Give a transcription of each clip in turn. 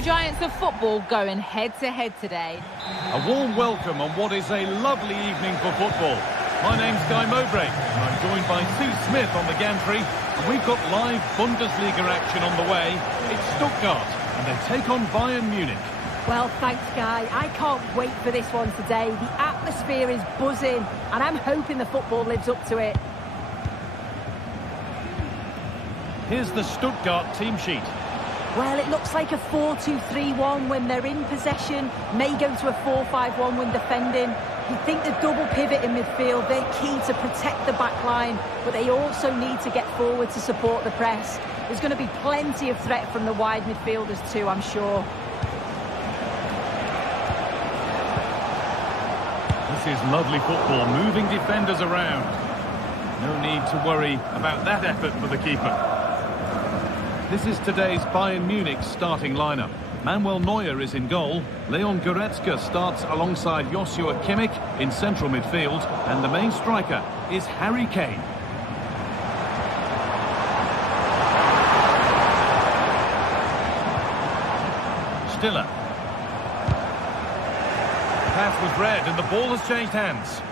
Two giants of football going head-to-head today. A warm welcome on what is a lovely evening for football. My name's Guy Mowbray, and I'm joined by Sue Smith on the gantry. And we've got live Bundesliga action on the way. It's Stuttgart, and they take on Bayern Munich. Well, thanks, Guy. I can't wait for this one today. The atmosphere is buzzing, and I'm hoping the football lives up to it. Here's the Stuttgart team sheet. Well, it looks like a 4-2-3-1 when they're in possession. May go to a 4-5-1 when defending. You'd think the double pivot in midfield, they're key to protect the back line, but they also need to get forward to support the press. There's going to be plenty of threat from the wide midfielders too, I'm sure. This is lovely football, moving defenders around. No need to worry about that effort for the keeper. This is today's Bayern Munich starting lineup. Manuel Neuer is in goal. Leon Goretzka starts alongside Joshua Kimmich in central midfield. And the main striker is Harry Kane. Stiller. The pass was read and the ball has changed hands.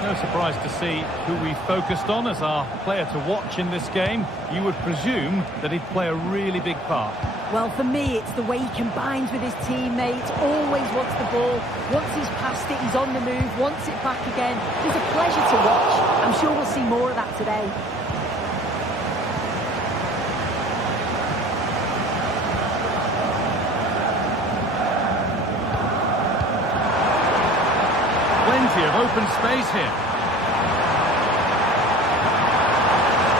No surprise to see who we focused on as our player to watch in this game. You would presume that he'd play a really big part. Well, for me, it's the way he combines with his teammates, always wants the ball. Once he's passed it, he's on the move, wants it back again. He's a pleasure to watch. I'm sure we'll see more of that today. Plenty of open space here.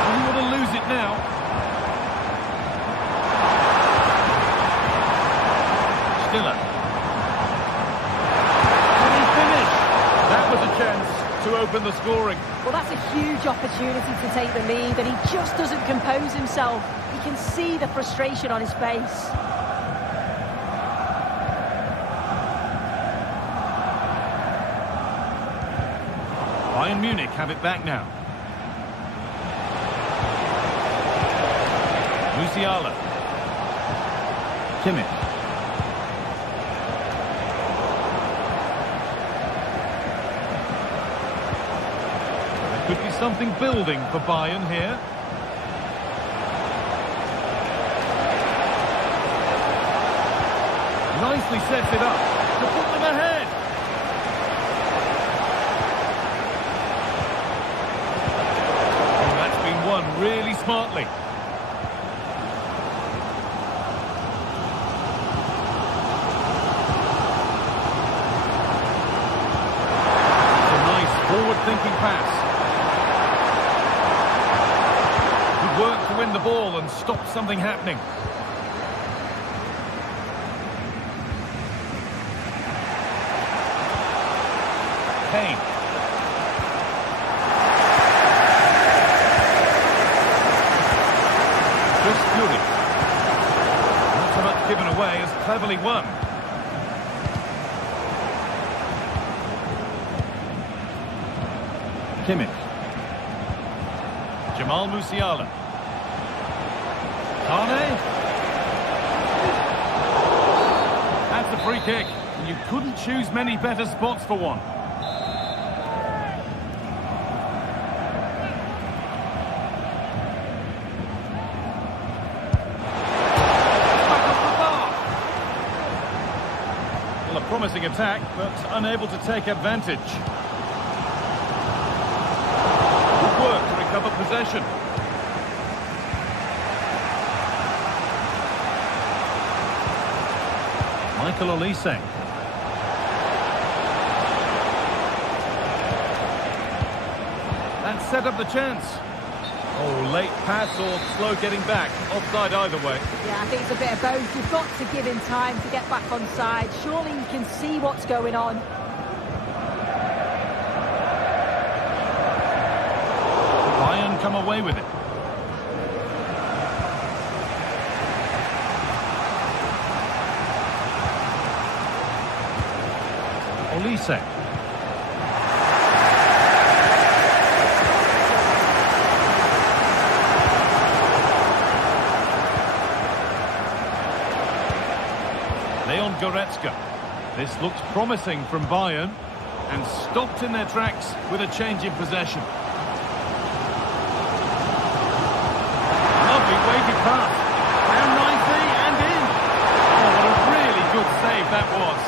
You want to lose it now. Stiller. Can he finish? That was a chance to open the scoring. Well, that's a huge opportunity to take the lead, and he just doesn't compose himself. You can see the frustration on his face. Bayern Munich have it back now. Musiala. Kimmich. There could be something building for Bayern here. Nicely sets it up to put them ahead. Won really smartly. It's a nice forward-thinking pass. Good work to win the ball and stop something happening. Kane. Not so much given away as cleverly won. Kimmich. Jamal Musiala. Kane. That's a free kick. And you couldn't choose many better spots for one. Promising attack, but unable to take advantage. Good work to recover possession. Michael Olise. That set up the chance. Oh, late pass or slow getting back. Offside either way. Yeah, I think it's a bit of both. You've got to give him time to get back on side. Surely you can see what's going on. Bayern come away with it. Olise. Leon Goretzka. This looks promising from Bayern, and stopped in their tracks with a change in possession. Lovely weighted pass. Down nicely and in. Oh, what a really good save that was.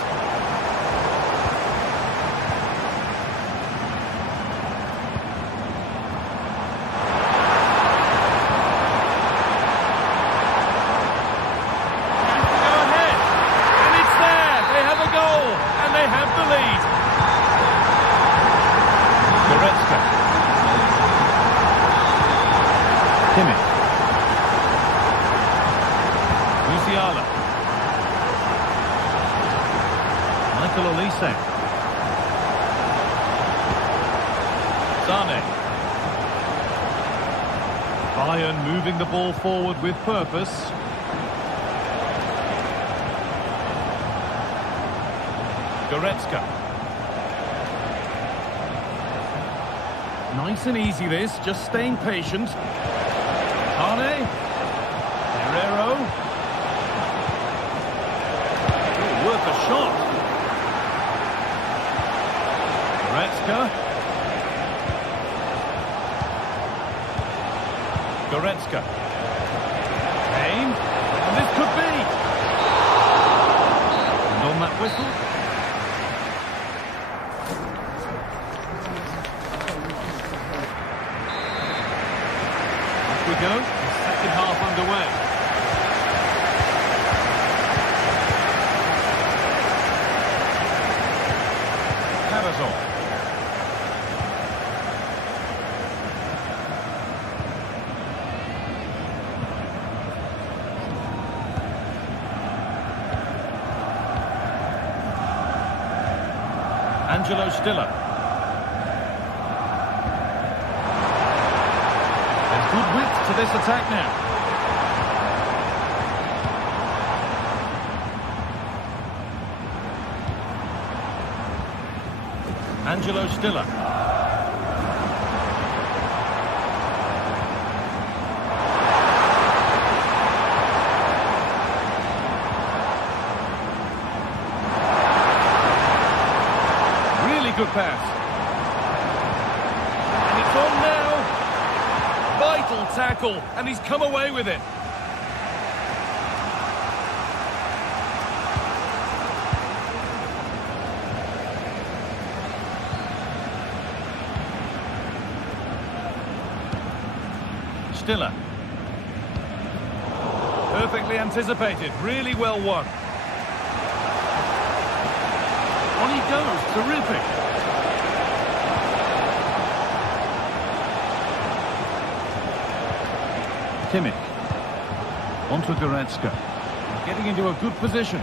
Bayern moving the ball forward with purpose. Goretzka. Nice and easy this, just staying patient. Tane. Herrero. Oh, worth a shot. Goretzka. Goretzka. Kane. And this could be. And on that whistle. Off we go. The second half underway. Carazon. Angelo Stiller. There's good width to this attack now. Angelo Stiller. Good pass. And it's on now. Vital tackle, and he's come away with it. Stiller. Perfectly anticipated, really well won. On he goes, terrific. Kimmich. Onto Goretzka. Getting into a good position.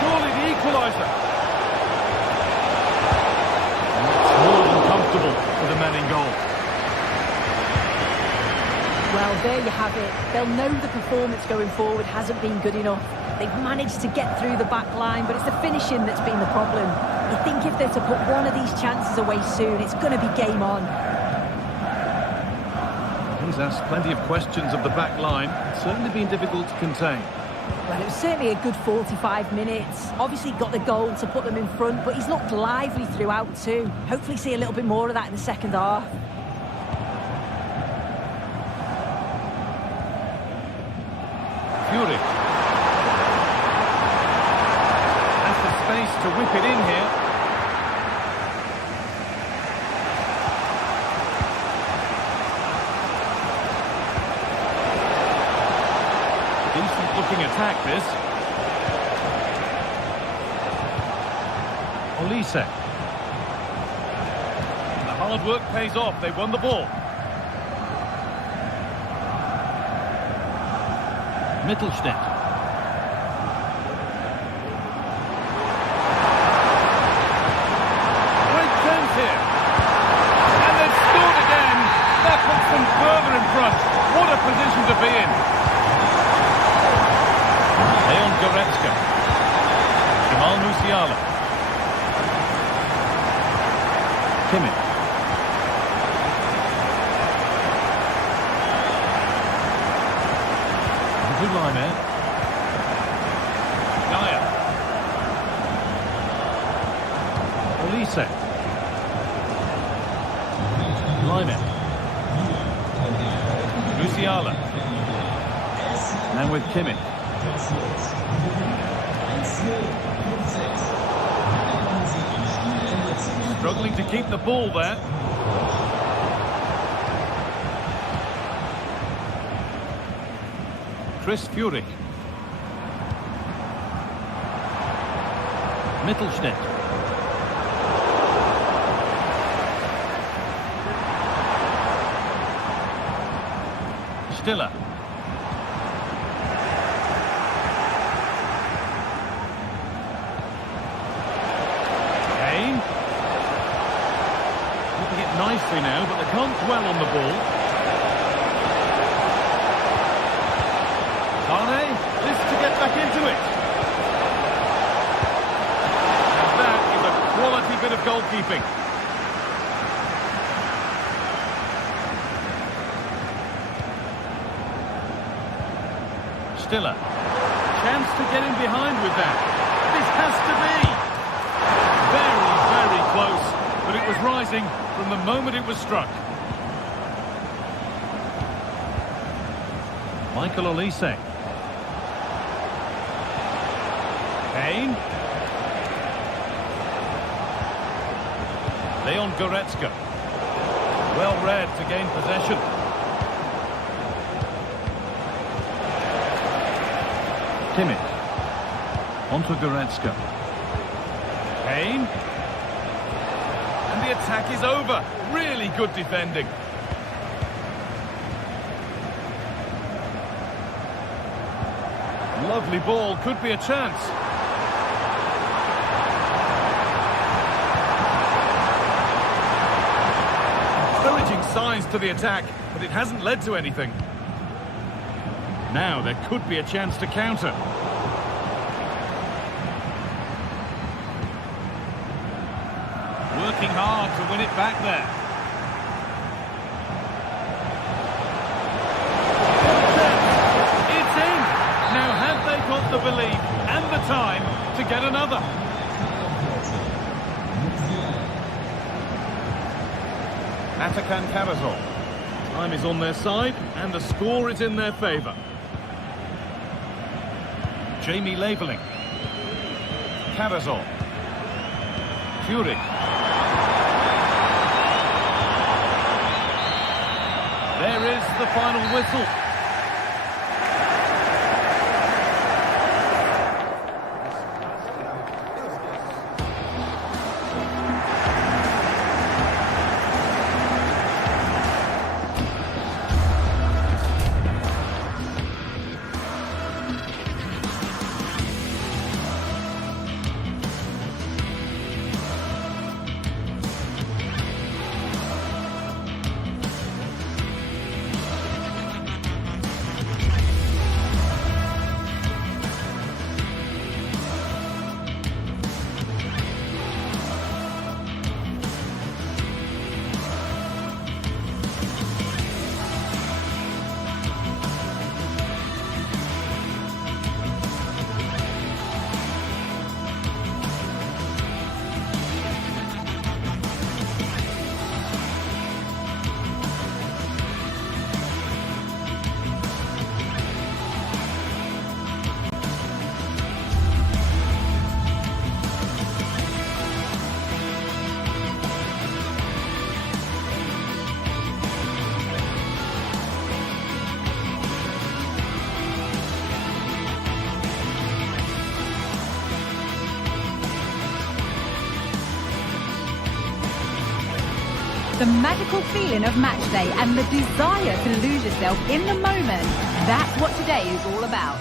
Surely the equaliser. It's more than comfortable for the man in goal. Well, there you have it. They'll know the performance going forward hasn't been good enough. They've managed to get through the back line, but it's the finishing that's been the problem. You think if they're to put one of these chances away soon, it's going to be game on. He's asked plenty of questions of the back line. It's certainly been difficult to contain. Well, it was certainly a good 45 minutes. Obviously got the goal to put them in front, but he's looked lively throughout too. Hopefully see a little bit more of that in the second half. Fury. Has the space to whip it in here. Decent looking attack this. Olise. And the hard work pays off, they won the ball. Mittelstädt. Great chance here. And they've scored again. That puts them further in front. What a position to be in. Leon Goretzka. Jamal Musiala. Kimmich. to Line. Gaia. Olise. Line. Musiala. Now with Kimmich. Struggling to keep the ball there. Chris Furyk. Mittelstädt. Stiller. Kane. Keeping it nicely now, but they can't dwell on the ball. Sane, this to get back into it. And that is a quality bit of goalkeeping. Stiller. Chance to get in behind with that. This has to be. Very, very close, but it was rising from the moment it was struck. Michael Olise. Kane. Leon Goretzka. Well read to gain possession. Kimmich. Onto Goretzka. Kane. And the attack is over. Really good defending. Lovely ball, could be a chance. Encouraging signs to the attack, but it hasn't led to anything. Now there could be a chance to counter. Working hard to win it back there. It's in! Now have they got the belief and the time to get another? Atakan Karazor. Time is on their side and the score is in their favour. Jamie Labeling. Karazor. Furyk. There is the final whistle. The magical feeling of match day and the desire to lose yourself in the moment. That's what today is all about.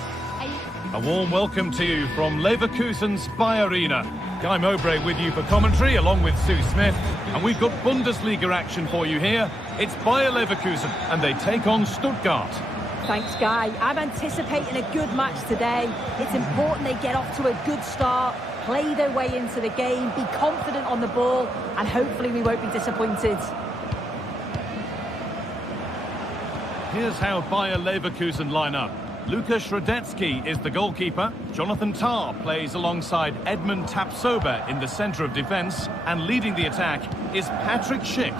A warm welcome to you from Leverkusen's Bayer Arena. Guy Mowbray with you for commentary along with Sue Smith. And we've got Bundesliga action for you here. It's Bayer Leverkusen and they take on Stuttgart. Thanks, Guy. I'm anticipating a good match today. It's important they get off to a good start, play their way into the game, be confident on the ball, and hopefully we won't be disappointed. Here's how Bayer Leverkusen line up. Lukasz Radecki is the goalkeeper. Jonathan Tah plays alongside Edmund Tapsoba in the centre of defence. And leading the attack is Patrick Schick.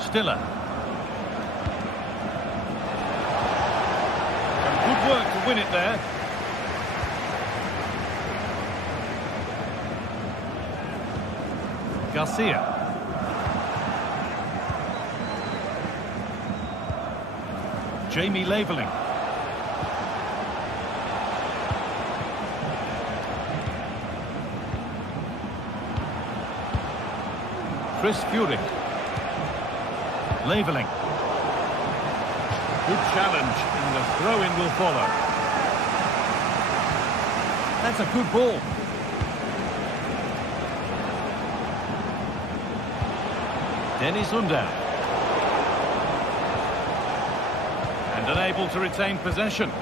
Stiller. Some good work to win it there. Garcia. Jamie Laveling. Chris Furyk. Laveling. Good challenge, and the throw-in will follow. That's a good ball. Dennis Undav. And unable to retain possession.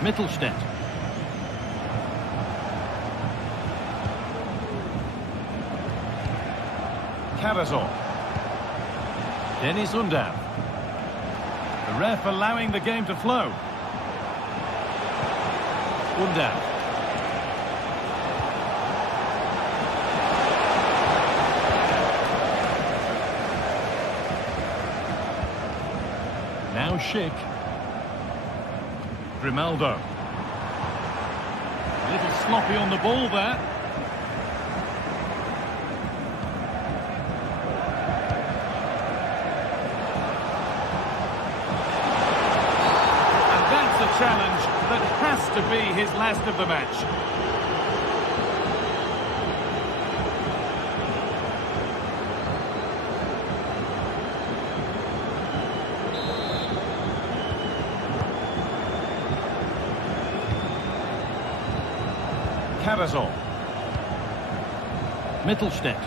Mittelstädt. Karazor. Dennis Undav. The ref allowing the game to flow. Undav. Now Schick. Grimaldo. A little sloppy on the ball there. And that's a challenge that has to be his last of the match. Karazor. Mittelstädt.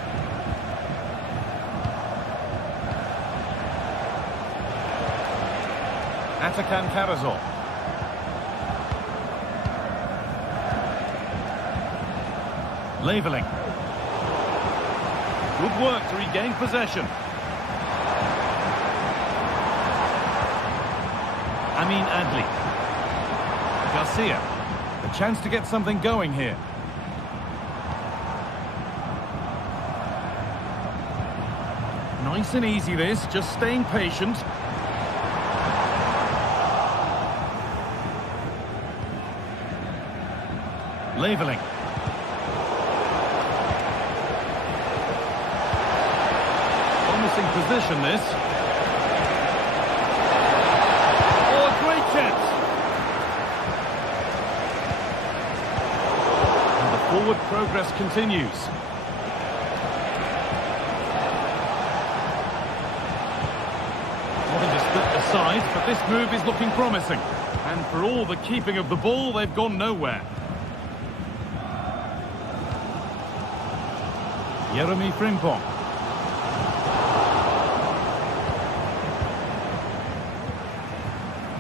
Atakan Karazor. Laveling. Good work to regain possession. Amin Adli. Garcia. A chance to get something going here. Nice and easy this, just staying patient. Laveling. Promising position this. Oh, a great chance. And the forward progress continues. Side, but this move is looking promising. And for all the keeping of the ball, they've gone nowhere. Jeremy Frimpong.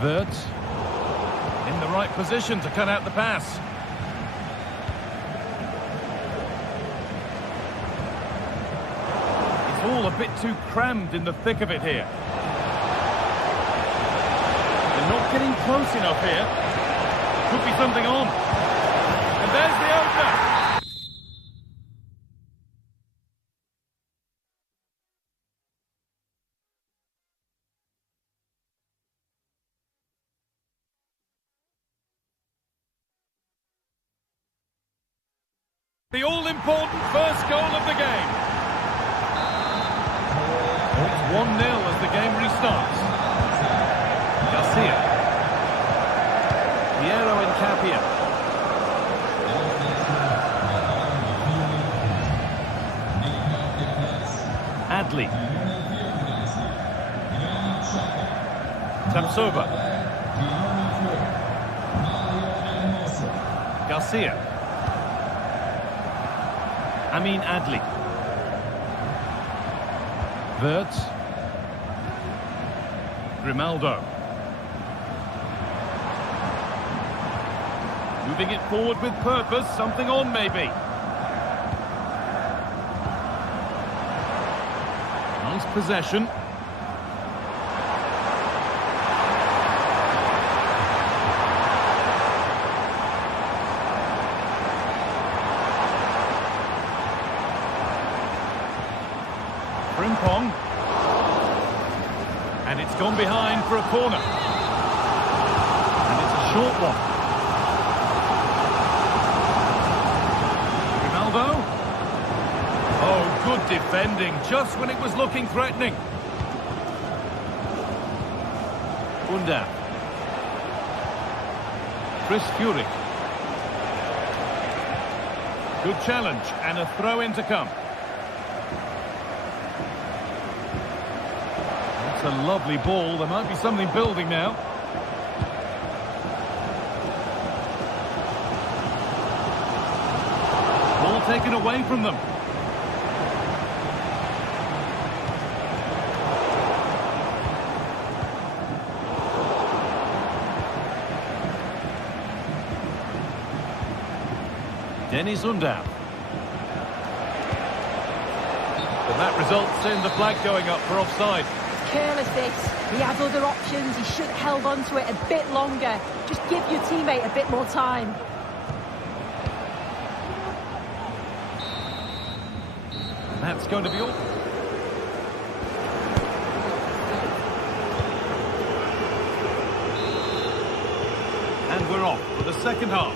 Wirtz. In the right position to cut out the pass. It's all a bit too crammed in the thick of it here. Not getting close enough here. Could be something on. And there's the opener. The all-important first goal of the game. It's 1-0 as the game restarts. Garcia. Piero Incapia. Adli. Tapsoba. Garcia. Amin Adli. Wirtz. Moving it forward with purpose, something on maybe. Nice possession. Frimpong. And it's gone behind for a corner. And it's a short one. Ronaldo. Oh, good defending, just when it was looking threatening. Unda. Chris Furyk. Good challenge, and a throw-in to come. That's a lovely ball. There might be something building now. Ball taken away from them. Dennis Unda. But that results in the flag going up for offside. Careless this. He had other options. He should have held on to it a bit longer. Just give your teammate a bit more time. That's going to be all. And we're off for the second half.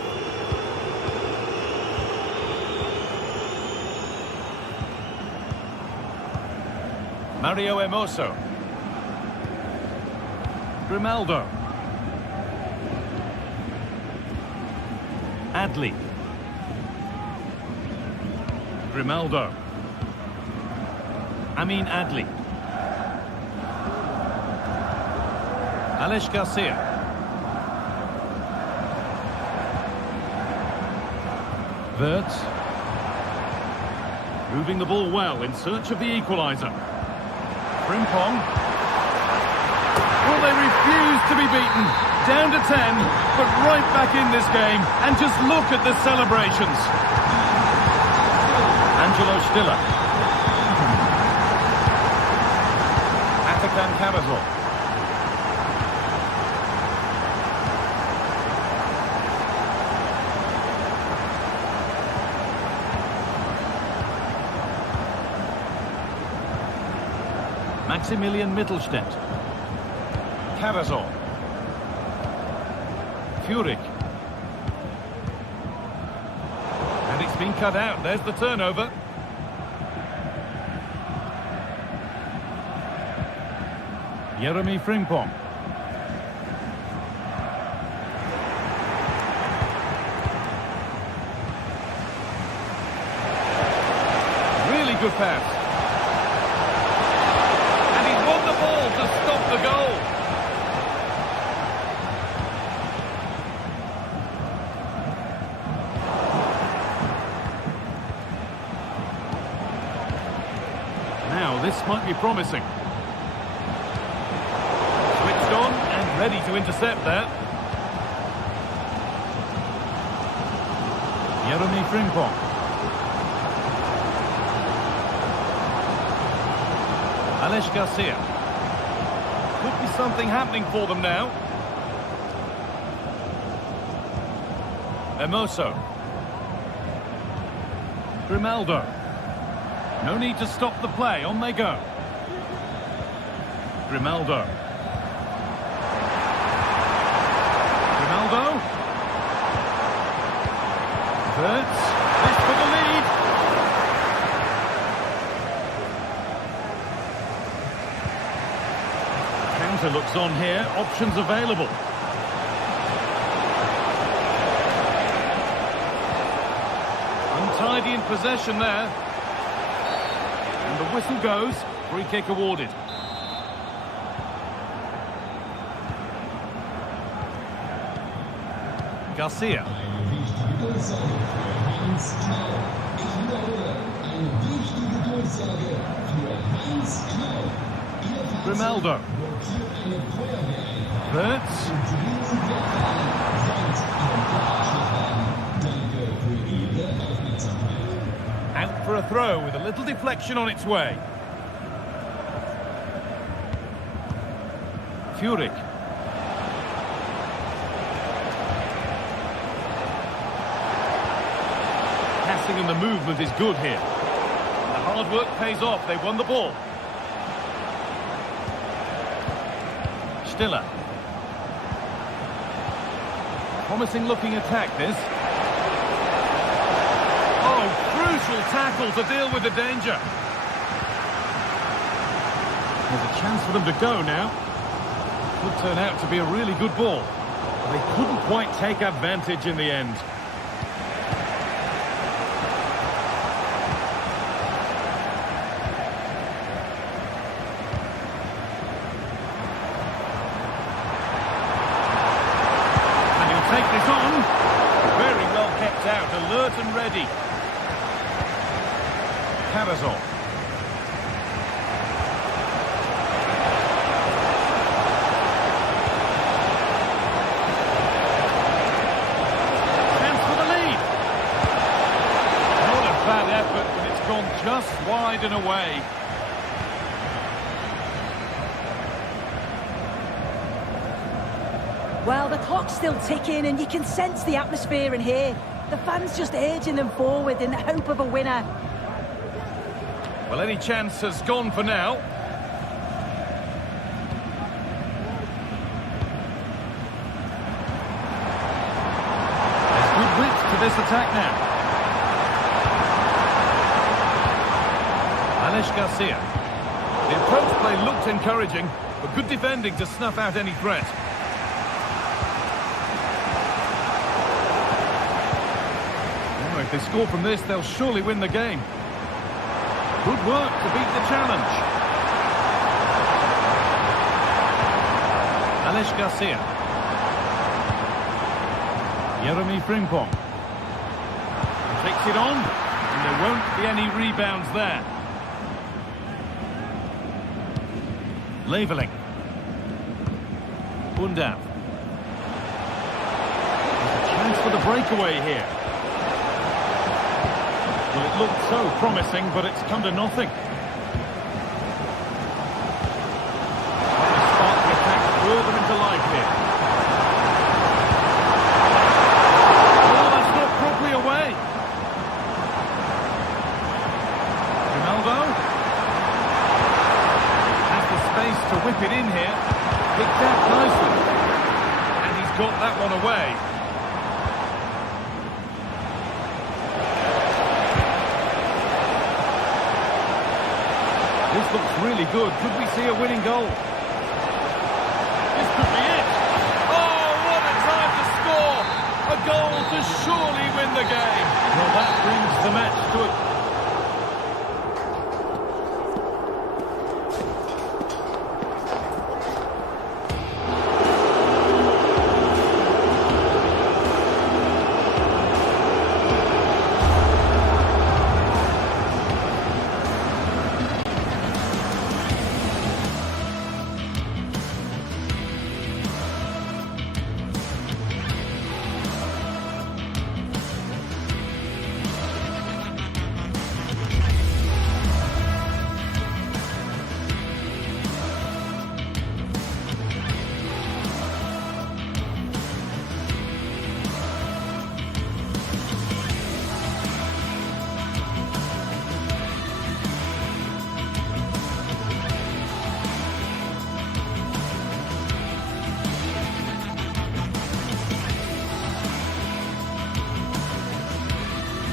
Mario Hermoso. Grimaldo. Adli. Grimaldo. Amin Adli. Alex Garcia. Wirtz. Moving the ball well in search of the equaliser. Frimpong. Well, they refuse to be beaten. Down to 10, but right back in this game. And just look at the celebrations. Angelo Stiller. Atakan Cavazor. Maximilian Mittelstädt. Cavazor. Furyk. And it's been cut out. There's the turnover. Jeremy Frimpong. Really good pass. To stop the goal. Now this might be promising. Switched on and ready to intercept that. Jeremy Frimpong. Alex Garcia. Could be something happening for them now. Hermoso. Grimaldo. No need to stop the play. On they go. Grimaldo. Grimaldo. Wirtz. This for the lead. Counter looks on here. Options available. Untidy in possession there. And the whistle goes. Free kick awarded. Garcia. Grimaldo. Wirtz. for a throw with a little deflection on its way. Furyk. Passing and the movement is good here. The hard work pays off. They won the ball. Stiller. Promising looking attack, this. Oh, crucial tackle to deal with the danger. There's a chance for them to go now. Could turn out to be a really good ball. They couldn't quite take advantage in the end. Take this on. Very well kept out, alert and ready. Karazov. Chance for the lead. Not a bad effort, but it's gone just wide and away. Well, the clock's still ticking and you can sense the atmosphere in here. The fans just urging them forward in the hope of a winner. Well, any chance has gone for now. There's good width to this attack now. Alex Garcia. The approach play looked encouraging, but good defending to snuff out any threat. If they score from this, they'll surely win the game. Good work to beat the challenge. Alex Garcia. Jeremy Frimpong. Takes it on, and there won't be any rebounds there. Leveling. Bundav. There's a chance for the breakaway here. Well, it looked so promising, but it's come to nothing. They spark the attack further into life here. Oh, that's not properly away. Ronaldo. Has the space to whip it in here. Picked out nicely. And he's got that one away. This looks really good. Could we see a winning goal? This could be it. Oh, what a time to score! A goal to surely win the game. Well, that brings the match to a...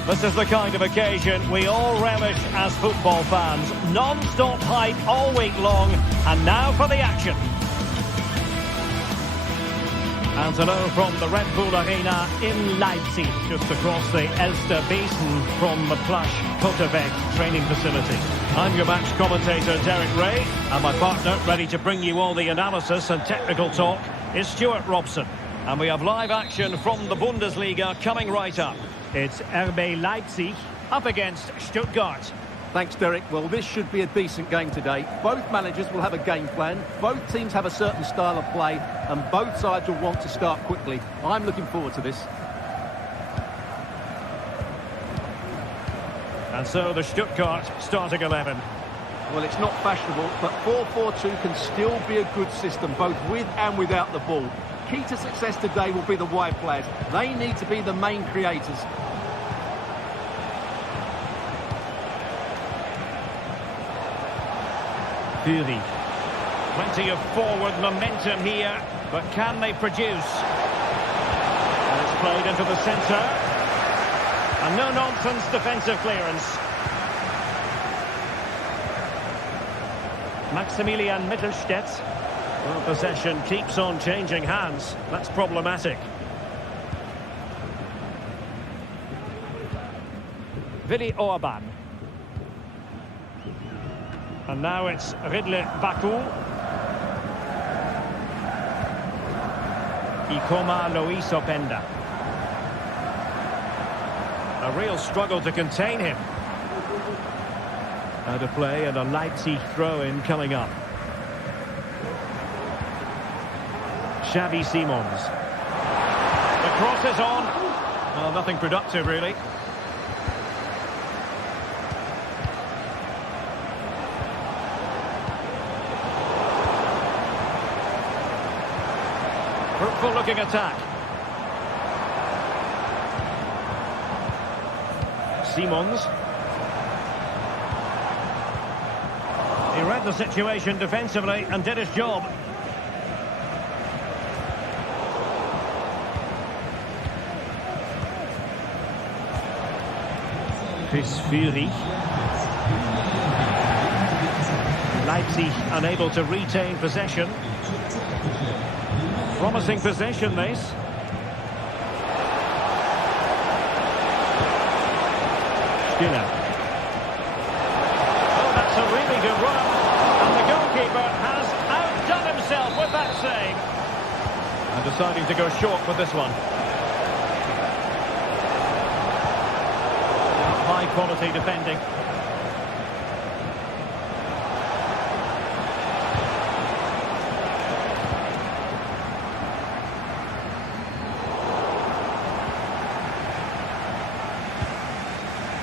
This is the kind of occasion we all relish as football fans. Non-stop hype all week long, and now for the action. And hello from the Red Bull Arena in Leipzig, just across the Elster Basin from the plush Potterbeck training facility. I'm your match commentator, Derek Ray, and my partner, ready to bring you all the analysis and technical talk, is Stuart Robson. And we have live action from the Bundesliga coming right up. It's RB Leipzig up against Stuttgart. Thanks, Derek. Well, this should be a decent game today. Both managers will have a game plan. Both teams have a certain style of play, and both sides will want to start quickly. I'm looking forward to this. And so the Stuttgart starting 11. Well, it's not fashionable, but 4-4-2 can still be a good system, both with and without the ball. Key to success today will be the wide players. They need to be the main creators. Fury. Plenty of forward momentum here, but can they produce? And it's played into the centre. A no-nonsense defensive clearance. Maximilian Mittelstädt. Well, possession keeps on changing hands. That's problematic. Willi Orban. And now it's Ridley Baku. Ikoma Lois Openda. A real struggle to contain him. Out of play and a Leipzig throw-in coming up. Xavi Simons. The cross is on. Well, nothing productive, really. Fruitful looking attack. Simons. He read the situation defensively and did his job. Chris Fury. Leipzig unable to retain possession. Promising possession, this. Stiller. Oh, that's a really good run. And the goalkeeper has outdone himself with that save. And deciding to go short with this one. High quality defending.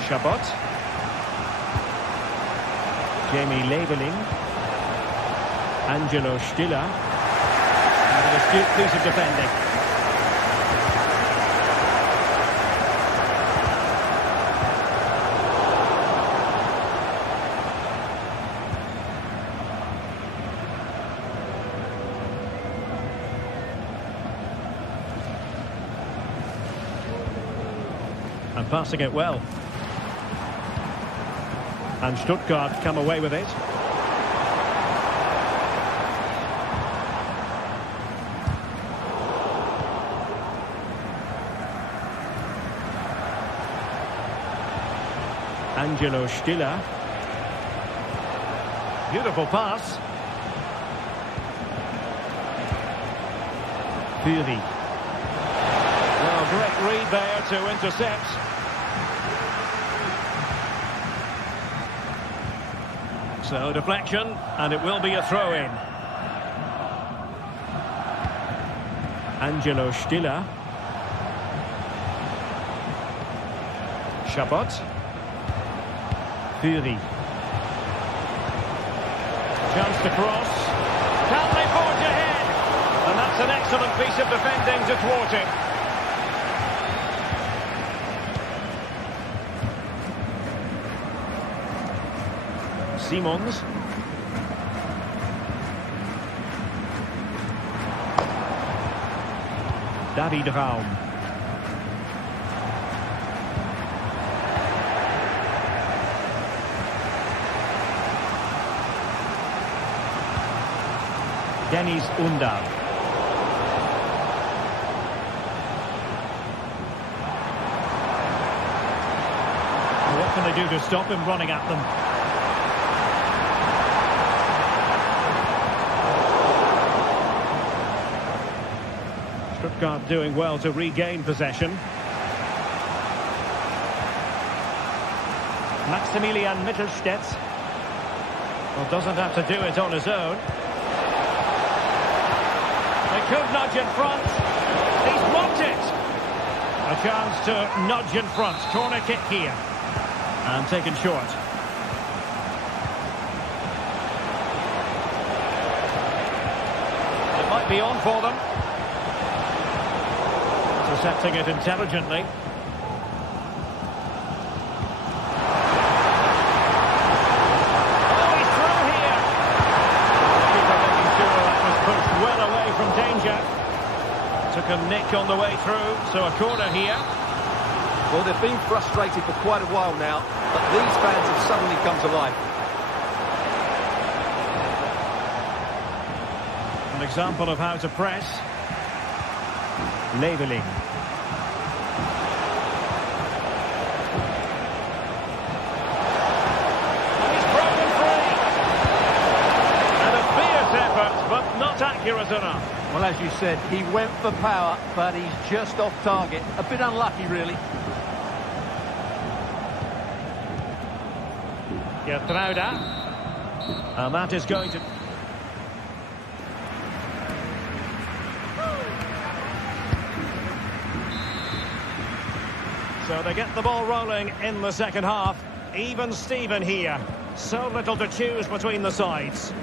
Chabot. Jamie Labeling. Angelo Stiller. And an astute piece of defending. And passing it well. And Stuttgart come away with it. Angelo Stiller. Beautiful pass. Fury. Well, great read there to intercept. So deflection, and it will be a throw-in. Angelo Stiller. Chabot. Fury. Chance to cross. Can they forge ahead? And that's an excellent piece of defending to thwart it. Simons. David Raum. Dennis Undar. What can they do to stop him running at them? Stuttgart doing well to regain possession. Maximilian Mittelstädt. Well, doesn't have to do it on his own. They could nudge in front. He's blocked it. A chance to nudge in front. Corner kick here. And taken short. It might be on for them. Intercepting it intelligently. Oh, he's through here. Keeper making sure that was pushed well away from danger. Took a nick on the way through, so a corner here. Well, they've been frustrated for quite a while now, but these fans have suddenly come to life. An example of how to press. Leveling. He's broken free. And a fierce effort, but not accurate enough. Well, as you said, he went for power, but he's just off target. A bit unlucky, really. Gertruida. And that is going to... So they get the ball rolling in the second half. Even Steven here. So little to choose between the sides.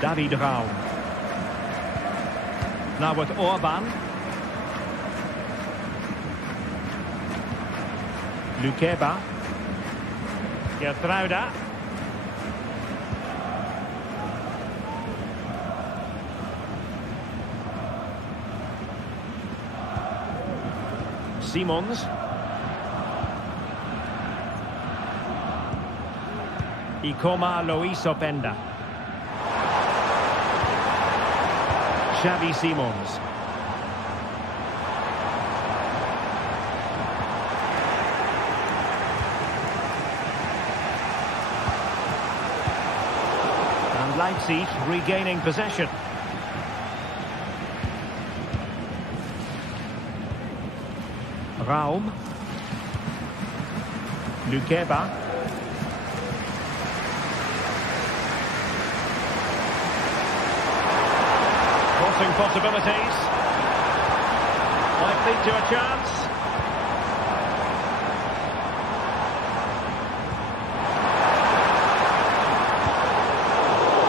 David Raum. Now with Orban. Lukeba. Gertruida. Simons. Ikoma Lois Openda. Xavi Simons. And Leipzig regaining possession. Raum. Lukeba. Crossing possibilities. Might lead to a chance.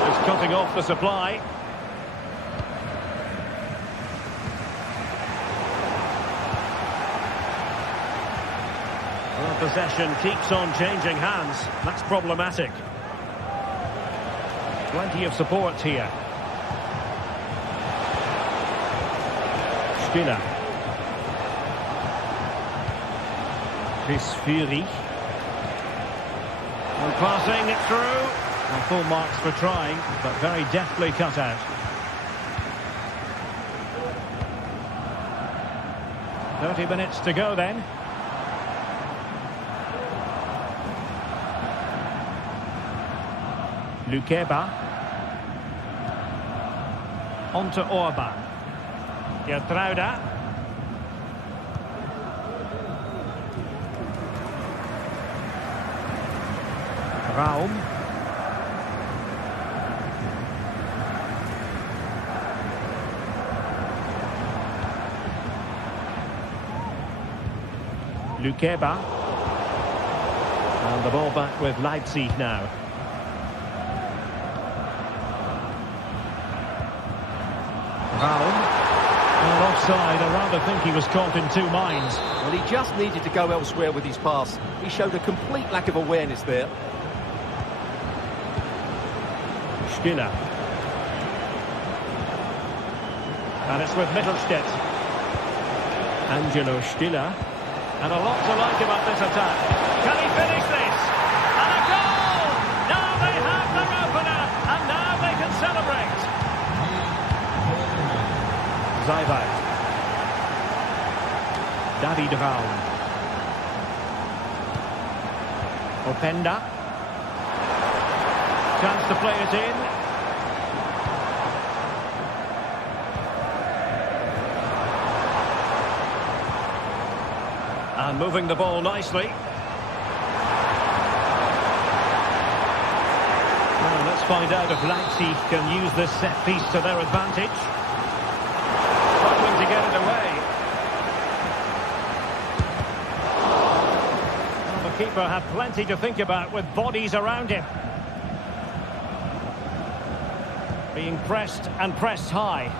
It's cutting off the supply. Well, possession keeps on changing hands. That's problematic. Plenty of support here. Stiller. Chris Fury. And passing it through. And full marks for trying, but very deftly cut out. "30 minutes to go then. Lukeba. On to Orban. Gertruida. Raum. Lukeba. And the ball back with Leipzig now. Raum. And offside. I rather think he was caught in two minds. Well, he just needed to go elsewhere with his pass. He showed a complete lack of awareness there. Stiller. And it's with Mittelstädt. Angelo Stiller. And a lot to like about this attack. Can he finish this? And a goal! Now they have their opener, and now they can celebrate. Zaybek. David Raum. Openda. Chance to play it in. And moving the ball nicely. Well, let's find out if Leipzig can use this set piece to their advantage. Struggling to get it away. goalkeeper had plenty to think about with bodies around him. Being pressed and pressed high.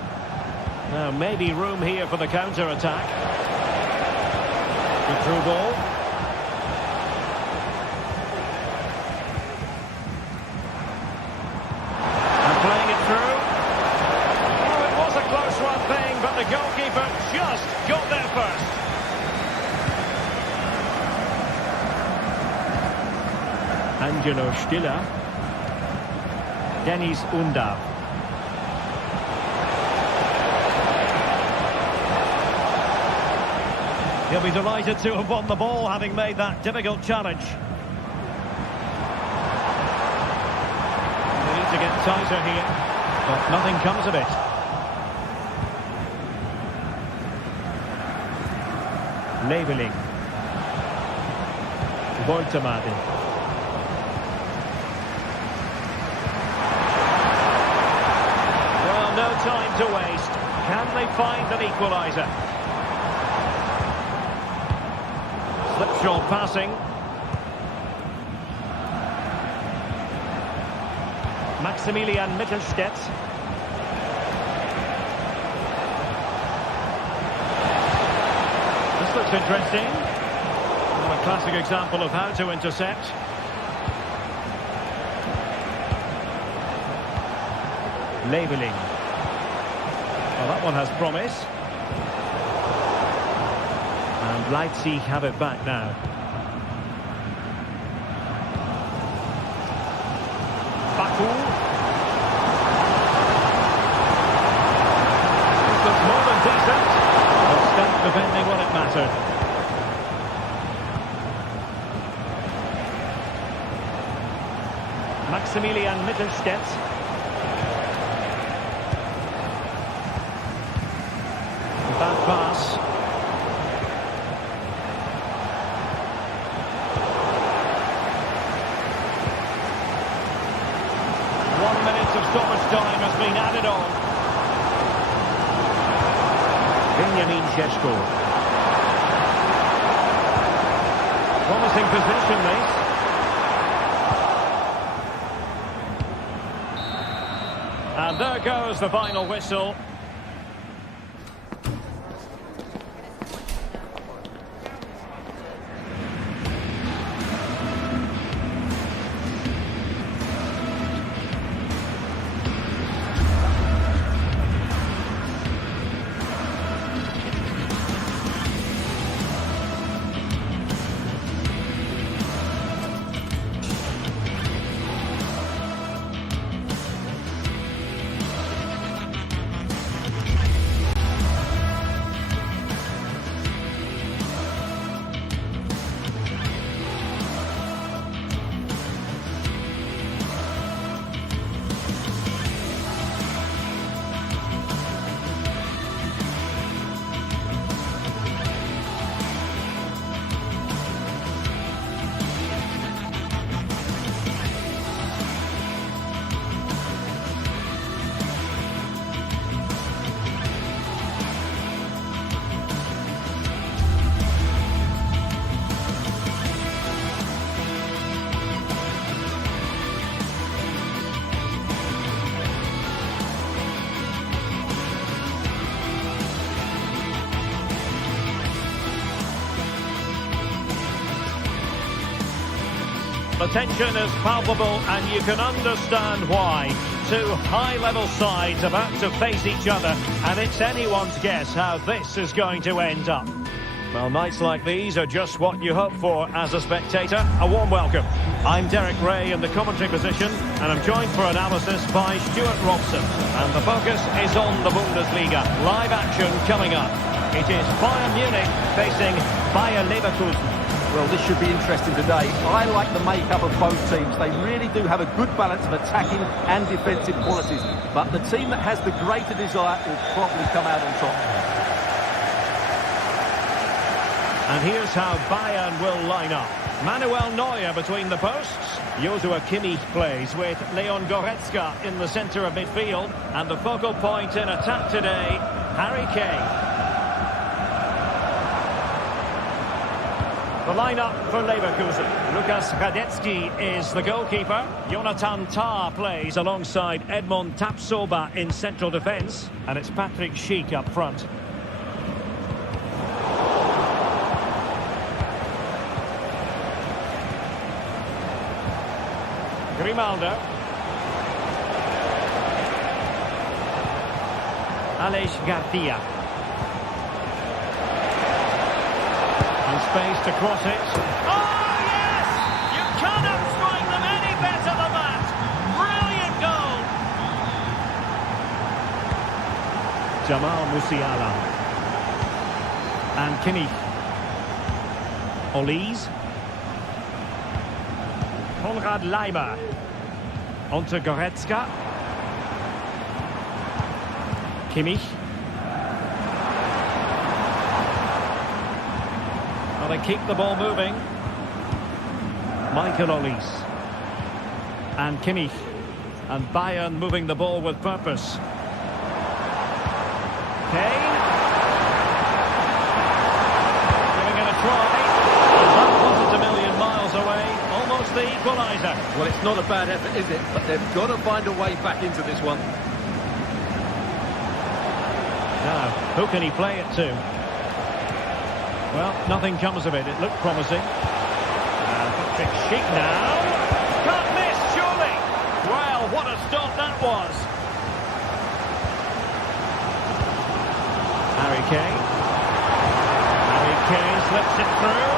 Now maybe room here for the counter-attack. The through ball. And playing it through. Oh, it was a close one thing, but the goalkeeper just got there first. Angelo Stiller. Dennis Undav. He'll be delighted to have won the ball, having made that difficult challenge. They need to get tighter here, but nothing comes of it. Leveling. Woltemade. Well, no time to waste. Can they find an equaliser? Slipshod passing. Maximilian Mittelstädt. This looks interesting. Well, a classic example of how to intercept. Leveling. Well, that one has promise. And Leipzig have it back now. Baku. This looks more than decent. But stamp defending when it mattered. Maximilian Mittelstädt. Bad pass. Stoppage time has been added on. Benjamin Šeško. Promising position, this. And there goes the final whistle. The tension is palpable and you can understand why. Two high-level sides about to face each other, and it's anyone's guess how this is going to end up. Well, nights like these are just what you hope for as a spectator. A warm welcome. I'm Derek Ray in the commentary position, and I'm joined for analysis by Stuart Robson. And the focus is on the Bundesliga. Live action coming up. It is Bayern Munich facing Bayer Leverkusen. Well, this should be interesting today. I like the makeup of both teams. They really do have a good balance of attacking and defensive qualities. But the team that has the greater desire will probably come out on top. And here's how Bayern will line up. Manuel Neuer between the posts. Joshua Kimmich plays with Leon Goretzka in the centre of midfield. And the focal point in attack today, Harry Kane. The lineup for Leverkusen. Lukas Radetzky is the goalkeeper. Jonathan Tah plays alongside Edmond Tapsoba in central defence. And it's Patrick Schick up front. Grimaldo. Aleix Garcia. And space to cross it. Oh, yes! You cannot strike them any better than that. Brilliant goal. Jamal Musiala. And Kimmich. Olise. Konrad Leimer. Onto Goretzka. Kimmich. Well, they keep the ball moving. Michael Olise. And Kimmich. And Bayern moving the ball with purpose. Kane. Giving it a try. And that wasn't a million miles away. Almost the equaliser. Well, it's not a bad effort, is it? But they've got to find a way back into this one. Now, who can he play it to? Well, nothing comes of it. It looked promising. Patrick Schick now. Can't miss, surely. Well, what a stop that was. Harry Kane. Harry Kane slips it through.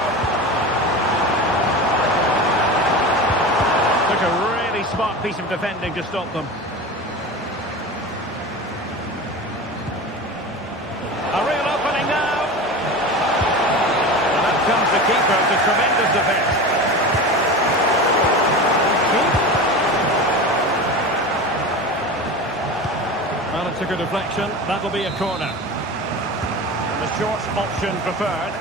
Took a really smart piece of defending to stop them. A real opening now. And out comes the keeper. It's a tremendous defence. Well, it took a deflection. That'll be a corner. And the short option preferred.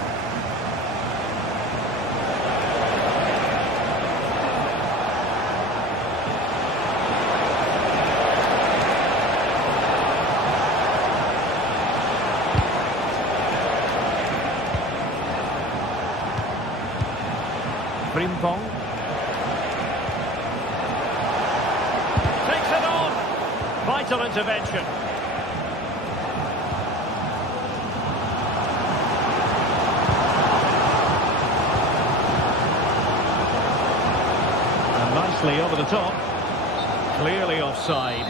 Frimpong. Takes it on. Vital intervention. And nicely over the top. Clearly offside.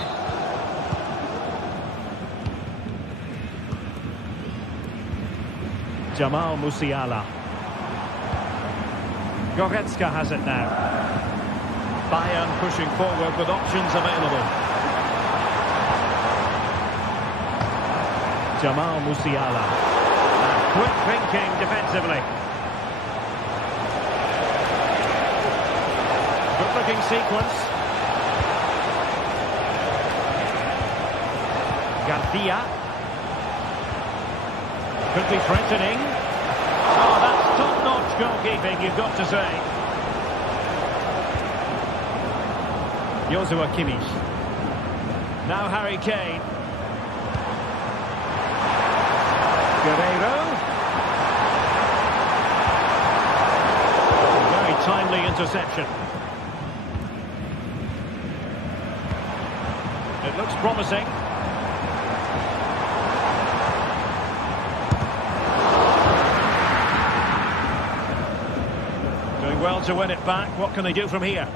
Jamal Musiala. Goretzka has it now. Bayern pushing forward with options available. Jamal Musiala. Quick thinking defensively. Good looking sequence. Garcia. Could be threatening. Oh, that's top-notch goalkeeping, you've got to say. Joshua Kimmich. Now Harry Kane. Guerreiro. Very timely interception. It looks promising. Well to win it back. What can they do from here?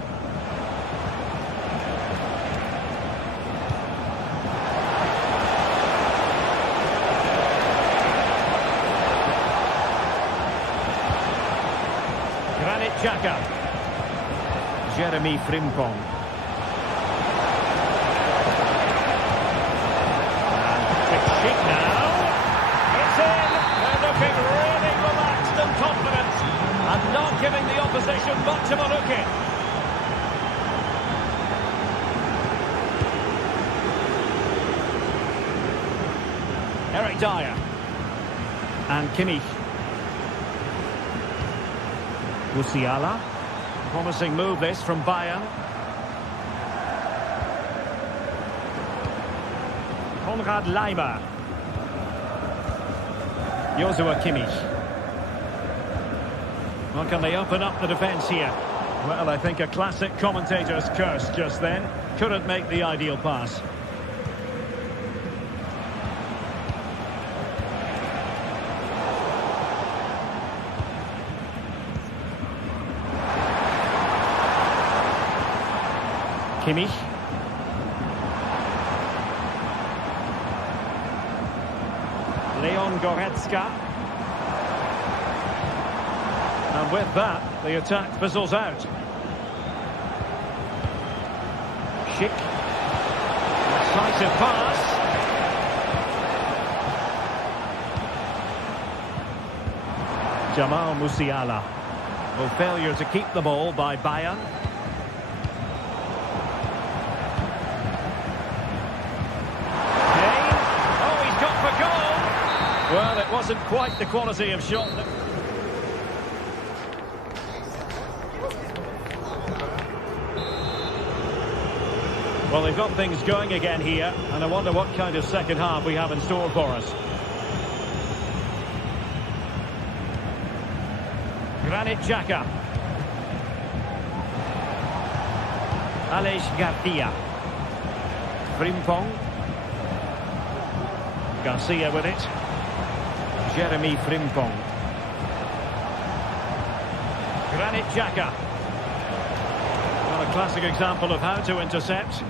Granit Xhaka. Jeremy Frimpong. And Patrick Schick now. It's in. They're looking really relaxed and confident. And not giving the opposition much of a look in. Eric Dyer. And Kimmich. Musiala. Promising move this from Bayern. Konrad Leimer. Well, can they open up the defence here? Well, I think a classic commentator's curse just then. Couldn't make the ideal pass. Kimmich. Leon Goretzka. And with that, the attack fizzles out. Schick. Decisive pass. Jamal Musiala. Well, failure to keep the ball by Bayern. Kane. Oh, he's got for goal. Well, it wasn't quite the quality of shot that... Well, they've got things going again here, and I wonder what kind of second half we have in store for us. Granit Xhaka. Aleix Garcia. Frimpong. Garcia with it. Jeremy Frimpong. Granit Xhaka. Well, a classic example of how to intercept.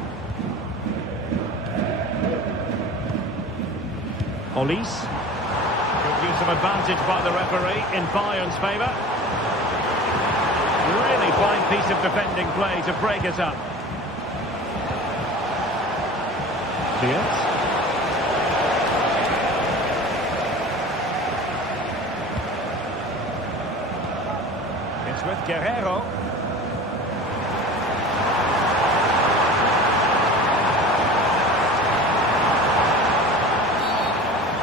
Olise. Good use of advantage by the referee in Bayern's favour. Really fine piece of defending play to break it up. Diaz. It's with Guerrero.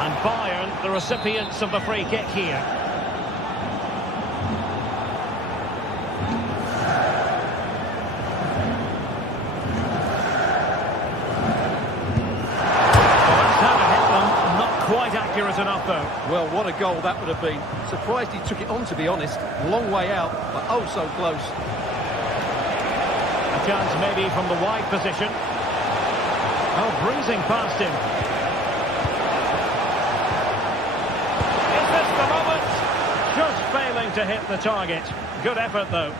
And Bayern, the recipients of the free kick here. Quite accurate enough, though. Well, what a goal that would have been. Surprised he took it on, to be honest. Long way out, but oh so close. A chance maybe from the wide position. Oh, breezing past him. Is this the moment? Just failing to hit the target. Good effort, though.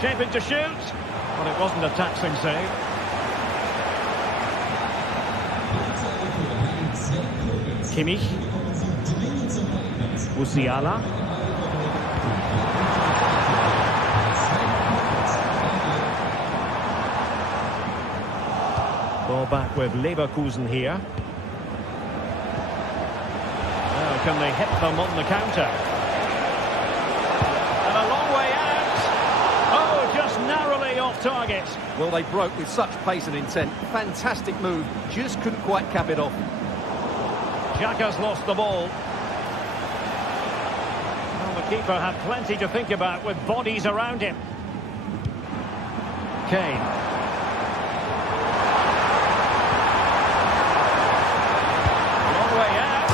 Shaping to shoot. Well, it wasn't a taxing save. Kimmich. Musiala. Ball back with Leverkusen here. Now, can they hit them on the counter? And a long way out. Oh, just narrowly off target. Well, they broke with such pace and intent. Fantastic move. Just couldn't quite cap it off. Xhaka's lost the ball. Well, the keeper had plenty to think about with bodies around him. Kane. Long way out.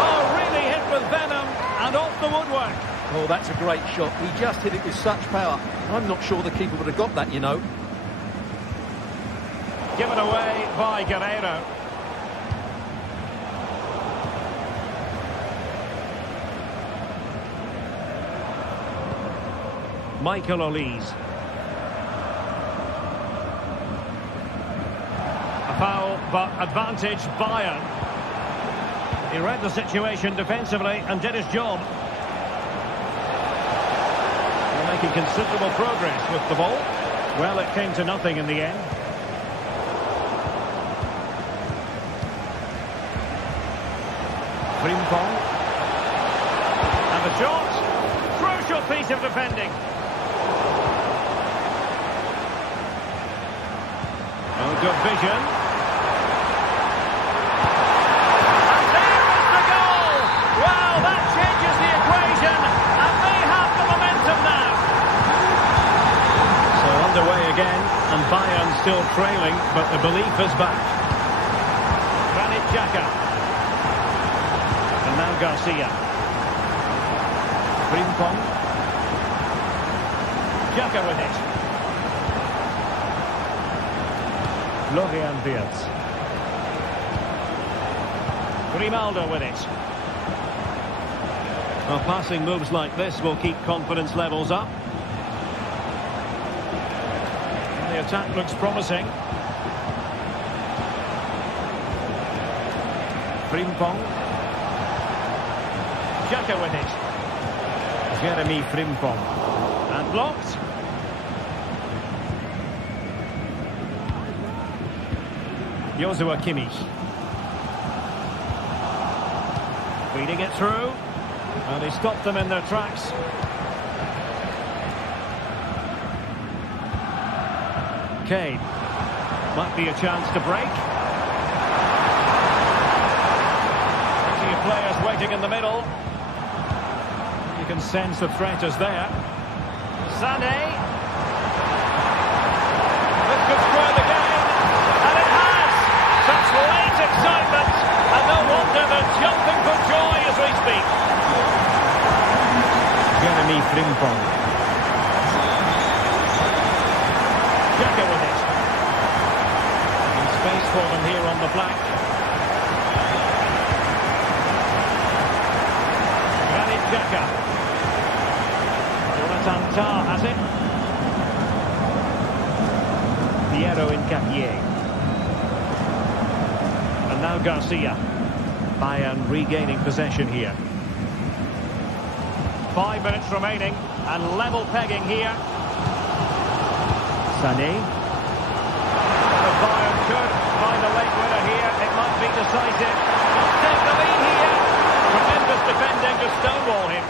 Oh, really hit with venom and off the woodwork. Oh, that's a great shot. He just hit it with such power. I'm not sure the keeper would have got that, you know. Given away by Guerrero. Michael Olise. A foul, but advantage Bayern. He read the situation defensively and did his job. They're making considerable progress with the ball. Well, it came to nothing in the end. Frimpong. And the shot. Crucial piece of defending. Oh, good vision. And there is the goal! Well, that changes the equation, and they have the momentum now. So underway again, and Bayern still trailing, but the belief is back. Granit Xhaka. And now now Garcia. Frimpong. Xhaka with it. Florian Wirtz. Grimaldo with it. Well, passing moves like this will keep confidence levels up. The attack looks promising. Frimpong. Xhaka with it. Jeremy Frimpong. And blocked. Joshua Kimmich. Feeding it through. And he stopped them in their tracks. Kane. Might be a chance to break. Plenty of players waiting in the middle. You can sense the threat is there. Sané. This could square the game. And it has! Such late excitement. And no wonder they're jumping for joy as we speak. Jeremy Frimpong. Xhaka with it. And space for them here on the flank. Granit Xhaka. Jonathan Tah has it. Piero Incapié. And now Garcia. Bayern regaining possession here. 5 minutes remaining and level pegging here. Sané. The Bayern could find a late winner here. It might be decisive. Must take the lead here. Tremendous defending to stonewall him.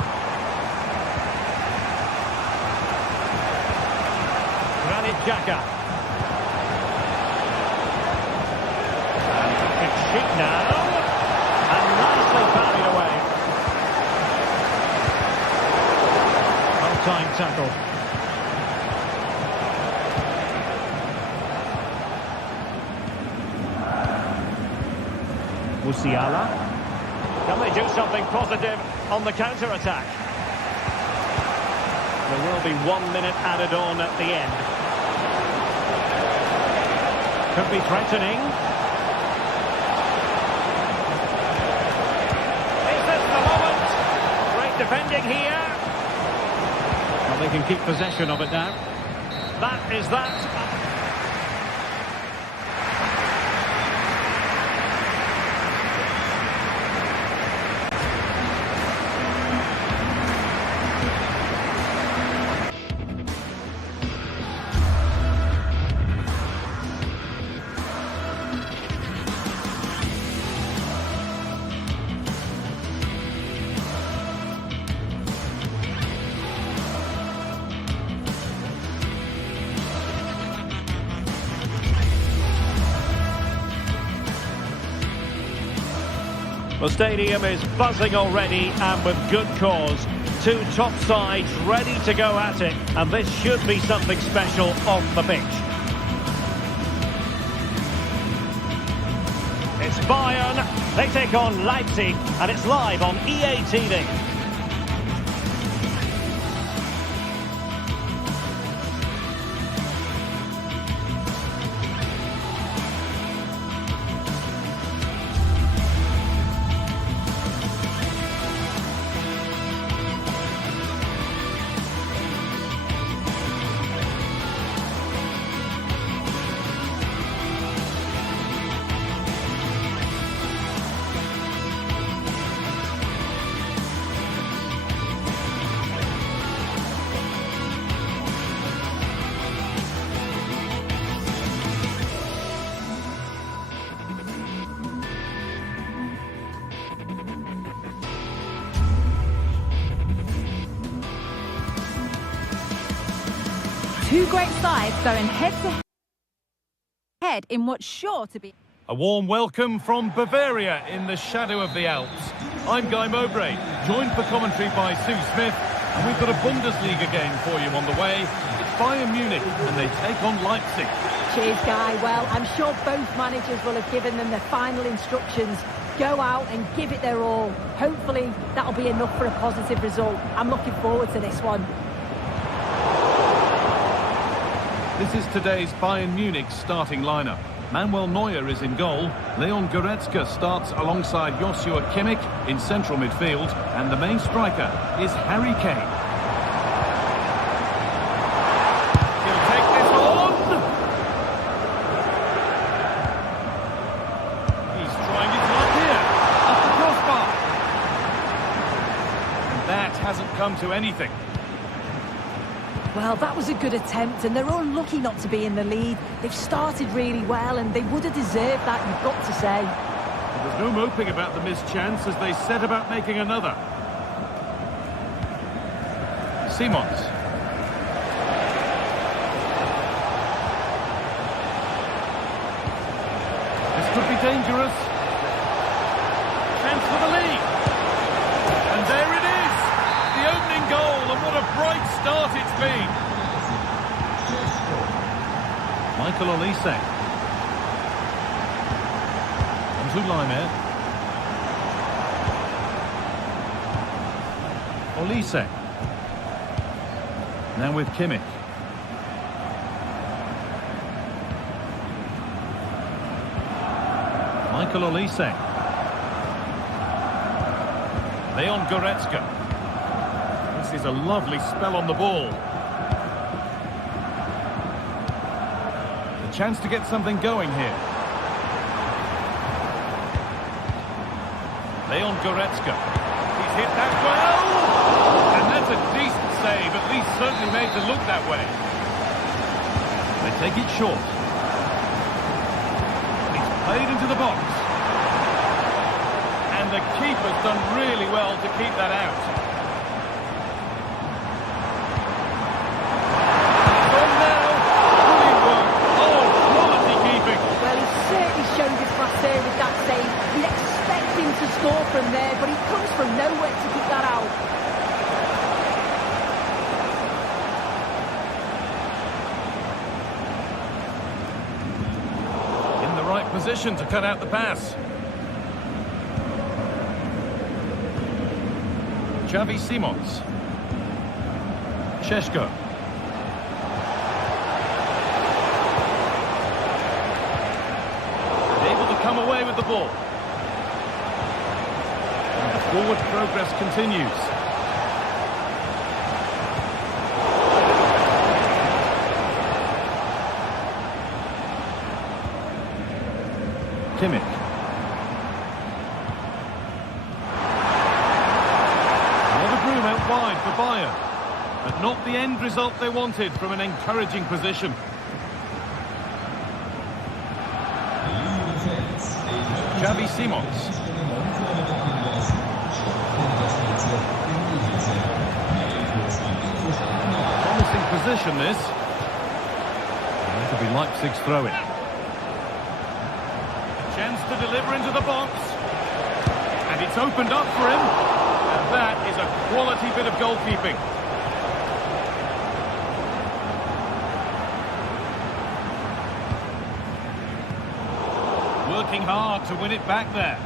Granit Xhaka. It's cheap now. And nicely parried away. Well-timed tackle. Musiala. Can they do something positive on the counter-attack? There will be 1 minute added on at the end. Could be threatening. Is this the moment? Great defending here. Well, they can keep possession of it now. That is that. The stadium is buzzing already, and with good cause. Two top sides ready to go at it, and this should be something special on the pitch. It's Bayern, they take on Leipzig, and it's live on EA TV. Two great sides going head-to-head in what's sure to be... A warm welcome from Bavaria in the shadow of the Alps. I'm Guy Mowbray, joined for commentary by Sue Smith, and we've got a Bundesliga game for you on the way. It's Bayern Munich, and they take on Leipzig. Cheers, Guy. Well, I'm sure both managers will have given them their final instructions go out and give it their all. Hopefully that'll be enough for a positive result. I'm looking forward to this one. This is today's Bayern Munich starting lineup. Manuel Neuer is in goal. Leon Goretzka starts alongside Joshua Kimmich in central midfield. And the main striker is Harry Kane. He'll take this on. He's trying his luck here. Up the crossbar. And that hasn't come to anything. Well, that was a good attempt, and they're unlucky not to be in the lead. They've started really well, and they would have deserved that, you've got to say. There's no moping about the missed chance as they set about making another. Simons. This could be dangerous. Chance for the lead. And there it is. The opening goal, and what a bright start it's been. Michael Olise. Onto Laimer. Olise. Now with Kimmich. Michael Olise. Leon Goretzka. This is a lovely spell on the ball. The chance to get something going here. Leon Goretzka. He's hit that well! And that's a decent save, at least certainly made to look that way. They take it short. It's played into the box. And the keeper's done really well to keep that out. It's on now. Brilliant work. Oh, quality keeping. Well, he certainly showed his class there with that save. You'd expect him to score from there, but he comes from nowhere to keep that out. In the right position to cut out the pass. Xavi Simons. Šeško. Able to come away with the ball. And the forward progress continues. Kimmich. Out wide for Bayern, but not the end result they wanted from an encouraging position. Xavi Simons. Promising position this. And that'll be Leipzig's throw-in. Chance to deliver into the box. And it's opened up for him. And that is a quality bit of goalkeeping. Working hard to win it back there.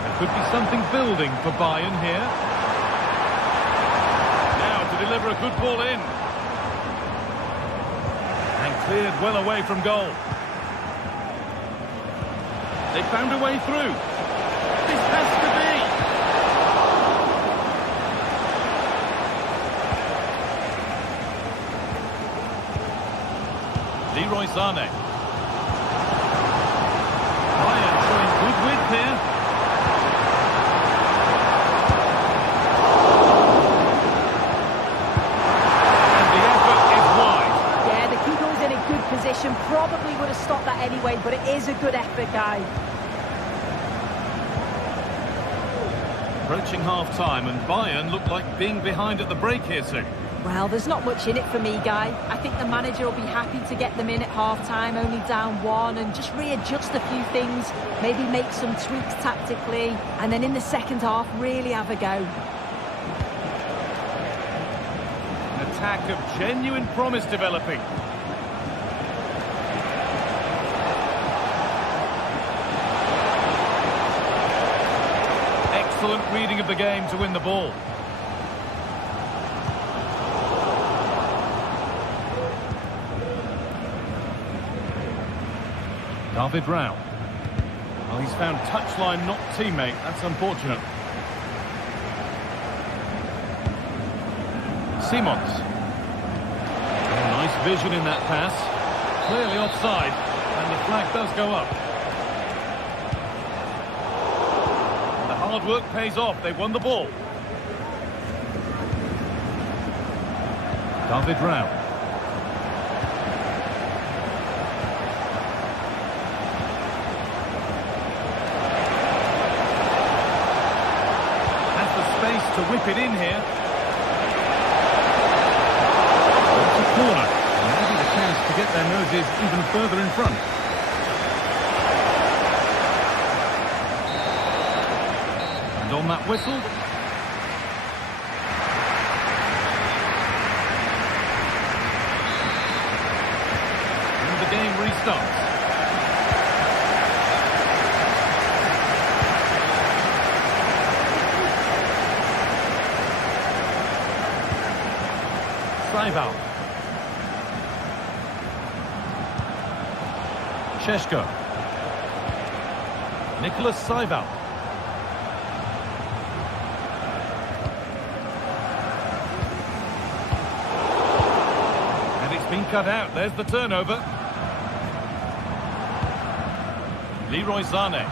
There could be something building for Bayern here. Now to deliver a good ball in. Cleared well away from goal. They found a way through. This has to be. Leroy Sané. Bayern showing good width here. Position probably would have stopped that anyway, but it is a good effort, guy. Approaching half-time, and Bayern look like being behind at the break here soon. Well, there's not much in it for me, guy. I think the manager will be happy to get them in at half-time, only down one, and just readjust a few things, maybe make some tweaks tactically, and then in the second half, really have a go. attack of genuine promise developing. Excellent reading of the game to win the ball. David Rao. Well, he's found touchline, not teammate. That's unfortunate. Simons. Oh, nice vision in that pass. Clearly offside, and the flag does go up. The hard work pays off. They won the ball. David Rao. To whip it in here. It's a corner. And maybe the chance to get their noses even further in front. And on that whistle. And the game restarts. Saival. Sheshko. Nicholas Saival. And it's been cut out. There's the turnover. Leroy Sané.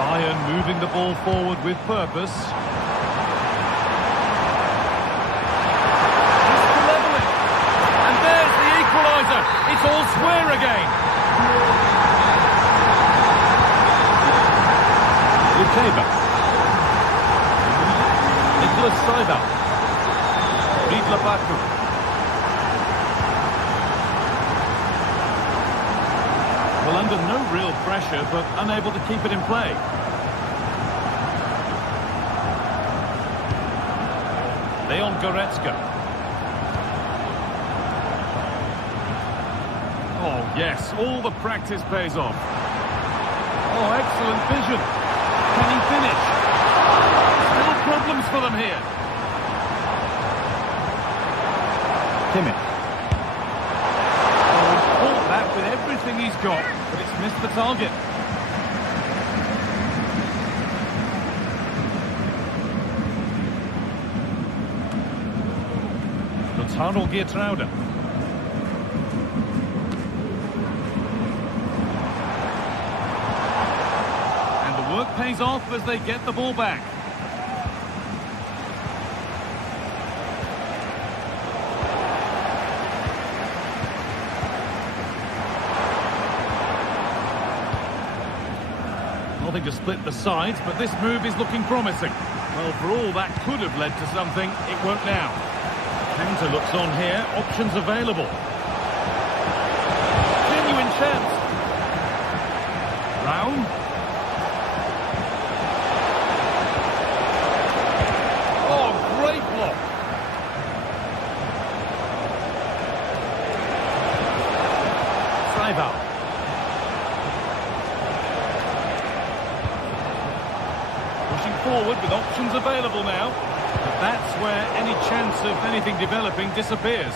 Bayern moving the ball forward with purpose. Just to level it. And there's the equaliser. It's all square again. Lukeba. Nicholas Saival. Ridla Baku. Well, under no real pressure, but unable to keep it in play. Leon Goretzka. Oh, yes, all the practice pays off. Oh, excellent vision. Can he finish? Still problems for them here. Kimmich. Oh, he's caught that with everything he's got, but it's missed the target. Harold Geertruida. And the work pays off as they get the ball back. Nothing to split the sides, but this move is looking promising. Well, for all that could have led to something, it won't now. Counter looks on here, options available. Genuine chance. Brown. Oh, great block. Saival. Pushing forward with options available now. But that's where any chance of anything developing disappears.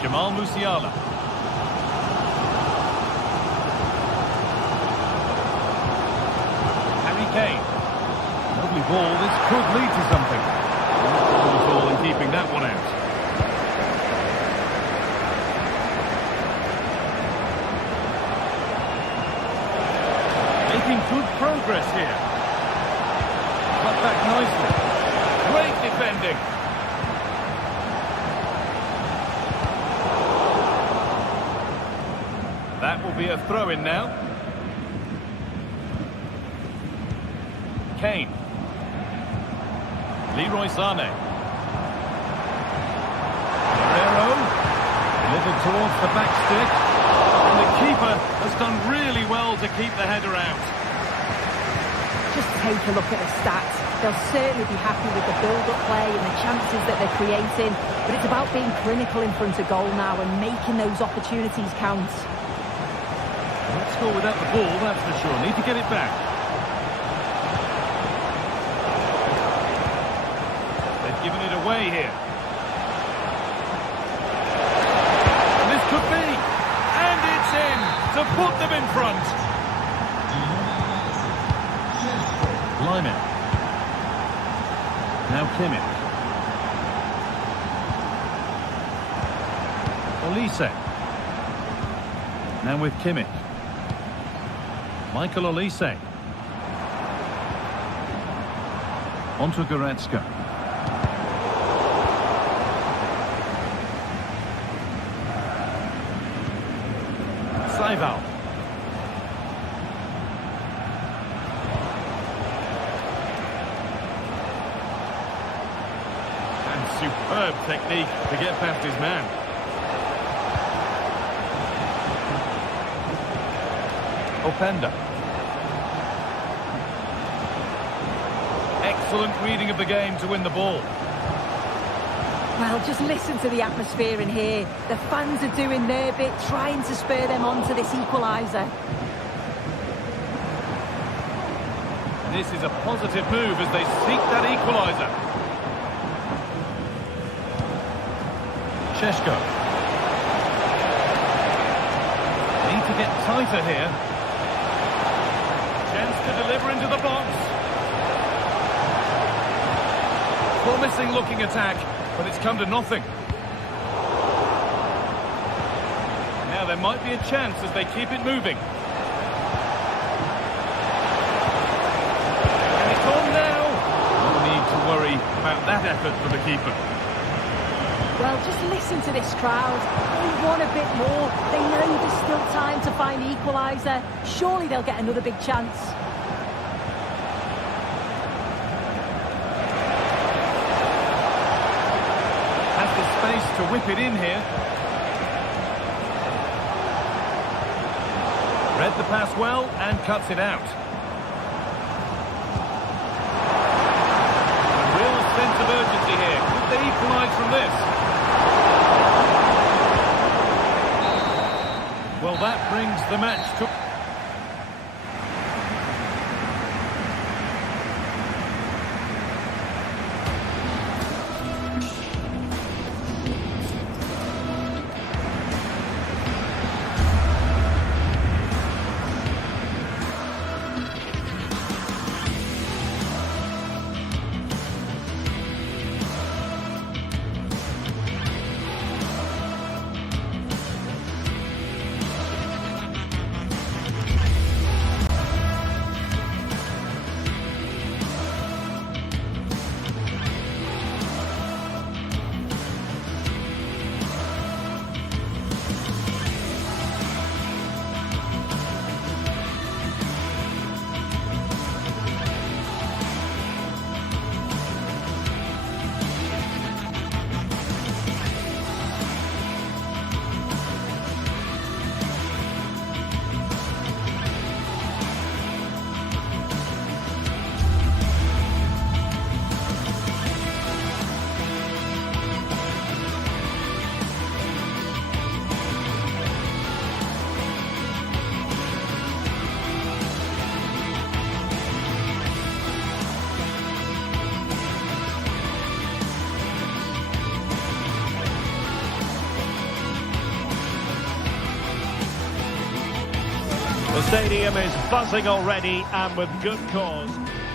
Jamal Musiala. Harry Kane. Lovely ball. This could lead to something. No problem at all in keeping that one out. Making good progress here. Cut back nicely. Great defending. That will be a throw-in now. Kane. Leroy Sané. Aguero, delivered towards the back stick, and the keeper has done really well to keep the header out. Just take a look at the stats. They'll certainly be happy with the build-up play and the chances that they're creating, but it's about being clinical in front of goal now and making those opportunities count. Let's score without the ball, that's for sure. Need to get it back. They've given it away here. And this could be. And it's in to put them in front. Lyman. Now Kimmich. Olise. Now with Kimmich. Michael Olise. On to Goretzka. Saival. And superb technique to get past his man. Openda. Excellent reading of the game to win the ball. Well, just listen to the atmosphere in here. The fans are doing their bit, trying to spur them on to this equaliser. This is a positive move as they seek that equaliser. Šeško. Need to get tighter here. Chance to deliver into the box. Promising looking attack, but it's come to nothing. Now there might be a chance as they keep it moving. And it's on now. No need to worry about that effort for the keeper. Well, just listen to this crowd. They want a bit more. They know there's still time to find the equaliser. Surely they'll get another big chance. Has the space to whip it in here. Read the pass well and cuts it out. A real sense of urgency here. Could they equalise from this? Well, that brings the match to... The stadium is buzzing already, and with good cause.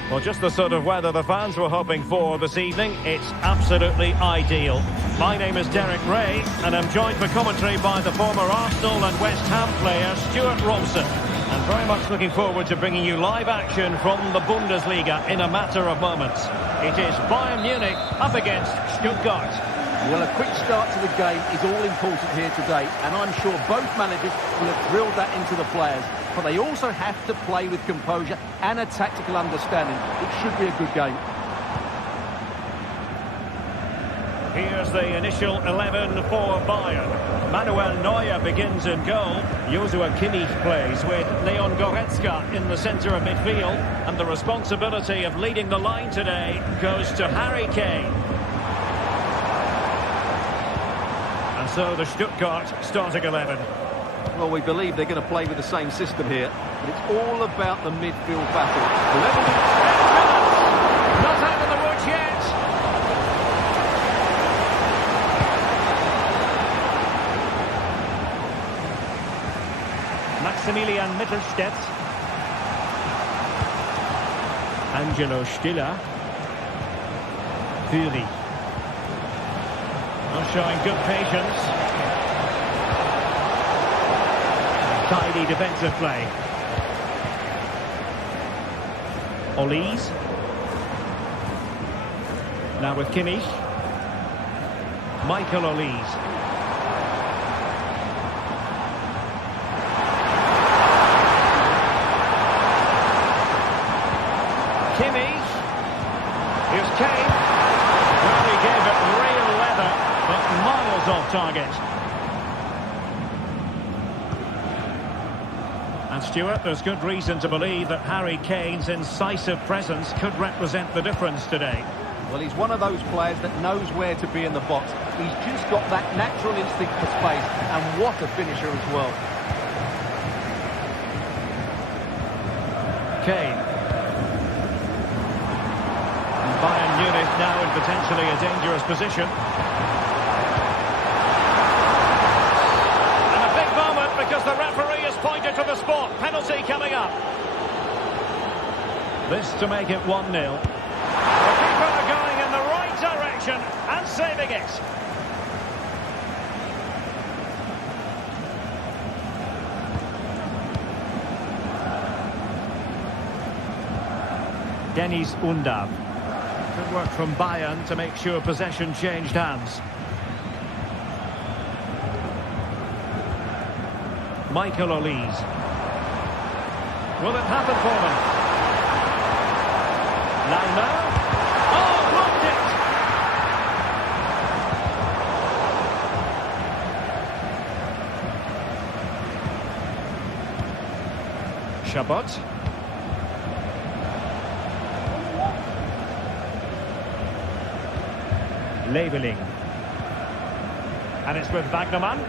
Well, just the sort of weather the fans were hoping for this evening. It's absolutely ideal. My name is Derek Ray, and I'm joined for commentary by the former Arsenal and West Ham player Stuart Robson. And very much looking forward to bringing you live action from the Bundesliga in a matter of moments. It is Bayern Munich up against Stuttgart. Well, a quick start to the game is all important here today, and I'm sure both managers will have drilled that into the players. But they also have to play with composure and a tactical understanding. It should be a good game. Here's the initial 11 for Bayern. Manuel Neuer begins in goal. Joshua Kimmich plays with Leon Goretzka in the centre of midfield. And the responsibility of leading the line today goes to Harry Kane. And so the Stuttgart starting 11. Well, we believe they're going to play with the same system here, but it's all about the midfield battle. Not out of the woods yet. Maximilian Mittelstädt. Angelo Stiller. Fury. Showing good patience. Tidy defensive play. Olise. Now with Kimmich. Michael Olise. Kimmich. Here's Kane. Well, he gave it real leather, but miles off target. And Stuart, there's good reason to believe that Harry Kane's incisive presence could represent the difference today. Well, he's one of those players that knows where to be in the box. He's just got that natural instinct for space, and what a finisher as well. Kane. And Bayern Munich now in potentially a dangerous position. And a big moment because the referee has pointed to the spot. Penalty coming up. This to make it 1-0. The keeper going in the right direction and saving it. Dennis Undav. Good work from Bayern to make sure possession changed hands. Michael Olise. Will it happen for them? Laumer. Oh, blocked it! Chabot. Leveling. And it's with Wagnermann.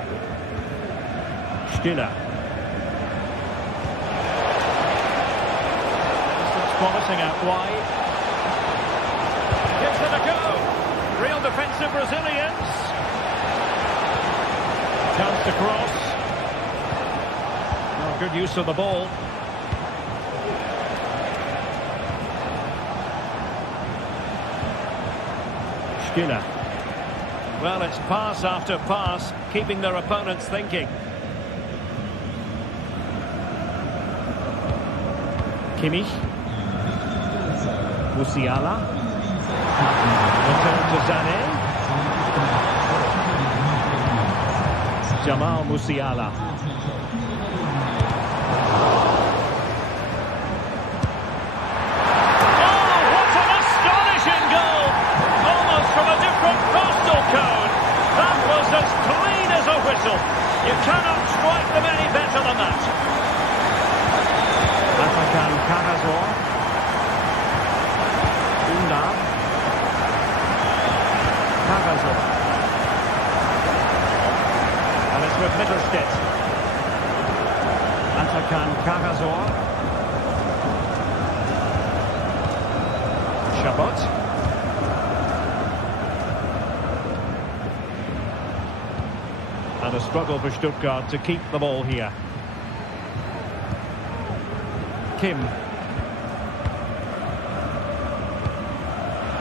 Stiller. This looks promising out wide. Gives it a go. Real defensive resilience. Chance to cross. Oh, good use of the ball. Stiller. Well, it's pass after pass, keeping their opponents thinking. Kimmich. Musiala. Return to Sané. Jamal Musiala. You cannot strike them any better than that. Atakan Karazor. Undav. Karazor. And it's with Mittelstädt. Atakan Karazor. Chabot. And a struggle for Stuttgart to keep the ball here. Kim.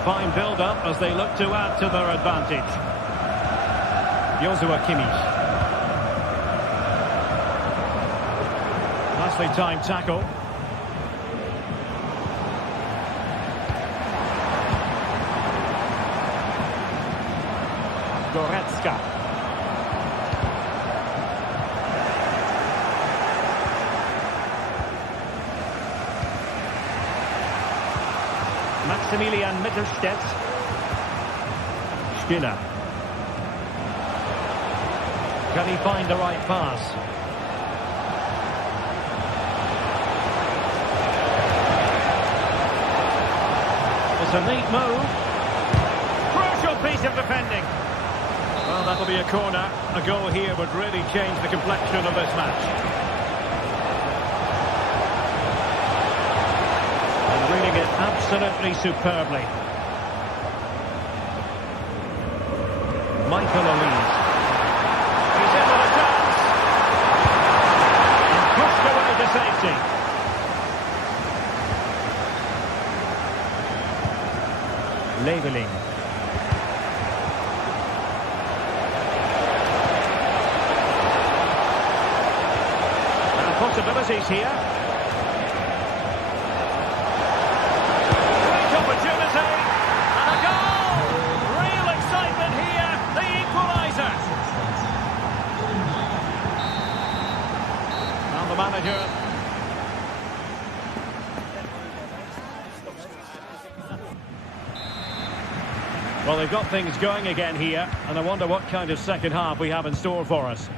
Fine build-up as they look to add to their advantage. Joshua Kimmich. Nicely timed tackle. Goretzka. Maximilian Mittelstädt. Stiller. Can he find the right pass? It's a neat move. Crucial piece of defending. Well, that'll be a corner. A goal here would really change the complexion of this match. And reading it absolutely superbly. Michael Elise. He's in with a chance. And pushed away to safety. Labelling. And possibilities here. Great opportunity. And a goal. Real excitement here. The equaliser. And the manager. Well, they've got things going again here, and I wonder what kind of second half we have in store for us.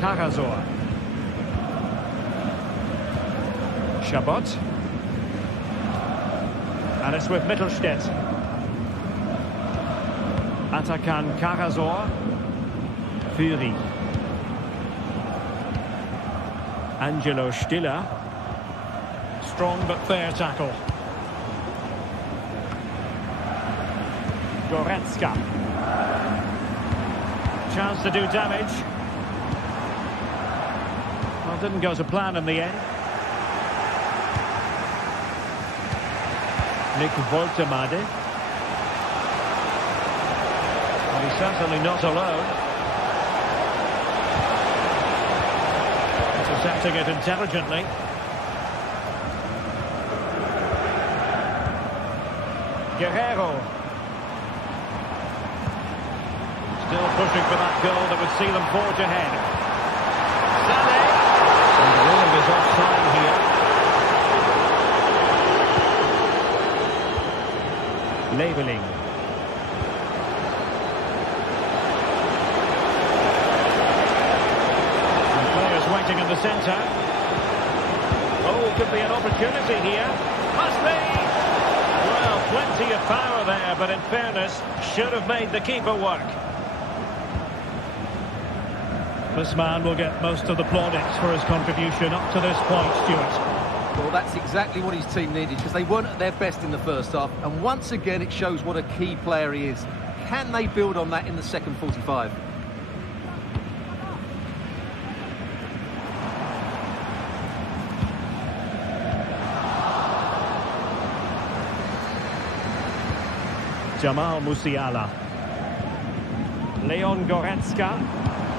Karazor. Chabot. And it's with Mittelstädt. Atakan Karazor. Fury. Angelo Stiller. Strong but fair tackle. Goretzka. Chance to do damage. Well, didn't go to plan in the end. Nick Woltemade. Well, he's certainly not alone. Intercepting it intelligently. Guerrero. Still pushing for that goal that would see them forge ahead. Sané. And the ruling is offside here. Labelling. And players waiting in the centre. Oh, could be an opportunity here. Must be. Well, plenty of power there, but in fairness, should have made the keeper work. This man will get most of the plaudits for his contribution up to this point, Stuart. Well, that's exactly what his team needed, because they weren't at their best in the first half. And once again, it shows what a key player he is. Can they build on that in the second 45? Jamal Musiala. Leon Goretzka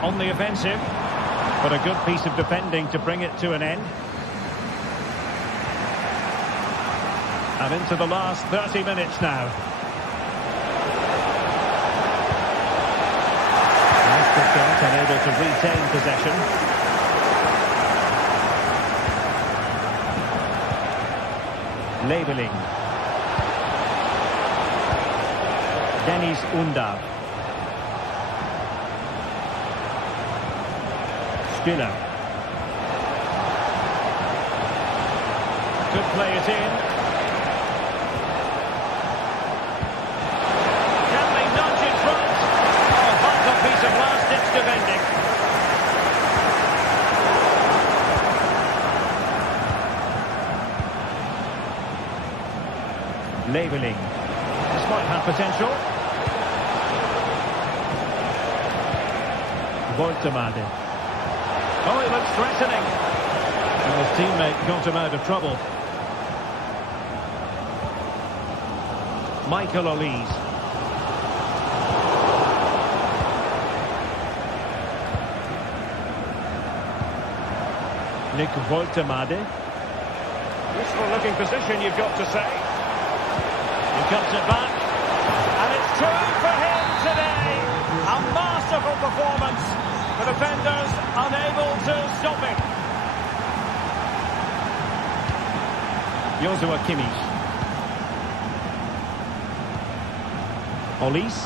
on the offensive, but a good piece of defending to bring it to an end. And into the last 30 minutes now. Nice quick shot, unable to retain possession. Labelling. Dennis Undav. Stiller. Could play it in. Can they nudge in front? Oh, vital piece of last-ditch defending. Labelling. This might have potential. Woltemade. Oh, he looks threatening. And his teammate got him out of trouble. Michael Elise. Nick Woltemade. Useful looking position, you've got to say. He cuts it back. And it's true for him today. A masterful performance. The defenders unable to stop him. Joshua Kimmich. Olise.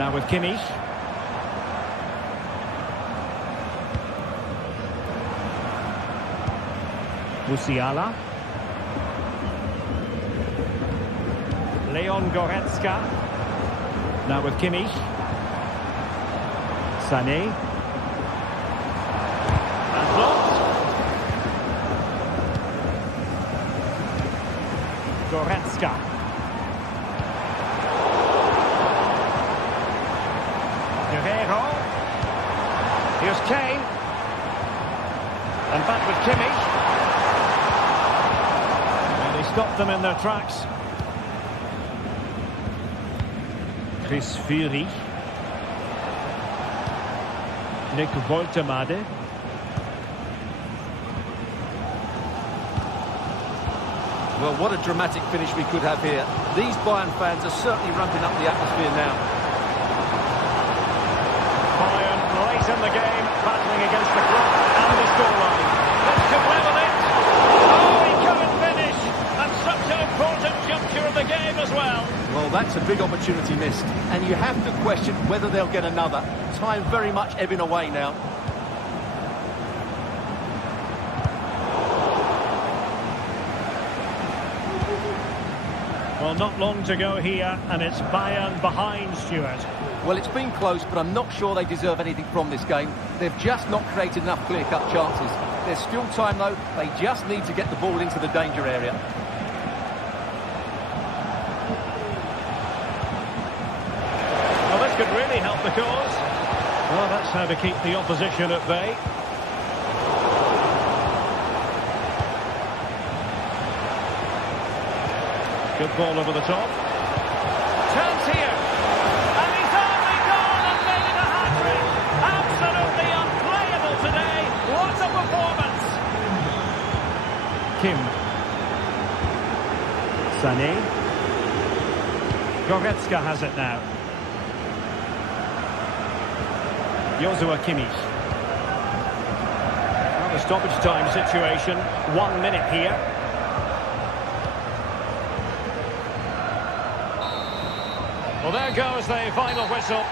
Now with Kimmich. Musiala. Leon Goretzka. Now with Kimmich. Sané. And blocked. Goretzka. Guerrero. Here's Kane. And back with Kimmich. And he stopped them in their tracks. Chris Fury. Nick Woltemade. Well, what a dramatic finish we could have here. These Bayern fans are certainly ramping up the atmosphere now. Bayern late in the game, battling against the clock and the scoreline. This could level it. Oh, he couldn't finish. And such an important juncture of the game as well. Well, that's a big opportunity missed. And you have to question whether they'll get another. Time very much ebbing away now. Well, not long to go here, and it's Bayern behind, Stuart. Well, it's been close, but I'm not sure they deserve anything from this game. They've just not created enough clear-cut chances. There's still time, though. They just need to get the ball into the danger area. Well, this could really help the cause. Well, that's how to keep the opposition at bay. Good ball over the top. Chance here. And he's only gone and made it a hat-trick. Absolutely unplayable today. What a performance. Kim. Sané. Goretzka has it now. Joshua Kimmich. Well, the stoppage time situation. 1 minute here. Well, there goes the final whistle.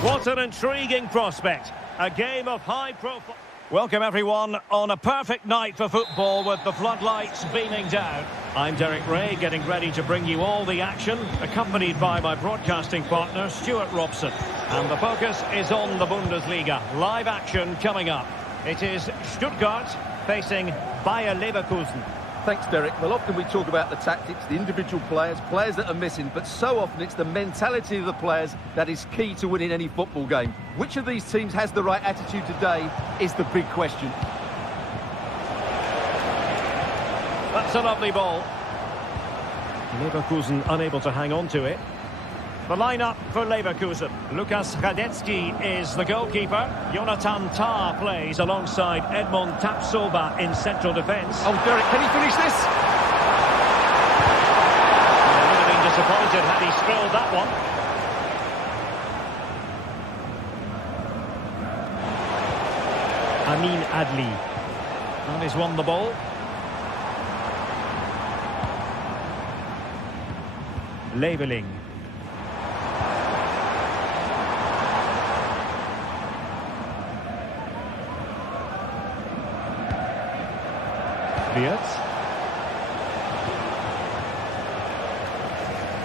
What an intriguing prospect. A game of high profile. Welcome everyone on a perfect night for football with the floodlights beaming down. I'm Derek Ray, getting ready to bring you all the action, accompanied by my broadcasting partner Stuart Robson. And the focus is on the Bundesliga. Live action coming up. It is Stuttgart facing Bayer Leverkusen. Thanks, Derek. Well, often we talk about the tactics, the individual players, players that are missing, but so often it's the mentality of the players that is key to winning any football game. Which of these teams has the right attitude today is the big question. That's a lovely ball. Leverkusen unable to hang on to it. The lineup for Leverkusen. Lukas Radetzky is the goalkeeper. Jonathan Tah plays alongside Edmond Tapsoba in central defence. Oh, Derek, can he finish this? He would have been disappointed had he spilled that one. Amin Adli. And he's won the ball. Leveling.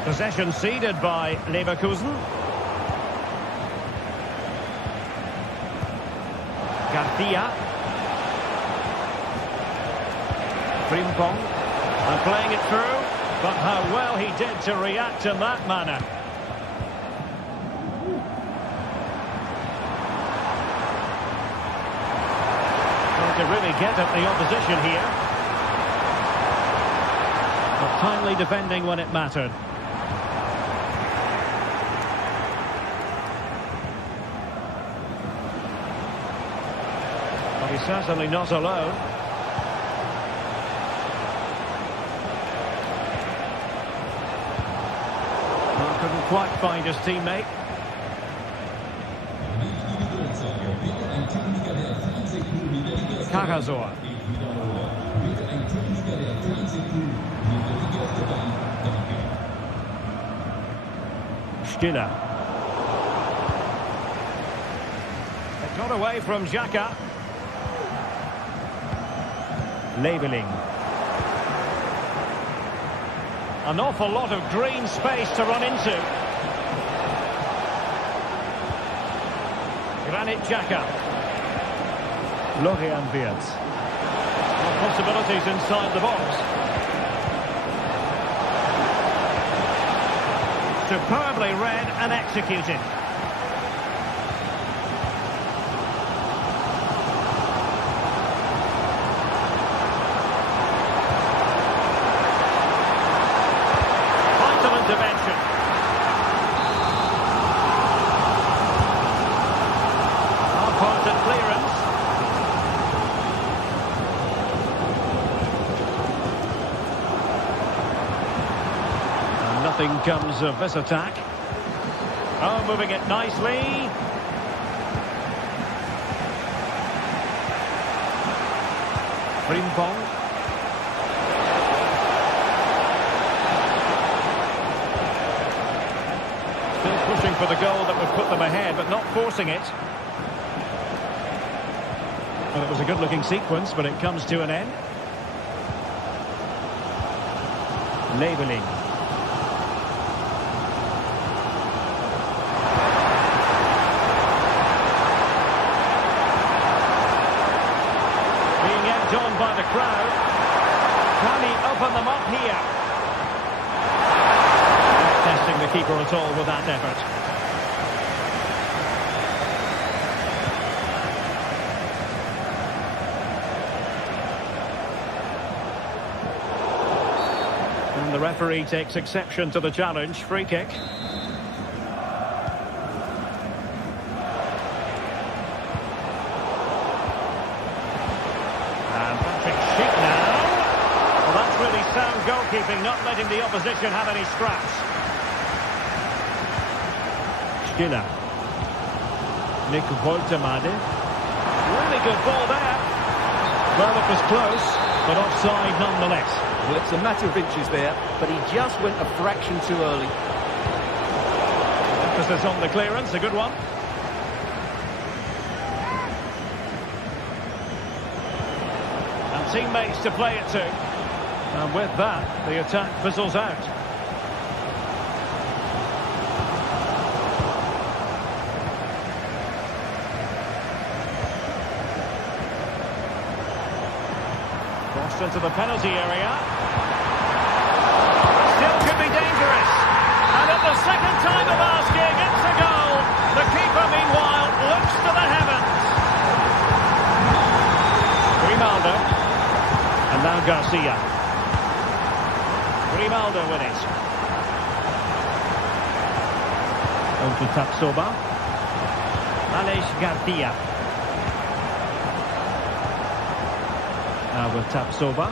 Possession ceded by Leverkusen. Garcia. Frimpong. And playing it through. But how well he did to react in that manner. Trying to really get at the opposition here. But timely defending when it mattered. But he's certainly not alone. Well, couldn't quite find his teammate. Karasor. Stiller. It got away from Xhaka. Leveling. An awful lot of green space to run into. Granit Xhaka. Florian Wirtz. Possibilities inside the box. Superbly read and executed. Vital intervention. Important clearance. Nothing comes of this attack. Oh, moving it nicely. Frimpong. Still pushing for the goal that would put them ahead, but not forcing it. Well, it was a good-looking sequence, but it comes to an end. Leveling. On by the crowd. Can he open them up here? Not testing the keeper at all with that effort. And the referee takes exception to the challenge. Free kick. Sound goalkeeping, not letting the opposition have any scraps. Stiller. Nick Woltemade. Really good ball there. Well, it was close, but offside nonetheless. Well, it's a matter of inches there, but he just went a fraction too early. Emphasis on the clearance, a good one. And teammates to play it to. And with that, the attack fizzles out. Crossed into the penalty area. Still could be dangerous. And at the second time of asking, it's a goal. The keeper, meanwhile, looks to the heavens. Grimaldo. And now Garcia. Grimaldo with it. On to Tapsoba. Aleix Garcia. Now with Tapsoba.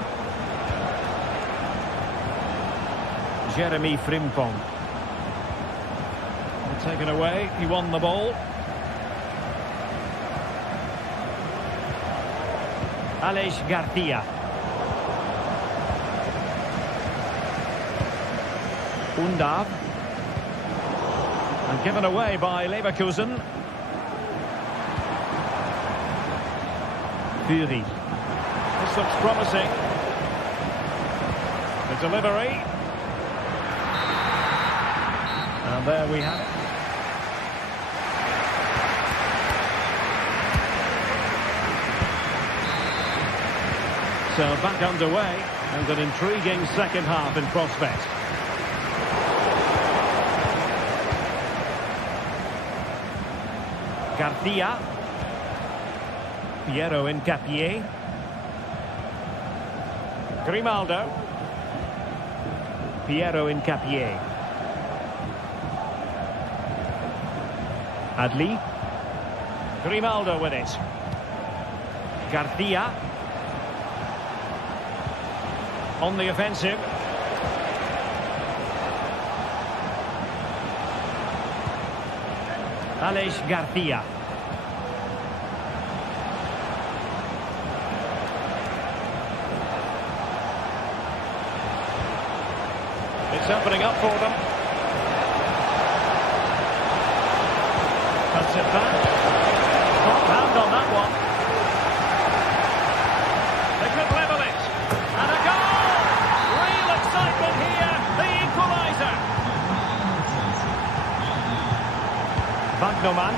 Jeremy Frimpong. Taken away, he won the ball. Aleix Garcia. Undav. And given away by Leverkusen. Fury. This looks promising. The delivery. And there we have it. So back underway, and an intriguing second half in prospect. Garcia. Piero Hincapié. Grimaldo. Piero Hincapié. Adli. Grimaldo with it. Garcia. On the offensive. Aleix Garcia. It's opening up for them. Cuts it back. Top hand on that one. They could level it. And a goal! Real excitement here. The equaliser. Wagnerman.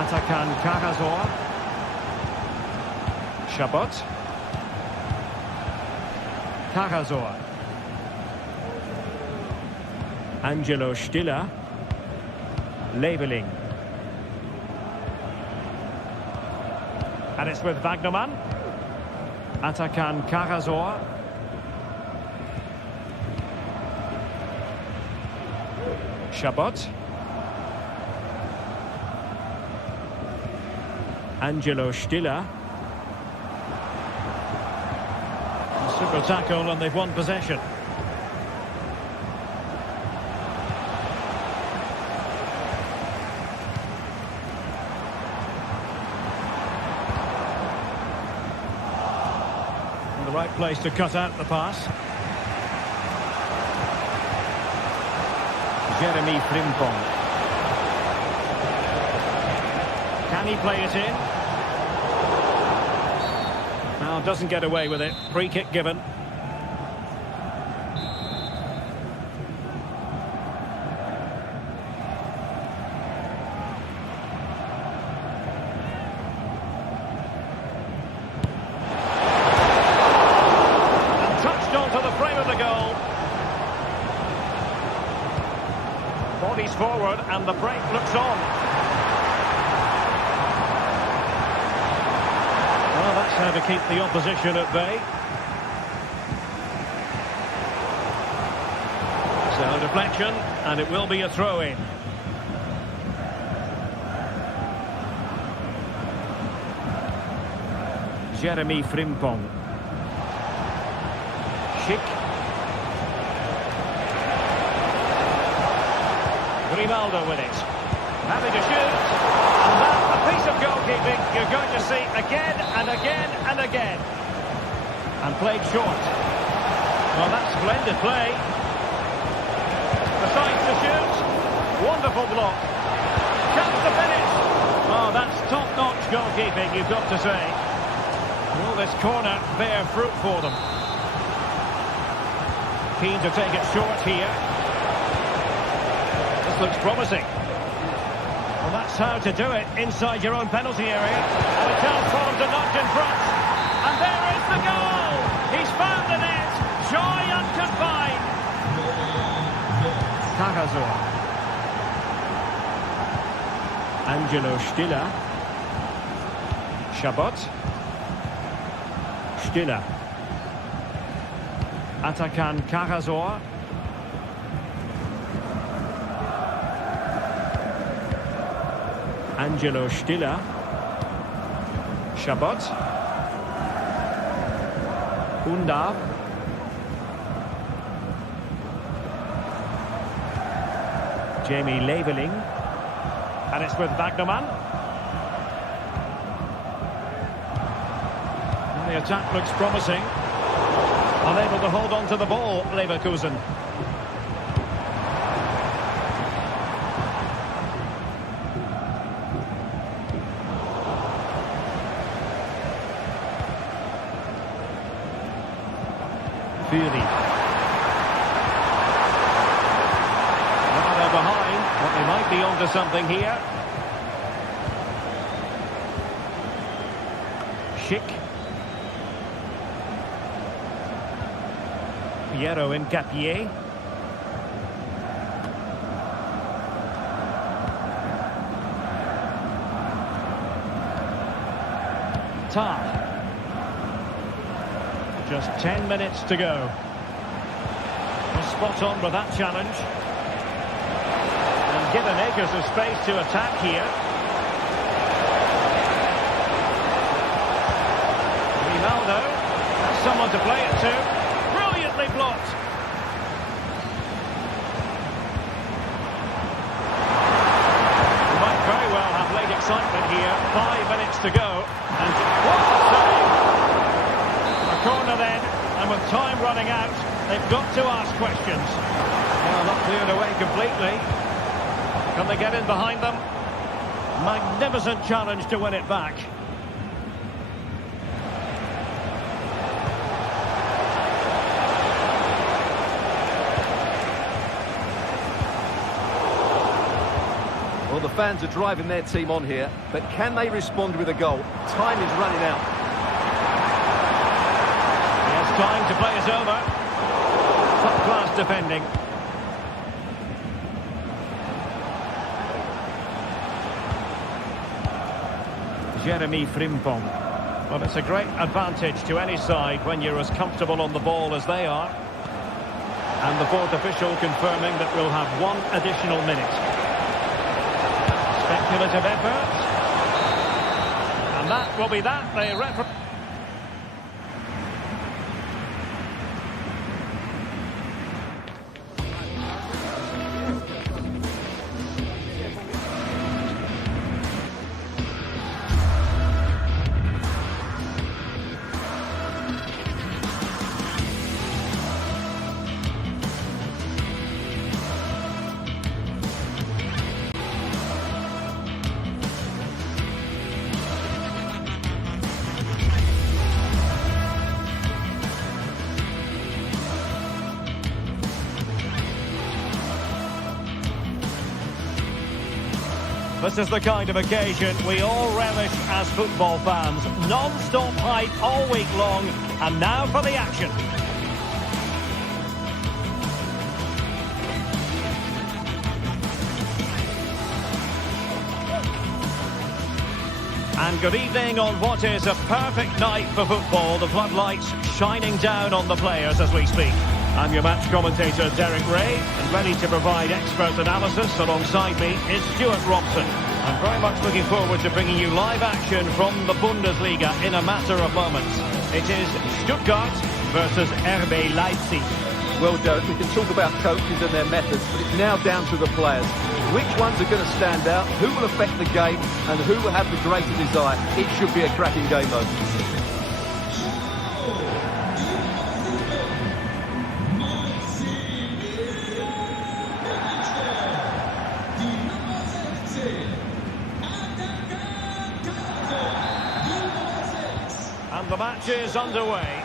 Atakan Karasor. Chabot. Karasor. Angelo Stiller. Labeling. And it's with Wagnerman. Atakan Karasor. Chabot. Angelo Stiller. Super tackle and they've won possession. And the right place to cut out the pass. Jeremy Frimpong. Can he play it in? Now doesn't get away with it. Free kick given. And touched onto the frame of the goal. Bodies forward and the break looks on. Well, that's how to keep the opposition at bay. So deflection, and it will be a throw-in. Jeremy Frimpong. Schick. Grimaldo with it. Having to shoot. And that's a piece of goalkeeping you're going to see again and again and again. And played short. Well, that's splendid play. Decides to shoot. Wonderful block. Chance to finish. Oh, that's top-notch goalkeeping, you've got to say. Will this corner bear fruit for them? Keen to take it short here. This looks promising. Well, That's how to do it inside your own penalty area. And a chance for him to nudge in front. And there is the goal! He's found the net! Joy unconfined! Tagazor. Angelo Stiller. Chabot. Stiller. Atakan Karazor. Angelo Stiller. Chabot. Undav. Jamie Leveling. And it's with Wagnerman. And the attack looks promising. Unable to hold on to the ball, Leverkusen. Fury. Now they're behind, but they might be onto something here. Schick. Piero Incapié. Tar. Just 10 minutes to go. Spot on with that challenge. And given acres of space to attack here. Ronaldo. That's someone to play it to. Brilliantly blocked. We might very well have late excitement here. 5 minutes to go. And what a save! Corner then, and with time running out, they've got to ask questions. Well, not cleared away completely. Can they get in behind them? Magnificent challenge to win it back. Well, the fans are driving their team on here, but can they respond with a goal? Time is running out. Time to play is over. Top-class defending. Jeremy Frimpong. Well, it's a great advantage to any side when you're as comfortable on the ball as they are. And the fourth official confirming that we'll have 1 additional minute. Speculative effort. And that will be that. The referee. This is the kind of occasion we all relish as football fans. Non-stop hype all week long, and now for the action. And good evening on what is a perfect night for football. The floodlights shining down on the players as we speak. I'm your match commentator, Derek Ray, and ready to provide expert analysis alongside me is Stuart Robson. I'm very much looking forward to bringing you live action from the Bundesliga in a matter of moments. It is Stuttgart versus RB Leipzig. Well, Derek, we can talk about coaches and their methods, but it's now down to the players. Which ones are going to stand out, who will affect the game, and who will have the greater desire? It should be a cracking game, though. The match is underway.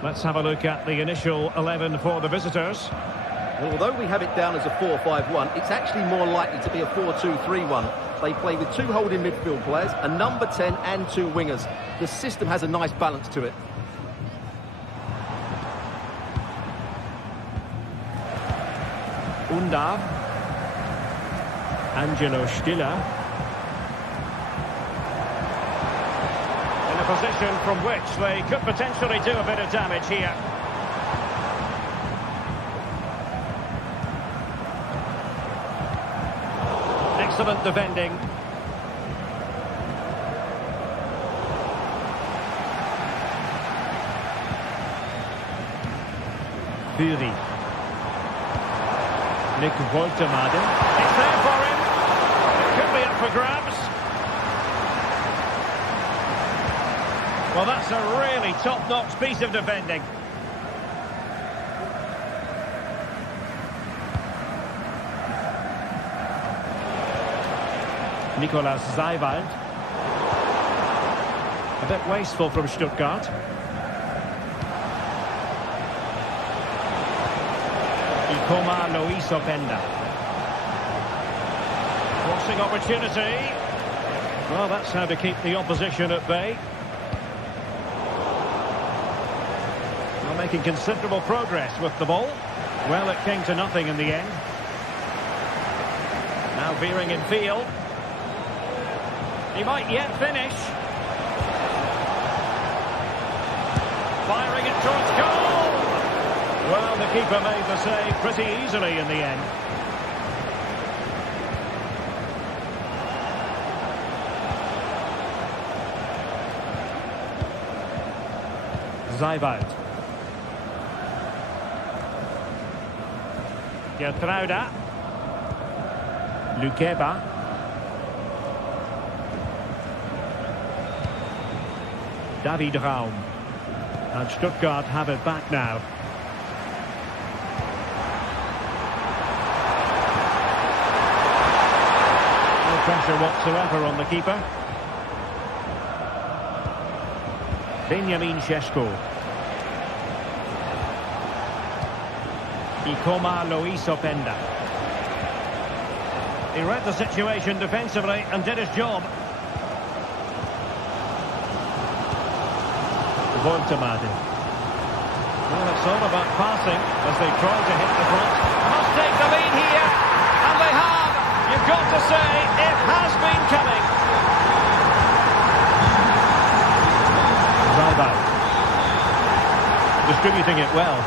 Let's have a look at the initial 11 for the visitors. Well, although we have it down as a 4-5-1, it's actually more likely to be a 4-2-3-1. They play with 2 holding midfield players, a number 10 and 2 wingers. The system has a nice balance to it. Undav. Angelo Stiller. In a position from which they could potentially do a bit of damage here. Excellent defending. Fury. Nick Woltermaden. It's there for him. It could be up for grabs. Well, that's a really top-notch piece of defending. Nicolas Seiwald. A bit wasteful from Stuttgart. Ikoma Lois Openda. Crossing opportunity. Well, that's how to keep the opposition at bay. Well, making considerable progress with the ball. Well, it came to nothing in the end. Now veering in field. He might yet finish. Firing it towards goal. Well, the keeper made the save pretty easily in the end. Seiwald. Gertruida. Lukeba. David Raum. And Stuttgart have it back now. No pressure whatsoever on the keeper. Benjamin Šeško. Ikoma Lois Openda. He read the situation defensively and did his job. Woltermaden. Well, it's all about passing as they try to hit the front. Must take the lead here, and they have. You've got to say, it has been coming. Seiwald. Distributing it well.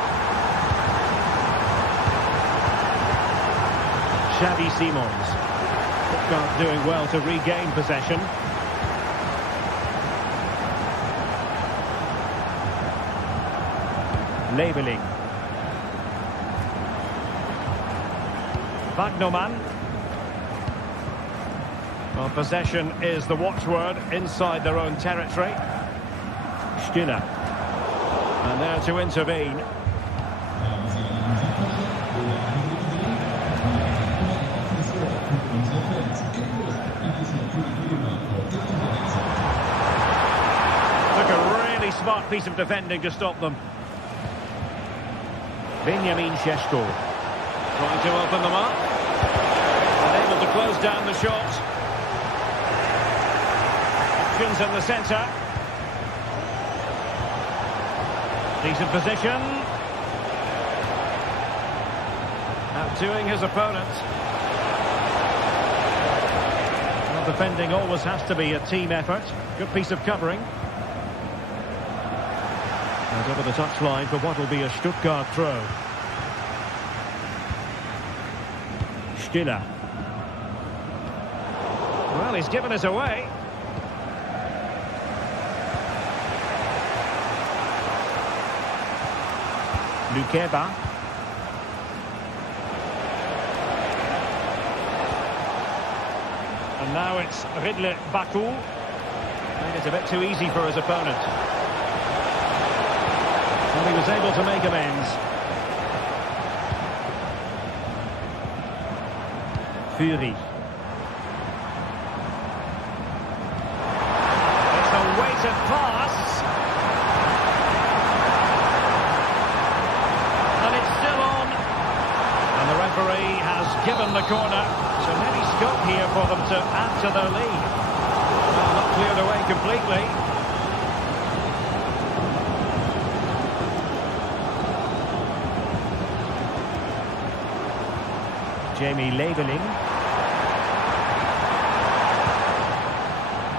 Xavi Simons. Stuttgart doing well to regain possession. Labeling. Wagnerman. Well, possession is the watchword inside their own territory. Stiller. And there to intervene. Look, a really smart piece of defending to stop them. Benjamin Šeško trying to open them up and able to close down the shot. Options in the centre. Decent position. Outdoing his opponent. Well, defending always has to be a team effort. Good piece of covering. And over the touchline for what will be a Stuttgart throw. Stiller. Well, he's given us away. Lukeba. And now it's Ridle Baku. Made it a bit too easy for his opponent. Well, he was able to make amends. Fury. It's a weighted pass. And it's still on. referee has given the corner, so maybe scope here for them to add to their lead. Well, not cleared away completely. Jamie Leveling.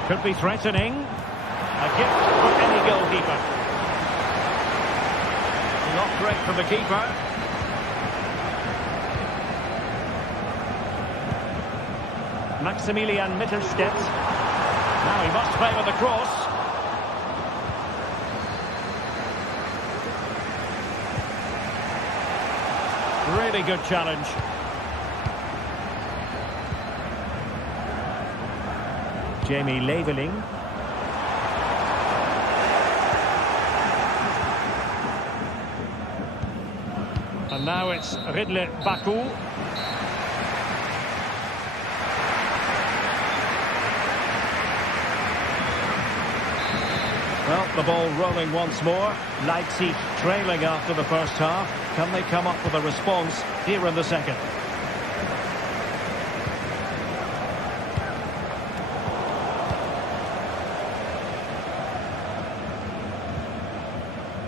Could be threatening. A gift for any goalkeeper. Not great for the keeper. Maximilian Mittelstädt. Now he must play with the cross. Really good challenge. Jamie Leveling. And now it's Ridley Baku. Well, the ball rolling once more. Leipzig trailing after the first half. Can they come up with a response here in the second?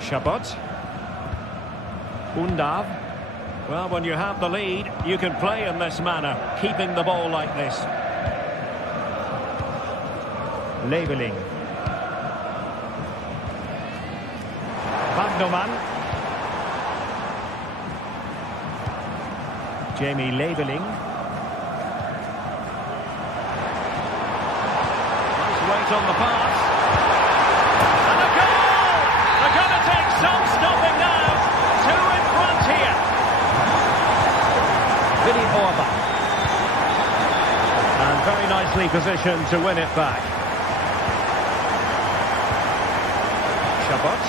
Chabot. Undav. Well, when you have the lead, you can play in this manner, keeping the ball like this. Leveling. Wagnerman. Jamie Leveling. Nice weight on the pass. And a goal! They're going to take some stopping now. Two in front here. Vinny Orba. And very nicely positioned to win it back. Chabot.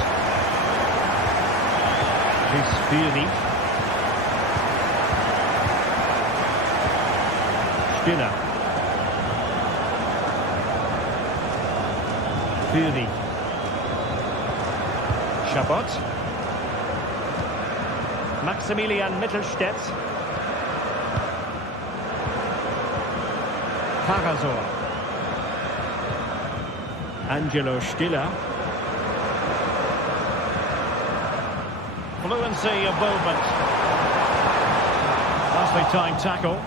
Fürni. Stiller. Fürni. Chabot. Maximilian Mittelstädt. Karasor. Angelo Stiller. Fluency of movement. Nicely timed tackle.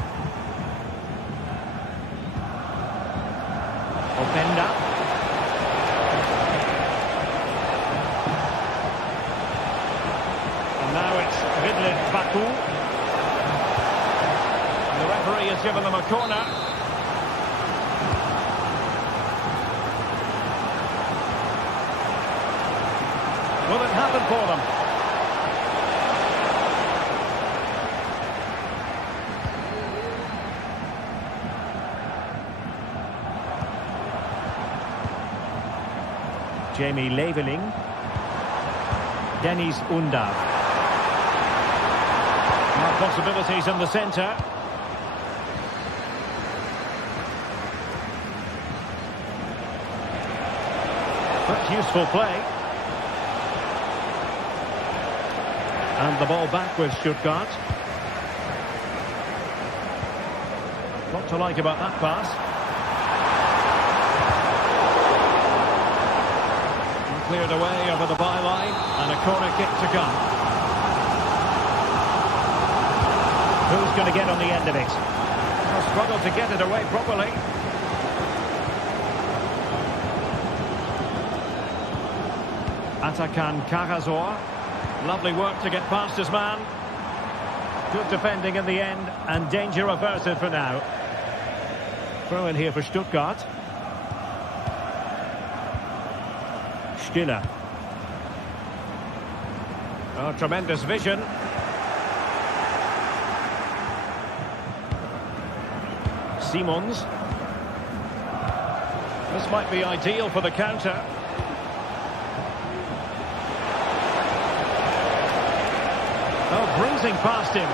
Openda. And now it's Ridley Baku. And the referee has given them a corner. Will it happen for them? Jamie Leveling. Dennis Undav. Now possibilities in the centre. That's useful play. And the ball back with Stuttgart. What to like about that pass? Cleared away over the byline, and a corner kick to come. Who's going to get on the end of it? They'll struggle to get it away properly. Atakan Karasor. Lovely work to get past his man. Good defending in the end, and danger averted for now. Throw in here for Stuttgart. Stiller. Oh, tremendous vision. Simons. This might be ideal for the counter. Oh, bruising past him.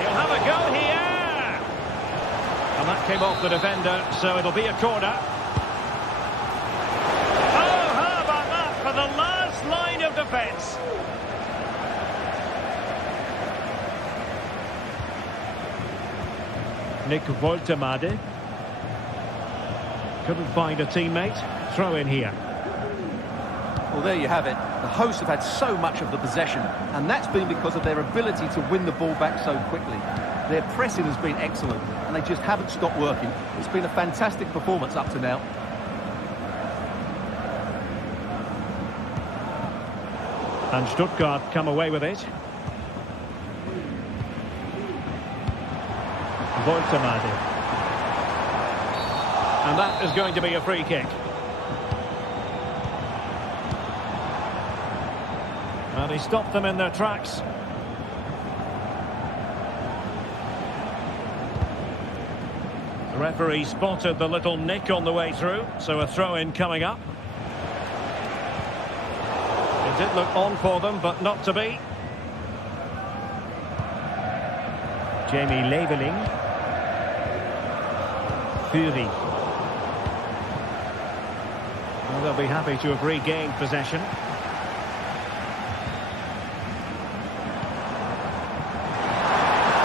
He'll have a go here. And that came off the defender, so it'll be a corner. The last line of defence. Nick Woltemade. Couldn't find a teammate. Throw in here. Well, there you have it. The hosts have had so much of the possession, and that's been because of their ability to win the ball back so quickly. Their pressing has been excellent, and they just haven't stopped working. It's been a fantastic performance up to now. And Stuttgart come away with it. Woltemade. And that is going to be a free kick. And he stopped them in their tracks. The referee spotted the little nick on the way through, so a throw-in coming up. It did look on for them, but not to be. Jamie Leveling. Fury. Well, they'll be happy to have regained possession.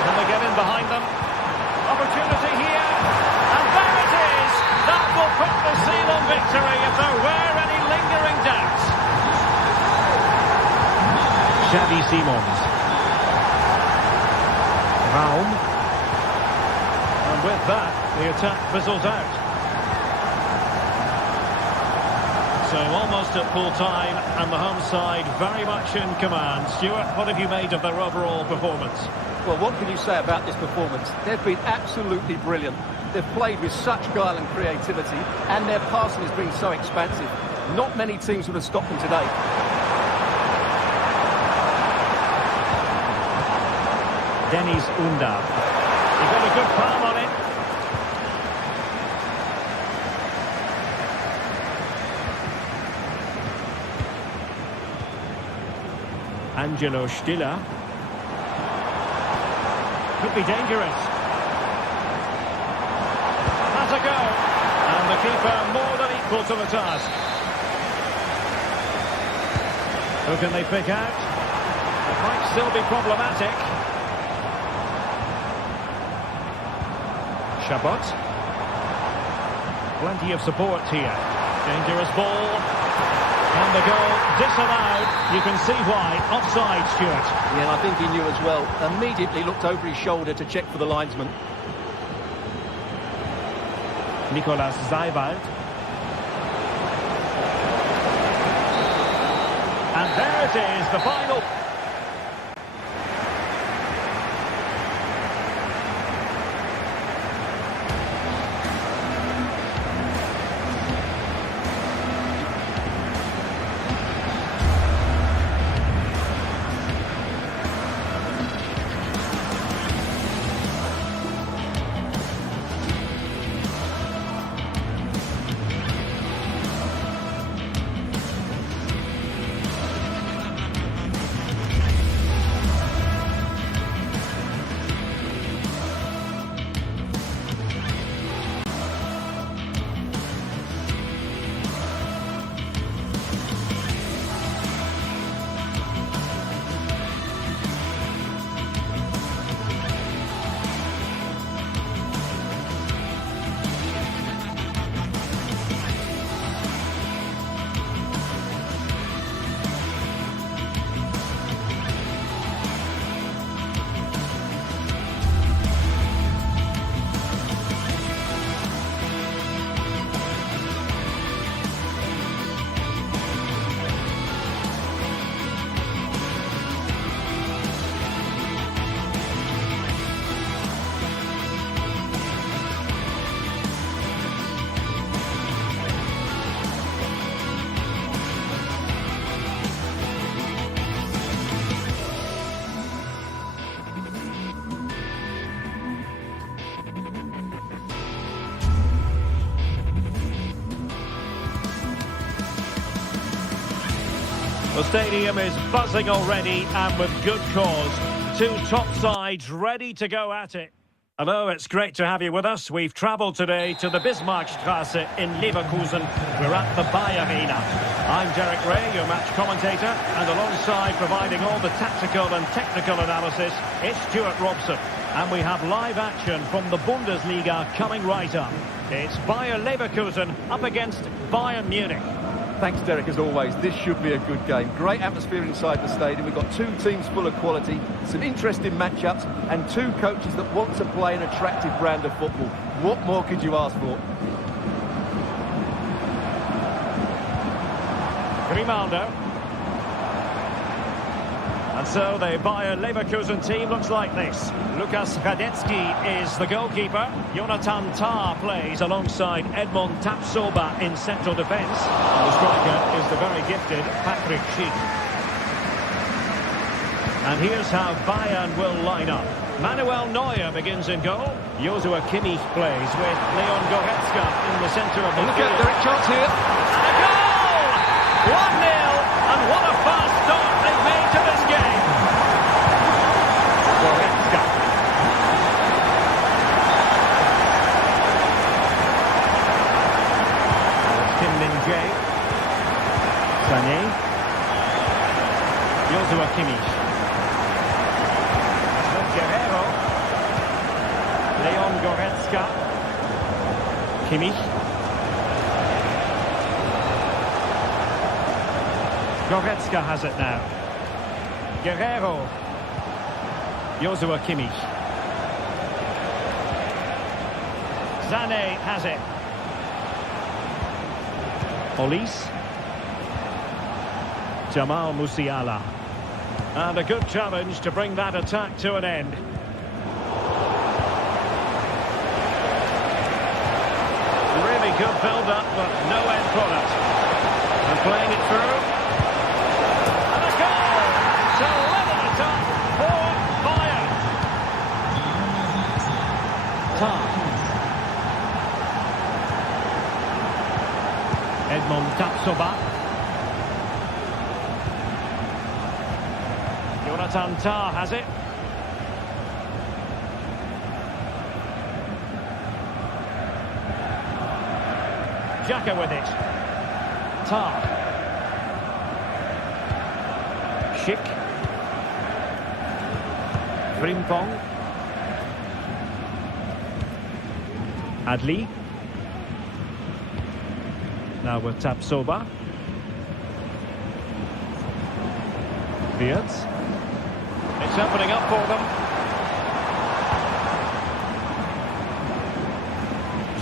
Can they get in behind them? Opportunity here. And there it is. That will put the seal on victory if there were any lingering doubts. Xavi Simons. Raum. And with that, the attack fizzles out. So almost at full time, and the home side very much in command. Stuart, what have you made of their overall performance? Well, what can you say about this performance? They've been absolutely brilliant. They've played with such guile and creativity, and their passing has been so expansive. Not many teams would have stopped them today. Dennis Unda. He got a good palm on it. Angelo Stiller. Could be dangerous. That's a go. And the keeper more than equal to the task. Who can they pick out? It might still be problematic. Chabot. Plenty of support here. Dangerous ball. And the goal disallowed. You can see why. Offside, Stuart. Yeah, and I think he knew as well. Immediately looked over his shoulder to check for the linesman. Nicolas Seiwald. And there it is, the final. The stadium is buzzing already, and with good cause. Two top sides ready to go at it. Hello, it's great to have you with us. We've travelled today to the Bismarckstraße in Leverkusen. We're at the Bayer Arena. I'm Derek Ray, your match commentator, and alongside providing all the tactical and technical analysis, it's Stuart Robson. And we have live action from the Bundesliga coming right up. It's Bayer Leverkusen up against Bayern Munich. Thanks, Derek, as always. This should be a good game. Great atmosphere inside the stadium. We've got two teams full of quality, some interesting matchups, and two coaches that want to play an attractive brand of football. What more could you ask for? Grimaldo. And so the Bayer Leverkusen team looks like this. Lukas Radetzky is the goalkeeper. Jonathan Tah plays alongside Edmond Tapsoba in central defence. And the striker is the very gifted Patrick Schick. And here's how Bayern will line up. Manuel Neuer begins in goal. Joshua Kimmich plays with Leon Goretzka in the centre of the field. Look at Derek, chance here. And a goal! 1-0, and what a fast start they've made to this game. Goretzka. Kim Min-jae. Sané. Joshua Kimmich. Guerrero. Leon Goretzka. Kimmich. Goretzka has it now. Guerrero. Joshua Kimmich. Sané has it. Olise. Jamal Musiala. And a good challenge to bring that attack to an end. Really good build-up, but no end product. And playing it through. And a goal! To level it up for Bayern. Tah. Edmond Tapsoba. Jonathan Tah has it. Xhaka with it. Tah. Schick. Frimpong. Adli. Now with Tapsoba. Wirtz. It's opening up for them.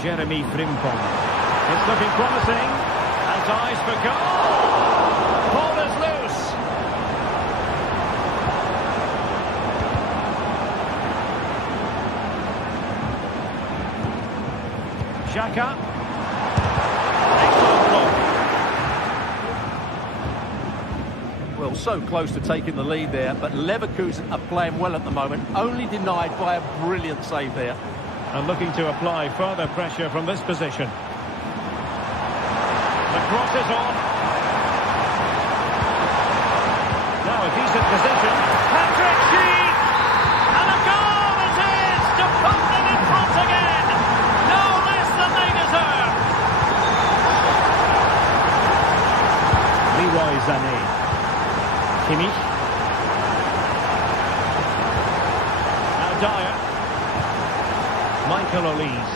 Jeremy Frimpong. It's looking promising. Has eyes for goal. Ball is loose. Xhaka. Excellent block. Well, so close to taking the lead there, but Leverkusen are playing well at the moment, only denied by a brilliant save there. And looking to apply further pressure from this position. The cross is on. Now a decent position. Patrick Schick! And a goal it is to put them in front again. No less than they deserve. Leroy Sané. Kimmich. Now Dyer. Michael Olise.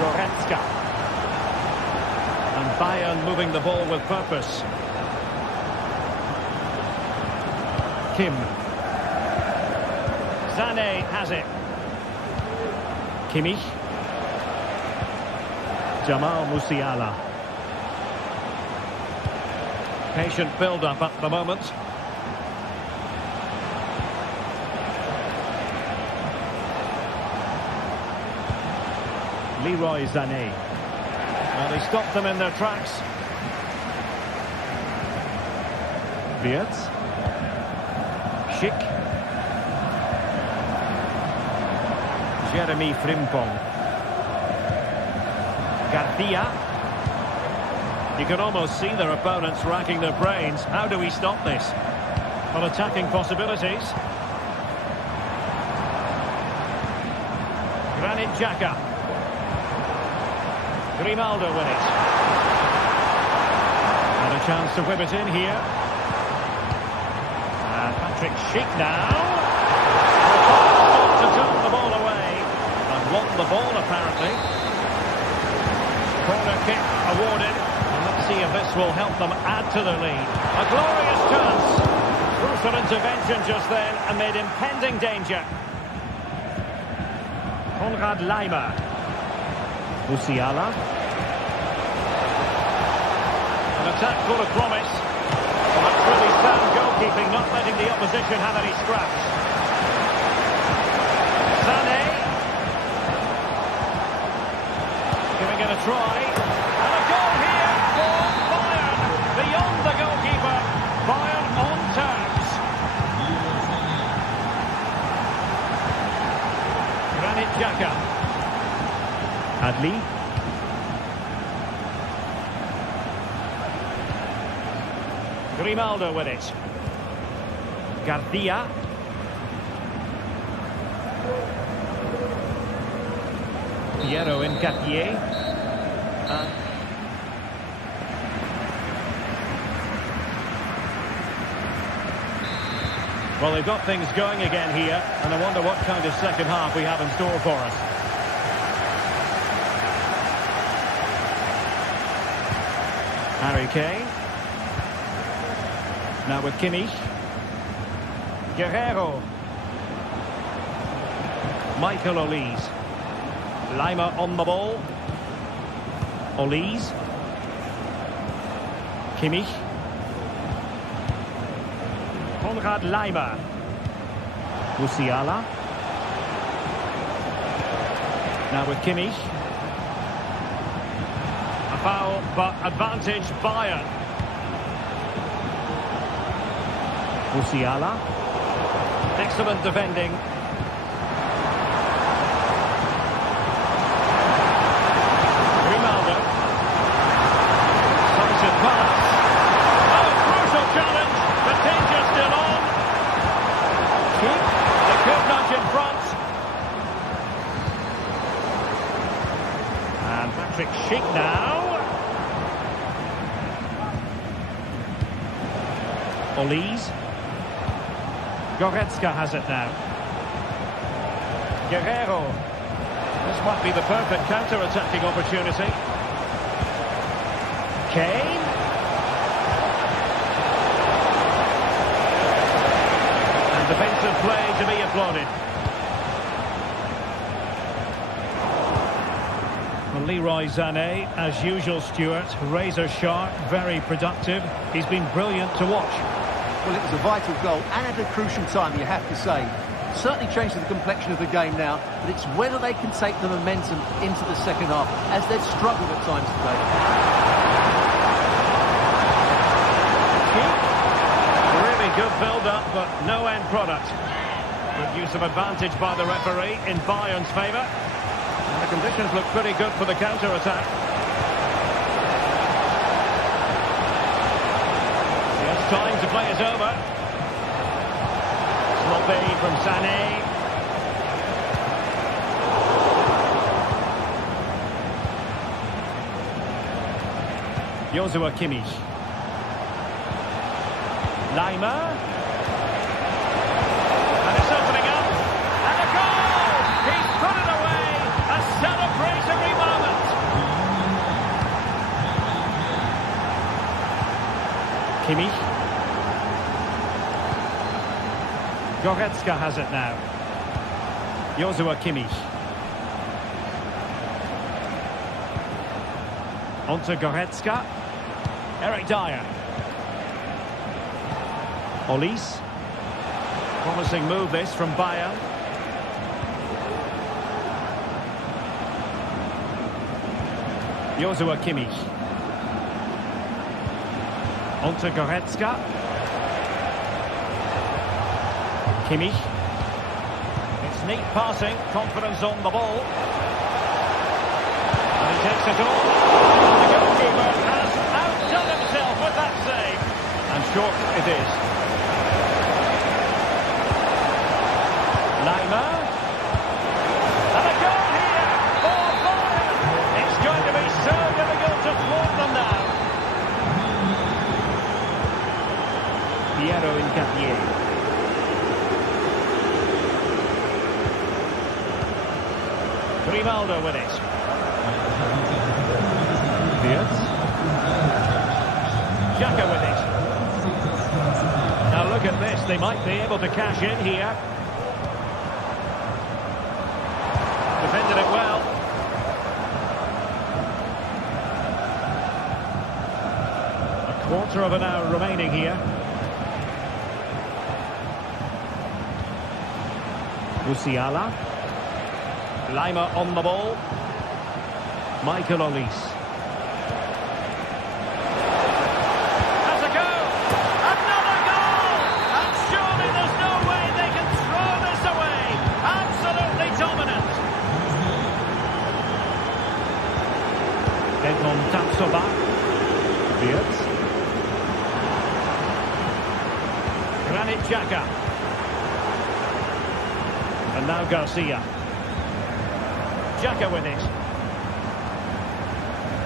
Goretzka. And Bayern moving the ball with purpose. Kim. Sané has it. Kimmich. Jamal Musiala. Patient build-up at the moment. Leroy Sané. Well, they stopped them in their tracks. Wirtz. Schick. Jeremy Frimpong. Garcia. You can almost see their opponents racking their brains. How do we stop this? Well, attacking possibilities. Granit Xhaka. Grimaldo with it. And a chance to whip it in here. And Patrick Schick now. if this will help them add to the lead. A glorious chance. Crucial intervention just then amid impending danger. Konrad Laimer. Musiala. An attack full of promise. That's really sound goalkeeping, not letting the opposition have any scraps. Sané. Giving it a try. And a goal here for Bayern. Beyond the goalkeeper. Bayern on terms. Granit Xhaka. Adli. Grimaldo with it. Garcia. Piero Nketiah. Well, they've got things going again here, and I wonder what kind of second half we have in store for us. Harry Kane. Now with Kimmich. Guerrero. Michael Olise. Laimer on the ball. Olise. Kimmich. Konrad Laimer. Musiala. Now with Kimmich. A foul, but advantage Bayern. Musiala. Excellent defending. Grimaldo. Decisive pass. Oh, crucial challenge. The danger still on. Keep. They could nudge in front. And Patrick Schick now. Olise. Goretzka has it now. Guerrero. This might be the perfect counter-attacking opportunity. Kane. And defensive play to be applauded. Well, Leroy Sané, as usual, Stuart, razor sharp, very productive. He's been brilliant to watch. Well, it was a vital goal and at a crucial time, you have to say. Certainly changed the complexion of the game now, but it's whether they can take the momentum into the second half, as they've struggled at times today. Really good build-up, but no end product. Good use of advantage by the referee in Bayern's favour. And the conditions look pretty good for the counter-attack. It's time to play it over. Sloppy from Sané. Joshua Kimmich. Laimer. And it's opening up. And a goal! He's put it away. A celebratory moment. Kimmich. Goretzka has it now. Joshua Kimmich. On to Goretzka. Eric Dyer. Olise. Promising move this from Bayern. Joshua Kimmich. On to Goretzka. Kimmich. It's neat passing, confidence on the ball. And he takes it on. The goalkeeper has outdone himself with that save. And short it is. Laimer. And a goal here for Bayern. It's going to be so difficult to thwart them now. Piero Nketiah. Grimaldo with it. Diaz. Xhaka with it. Now look at this, they might be able to cash in here. Defended it well. A quarter of an hour remaining here. Musiala. Lima on the ball. Michael Olise. Has a go! Another goal! And surely there's no way they can throw this away. Absolutely dominant. Edmond Tapsoba. Beard. Granit Xhaka. And now Garcia. Xhaka with it.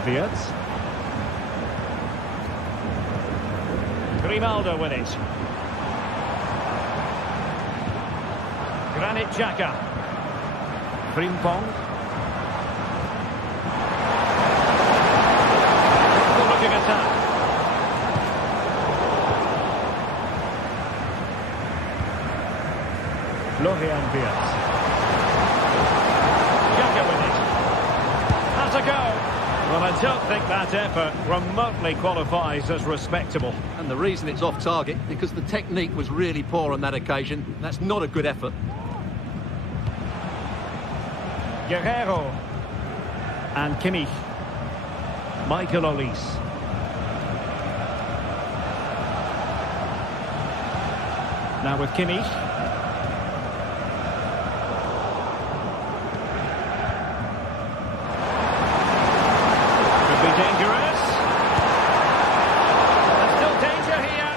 Beard. Grimaldo with it. Granit Xhaka. Frimpong. Good looking attack. Florian Wirtz. Xhaka with it. Has a go. Well, I don't think that effort remotely qualifies as respectable. And the reason it's off target, because the technique was really poor on that occasion. That's not a good effort. Guerrero. And Kimmich. Michael Olise. Now with Kimmich. Dangerous. There's still danger here.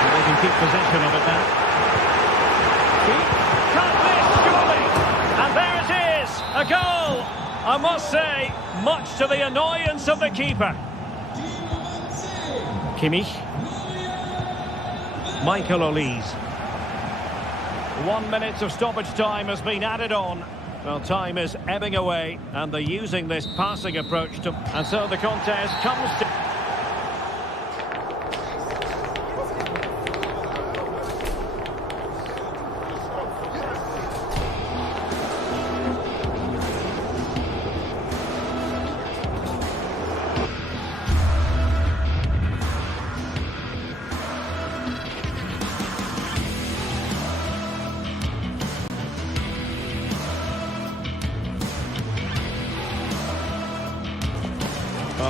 And they can keep possession of it now. Can't miss, surely. And there it is, a goal. I must say, much to the annoyance of the keeper. Kimmich. Michael Olise. 1 minute of stoppage time has been added on. Well, time is ebbing away, and they're using this passing approach to... And so the contest comes to...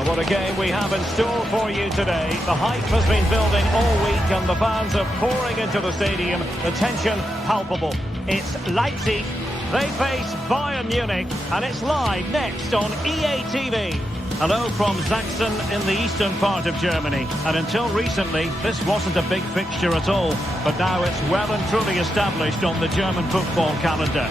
What a game we have in store for you today. The hype has been building all week and the fans are pouring into the stadium. The tension palpable. It's Leipzig. They face Bayern Munich and it's live next on EA TV. Hello from Sachsen in the eastern part of Germany. And until recently, this wasn't a big fixture at all. But now it's well and truly established on the German football calendar.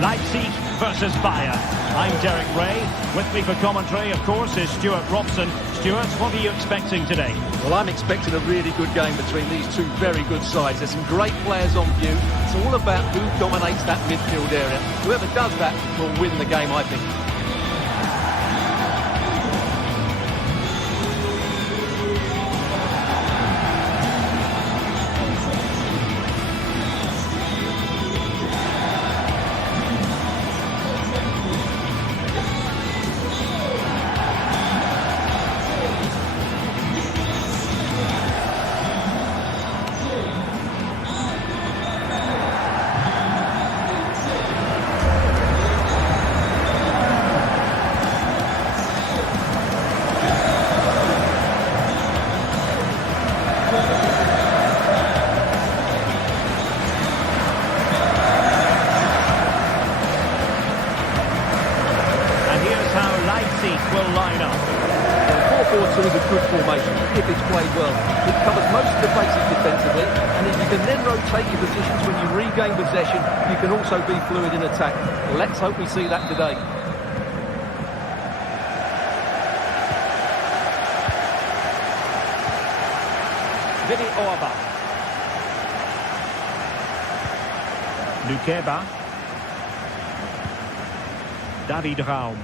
Leipzig versus Bayern. I'm Derek Ray. With me for commentary, of course, is Stuart Robson. Stuart, what are you expecting today? Well, I'm expecting a really good game between these two very good sides. There's some great players on view. It's all about who dominates that midfield area. Whoever does that will win the game, I think. Will line up. 4-4-2 is a good formation if it's played well. It covers most of the bases defensively, and if you can then rotate your positions when you regain possession, you can also be fluid in attack. Let's hope we see that today. Vini Orba. Lukeba. David Raum.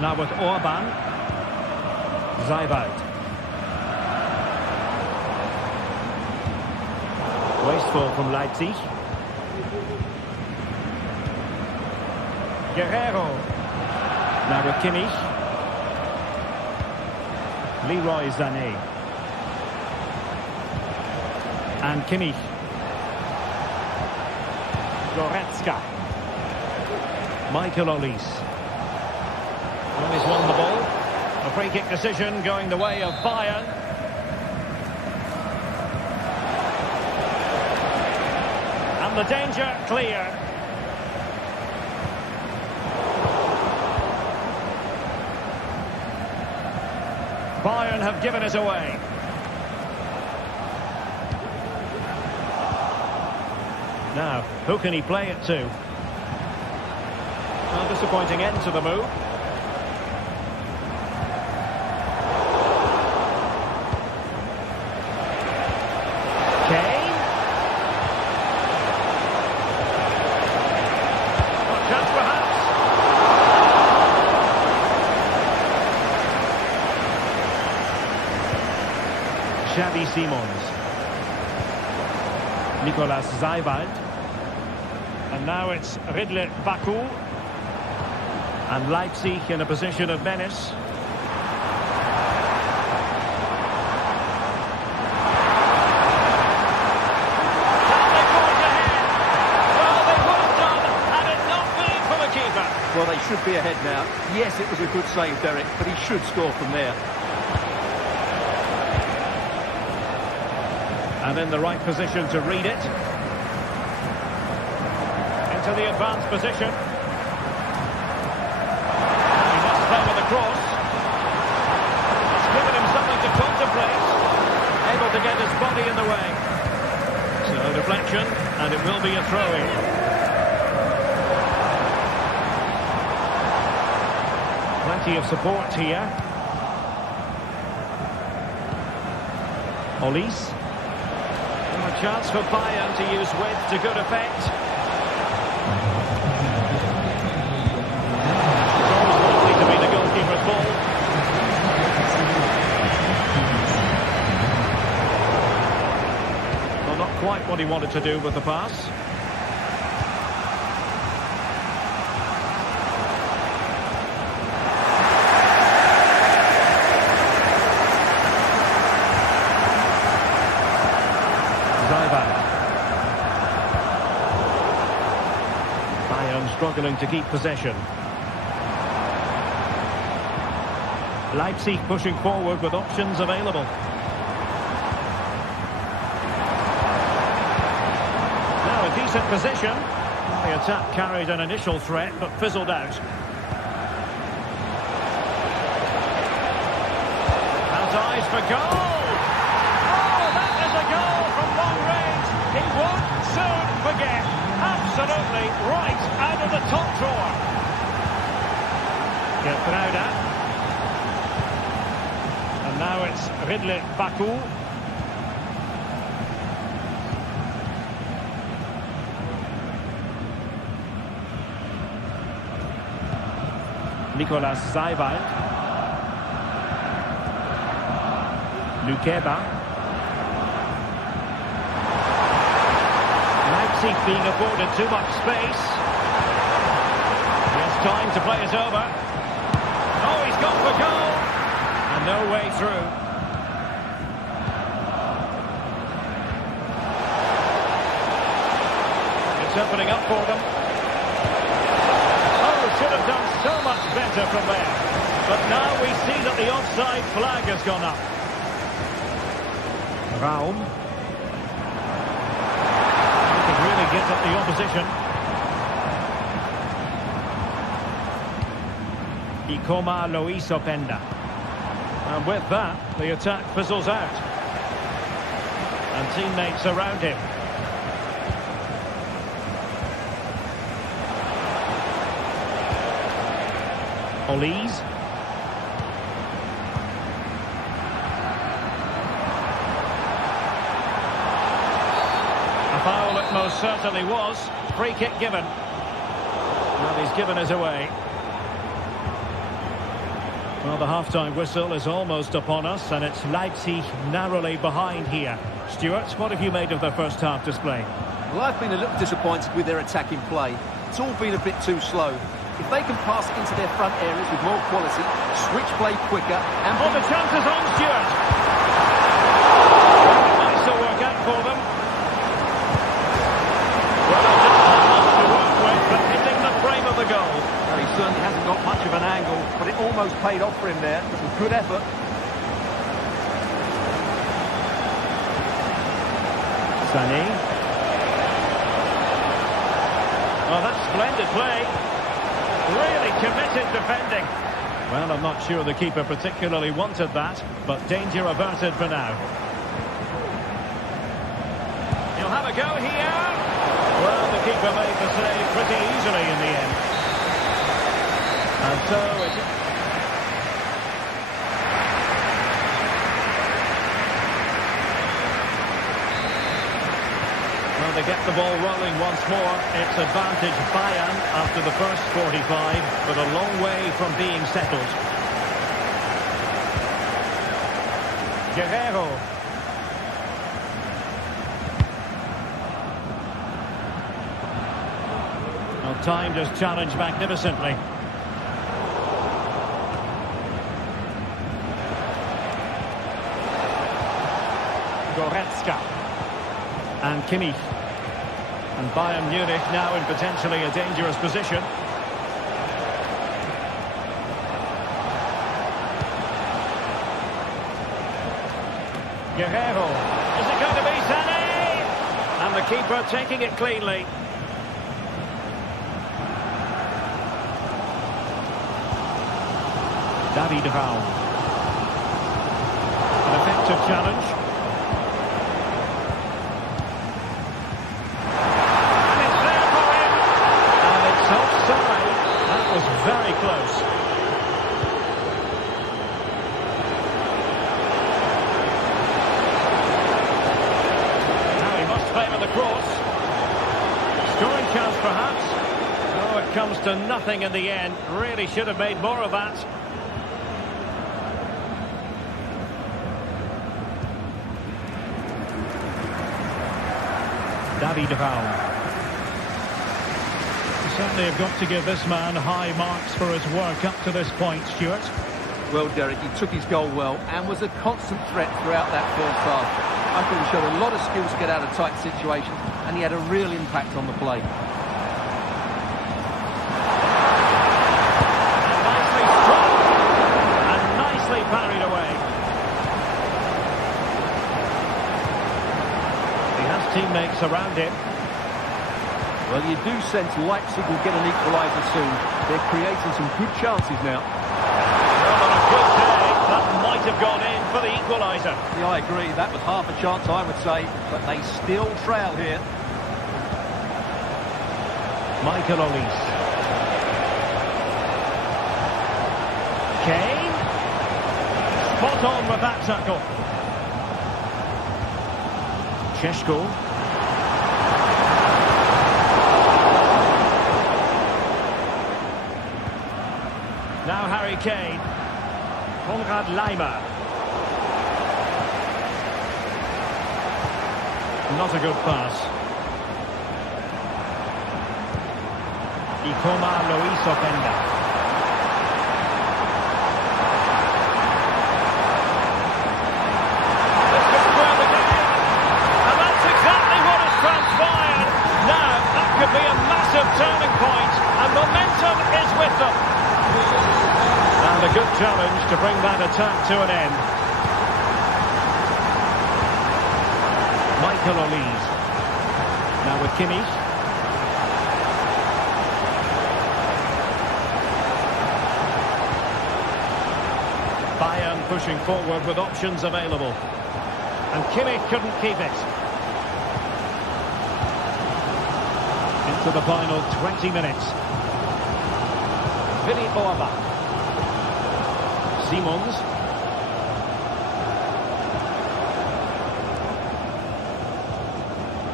Now with Orban. Zeibald. Wasteful from Leipzig. Guerrero. Now with Kimmich. Leroy Sané. And Kimmich. Goretzka. Michael Olise. Well, he's won the ball. A free kick decision going the way of Bayern. And the danger clear. Bayern have given it away. Now, who can he play it to? Well, disappointing end to the move. Kane. Not chance perhaps. Xavi Simons. Nicolas Zeibald. And now it's Ridley Baku. And Leipzig in a position of menace. Can they forge ahead? Well, they would have done had it not been for the keeper. Well, they should be ahead now. Yes, it was a good save, Derek, but he should score from there. And in the right position to read it. To the advanced position. He must play with a cross. It's given him something to contemplate. Able to get his body in the way. So deflection, and it will be a throw-in. Plenty of support here. Olise. And a chance for Bayern to use width to good effect. Well, not quite what he wanted to do with the pass. Zeibald. Bayern struggling to keep possession. Leipzig pushing forward with options available. Now a decent position. The attack carried an initial threat but fizzled out. Has eyes for goal! Oh, that is a goal from long range. He won't soon forget. Absolutely right out of the top drawer. Get and now it's Ridley Baku. Nicolas Zeibald. Lukeba. Leipzig being afforded too much space. He has time to play it over. Oh, he's gone for goal. And no way through. It's opening up for them. Oh, should have done so much better from there. But now we see that the offside flag has gone up. Raum. He can really get at the opposition. Ikoma Loisopenda. And with that, the attack fizzles out. And teammates around him. Olise. A foul it most certainly was. Free kick given. Well, he's given us away. Well, the half-time whistle is almost upon us, and it's Leipzig narrowly behind here. Stuart, what have you made of their first half display? Well, I've been a little disappointed with their attacking play. It's all been a bit too slow. If they can pass it into their front areas with more quality, switch play quicker, and... Oh, the chance is on, Stuart! Nice to work out for them. Well, they didn't have much to work with, but hitting the frame of the goal. Well, he certainly hasn't got much of an angle, but it almost paid off for him there. It was a good effort. Sané. Oh, that's splendid play. Really committed defending. Well, I'm not sure the keeper particularly wanted that, but danger averted for now. He'll have a go here. Well, the keeper made the save pretty easily in the end. And so it... Well, they get the ball rolling once more. It's advantage Bayern after the first 45, but a long way from being settled. Guerrero. Well, timed his challenge magnificently. Goretzka. And Kimmich. And Bayern Munich now in potentially a dangerous position. Guerrero. Is it going to be Sané? And the keeper taking it cleanly. David Raum. An effective challenge. Very close. Now he must favour the cross. Scoring chance perhaps. Oh, it comes to nothing in the end. Really should have made more of that. David Raum. Certainly have got to give this man high marks for his work up to this point, Stuart. Well, Derek, he took his goal well and was a constant threat throughout that first half. I thought he showed a lot of skills to get out of tight situations, and he had a real impact on the play. And nicely struck, and nicely parried away. He has teammates around him. Well, you do sense Leipzig will get an equaliser soon. They're creating some good chances now. Well, on a good day, that might have gone in for the equaliser. Yeah, I agree. That was half a chance, I would say. But they still trail here. Michael Olise. Kane. Spot on with that tackle. Češko. Now Harry Kane. Konrad Laimer. Not a good pass. Ikoma Luis Openda. This could throw the game. And that's exactly what has transpired. Now, that could be a massive turning point. And momentum is with them. And a good challenge to bring that attack to an end. Michael Olise. Now with Kimmich. Bayern pushing forward with options available. And Kimmich couldn't keep it. Into the final 20 minutes. Willi Orba. Simons.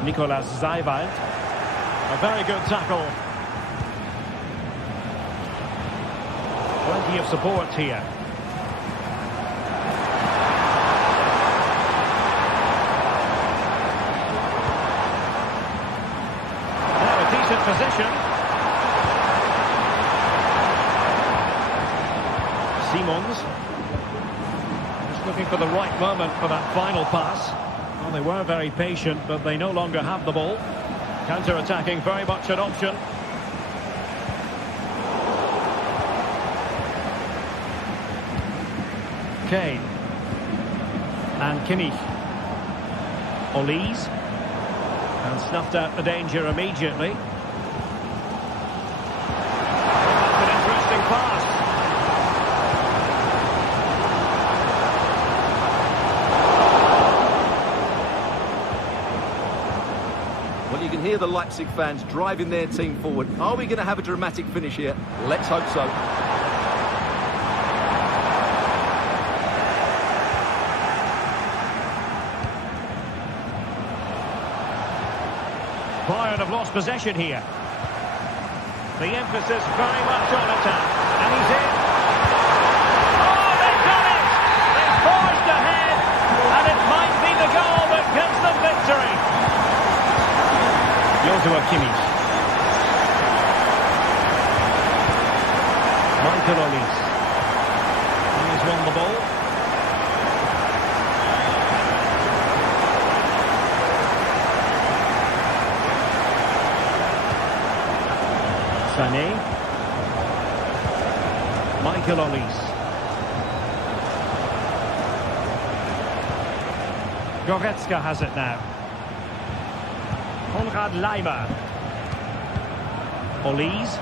Nicolas Seiwald. A very good tackle. Plenty of support here. possession. Simons. Just looking for the right moment for that final pass. Well, they were very patient, but they no longer have the ball. Counter-attacking, very much an option. Kane. And Kimmich. Olise. And snuffed out the danger immediately. That's an interesting pass. Well, you can hear the Leipzig fans driving their team forward. Are we going to have a dramatic finish here? Let's hope so. Bayern have lost possession here. The emphasis very much on attack. And he's in. Oh, they've done it! They've forged ahead. And it might be the goal that gives them victory. Joshua Kimmich. Michael Olise. He's won the ball. Sané. Michael Olise. Goretzka has it now. Konrad Leimer. Olise.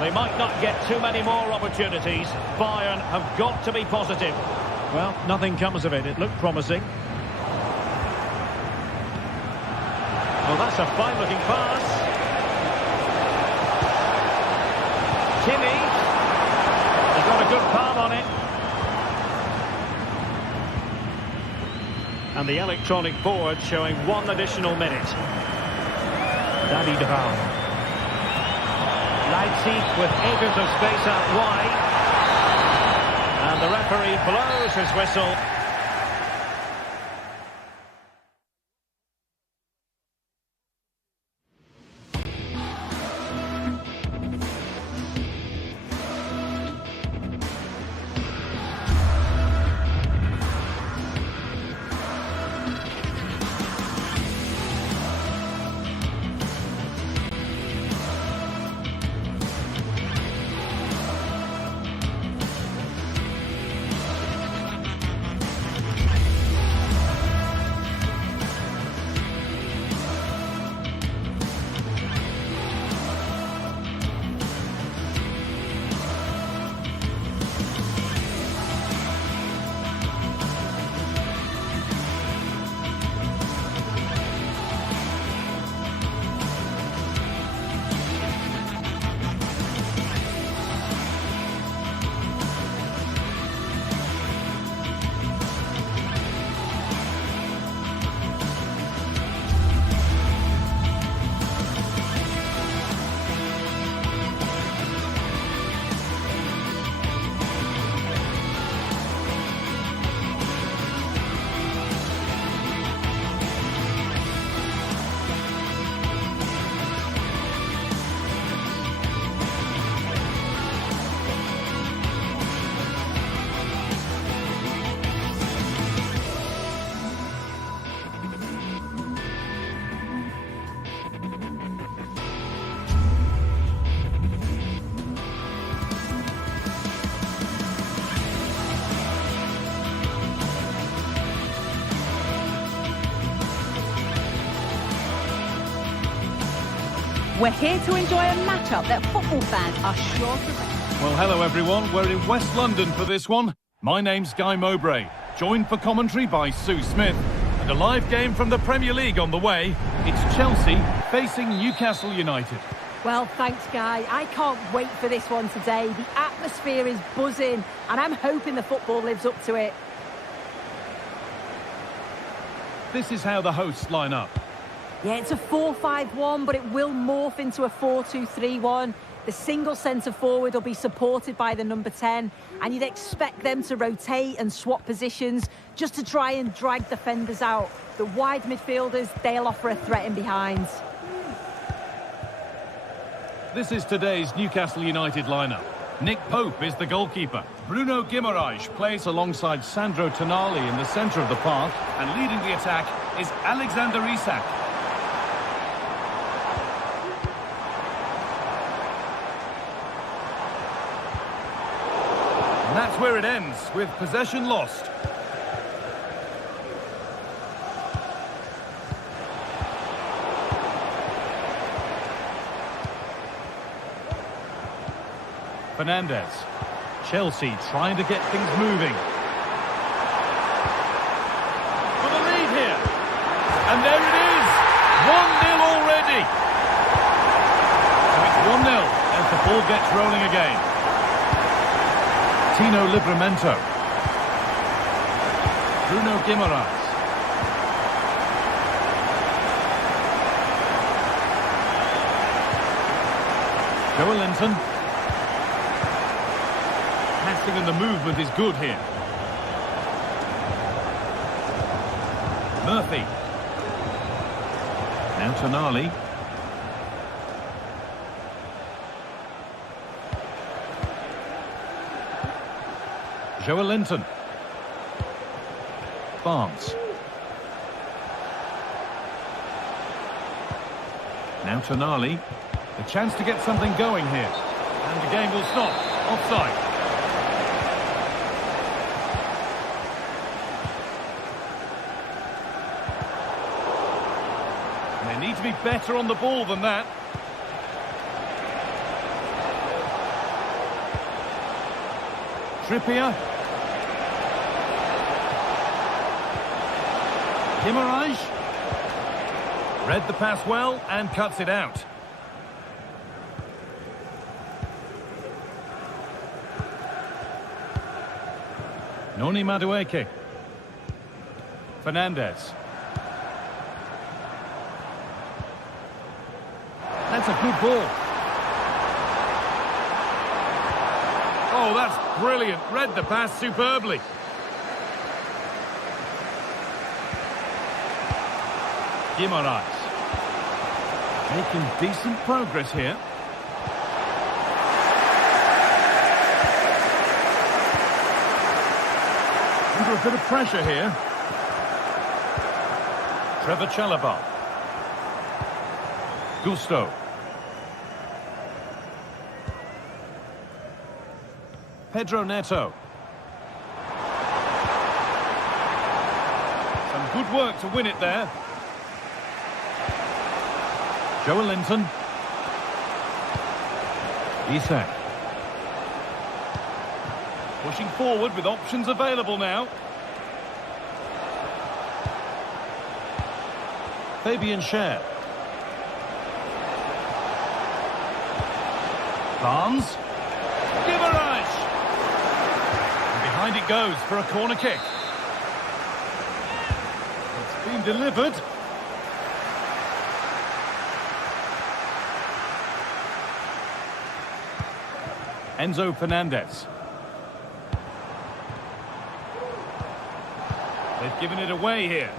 They might not get too many more opportunities. Bayern have got to be positive. Well, nothing comes of it. It looked promising. Well, that's a fine-looking pass. Kimmich. He's got a good palm on it. And the electronic board showing 1 additional minute. David Raum. Leipzig with acres of space out wide. And the referee blows his whistle. We're here to enjoy a matchup that football fans are sure to like. Well, hello everyone. We're in West London for this one. My name's Guy Mowbray, joined for commentary by Sue Smith. And a live game from the Premier League on the way. It's Chelsea facing Newcastle United. Well, thanks, Guy. I can't wait for this one today. The atmosphere is buzzing, and I'm hoping the football lives up to it. This is how the hosts line up. Yeah, it's a 4-5-1, but it will morph into a 4-2-3-1. The single centre-forward will be supported by the number 10, and you'd expect them to rotate and swap positions just to try and drag defenders out. The wide midfielders, they'll offer a threat in behind. This is today's Newcastle United lineup. Nick Pope is the goalkeeper. Bruno Guimaraes plays alongside Sandro Tonali in the centre of the park. And leading the attack is Alexander Isak. And that's where it ends, with possession lost. Fernandes. Chelsea trying to get things moving. For the lead here. And there it is. 1-0 already. So it's 1-0 as the ball gets rolling again. Tino Livramento. Bruno Guimaraes. Joelinton. Passing and the movement is good here. Murphy. Now Tonali. Joelinton. Barnes. Now Tonali. A chance to get something going here. And the game will stop. Offside. They need to be better on the ball than that. Trippier. Guimaraes. Read the pass well and cuts it out. Noni Madueke. Fernandes. That's a good ball. Oh, that's brilliant. Read the pass superbly. Guimaraes. Making decent progress here. Under a bit of pressure here. Trevor Chalobah. Gusto. Pedro Neto. Some good work to win it there. Joelinton. Isak. Pushing forward with options available now. Fabian Schär. Barnes. Guimaraes. And behind it goes for a corner kick. It's been delivered. Enzo Fernandez. They've given it away here.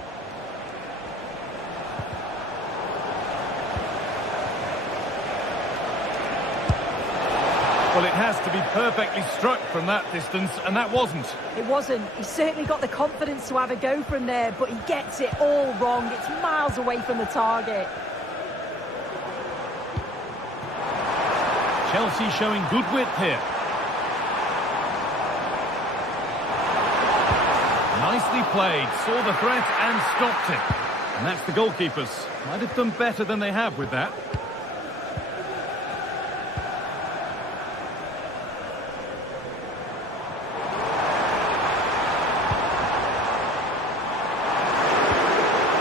Well, it has to be perfectly struck from that distance, and that wasn't. It wasn't. He's certainly got the confidence to have a go from there, but he gets it all wrong. It's miles away from the target. Chelsea showing good width here. Nicely played, saw the threat and stopped it. And that's the goalkeepers. Might have done better than they have with that.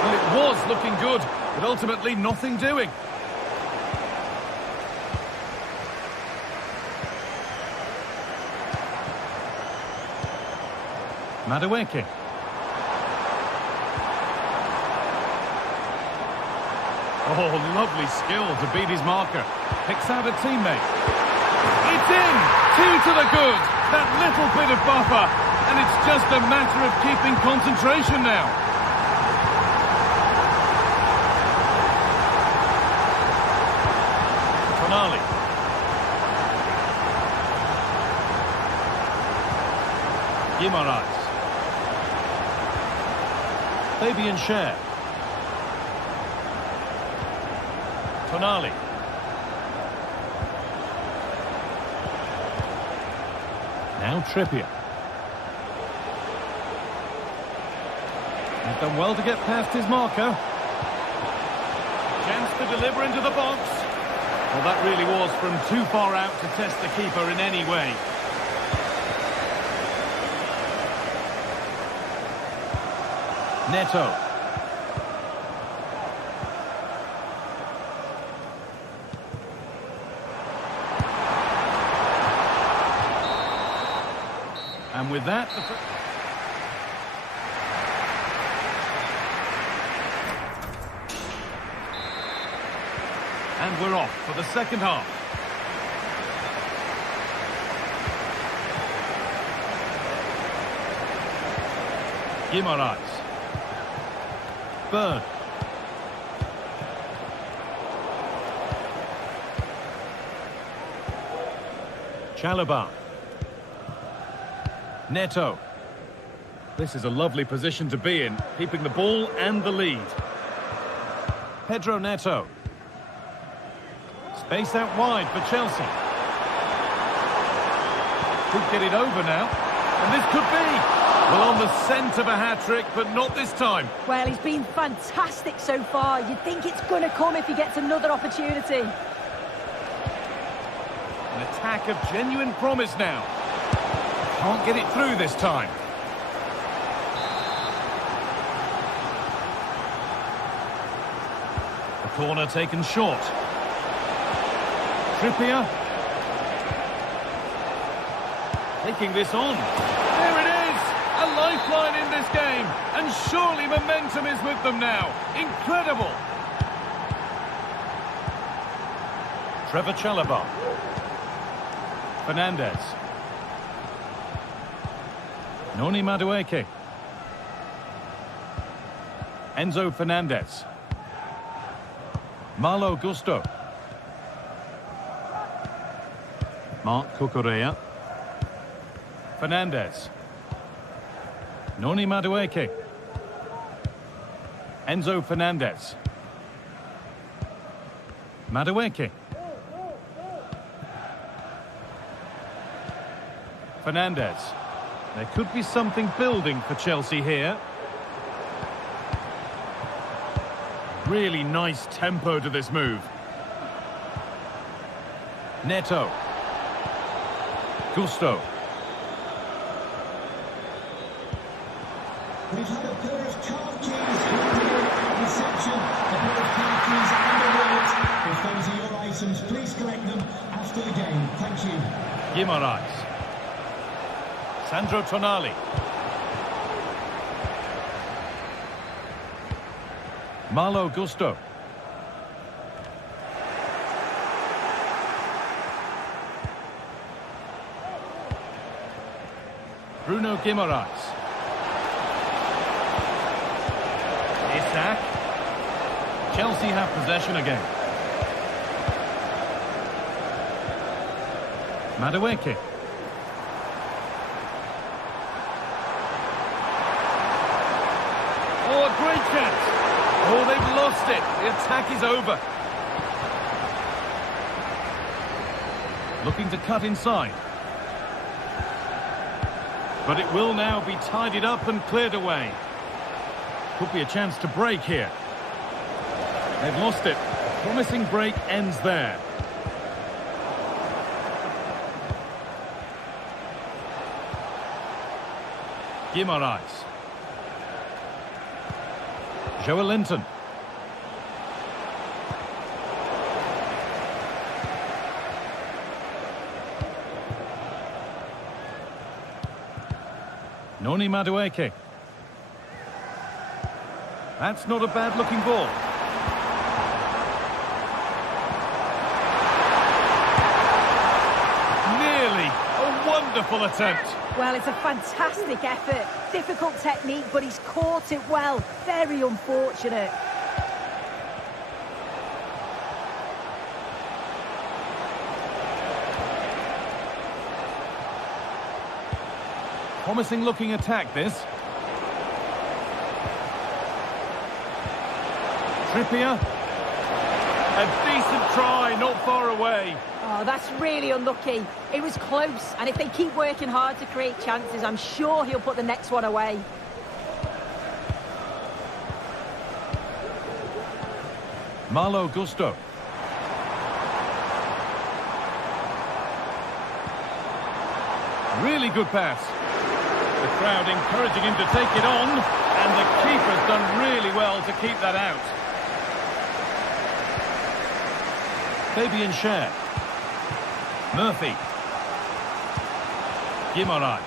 Well, it was looking good, but ultimately nothing doing. Madueke. Oh, lovely skill to beat his marker. Picks out a teammate. It's in! 2 to the good. That little bit of buffer. And it's just a matter of keeping concentration now. Tonali. Guimaraes. Fabian Schär. Tonali. Now Trippier. He's done well to get past his marker. Chance to deliver into the box. Well, that really was from too far out to test the keeper in any way. Neto. And with that, and we're off for the second half. Guimaraes. Bird. Chalobah. Neto. This is a lovely position to be in, keeping the ball and the lead. Pedro Neto. Space out wide for Chelsea. Could get it over now. And this could be. Well, on the scent of a hat-trick, but not this time. Well, he's been fantastic so far. You'd think it's going to come if he gets another opportunity. An attack of genuine promise now. Can't get it through this time. The corner taken short. Trippier. Taking this on. There it is! A lifeline in this game. And surely momentum is with them now. Incredible! Trevor Chalobah. Fernandez. Noni Madueke. Enzo Fernandez. Malo Gusto. Mark Cucurella. Fernandez. Noni Madueke. Enzo Fernandez. Madueke. Fernandez. There could be something building for Chelsea here. Really nice tempo to this move. Neto. Gusto. We've had a pair of card keys reception, a pair of card keys and a wallet. If those are your items, please collect them after the game. Thank you. Guimaraes. Sandro Tonali. Malo Gusto. Bruno Guimaraes. Isak. Chelsea have possession again. Madueke. Oh, a great chance. Oh, they've lost it. The attack is over. Looking to cut inside. But it will now be tidied up and cleared away. Could be a chance to break here. They've lost it. A promising break ends there. Guimaraes. Joelinton. Noni Madueke. That's not a bad-looking ball. Nearly a wonderful attempt. Well, it's a fantastic effort. Difficult technique, but he's caught it well. Very unfortunate. Promising looking attack, this. Trippier. A decent try, not far away. Oh, that's really unlucky. It was close, and if they keep working hard to create chances, I'm sure he'll put the next one away. Malo Gusto. Really good pass. The crowd encouraging him to take it on, and the keeper's done really well to keep that out. Fabian Schär. Murphy. Guimaraes.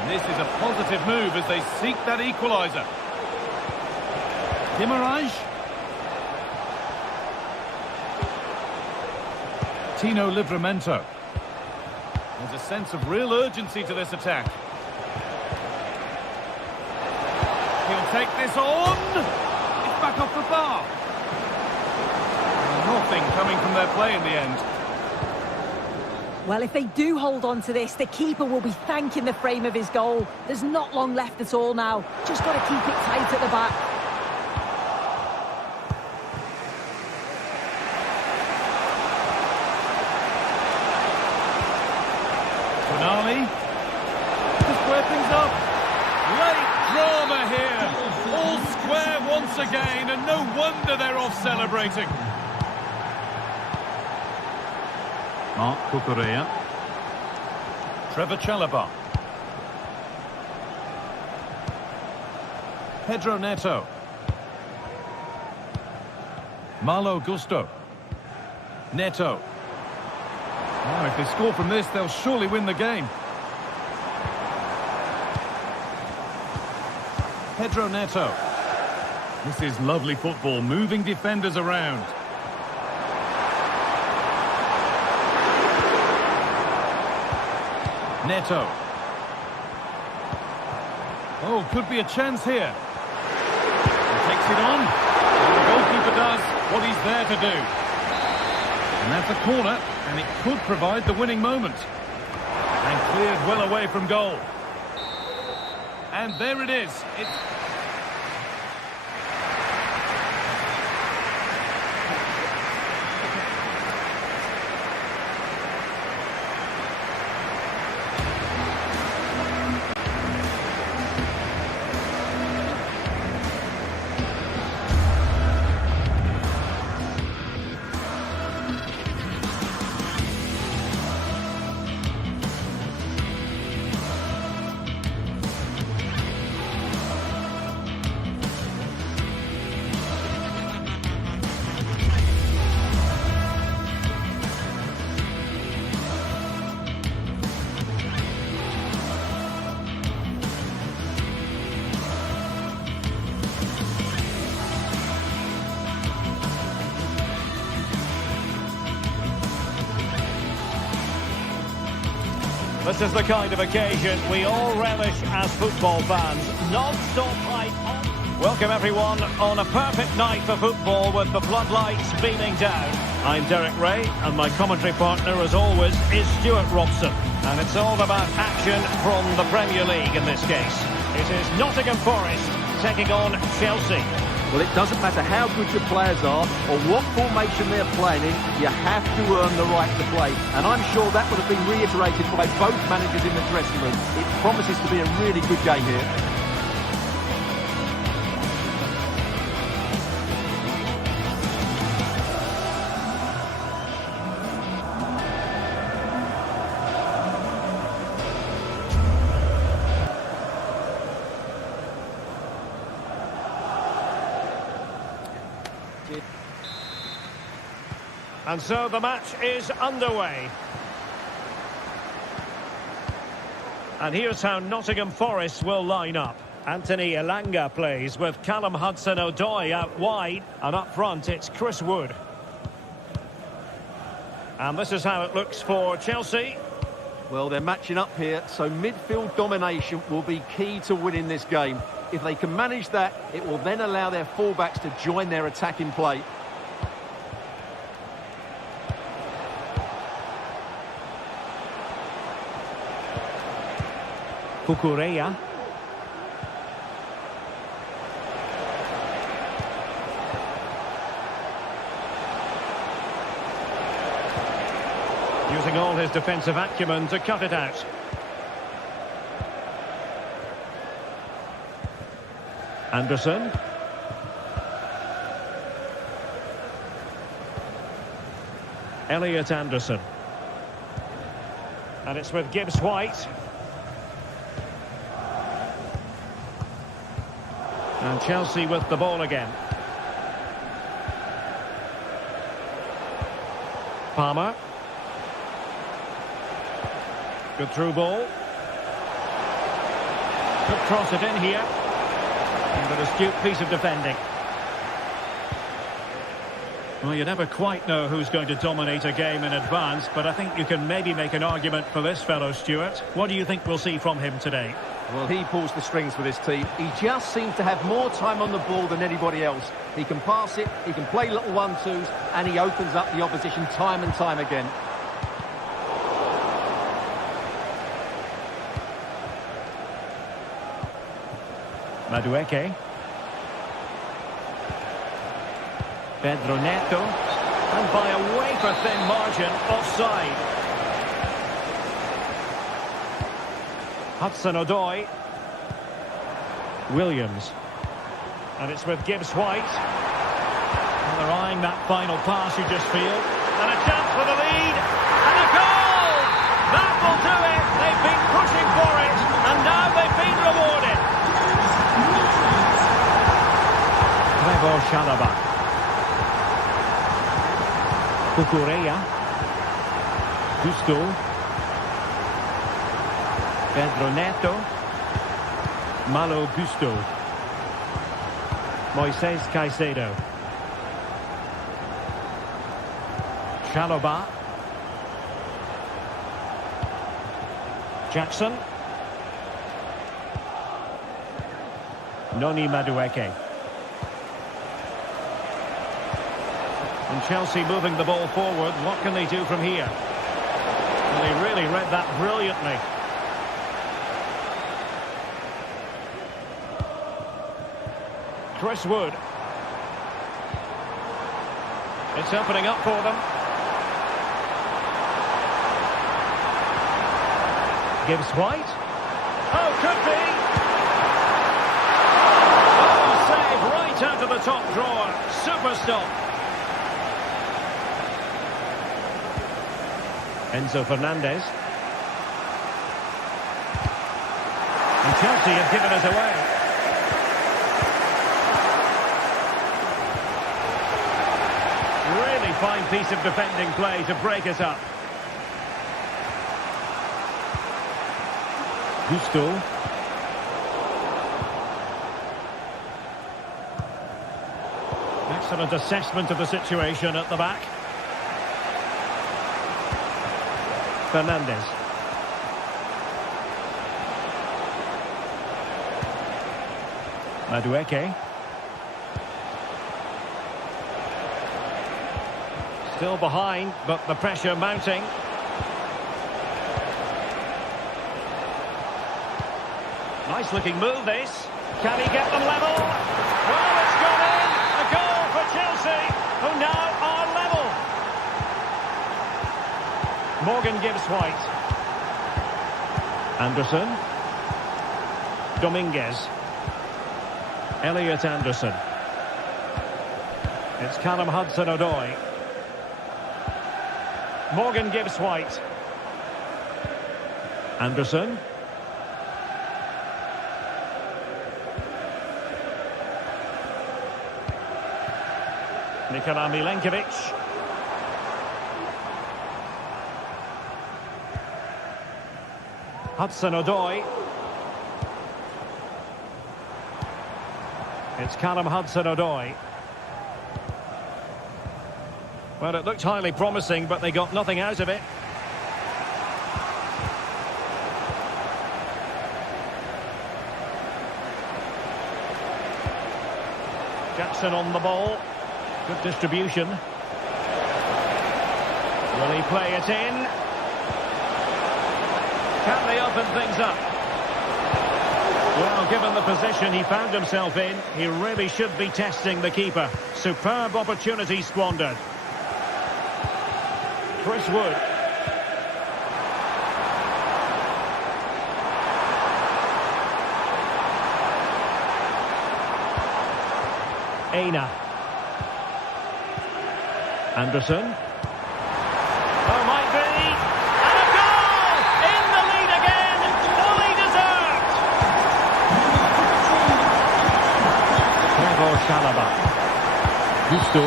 And this is a positive move as they seek that equaliser. Guimaraes. Tino Livramento. There's a sense of real urgency to this attack. He'll take this on. It's back off the bar. Nothing coming from their play in the end. Well, if they do hold on to this, the keeper will be thanking the frame of his goal. There's not long left at all now. Just got to keep it tight at the back. Tonali. To square things up. Late drama here. All square once again, and no wonder they're off celebrating. Mark Cucurella. Trevor Chalobah. Pedro Neto. Malo Gusto. Neto. Oh, if they score from this, they'll surely win the game. Pedro Neto. This is lovely football, moving defenders around. Neto. Oh, could be a chance here. He takes it on. And the goalkeeper does what he's there to do. And that's a corner, and it could provide the winning moment. And cleared well away from goal. And there it is. It's... This is the kind of occasion we all relish as football fans. Non-stop hype on. Welcome everyone on a perfect night for football with the floodlights beaming down. I'm Derek Ray and my commentary partner as always is Stuart Robson. And it's all about action from the Premier League in this case. It is Nottingham Forest taking on Chelsea. Well, it doesn't matter how good your players are or what formation they're playing in, you have to earn the right to play. And I'm sure that would have been reiterated by both managers in the dressing room. It promises to be a really good game here. And so the match is underway. And here's how Nottingham Forest will line up. Anthony Elanga plays with Callum Hudson-Odoi out wide. And up front, it's Chris Wood. And this is how it looks for Chelsea. Well, they're matching up here, so midfield domination will be key to winning this game. If they can manage that, it will then allow their fullbacks to join their attacking play. Kukureya. Using all his defensive acumen to cut it out. Anderson. Elliot Anderson. And it's with Gibbs White. And Chelsea with the ball again. Palmer. Good through ball. Could cross it in here. And an astute piece of defending. Well, you never quite know who's going to dominate a game in advance, but I think you can maybe make an argument for this fellow, Stuart. What do you think we'll see from him today? Well, he pulls the strings for this team. He just seems to have more time on the ball than anybody else. He can pass it, he can play little 1-2s, and he opens up the opposition time and time again. Madueke. Pedro Neto. And by a wafer-thin margin, offside. Hudson-Odoi. Williams. And it's with Gibbs White. And they're eyeing that final pass, you just feel. And a chance for the lead. And a goal! That will do it. They've been pushing for it. And now they've been rewarded. Trevor Chalobah. Kukureya. Gusto. Pedro Neto. Malo Gusto. Moises Caicedo. Chalobah. Jackson. Noni Madueke. And Chelsea moving the ball forward. What can they do from here? Well, they really read that brilliantly. Chris Wood. It's opening up for them. Gibbs White. Oh, could be. Oh, save right out of the top drawer. Super stop. Enzo Fernandez. And Chelsea have given us away. Really fine piece of defending play to break us up. Gusto. Excellent assessment of the situation at the back. Fernandez. Madueke. Still behind, but the pressure mounting. Nice looking move this. Can he get them level? Well, it's gone in. A goal for Chelsea, who now are level. Morgan Gibbs White. Anderson. Dominguez. Elliot Anderson. It's Callum Hudson-Odoi. Morgan Gibbs White. Anderson. Nikola Milenkovic. Hudson-Odoi. It's Callum Hudson-Odoi. Well, it looked highly promising, but they got nothing out of it. Jackson on the ball. Good distribution. Will he play it in? Can they open things up? Well, given the position he found himself in, he really should be testing the keeper. Superb opportunity squandered. Chris Wood. Aina. Anderson. Oh, might be. And a goal! In the lead again! Fully deserved! Trevor Chalaba. Gusto.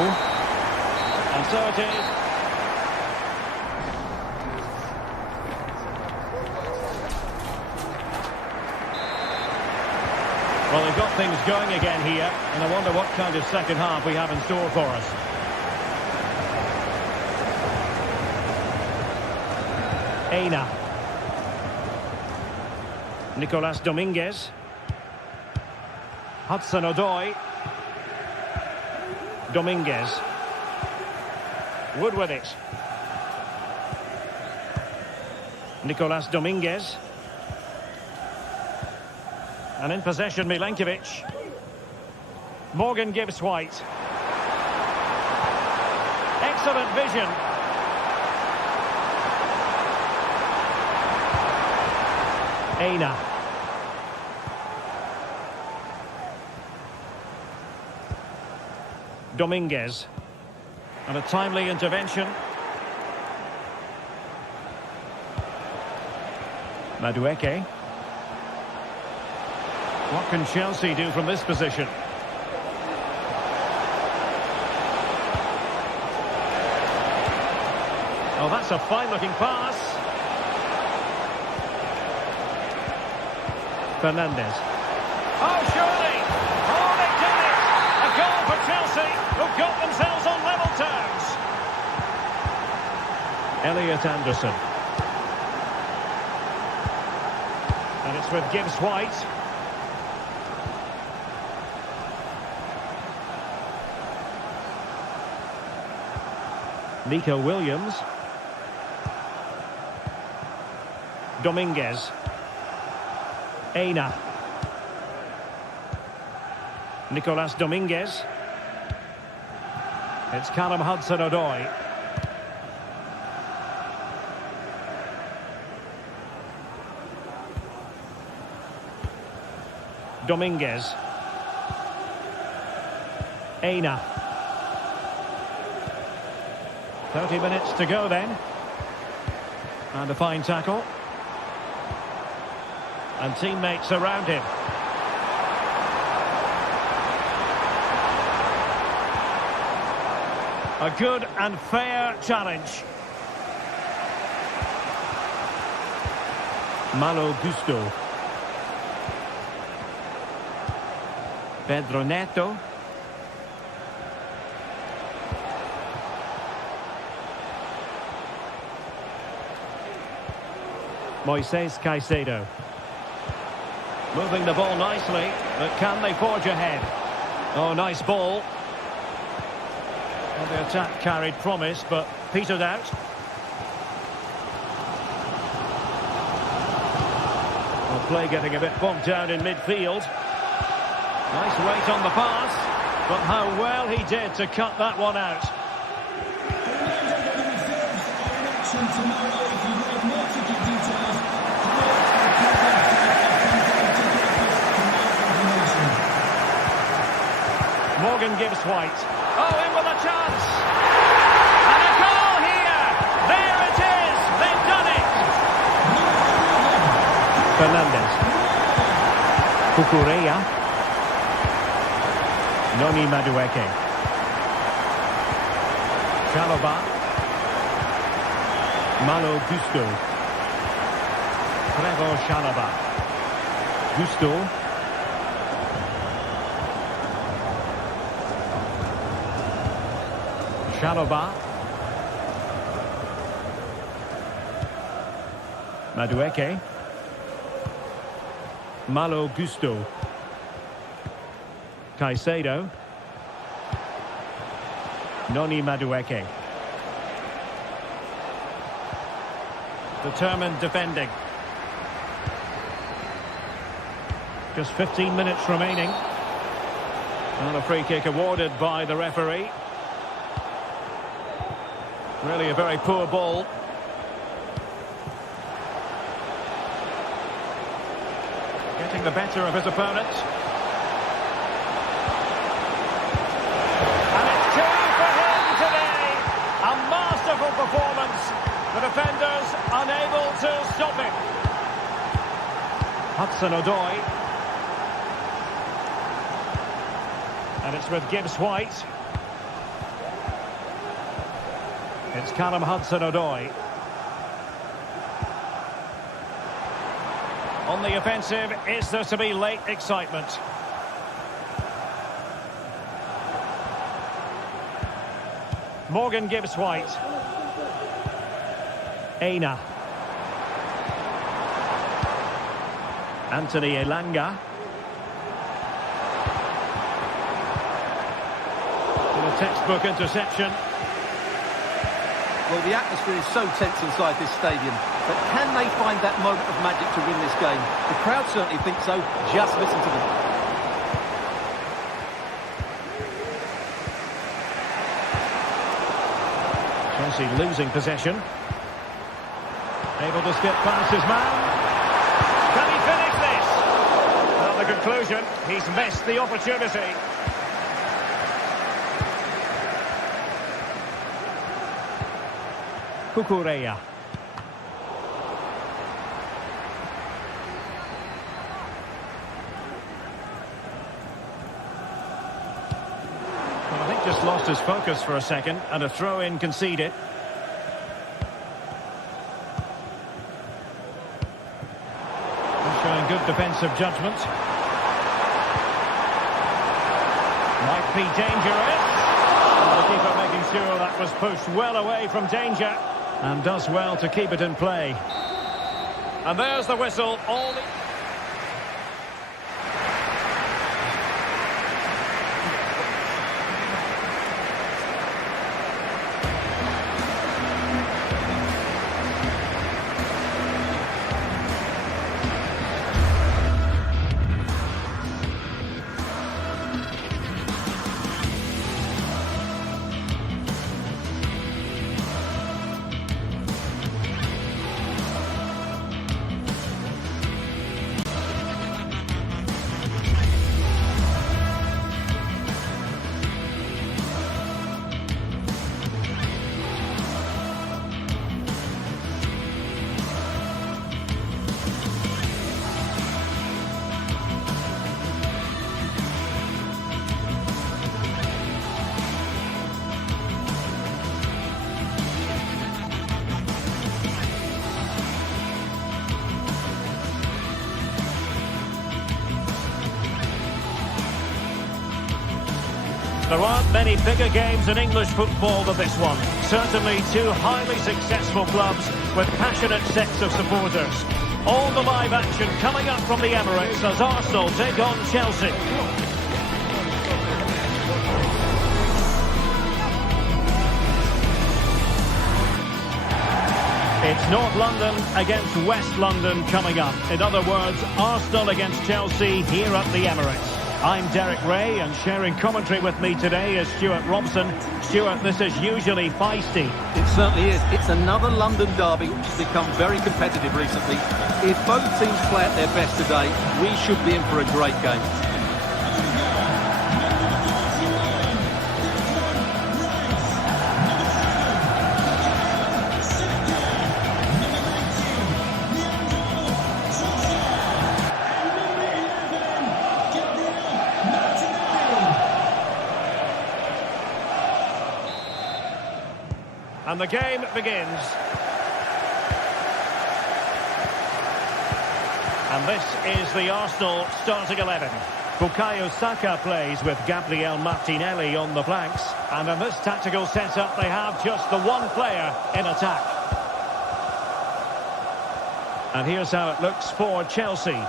And so it is. Well, they've got things going again here, and I wonder what kind of second half we have in store for us. Aina. Nicolas Dominguez. Hudson-Odoi. Dominguez. Wood with it. Nicolas Dominguez. And in possession, Milenkovic. Morgan gives White. Excellent vision. Aina. Dominguez. And a timely intervention. Madueke. What can Chelsea do from this position? Oh, that's a fine-looking pass. Fernandez. Oh, surely! Oh, they've done it! A goal for Chelsea, who've got themselves on level terms. Elliot Anderson. And it's with Gibbs-White. Nico Williams. Dominguez. Aina. Nicolas Dominguez. It's Callum Hudson-Odoi. Dominguez. Aina. 30 minutes to go then. And a fine tackle. And teammates around him. A good and fair challenge. Malo Gusto. Pedro Neto. Moises Caicedo. Moving the ball nicely, but can they forge ahead? Oh, nice ball. Well, the attack carried promise, but petered out. Well, play getting a bit bogged down in midfield. Nice weight on the pass, but how well he did to cut that one out. Morgan gives White. Oh, in with a chance. And a goal here. There it is. They've done it. Fernandez. Cucurella. Noni Madueke. Chalaba. Malo Gusto. Trevor Chalaba. Gusto. Chalaba. Madueke. Malo Gusto. Caicedo. Noni Madueke. Determined defending. Just 15 minutes remaining. And a free kick awarded by the referee. Really a very poor ball. Getting the better of his opponent. And it's 2 for him today. A masterful performance. The defenders unable to stop him. Hudson-Odoi. And it's with Gibbs-White. It's Callum Hudson-Odoi. On the offensive, is there to be late excitement? Morgan Gibbs-White. Aina. Anthony Elanga. A textbook interception. Well, the atmosphere is so tense inside this stadium, but can they find that moment of magic to win this game? The crowd certainly think so. Just listen to them. Chelsea losing possession. Able to skip past his man. Can he finish this? Well, the conclusion, he's missed the opportunity. Cucurella. Well, I think just lost his focus for a second, and a throw-in conceded. Showing good defensive judgment. Might be dangerous. The keeper making sure that was pushed well away from danger. And does well to keep it in play. And there's the whistle. All the... There aren't many bigger games in English football than this one. Certainly two highly successful clubs with passionate sets of supporters. All the live action coming up from the Emirates as Arsenal take on Chelsea. It's North London against West London coming up. In other words, Arsenal against Chelsea here at the Emirates. I'm Derek Ray, and sharing commentary with me today is Stuart Robson. Stuart, this is usually feisty. It certainly is. It's another London derby which has become very competitive recently. If both teams play at their best today, we should be in for a great game. And the game begins. And this is the Arsenal starting 11. Bukayo Saka plays with Gabriel Martinelli on the flanks. And in this tactical setup, they have just the one player in attack. And here's how it looks for Chelsea.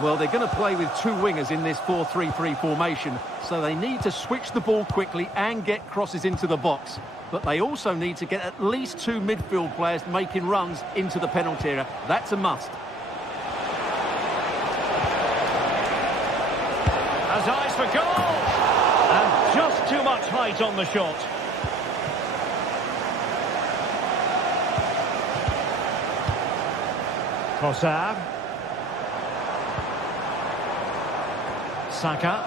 Well, they're going to play with two wingers in this 4-3-3 formation, so they need to switch the ball quickly and get crosses into the box. But they also need to get at least two midfield players making runs into the penalty area. That's a must. for goal! And just too much height on the shot. Trossard. Saka.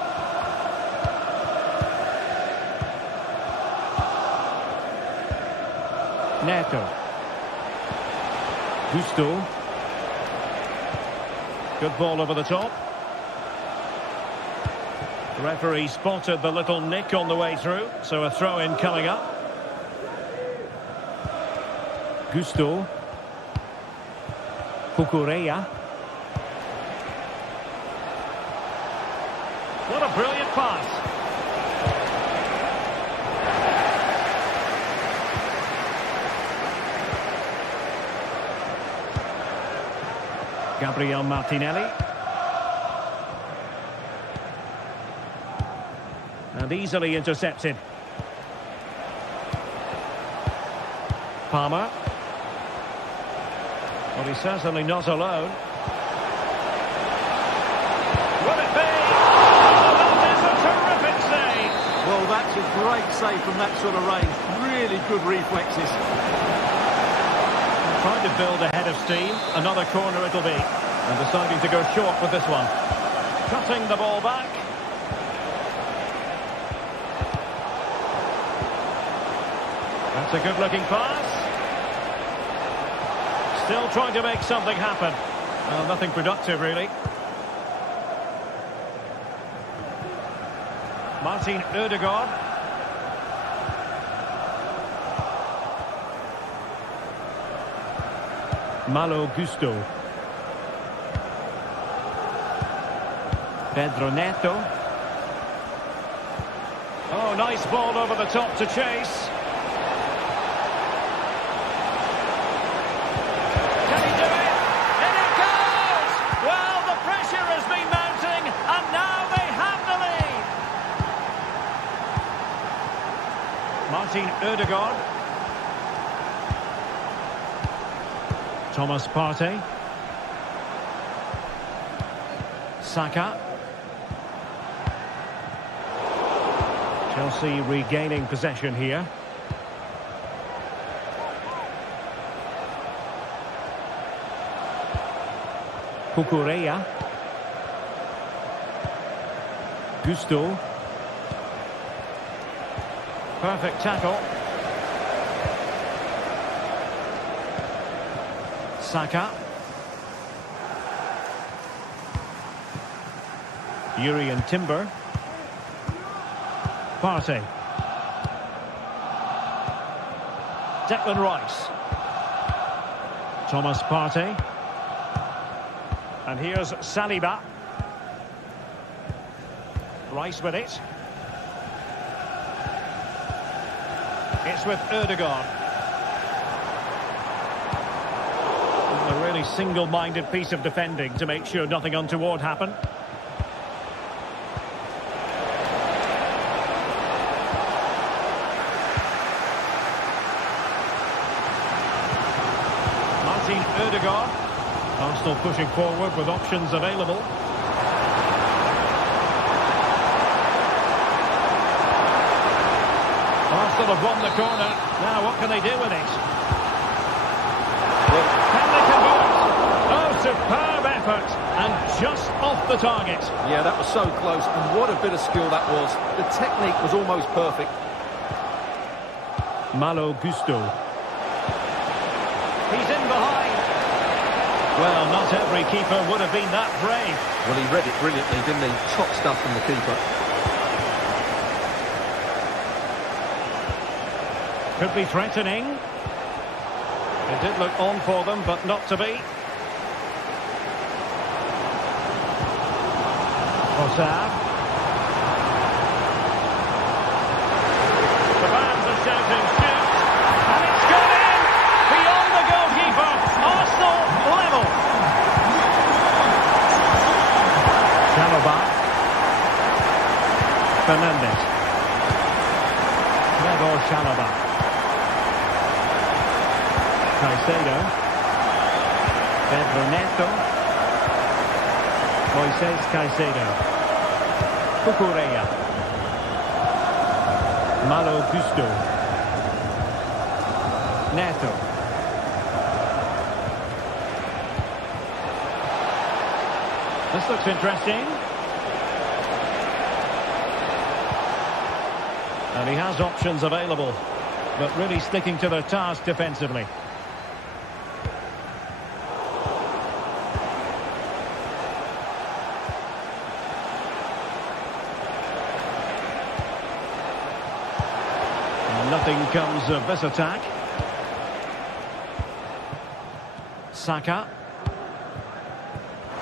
Neto. Gusto. Good ball over the top. The referee spotted the little nick on the way through, so a throw-in coming up. Gusto. Cucurella. What a brilliant pass. Gabriel Martinelli. And easily intercepted. Palmer. Well, he's certainly not alone. Will it be? Oh, that is a terrific save. Well, that's a great save from that sort of range. Really good reflexes. Trying to build a head of steam. Another corner it'll be. And deciding to go short with this one. Cutting the ball back. That's a good-looking pass. Still trying to make something happen. Well, nothing productive, really. Martin Ødegaard. Malo Gusto. Pedro Neto. Oh, nice ball over the top to chase. Can he do it? And it goes! Well, the pressure has been mounting, and now they have the lead. Martin Ødegaard. Thomas Partey. Saka. Chelsea regaining possession here. Cucurella. Gusto. Perfect tackle. Saka. Urian Timber. Partey. Declan Rice. Thomas Partey. And here's Saliba. Rice with it. It's with Ødegaard. A really single-minded piece of defending to make sure nothing untoward happened. Martin Ødegaard. Arsenal pushing forward with options available. Arsenal have won the corner. Now what can they do with it? Can they convert? Oh, superb effort. And just off the target. Yeah, that was so close. And what a bit of skill that was. The technique was almost perfect. Malo Gusto. He's in behind. Well, not every keeper would have been that brave. Well, he read it brilliantly, didn't he? Top stuff from the keeper. Could be threatening. It did look on for them, but not to be. Trossard. The fans are shouting, shoot! And it's gone in! Beyond the goalkeeper! Arsenal level! Chalobah. Fernandes. Trevor Chalobah. Caicedo. Pedro Neto. Moises Caicedo. Cucurella. Malo Gusto. Neto. This looks interesting. And he has options available, but really sticking to their task defensively. And nothing comes of this attack. Saka.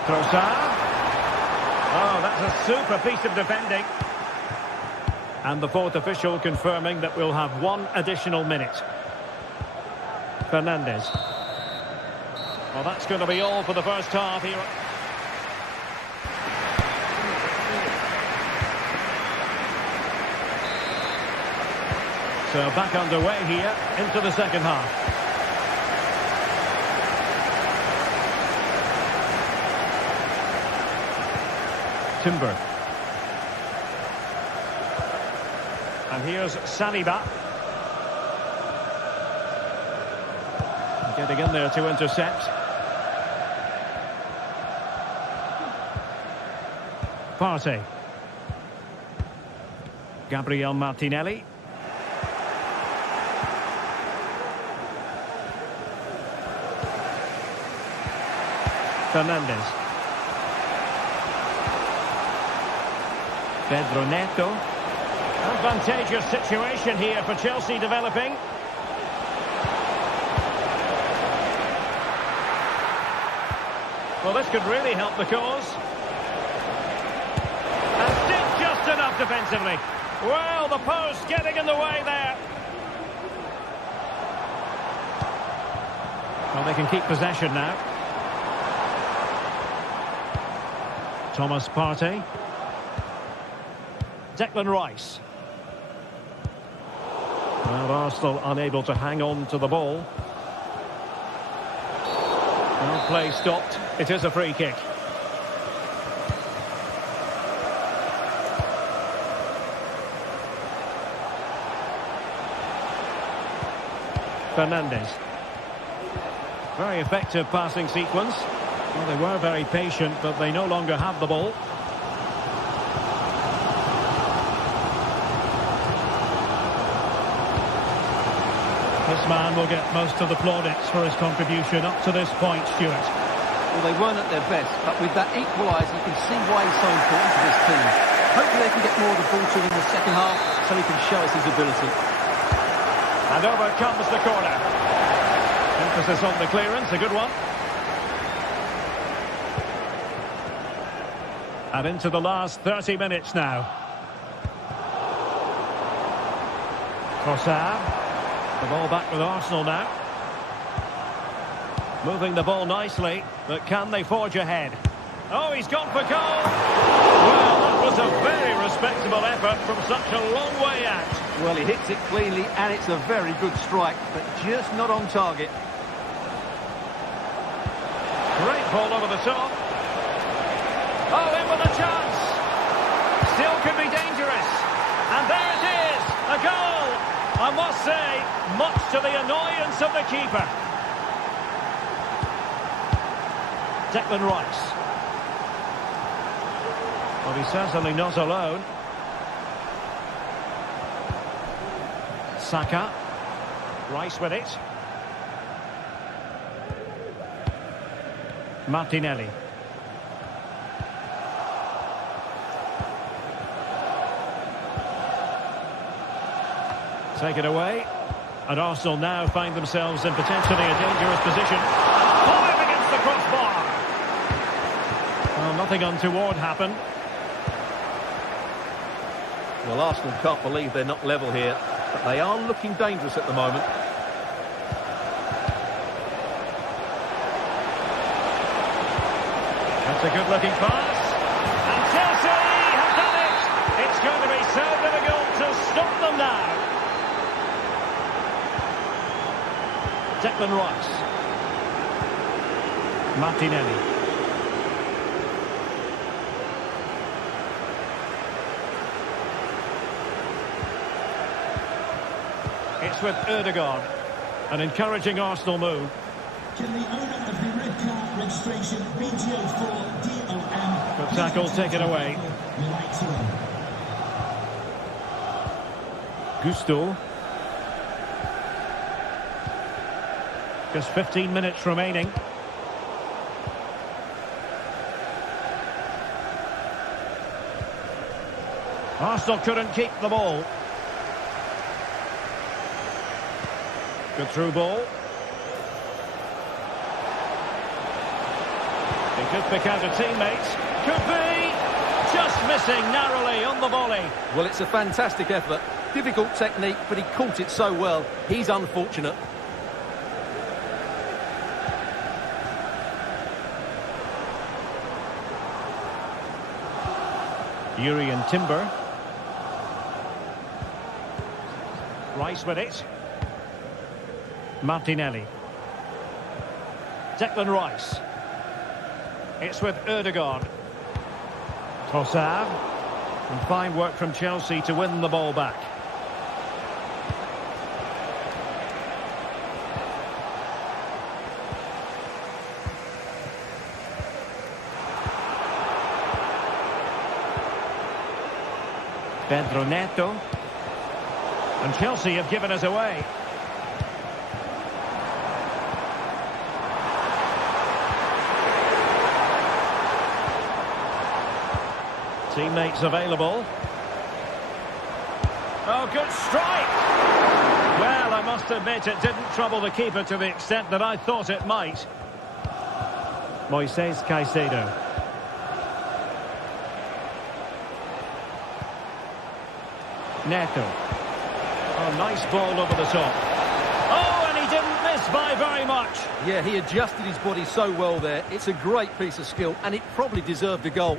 Trossard. Oh, that's a super piece of defending. And the fourth official confirming that we'll have one additional minute. Fernandes. Well, that's going to be all for the first half here. So back underway here into the second half. Timber. And here's Saliba. Getting in there to intercept. Partey. Gabriel Martinelli. Fernandes. Pedro Neto. Advantageous situation here for Chelsea developing. Well, this could really help the cause. And still just enough defensively. Well, the post getting in the way there. Well, they can keep possession now. Thomas Partey. Declan Rice. Well, Arsenal unable to hang on to the ball. Well, play stopped. It is a free kick. Fernandes. Very effective passing sequence. Well, they were very patient, but they no longer have the ball. This man will get most of the plaudits for his contribution up to this point, Stuart. Well, they weren't at their best, but with that equaliser, you can see why he's so important to this team. Hopefully they can get more of the ball to him in the second half, so he can show us his ability. And over comes the corner. Emphasis on the clearance, a good one. And into the last 30 minutes now. Trossard. The ball back with Arsenal now. Moving the ball nicely, but can they forge ahead? Oh, he's gone for goal! Well, that was a very respectable effort from such a long way out. Well, he hits it cleanly, and it's a very good strike, but just not on target. Great ball over the top. Oh, in with a chance. Still could be dangerous. And there it is, a goal. I must say, much to the annoyance of the keeper. Declan Rice. Well, he's certainly not alone. Saka. Rice with it. Martinelli. Take it away. And Arsenal now find themselves in potentially a dangerous position. Five against the crossbar. Well, nothing untoward happened. Well, Arsenal can't believe they're not level here, but they are looking dangerous at the moment. That's a good-looking pass. And Chelsea have done it. It's going to be so difficult to stop them now. Declan Rice. Martinelli. It's with Ødegaard. An encouraging Arsenal move. Can the owner of the red car registration BGO4DOM... Good tackle, taken away. Right to him. Gusto. Just 15 minutes remaining. Arsenal couldn't keep the ball. Good through ball. He could pick out a teammate. Could be! Just missing narrowly on the volley. Well, it's a fantastic effort. Difficult technique, but he caught it so well. He's unfortunate. Yuri and Timber. Rice with it. Martinelli. Declan Rice. It's with Ødegaard. Trossard. And fine work from Chelsea to win the ball back. Pedro Neto. And Chelsea have given us away. Teammates available. Oh, good strike! Well, I must admit it didn't trouble the keeper to the extent that I thought it might. Moises Caicedo. Neto. Oh, nice ball over the top. Oh, and he didn't miss by very much. Yeah, he adjusted his body so well there. It's a great piece of skill, and it probably deserved a goal.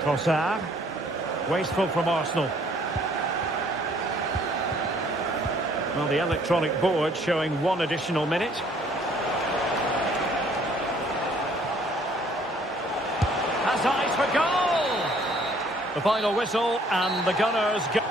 Trossard. Wasteful from Arsenal. Well, the electronic board showing 1 additional minute. Has eyes for goal! The final whistle, and the Gunners go.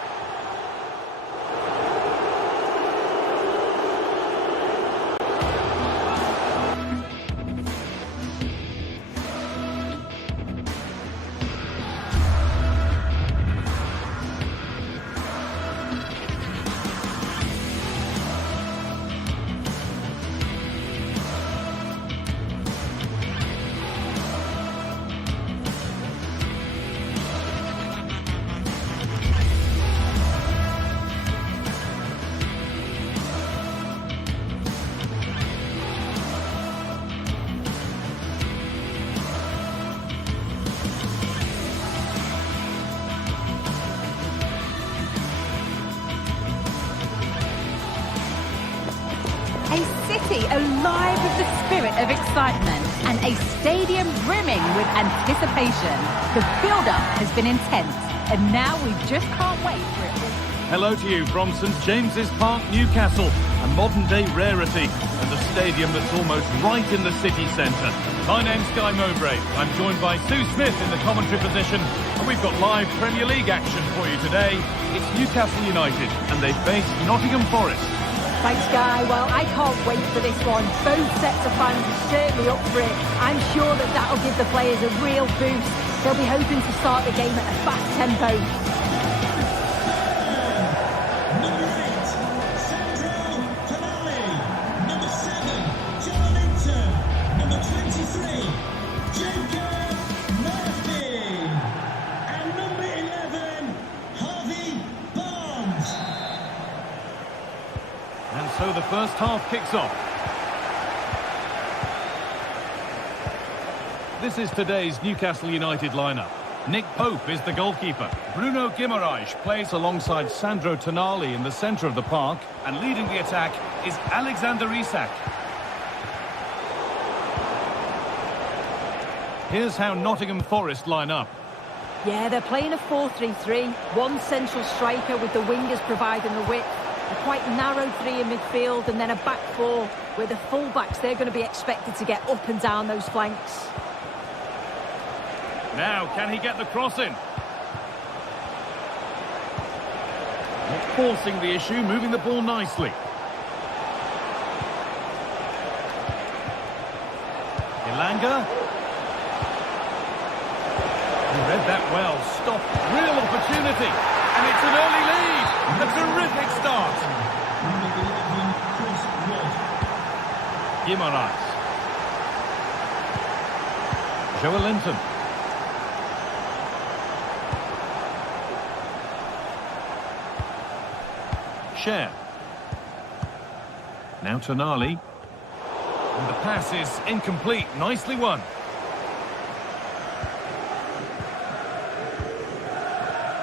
A city alive with the spirit of excitement and a stadium brimming with anticipation. The build-up has been intense, and now we just can't wait for it. Hello to you from St James's Park, Newcastle, a modern-day rarity and a stadium that's almost right in the city centre. My name's Guy Mowbray. I'm joined by Sue Smith in the commentary position, and we've got live Premier League action for you today. It's Newcastle United, and they face Nottingham Forest. Thanks, Guy. Well, I can't wait for this one. Both sets of fans are certainly up for it. I'm sure that that'll give the players a real boost. They'll be hoping to start the game at a fast tempo. Number 8, Sandro Tonali. Number 7, John Linton. Number 23, Jacob Murphy. And number 11, Harvey Barnes. And so the first half kicks off. This is today's Newcastle United lineup. Nick Pope is the goalkeeper. Bruno Guimaraes plays alongside Sandro Tonali in the centre of the park. And leading the attack is Alexander Isak. Here's how Nottingham Forest line up. Yeah, they're playing a 4-3-3. One central striker with the wingers providing the width. A quite narrow three in midfield, and then a back four where the full-backs, they're going to be expected to get up and down those flanks. Now, can he get the cross in? Nick forcing the issue, moving the ball nicely. Elanga. He read that well. Stop. Real opportunity. And it's an early lead. A terrific start. Guimaraes. Joelinton. Share. Now Tonali. And the pass is incomplete. Nicely won.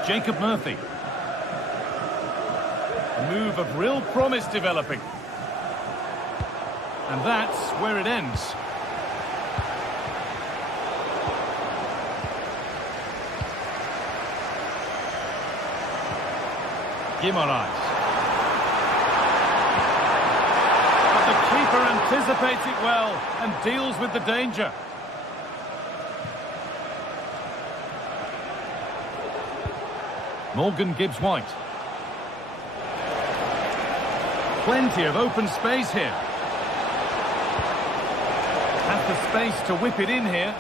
Jacob Murphy. A move of real promise developing. And that's where it ends. Guimaraes. But the keeper anticipates it well and deals with the danger. Morgan Gibbs-White. Plenty of open space here. Has the space to whip it in here.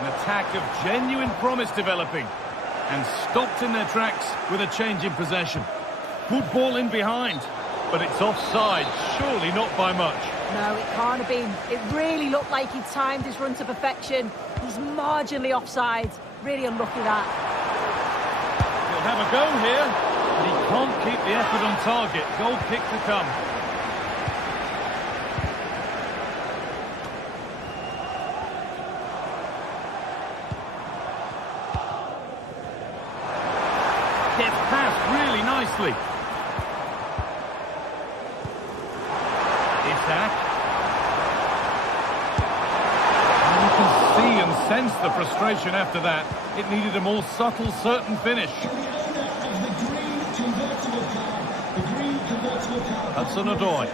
An attack of genuine promise developing. And stopped in their tracks with a change in possession. Good ball in behind. But it's offside, surely not by much. No, it can't have been. It really looked like he timed his run to perfection. He's marginally offside. Really unlucky that. He'll have a go here, but he can't keep the effort on target. Goal kick to come. Gets past really nicely. You can see and sense the frustration after that. It needed a more subtle, certain finish. Hudson-Odoi.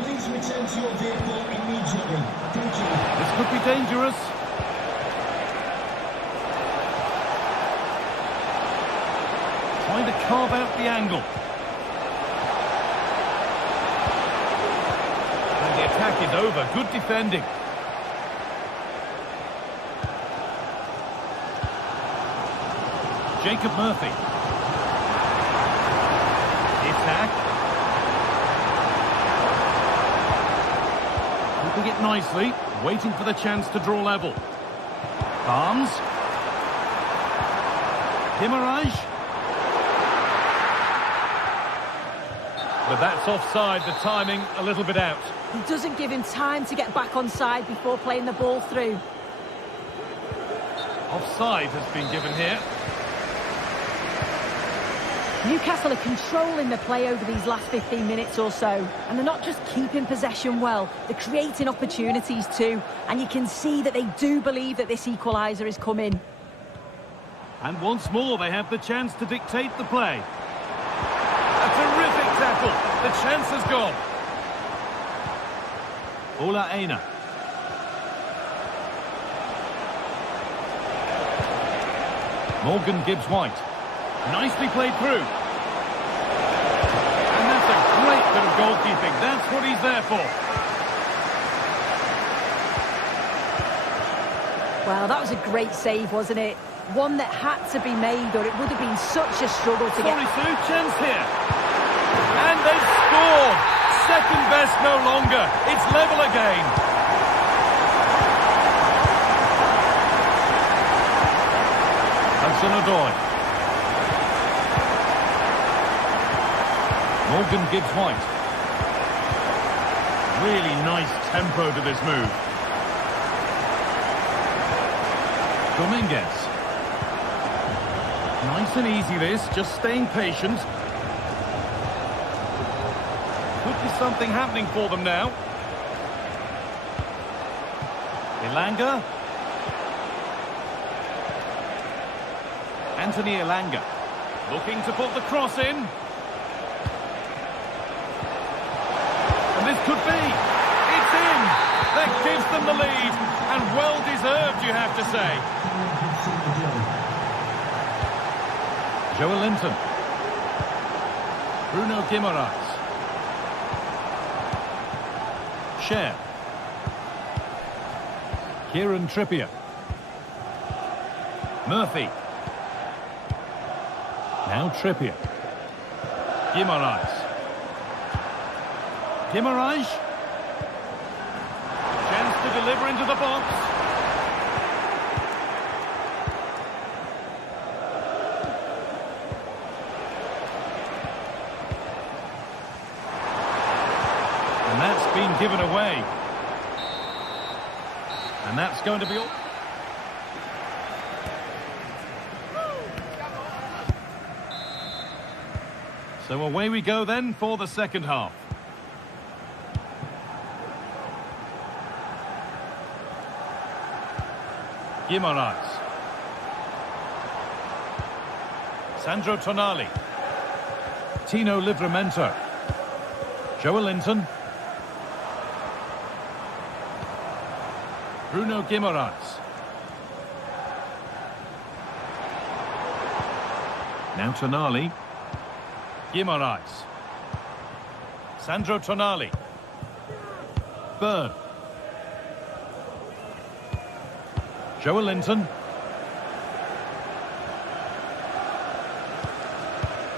Please return to your vehicle immediately. Thank you. This could be dangerous. Trying to carve out the angle. The attack is over. Good defending. Jacob Murphy. The attack. Keeping it nicely. Waiting for the chance to draw level. Barnes. Guimaraes. But that's offside. The timing a little bit out. He doesn't give him time to get back on side before playing the ball through. Offside has been given here. Newcastle are controlling the play over these last 15 minutes or so. And they're not just keeping possession well, they're creating opportunities too. And you can see that they do believe that this equaliser is coming. And once more they have the chance to dictate the play. A terrific tackle. The chance has gone. Ola Aina. Morgan Gibbs-White. Nicely played through. And that's a great bit of goalkeeping. That's what he's there for. Well, that was a great save, wasn't it? One that had to be made, or it would have been such a struggle to get... Sorry, Sue, chance here. And they've scored. Second best no longer. It's level again. Hudson-Odoi. Morgan Gibbs-White. Really nice tempo to this move. Dominguez. Nice and easy this, just staying patient. Could be something happening for them now. Elanga. Anthony Elanga. Looking to put the cross in. And this could be. It's in. That gives them the lead, and well deserved, you have to say. Joe Linton. Bruno Guimaraes. Cher. Kieran Trippier. Murphy. Now Trippier. Guimaraes. Guimaraes. Chance to deliver into the box. And that's been given away. And that's going to be all. So away we go then for the second half. Guimaraes. Sandro Tonali. Tino Livramento. Joe Linton. Bruno Guimaraes. Now Tonali. Guimaraes. Sandro Tonali. Bird. Joe Linton.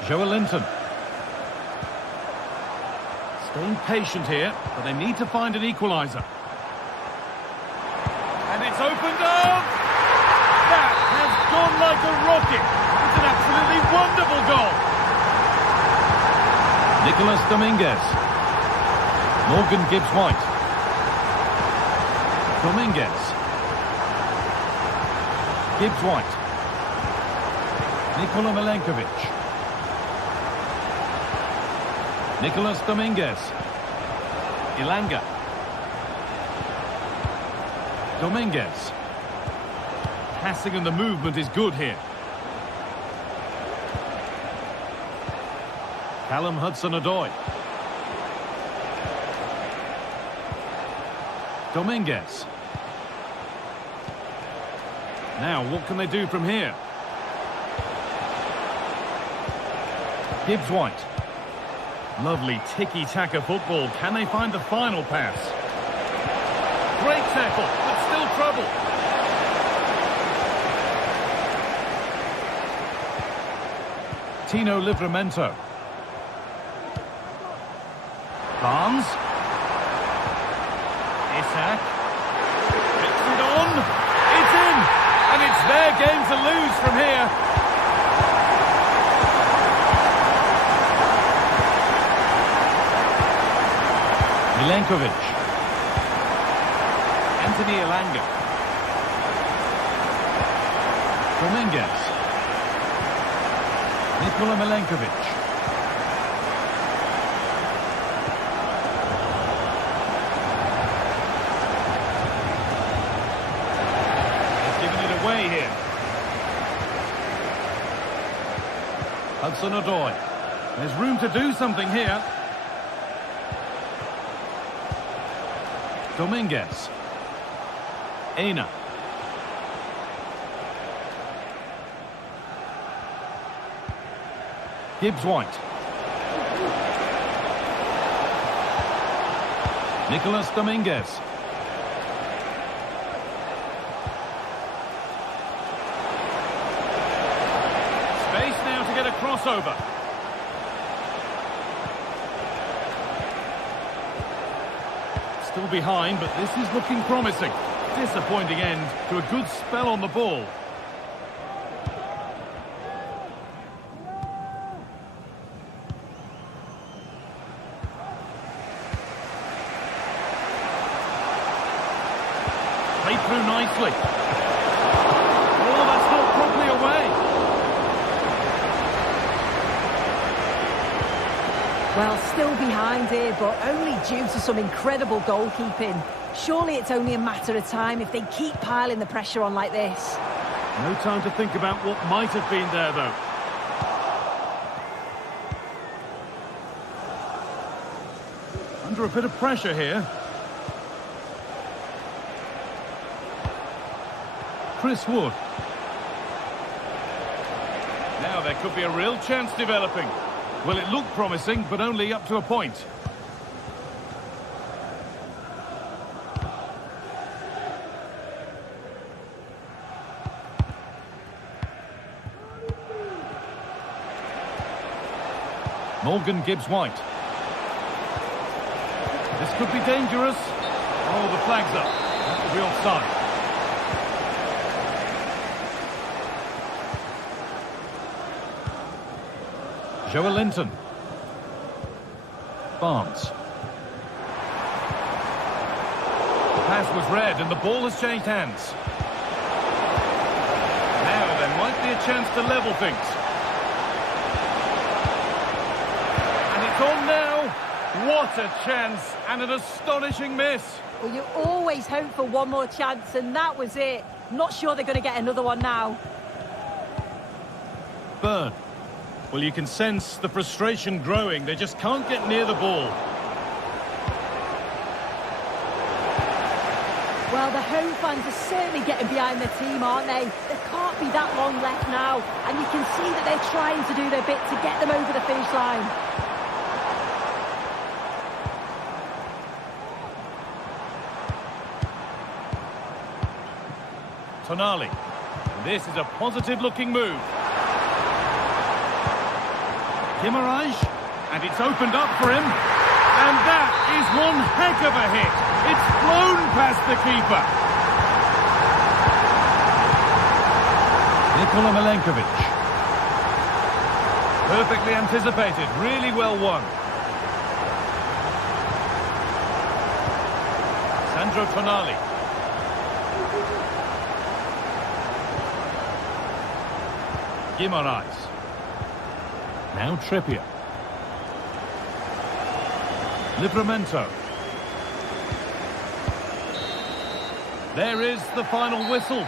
Joe Linton. Staying patient here, but they need to find an equaliser. And it's opened up! That has gone like a rocket. It's an absolutely wonderful goal. Nicolas Dominguez. Morgan Gibbs-White. Dominguez. Gibbs-White. Nikola Milenkovic. Nicolas Dominguez. Ilanga. Dominguez. Passing and the movement is good here. Callum Hudson-Odoi. Dominguez. Now, what can they do from here? Gibbs-White. Lovely tiki-taka football. Can they find the final pass? Great tackle, but still trouble. Tino Livramento. Barnes. Isak. Fits it on. It's in. And it's their game to lose from here. Milenkovic. Anthony Ilanga. Dominguez. Nikola Milenkovic. They've given it away here. Hudson-Odoi. There's room to do something here. Dominguez. Aina. Gibbs-White. Nicolas Dominguez. Space now to get a crossover. Still behind, but this is looking promising. Disappointing end to a good spell on the ball. Played through nicely. Oh, that's not properly away. Well, still behind here, but only due to some incredible goalkeeping. Surely it's only a matter of time if they keep piling the pressure on like this. No time to think about what might have been there, though. Under a bit of pressure here. Chris Wood. Now there could be a real chance developing. Well, it looked promising, but only up to a point. Morgan Gibbs-White. This could be dangerous. Oh, the flag's up. That will be offside. Joe Linton. Barnes. The pass was read and the ball has changed hands. Now there might be a chance to level things. And it's on now. What a chance and an astonishing miss. Well, you always hope for one more chance, and that was it. Not sure they're going to get another one now. Byrne. Well, you can sense the frustration growing. They just can't get near the ball. Well, the home fans are certainly getting behind their team, aren't they? There can't be that long left now, and you can see that they're trying to do their bit to get them over the finish line. Tonali. This is a positive-looking move. Guimarães, and it's opened up for him. And that is one heck of a hit. It's flown past the keeper. Nikola Milenkovic. Perfectly anticipated, really well won. Sandro Tonali. Guimarães. Now Trippier. Livramento. There is the final whistle.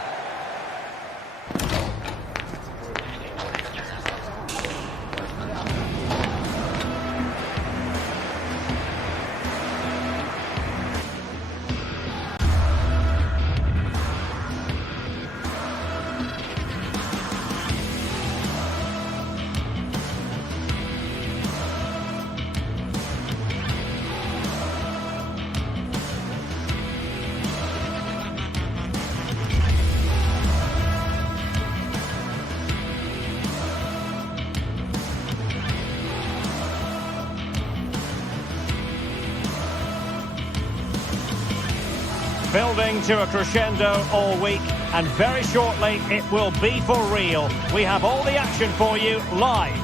Building to a crescendo all week, and very shortly it will be for real. We have all the action for you live.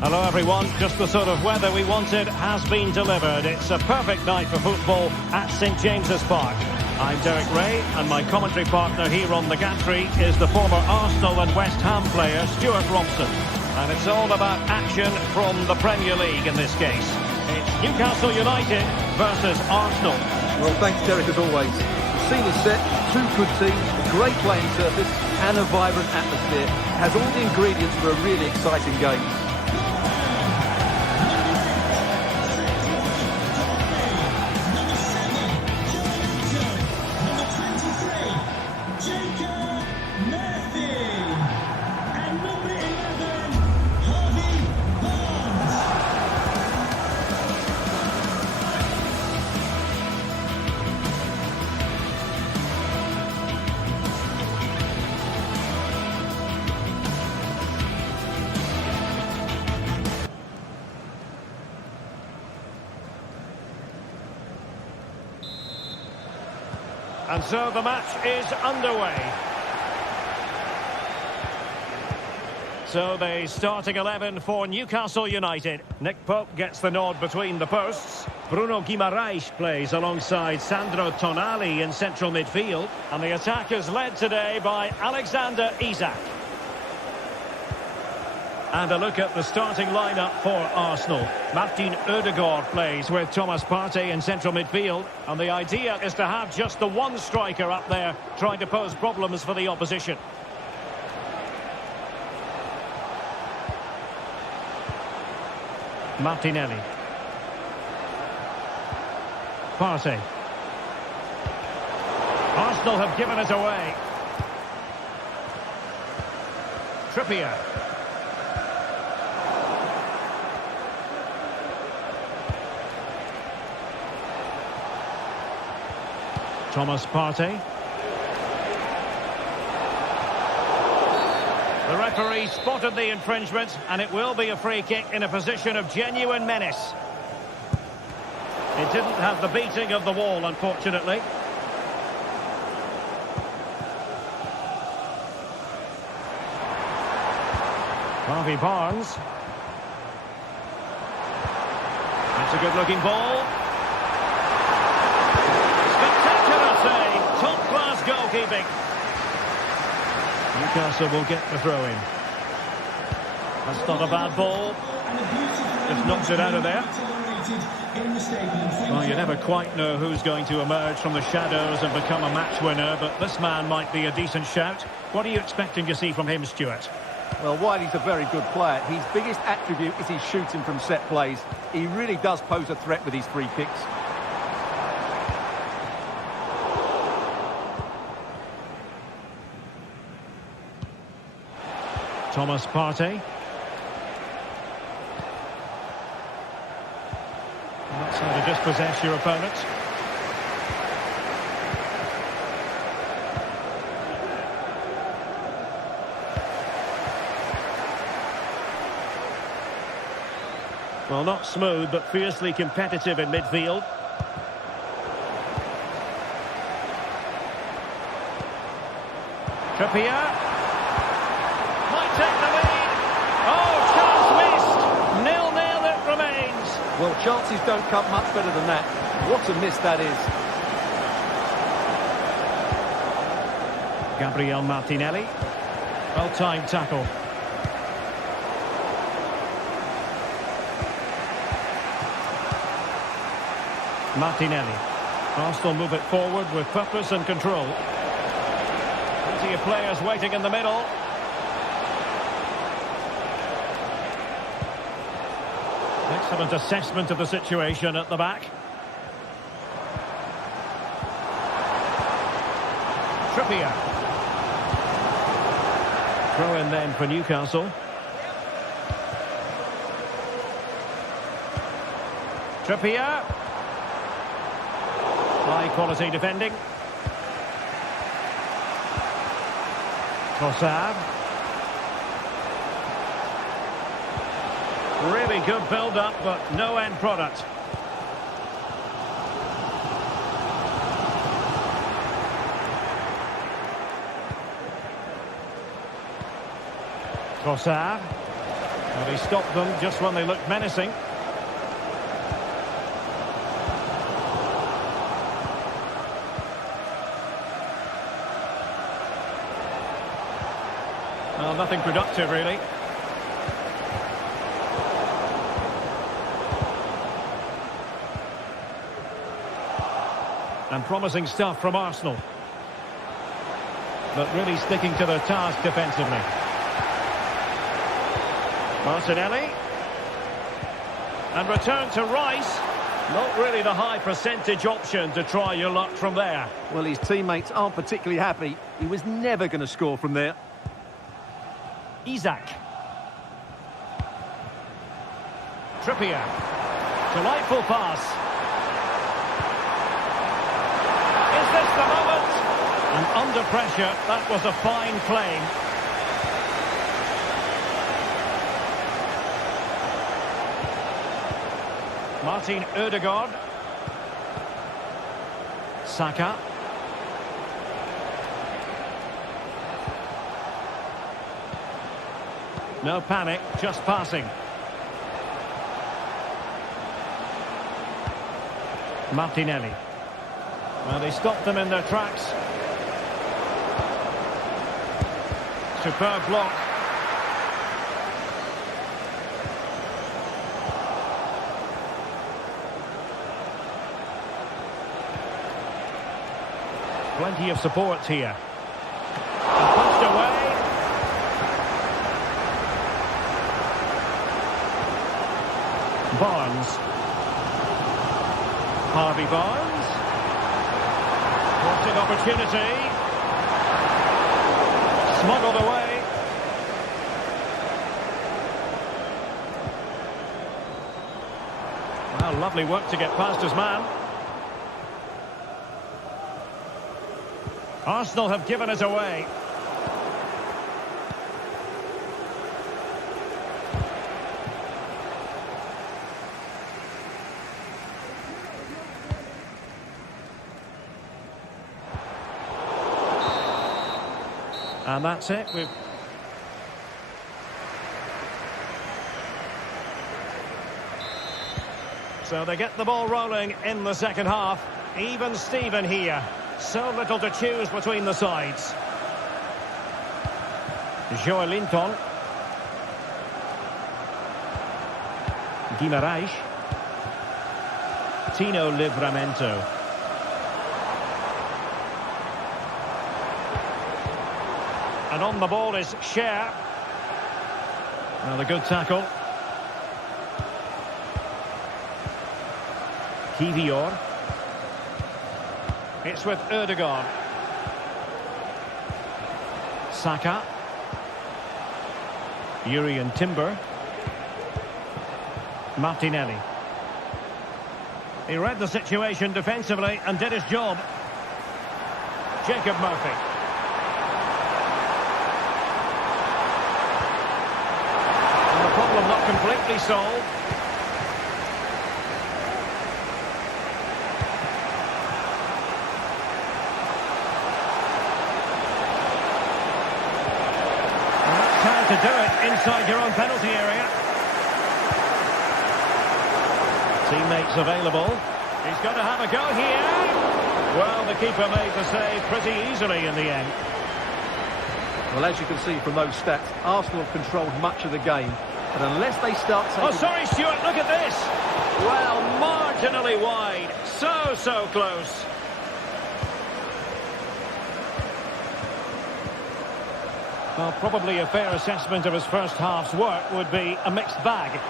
Hello everyone, just the sort of weather we wanted has been delivered. It's a perfect night for football at St James's Park. I'm Derek Ray, and my commentary partner here on the gantry is the former Arsenal and West Ham player Stuart Robson. And it's all about action from the Premier League in this case. It's Newcastle United versus Arsenal. Well, thanks, Derek, as always. The scene is set, two good teams, a great playing surface and a vibrant atmosphere. Has all the ingredients for a really exciting game. And so the match is underway. So the starting 11 for Newcastle United. Nick Pope gets the nod between the posts. Bruno Guimarães plays alongside Sandro Tonali in central midfield. And the attack is led today by Alexander Isak. And a look at the starting lineup for Arsenal. Martin Ødegaard plays with Thomas Partey in central midfield. And the idea is to have just the one striker up there trying to pose problems for the opposition. Martinelli. Arsenal have given it away. Trippier. Thomas Partey. The referee spotted the infringement, and it will be a free kick in a position of genuine menace. It didn't have the beating of the wall, unfortunately. Harvey Barnes. That's a good-looking ball. Spectacular save. Top-class goalkeeping. Newcastle will get the throw-in. That's not a bad ball. Just knocks it out of there. Well, you never quite know who's going to emerge from the shadows and become a match winner, but this man might be a decent shout. What are you expecting to see from him, Stuart? Well, while he's a very good player, his biggest attribute is his shooting from set plays. He really does pose a threat with his free kicks. Thomas Partey. That's how to dispossess your opponent. Well, not smooth, but fiercely competitive in midfield. Trippier. Might take the lead. Oh, chance missed. 0-0 it remains. Well, chances don't come much better than that. What a miss that is. Gabriel Martinelli. Well-timed tackle. Martinelli. Arsenal move it forward with purpose and control. Plenty of players waiting in the middle. Excellent assessment of the situation at the back. Trippier. Throw in then for Newcastle. Trippier. High quality defending. Trossard. Really good build-up, but no end product. Trossard. Well, he stopped them just when they looked menacing. Well, nothing productive, really. And promising stuff from Arsenal. But really sticking to their task defensively. Martinelli. And return to Rice. Not really the high percentage option to try your luck from there. Well, his teammates aren't particularly happy. He was never going to score from there. Isaac. Trippier. Delightful pass. Is this the moment? And under pressure, that was a fine claim. Martin Ødegaard. Saka. No panic, just passing. Martinelli. Well, they stopped them in their tracks. Superb block. Plenty of support here. And pushed away. Barnes. Harvey Barnes. shooting opportunity. Smuggled away. Well, lovely work to get past his man. Arsenal have given it away. And that's it. So they get the ball rolling in the second half. Even Steven here. So little to choose between the sides. Joelinton. Guimaraes. Tino Livramento. And on the ball is Cher. Another good tackle. Kivior. It's with Ødegaard. Saka. Jurrien Timber. Martinelli. He read the situation defensively and did his job. Jacob Murphy. And the problem not completely solved. To do it inside your own penalty area. Teammates available. He's got to have a go here. Well, the keeper made the save pretty easily in the end. Well, as you can see from those stats, Arsenal have controlled much of the game. But unless they start taking... Oh, sorry, Stuart, look at this. Well, marginally wide. So close. Well, probably a fair assessment of his first half's work would be a mixed bag.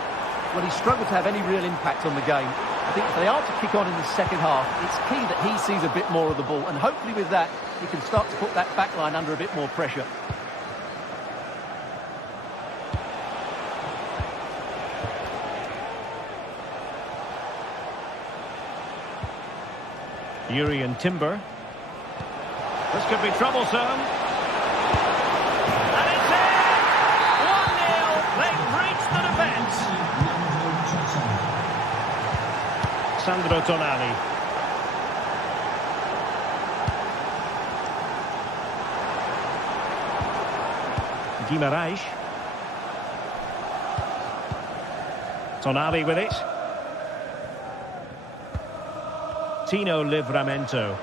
Well, he struggled to have any real impact on the game. I think if they are to kick on in the second half, it's key that he sees a bit more of the ball. And hopefully with that, he can start to put that back line under a bit more pressure. Jurrien Timber. This could be troublesome. Sandro Tonali. Guimaraes. Tonali with it. Tino Livramento.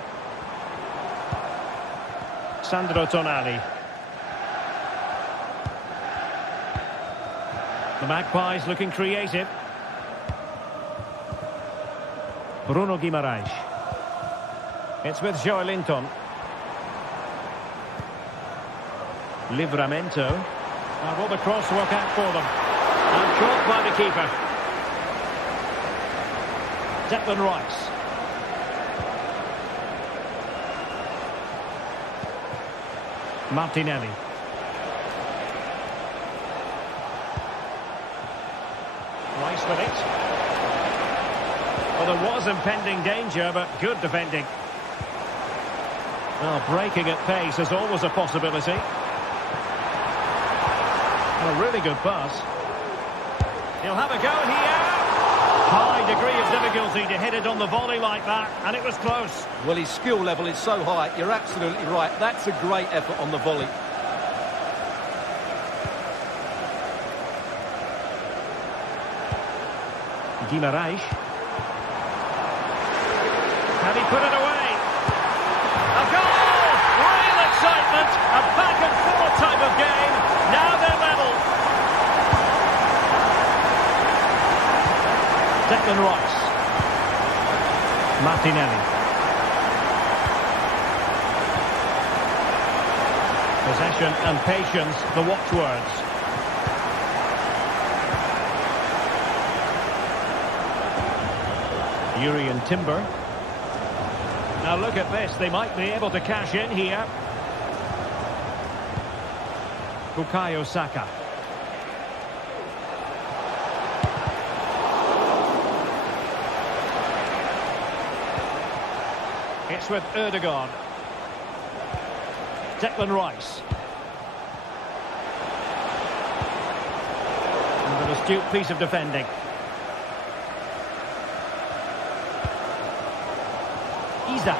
Sandro Tonali. The Magpies looking creative. Bruno Guimaraes. It's with Joelinton. Livramento. Now will the cross work out for them? And caught by the keeper. Declan Rice. Martinelli. Rice with it. Well, there was impending danger, but good defending. Well, breaking at pace is always a possibility. And a really good pass. He'll have a go here. High degree of difficulty to hit it on the volley like that, and it was close. Well, his skill level is so high, you're absolutely right. That's a great effort on the volley. Guimaraes. Can he put it away? A goal! Real excitement! A back-and-forth type of game. Now they're level. Declan Rice. Martinelli. Possession and patience, the watchwords. Jurrien Timber. Now look at this, they might be able to cash in here. Bukayo Saka. It's with Ødegaard. Declan Rice. And an astute piece of defending. Isaac.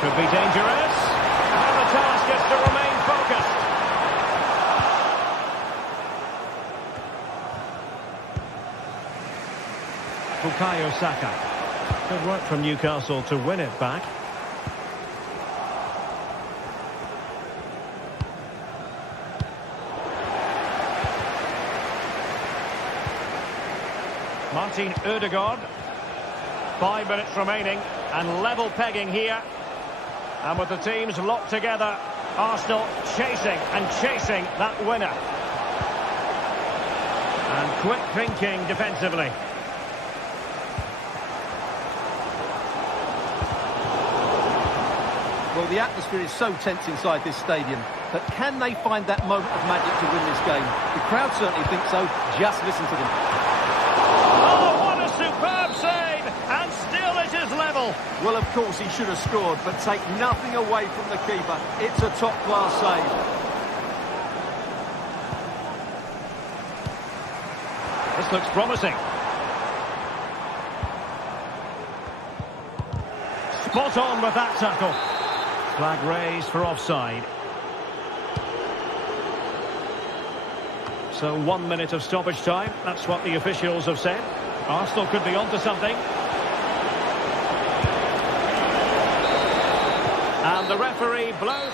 Could be dangerous. And the task is to remain focused. Bukayo Saka. Good work from Newcastle to win it back. Martin Ødegaard. 5 minutes remaining and level pegging here. And with the teams locked together, Arsenal chasing that winner. And quick thinking defensively. Well, the atmosphere is so tense inside this stadium, but can they find that moment of magic to win this game? The crowd certainly think so. Just listen to them. Oh, what a superb save! And still it is level. Well, of course, he should have scored, but take nothing away from the keeper. It's a top-class save. This looks promising. Spot on with that tackle. Flag raised for offside. So 1 minute of stoppage time. That's what the officials have said. Arsenal could be onto something. And the referee blows.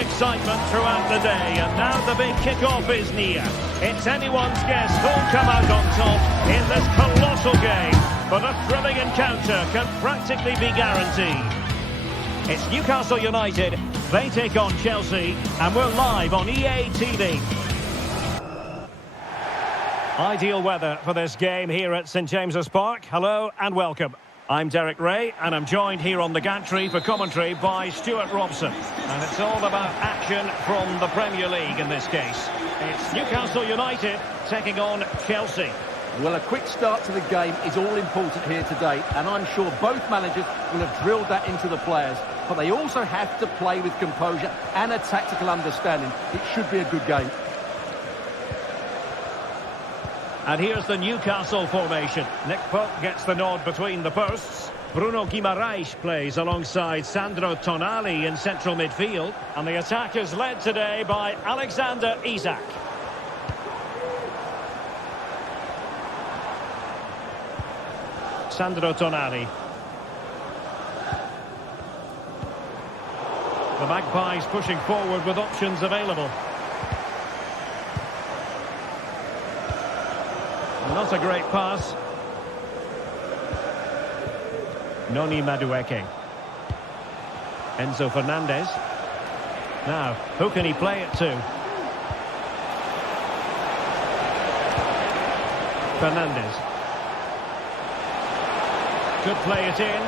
excitement throughout the day, and now the big kick-off is near. It's anyone's guess who'll come out on top in this colossal game, but a thrilling encounter can practically be guaranteed. It's Newcastle United, they take on Chelsea, and we're live on EA TV. Ideal weather for this game here at St James's Park. Hello and welcome. I'm Derek Ray, and I'm joined here on the gantry for commentary by Stuart Robson. And it's all about action from the Premier League in this case. It's Newcastle United taking on Chelsea. Well, a quick start to the game is all important here today, and I'm sure both managers will have drilled that into the players. But they also have to play with composure and a tactical understanding. It should be a good game. And here's the Newcastle formation. Nick Pope gets the nod between the posts. Bruno Guimaraes plays alongside Sandro Tonali in central midfield. And the attack is led today by Alexander Isak. Sandro Tonali. The Magpies pushing forward with options available. Not a great pass. Noni Madueke. Enzo Fernandez. Now, who can he play it to? Fernandez. Could play it in.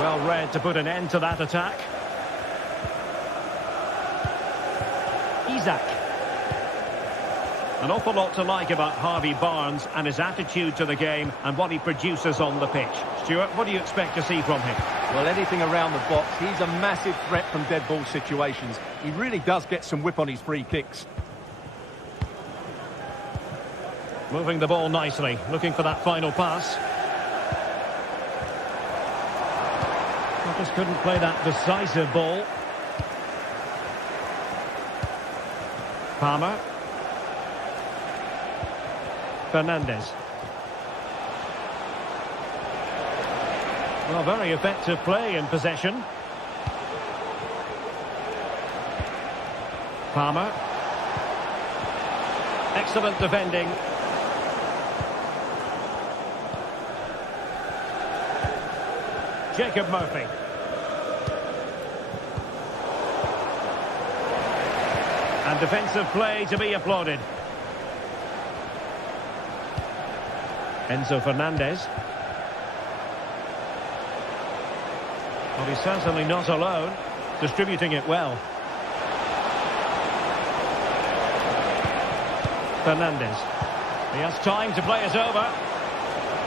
Well read to put an end to that attack. Isak. An awful lot to like about Harvey Barnes and his attitude to the game and what he produces on the pitch. Stuart, what do you expect to see from him? Well, anything around the box. He's a massive threat from dead ball situations. He really does get some whip on his free kicks. Moving the ball nicely, looking for that final pass. Just couldn't play that decisive ball. Palmer. Fernandez. Well, very effective play in possession. Palmer. Excellent defending. Jacob Murphy. And defensive play to be applauded. Enzo Fernandez. Well, he's certainly not alone, distributing it well. Fernandez. He has time to play it over.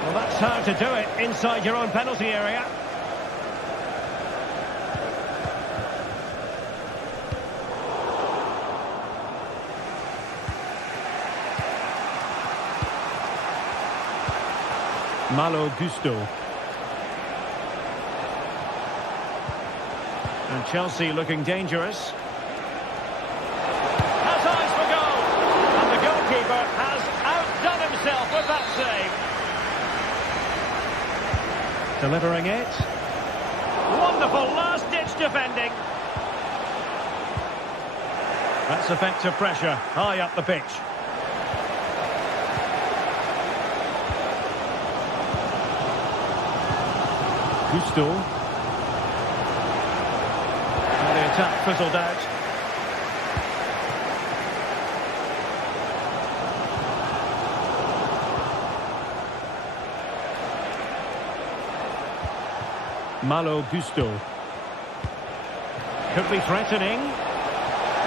Well, that's how to do it inside your own penalty area. Malo Gusto. And Chelsea looking dangerous. Has eyes for goal. And the goalkeeper has outdone himself with that save. Delivering it. Wonderful last-ditch defending. That's effective pressure high up the pitch. Gusto. And the attack fizzled out. Malo Gusto. Could be threatening.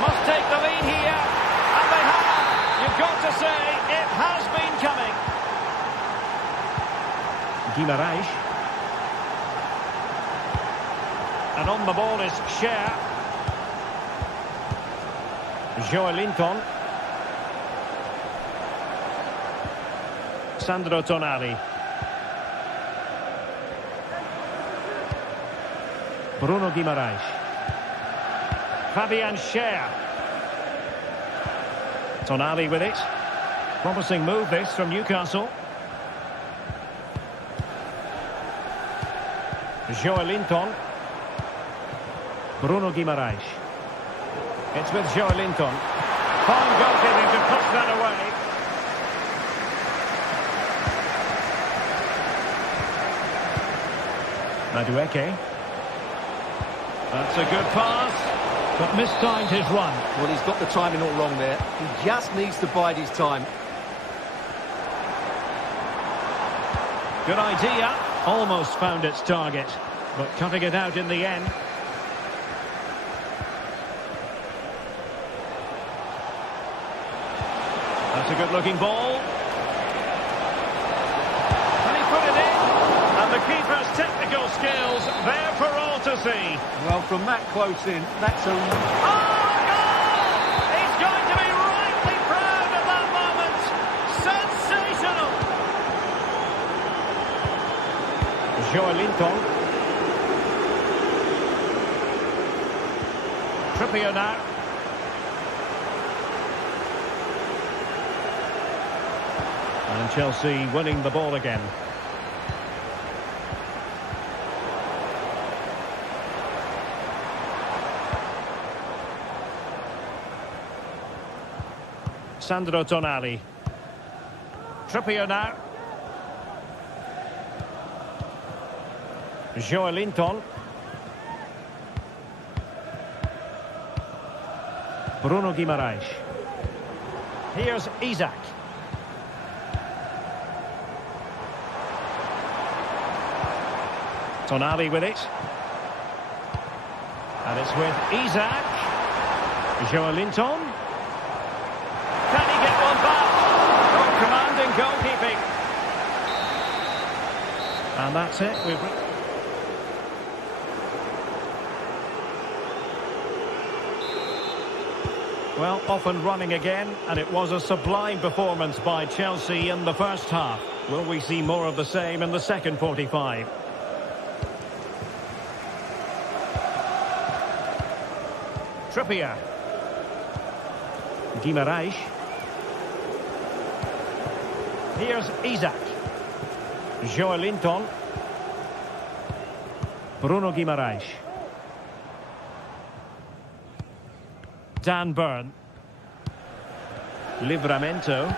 Must take the lead here. And they have. You've got to say, it has been coming. Guimaraes. And on the ball is Cher. Joelinton. Sandro Tonali. Bruno Guimaraes. Fabian Cher. Tonali with it. Promising move this from Newcastle. Joelinton. Bruno Guimaraes. It's with Joelinton. Fine goalkeeping to push that away. Madueke. That's a good pass, but mistimed his run. Well, he's got the timing all wrong there. He just needs to bide his time. Good idea. Almost found its target, but cutting it out in the end. That's a good-looking ball. And he put it in. And the keeper's technical skills there for all to see. Well, from that close in, that's a... Oh, goal! He's going to be rightly proud of that moment. Sensational! Joelinton. Trippier now. And Chelsea winning the ball again. Sandro Tonali. Trippier now. Joelinton. Bruno Guimaraes. Here's Isaac. Tonali with it. And it's with Isaac. Joelinton. Can he get one back? Oh, commanding goalkeeping. And that's it. Well, off and running again, and it was a sublime performance by Chelsea in the first half. Will we see more of the same in the second 45? Trippier. Guimaraes. Here's Isaac. Joelinton. Bruno Guimaraes. Dan Burn. Livramento.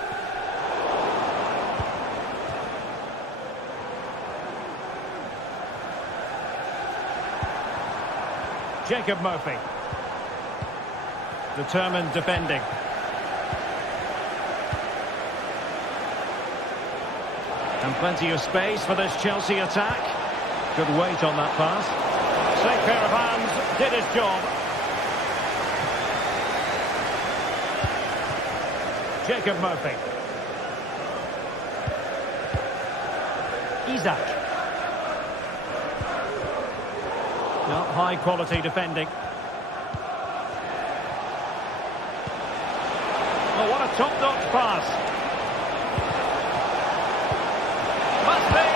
Jacob Murphy. Determined defending. And plenty of space for this Chelsea attack. Good weight on that pass. Safe pair of hands, did his job. Jacob Murphy. Isaac. Well, high quality defending. Oh, what a top-notch pass. Must be.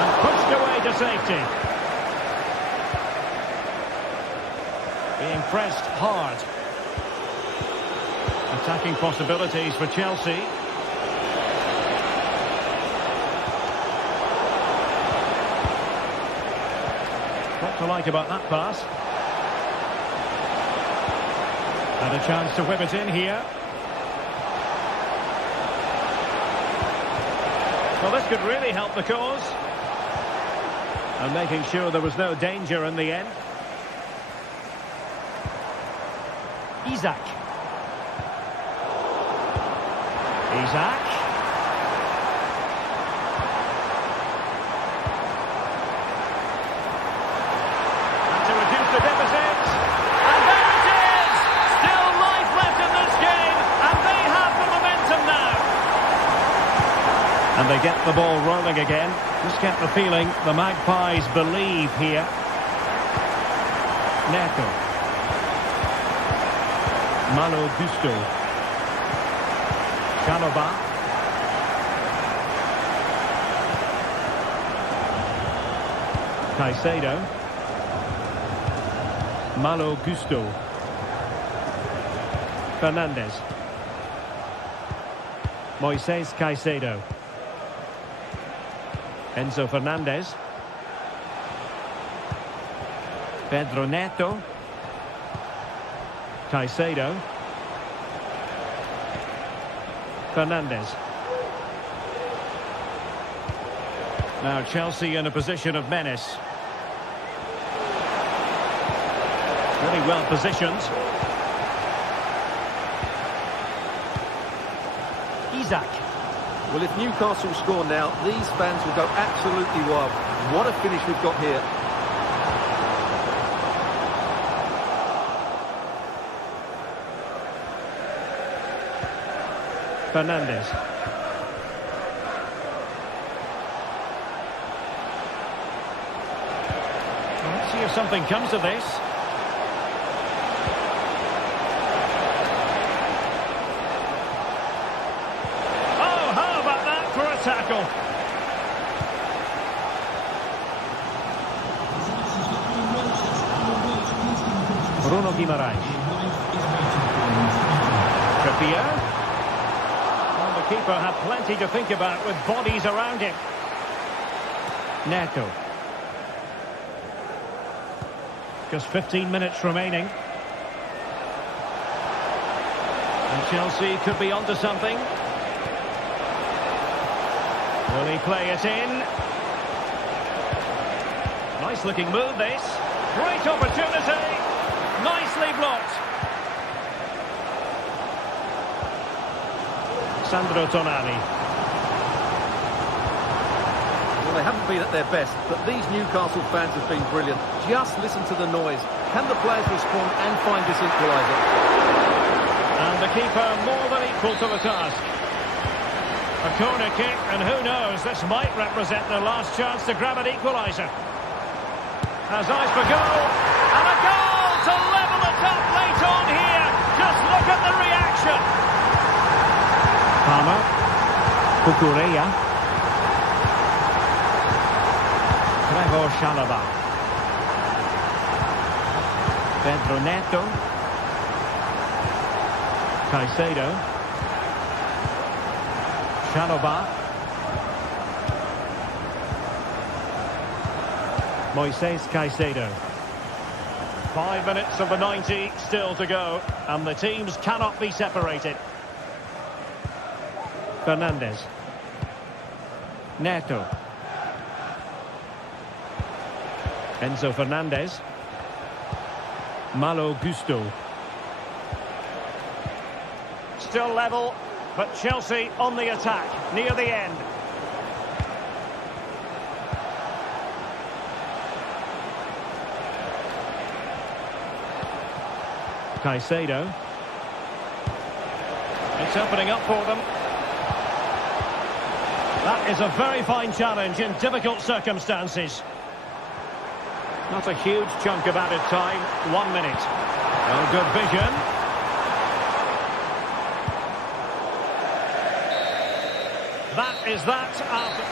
And pushed away to safety. Being pressed hard. Attacking possibilities for Chelsea. What to like about that pass? And a chance to whip it in here. Well, this could really help the cause. And making sure there was no danger in the end. Isaac. Isaac. And to reduce the deficit. And there it is! Still life left in this game. And they have the momentum now. And they get the ball rolling again. Just get the feeling the Magpies believe here. Neto. Malo Gusto. Canova. Caicedo. Malo Gusto. Fernandes. Moises Caicedo. Enzo Fernandez. Pedro Neto. Caicedo. Fernandes. Now Chelsea in a position of menace. Really well positioned. Isaac. Well, if Newcastle score now, these fans will go absolutely wild. What a finish we've got here. Fernandes. Let's see if something comes of this. Oh, how about that for a tackle? Bruno Guimaraes. Trippier. Well, the keeper had plenty to think about with bodies around him. Neto. Just 15 minutes remaining. And Chelsea could be onto something. Will he play it in? Nice looking move this. Great opportunity. Nicely blocked. Sandro Tonali. Well, they haven't been at their best, but these Newcastle fans have been brilliant. Just listen to the noise. Can the players respond and find this equaliser? And the keeper more than equal to the task. A corner kick, and who knows, this might represent their last chance to grab an equaliser. Has eyes for goal, and a goal to level it up late on here. Just look at the reaction. Palmer. Cucurella. Trevor Chalobah. Pedro Neto. Caicedo. Chalobah. Moises Caicedo. 5 minutes of the 90 still to go, and the teams cannot be separated. Fernandes. Neto. Enzo Fernandez. Malo Gusto. Still level, but Chelsea on the attack near the end. Caicedo. It's opening up for them. That is a very fine challenge in difficult circumstances. Not a huge chunk of added time. 1 minute. Oh, good vision. That is that after...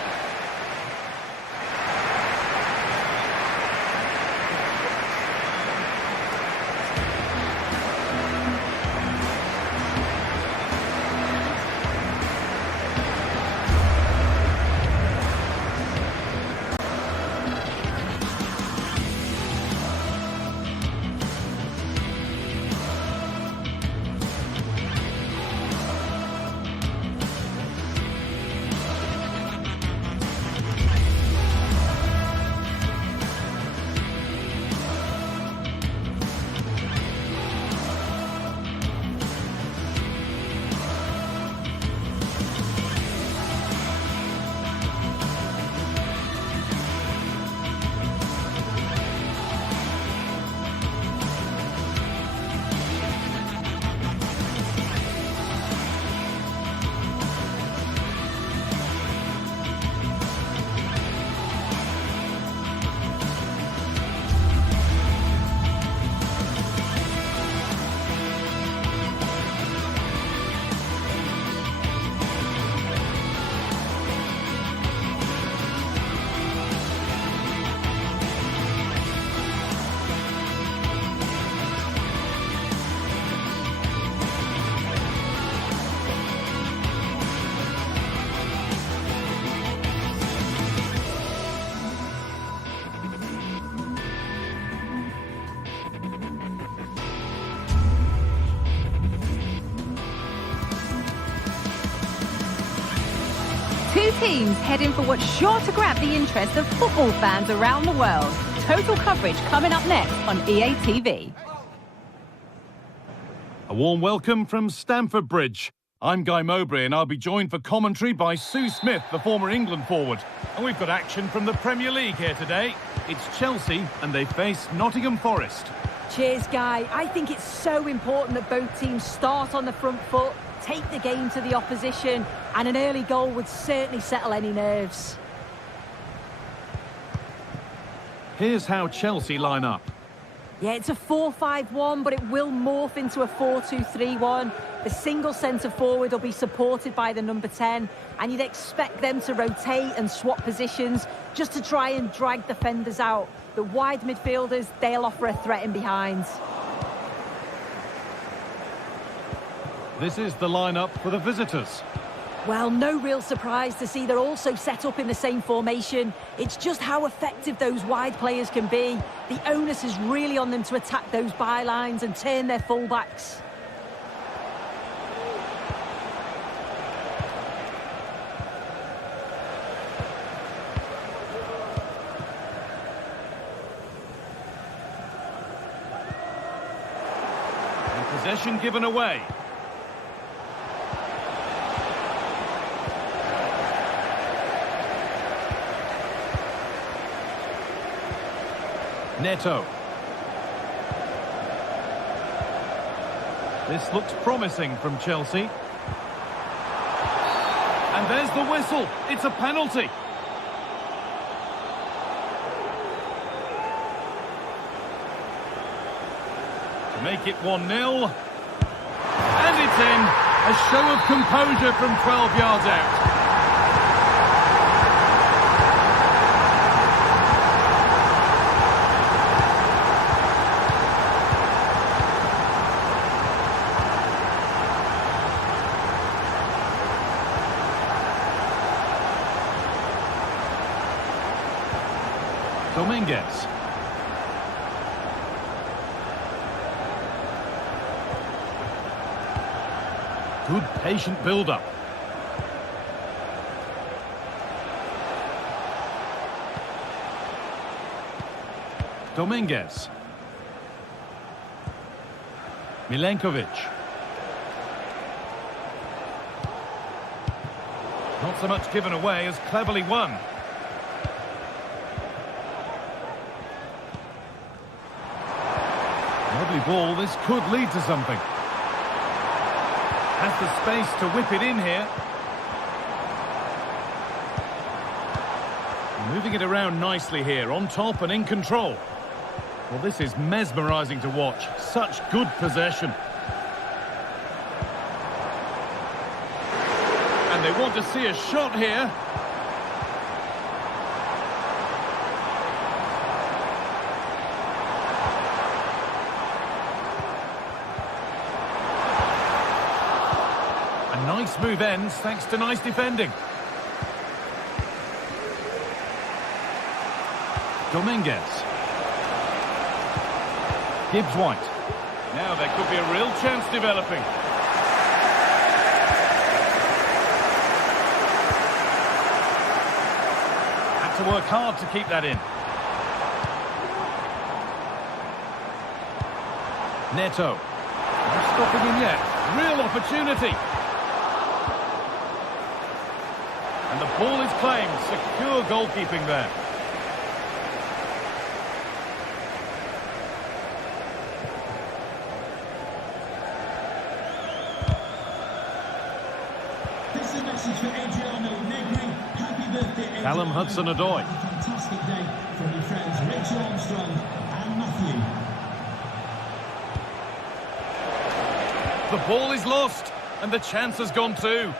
Two teams heading for what's sure to grab the interest of football fans around the world. Total coverage coming up next on EA TV. A warm welcome from Stamford Bridge. I'm Guy Mowbray and I'll be joined for commentary by Sue Smith, the former England forward. And we've got action from the Premier League here today. It's Chelsea and they face Nottingham Forest. Cheers, Guy. I think it's so important that both teams start on the front foot, take the game to the opposition, and an early goal would certainly settle any nerves. Here's how Chelsea line up. Yeah, it's a 4-5-1, but it will morph into a 4-2-3-1. The single centre forward will be supported by the number 10, and you'd expect them to rotate and swap positions just to try and drag defenders out. The wide midfielders, they'll offer a threat in behind. This is the lineup for the visitors. Well, no real surprise to see they're also set up in the same formation. It's just how effective those wide players can be. The onus is really on them to attack those bylines and turn their fullbacks. And possession given away. Neto. This looks promising from Chelsea. And there's the whistle. It's a penalty. To make it 1-0. And it's in. A show of composure from 12 yards out. Dominguez. Good patient build-up. Dominguez. Milenkovic. Not so much given away as cleverly won. Lovely ball, this could lead to something. Has the space to whip it in here. Moving it around nicely here, on top and in control. Well, this is mesmerising to watch. Such good possession. And they want to see a shot here. A nice move ends thanks to nice defending. Dominguez. Gibbs-White. Now there could be a real chance developing. Had to work hard to keep that in. Neto. Not stopping him yet. Real opportunity. And the ball is claimed. Secure goalkeeping there. Callum Hudson-Odoi. Fantastic day from your friends Rachel Armstrong and Matthew. The ball is lost, and the chance has gone too.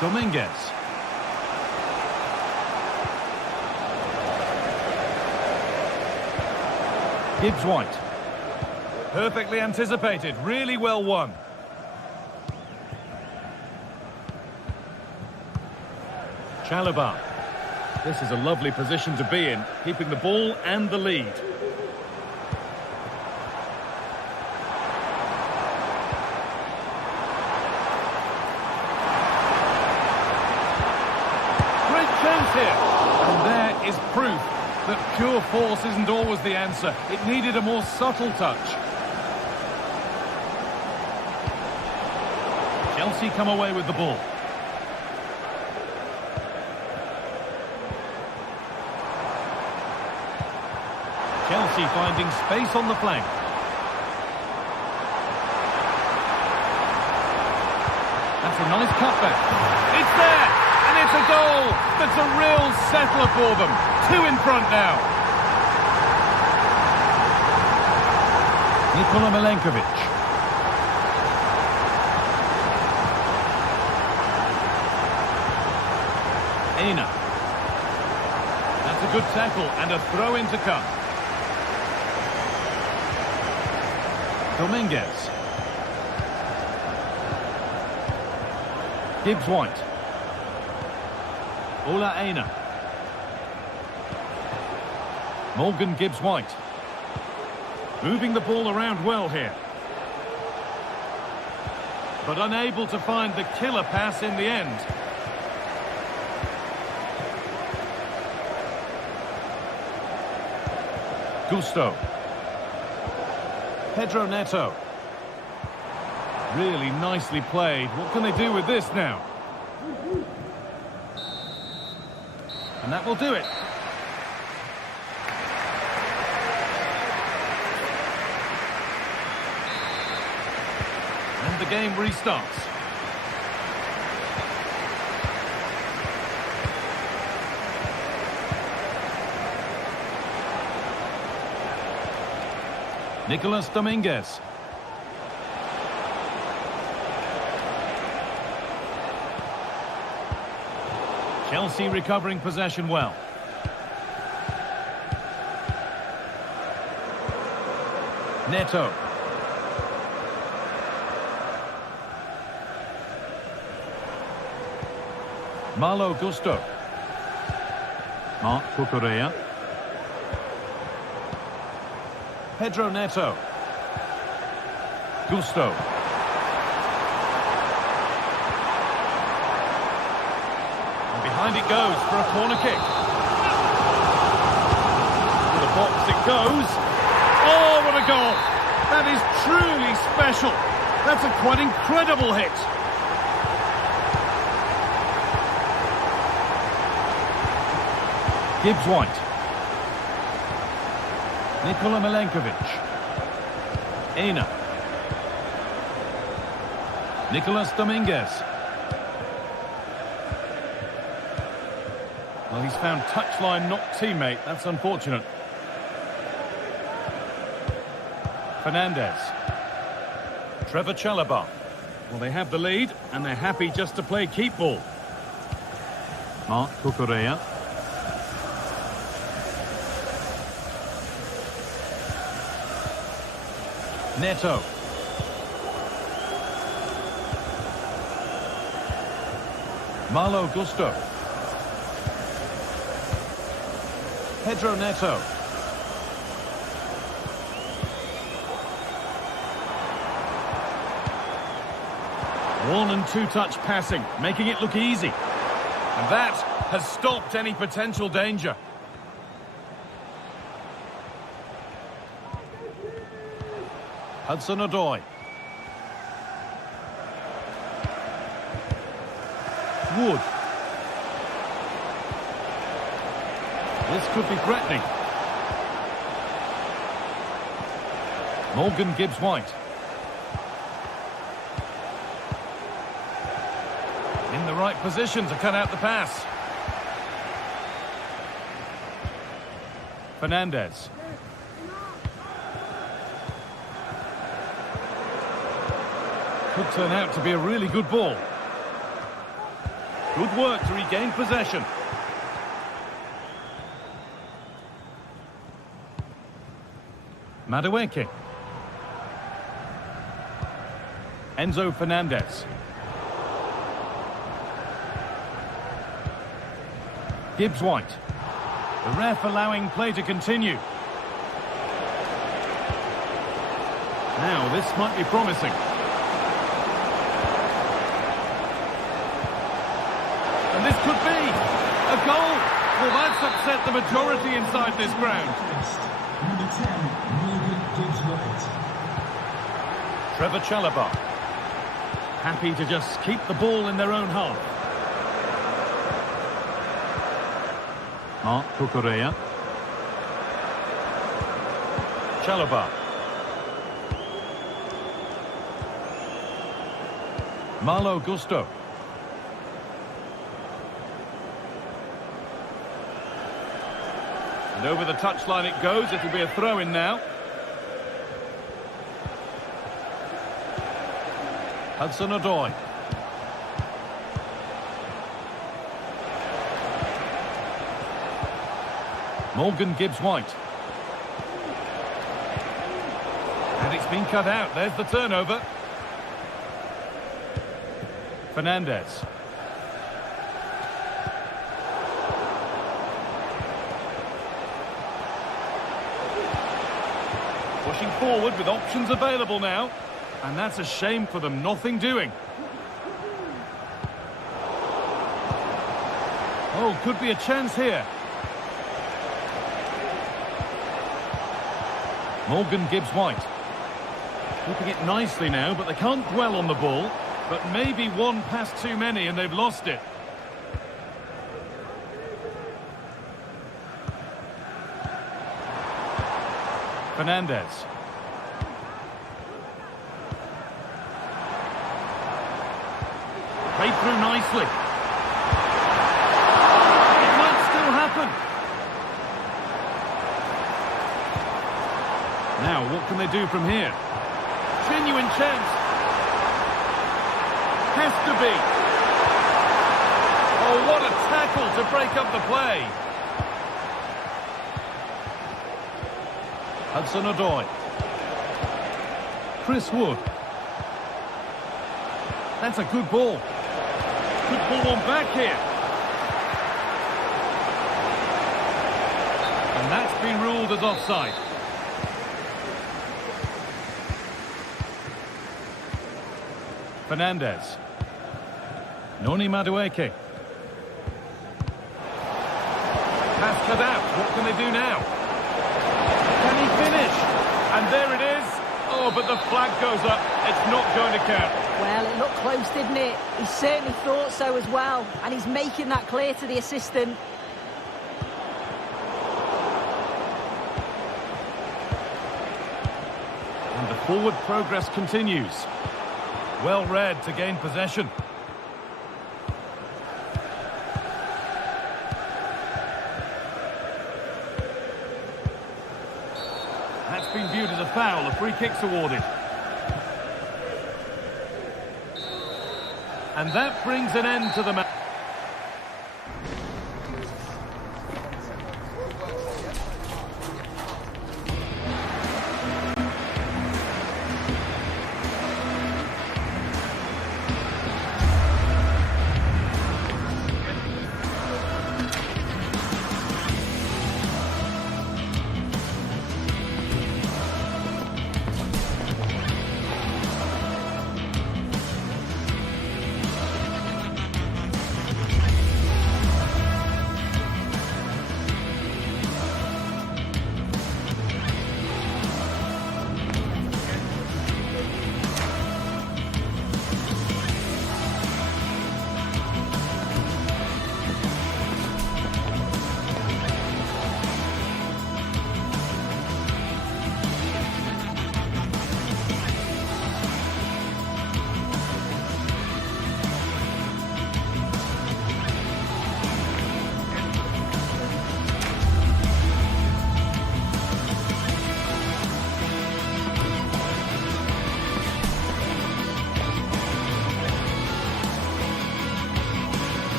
Dominguez. Gibbs-White. Perfectly anticipated, really well won. Chalobah. This is a lovely position to be in, keeping the ball and the lead. Great chance here. And there is proof that pure force isn't always the answer. It needed a more subtle touch. Chelsea come away with the ball. Chelsea finding space on the flank. That's a nice cutback. It's there, and it's a goal. That's a real settler for them. 2 in front now. Nikola Milenkovic. Aina. That's a good tackle and a throw in to come. Dominguez. Gibbs White. Ola Aina. Morgan Gibbs White. Moving the ball around well here. But unable to find the killer pass in the end. Gusto. Pedro Neto. Really nicely played. What can they do with this now? And that will do it. And the game restarts. Nicolas Dominguez. Chelsea recovering possession well. Neto. Malo Gusto. Marc Cucurella. Pedro Neto. Gusto. And behind it goes for a corner kick. To the box it goes. Oh, what a goal! That is truly special. That's a quite incredible hit. Gibbs White. Nikola Milenkovic. Aina. Nicolas Dominguez. Well, he's found touchline, not teammate. That's unfortunate. Fernandez. Trevor Chalobah. Well, they have the lead, and they're happy just to play keep ball. Marc Cucurella. Neto. Malo Gusto. Pedro Neto. One and two touch passing, making it look easy. And that has stopped any potential danger. Hudson-Odoi. Wood. This could be threatening. Morgan Gibbs White. In the right position to cut out the pass. Fernandez. Could turn out to be a really good ball. Good work to regain possession. Madueke. Enzo Fernandez. Gibbs White. The ref allowing play to continue. Now, this might be promising. And this could be a goal. Well, that's upset the majority inside this ground. Number 10, Morgan Gibbs White. Trevor Chalobah. Happy to just keep the ball in their own half. Mark Cucurella. Chalobah. Malo Gusto. And over the touchline it goes. It'll be a throw-in now. Hudson-Odoi. Morgan Gibbs White. And it's been cut out. There's the turnover. Fernandez. Pushing forward with options available now. And that's a shame for them, nothing doing. Oh, could be a chance here. Morgan Gibbs White. Keeping it nicely now, but they can't dwell on the ball. But maybe one pass too many and they've lost it. Fernandez. Played through nicely. It might still happen. Now, what can they do from here? Genuine chance. Has to be. Oh, what a tackle to break up the play. Hudson-Odoi. Chris Wood. That's a good ball. Could pull one back here. And that's been ruled as offside. Fernandez. Noni Madueke. Pass cut out. What can they do now? Can he finish? And there it is. Oh, but the flag goes up. It's not going to count. Well, it looked close, didn't it? He certainly thought so as well. And he's making that clear to the assistant. And the forward progress continues. Well read to gain possession. That's been viewed as a foul. A free kick's awarded. And that brings an end to the match.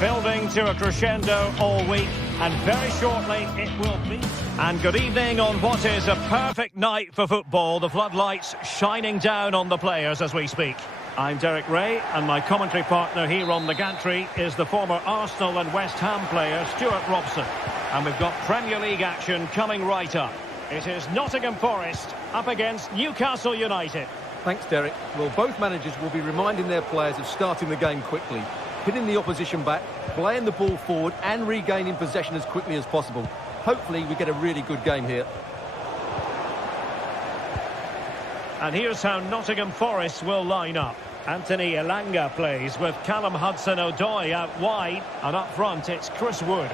Building to a crescendo all week, and very shortly it will be. And good evening on what is a perfect night for football. The floodlights shining down on the players as we speak. I'm Derek Ray, and my commentary partner here on the gantry is the former Arsenal and West Ham player Stuart Robson. And we've got Premier League action coming right up. It is Nottingham Forest up against Newcastle United. Thanks, Derek. Well, both managers will be reminding their players of starting the game quickly, pinning the opposition back, playing the ball forward and regaining possession as quickly as possible. Hopefully we get a really good game here. And here's how Nottingham Forest will line up. Anthony Elanga plays with Callum Hudson-Odoi out wide, and up front it's Chris Wood.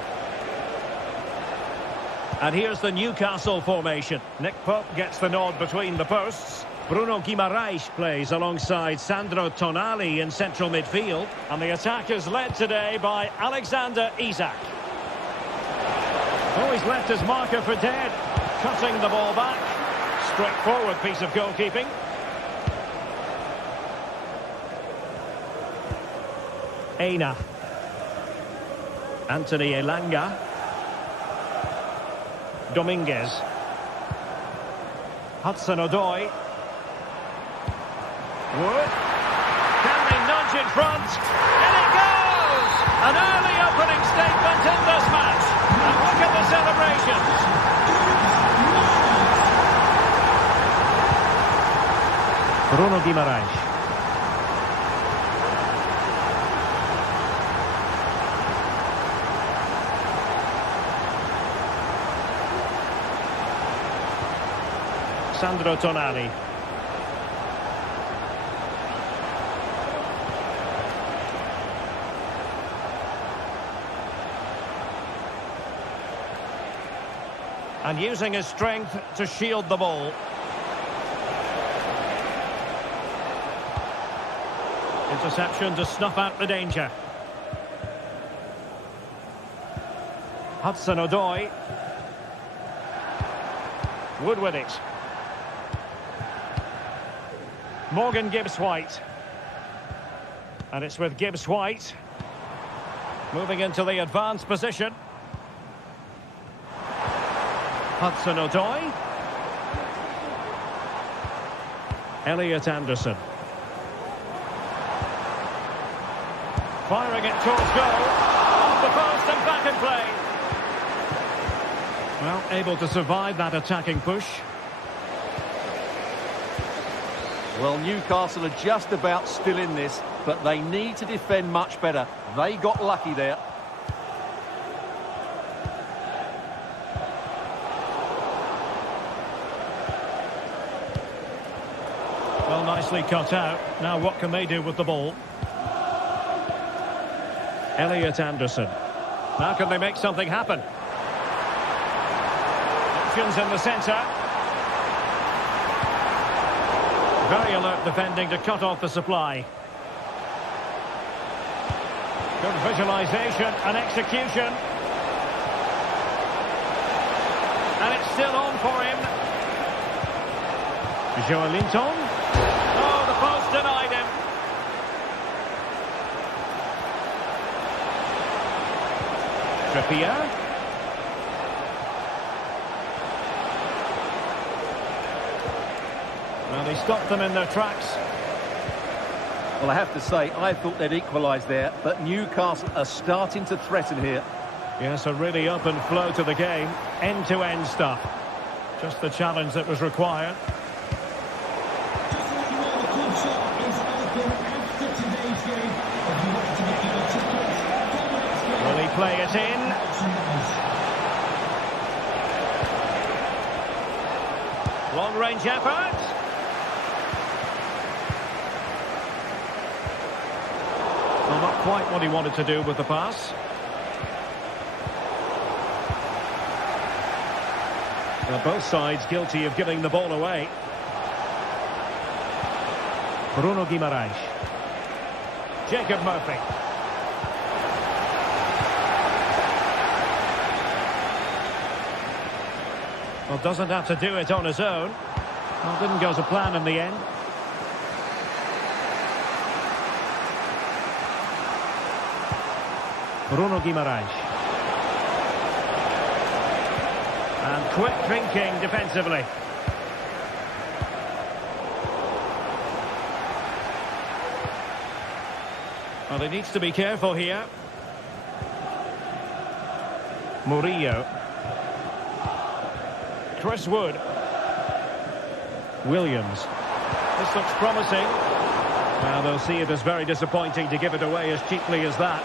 And here's the Newcastle formation. Nick Pope gets the nod between the posts. Bruno Guimaraes plays alongside Sandro Tonali in central midfield. And the attack is led today by Alexander Isak. Oh, he's left his marker for dead. Cutting the ball back. Straightforward piece of goalkeeping. Aina. Anthony Elanga. Dominguez. Hudson-Odoi. Wood. Can they nudge in front? In it goes! An early opening statement in this match. And look at the celebrations. Bruno Guimaraes. Sandro Tonali. And using his strength to shield the ball. Interception to snuff out the danger. Hudson-Odoi. Wood with it. Morgan Gibbs-White. And it's with Gibbs-White. Moving into the advanced position. Hudson-Odoi. Elliot Anderson. Firing it towards goal. Off the post and back in play. Well, able to survive that attacking push. Well, Newcastle are just about still in this, but they need to defend much better. They got lucky there. Well, nicely cut out. Now what can they do with the ball? Elliot Anderson. Now can they make something happen? Options in the centre. Very alert defending to cut off the supply. Good visualisation and execution. And it's still on for him. Joelinton. Oh, the post denied him. Trippier. Well, he stopped them in their tracks. Well, I have to say, I thought they'd equalise there, but Newcastle are starting to threaten here. Yes, a really open flow to the game. End-to-end stuff. Just the challenge that was required. Just to let you know, the club shop is open after today's game. If you want to get your tickets, Will he play it in? Long-range effort. Well, not quite what he wanted to do with the pass. Well, both sides guilty of giving the ball away. Bruno Guimaraes. Jacob Murphy. Well, doesn't have to do it on his own. Well, didn't go to plan in the end. Bruno Guimaraes. And quick thinking defensively. Well, he needs to be careful here. Murillo. Chris Wood. Williams. This looks promising. Well, they'll see it as very disappointing to give it away as cheaply as that.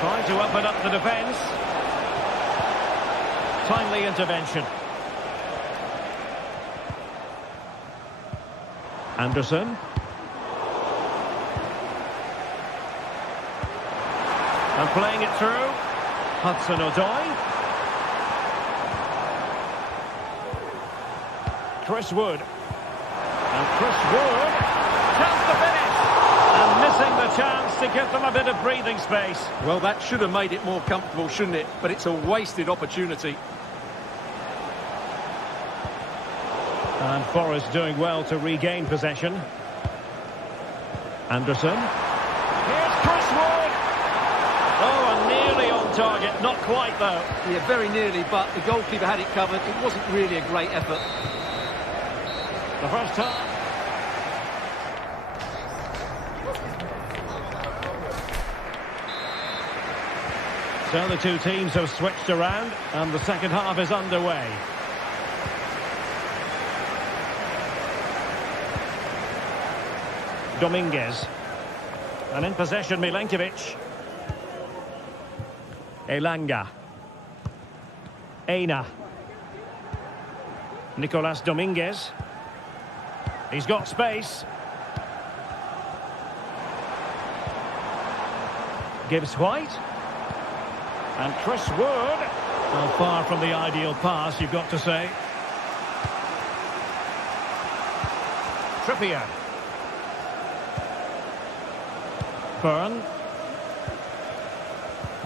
Trying to open up the defence. Timely intervention. Anderson. And playing it through. Hudson-Odoi. Chris Wood. And Chris Wood counts the finish. And missing the chance to give them a bit of breathing space. Well, that should have made it more comfortable, shouldn't it? But it's a wasted opportunity. And Forest doing well to regain possession. Anderson. Here's Chris Wood. Oh, and nearly on target. Not quite, though. Yeah, very nearly, but the goalkeeper had it covered. It wasn't really a great effort. The first half. So the two teams have switched around, and the second half is underway. Dominguez. And in possession, Milenkovic. Elanga. Eina. Nicolas Dominguez. He's got space. Gibbs White. And Chris Wood. Well, far from the ideal pass, you've got to say. Trippier. Byrne.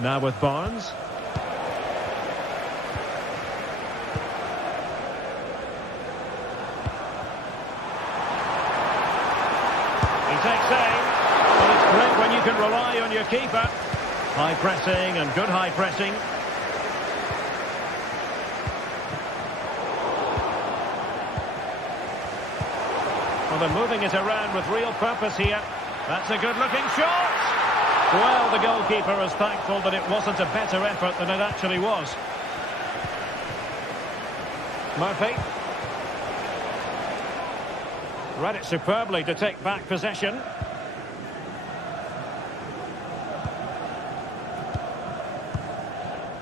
Now with Barnes. He takes aim. Well, it's great when you can rely on your keeper. High pressing and good high pressing. Well, they're moving it around with real purpose here. That's a good-looking shot. Well, the goalkeeper is thankful that it wasn't a better effort than it actually was. Murphy. Read it superbly to take back possession.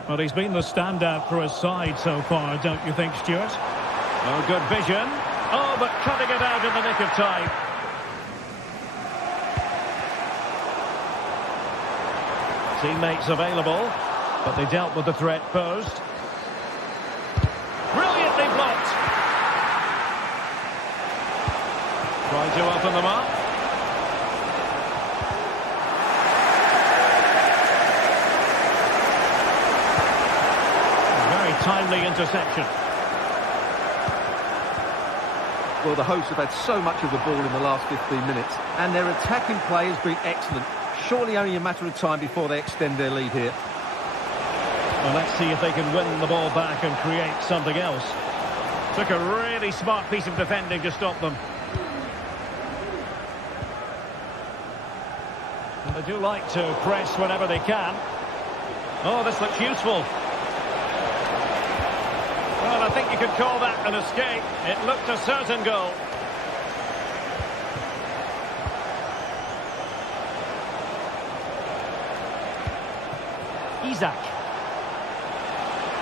Well, he's been the standout for his side so far, don't you think, Stuart? Oh, good vision. Oh, but cutting it out in the nick of time. Teammates available, but they dealt with the threat posed. Brilliantly blocked. Trying to open them up. Very timely interception. Well, the hosts have had so much of the ball in the last 15 minutes, and their attacking play has been excellent. Surely only a matter of time before they extend their lead here. Well, let's see if they can win the ball back and create something else. Took a really smart piece of defending to stop them. And they do like to press whenever they can. Oh, this looks useful. Well, I think you could call that an escape. It looked a certain goal. Isaac.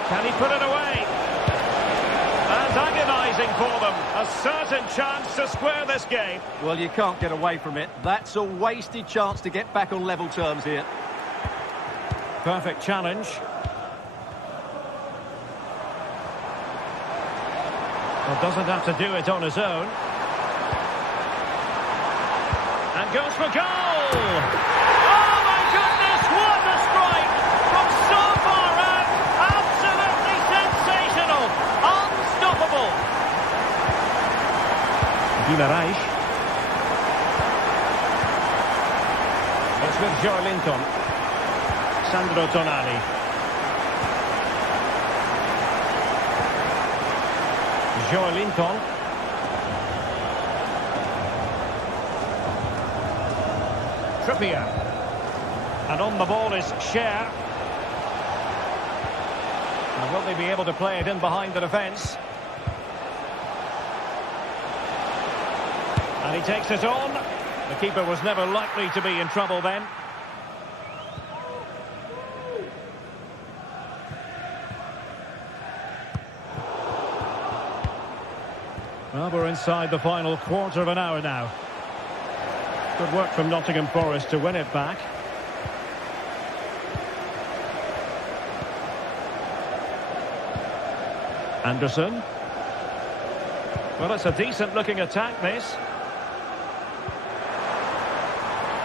Can he put it away? And agonising for them. A certain chance to square this game. Well, you can't get away from it. That's a wasted chance to get back on level terms here. Perfect challenge. Well, doesn't have to do it on his own. And goes for goal! Oh, my goodness, what a strike! From so far out, absolutely sensational! Unstoppable! Guimaraes. It's with Joe Linton. Sandro Tonali. Joelinton. Trippier. And on the ball is Cher. And will they be able to play it in behind the defence? And he takes it on. The keeper was never likely to be in trouble then. Well, we're inside the final quarter of an hour now. Good work from Nottingham Forest to win it back. Anderson. Well, it's a decent-looking attack, this.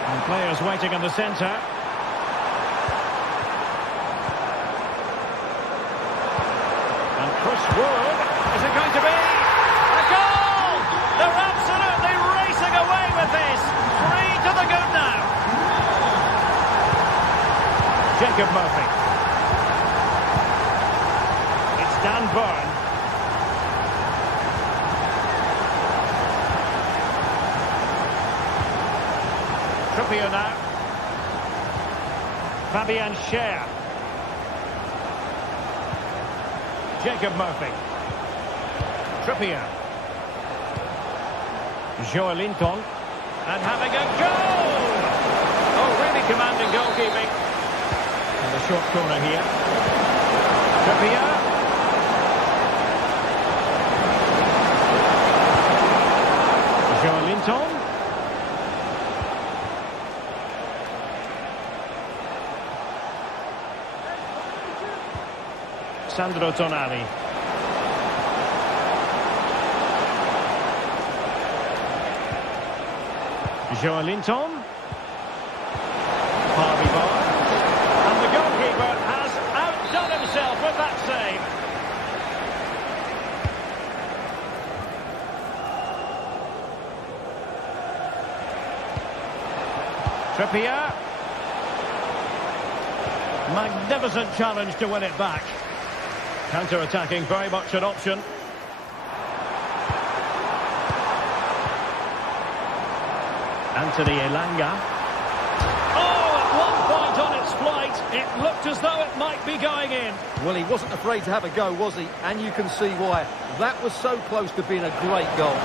And players waiting in the centre. And Chris Wood. Is it going to be a goal? They're absolutely racing away with this. 3 to the good now. Jacob Murphy. It's Dan Burn. Trippier now. Fabian Cher. Jacob Murphy. Trippier. Joelinton. And having a goal! Oh, really commanding goalkeeping. And a short corner here. Trippier. Joelinton. Sandro Tonali. Joelinton. Harvey Barnes. And the goalkeeper has outdone himself with that save. Trippier. Magnificent challenge to win it back. Counter-attacking, very much an option. Anthony Elanga. Oh, at one point on its flight, it looked as though it might be going in. Well, he wasn't afraid to have a go, was he? And you can see why. That was so close to being a great goal.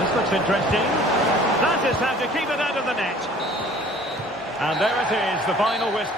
This looks interesting. That is how to keep it out of the net. And there it is, the final whistle.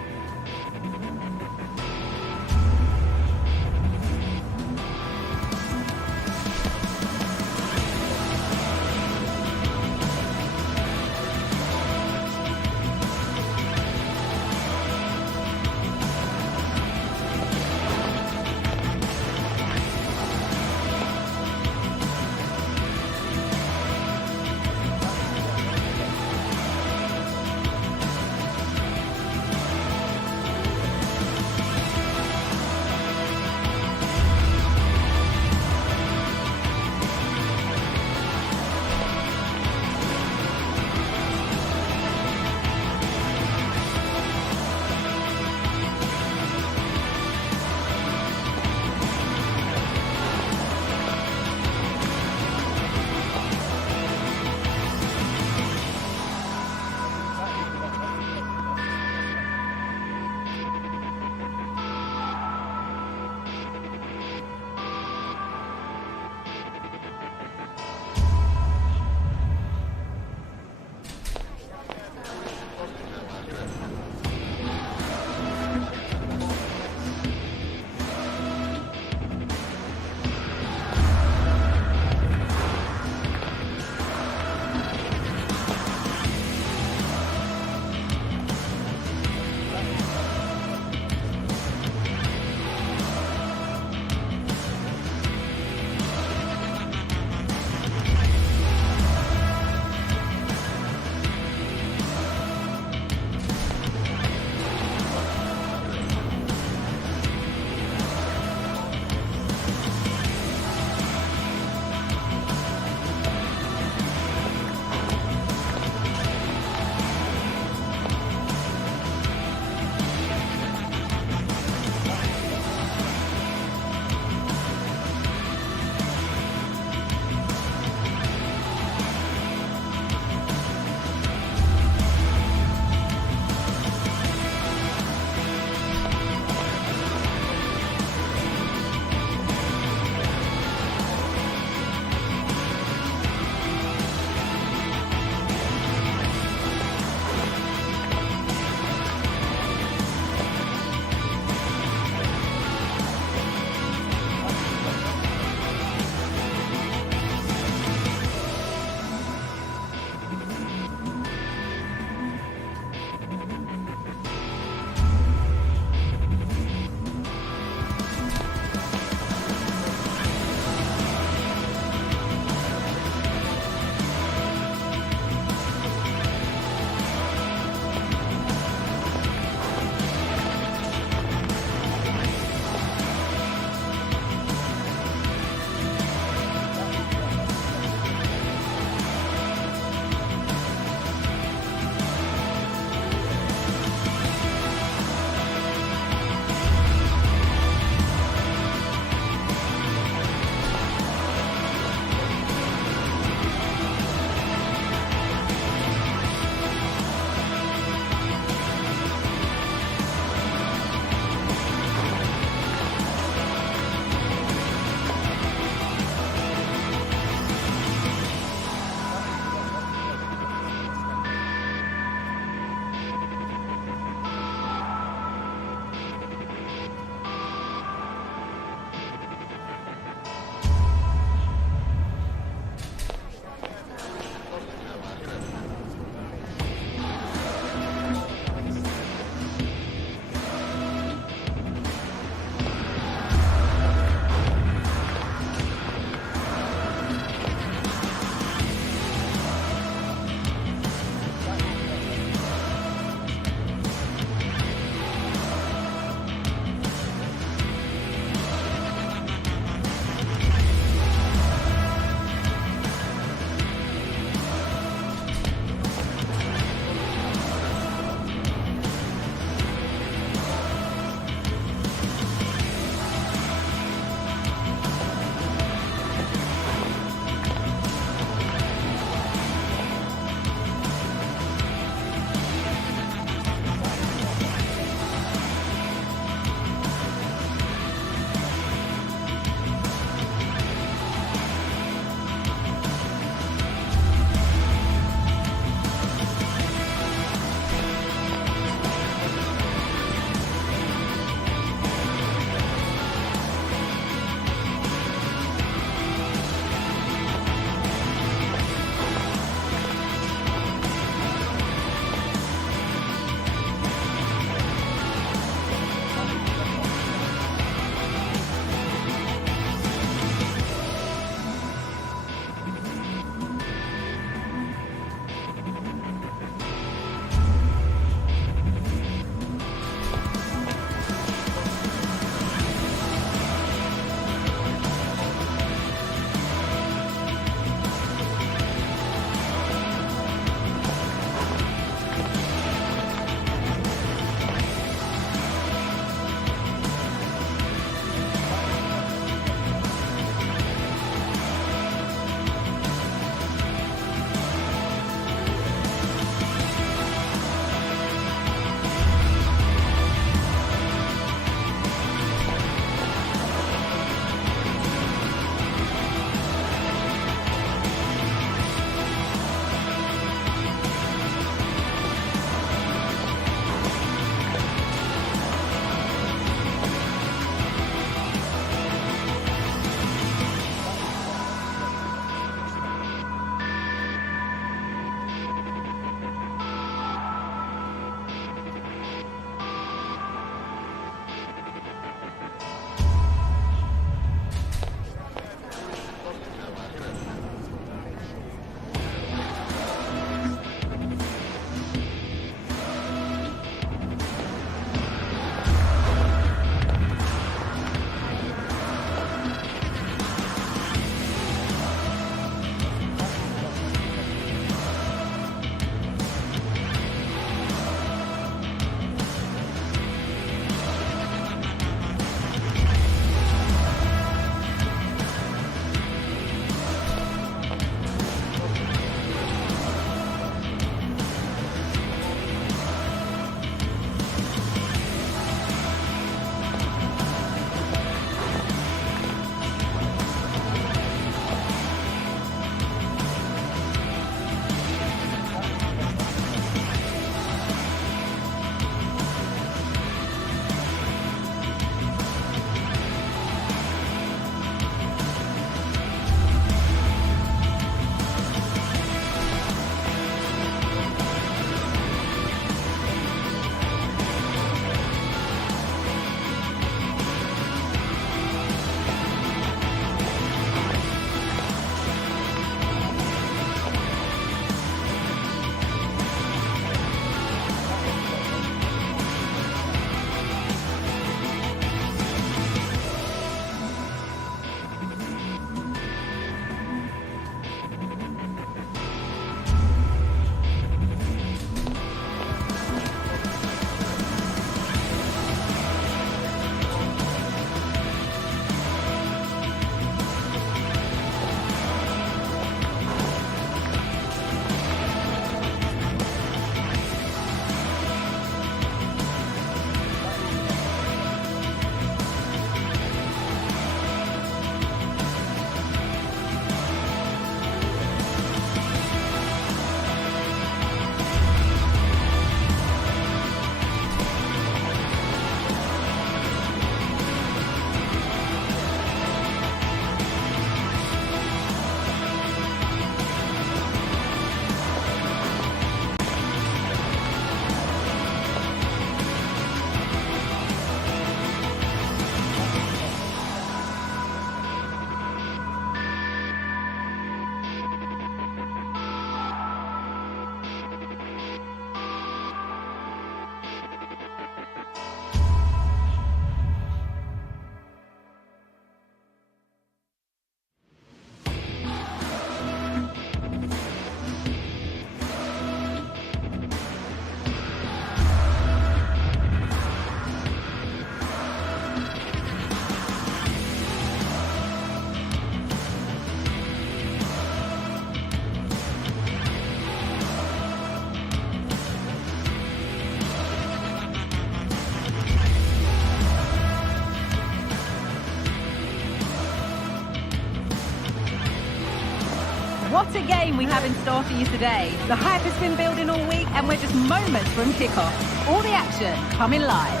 What a game we have in store for you today. The hype has been building all week and we're just moments from kickoff. All the action coming live.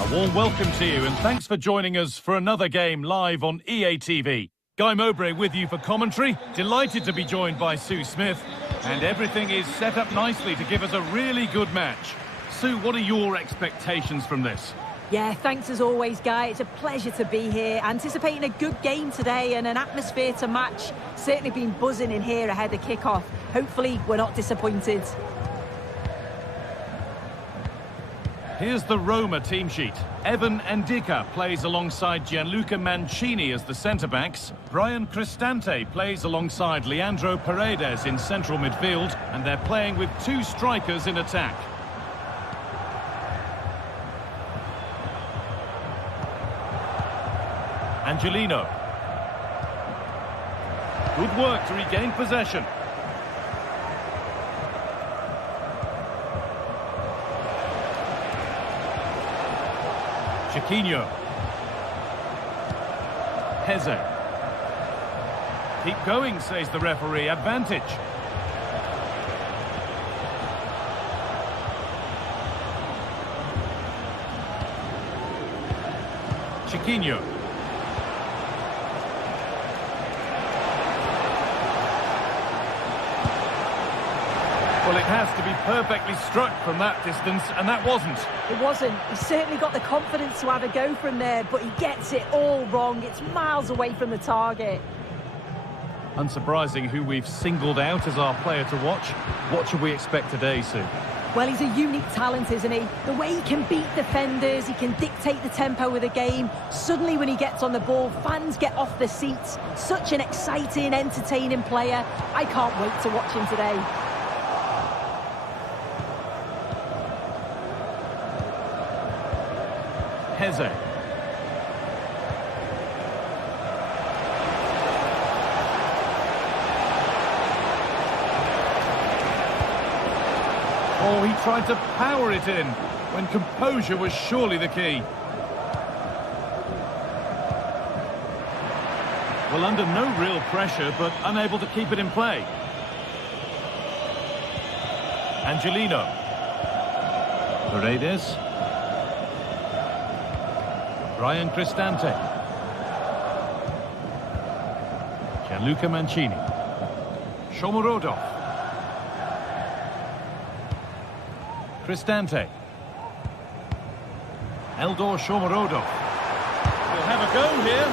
A warm welcome to you and thanks for joining us for another game live on EA TV. Guy Mowbray with you for commentary. Delighted to be joined by Sue Smith. And everything is set up nicely to give us a really good match. Sue, what are your expectations from this? Yeah, thanks as always, Guy. It's a pleasure to be here. Anticipating a good game today and an atmosphere to match. Certainly been buzzing in here ahead of kickoff. Hopefully, we're not disappointed. Here's the Roma team sheet. Evan Ndika plays alongside Gianluca Mancini as the centre-backs. Brian Cristante plays alongside Leandro Paredes in central midfield. And they're playing with two strikers in attack. Angelino. Good work to regain possession. Chiquinho. Heze. Keep going, says the referee. Advantage. Chiquinho. Well, it has to be perfectly struck from that distance, and that wasn't. It wasn't. He certainly got the confidence to have a go from there, but he gets it all wrong. It's miles away from the target. Unsurprising who we've singled out as our player to watch. What should we expect today, Sue? Well, he's a unique talent, isn't he? The way he can beat defenders, he can dictate the tempo of the game. Suddenly, when he gets on the ball, fans get off their seats. Such an exciting, entertaining player. I can't wait to watch him today. Heze. Oh, he tried to power it in when composure was surely the key. Well, under no real pressure, but unable to keep it in play. Angelino. Paredes. Brian Cristante. Gianluca Mancini. Shomurodov. Cristante. Eldor Shomurodov. We'll have a go here.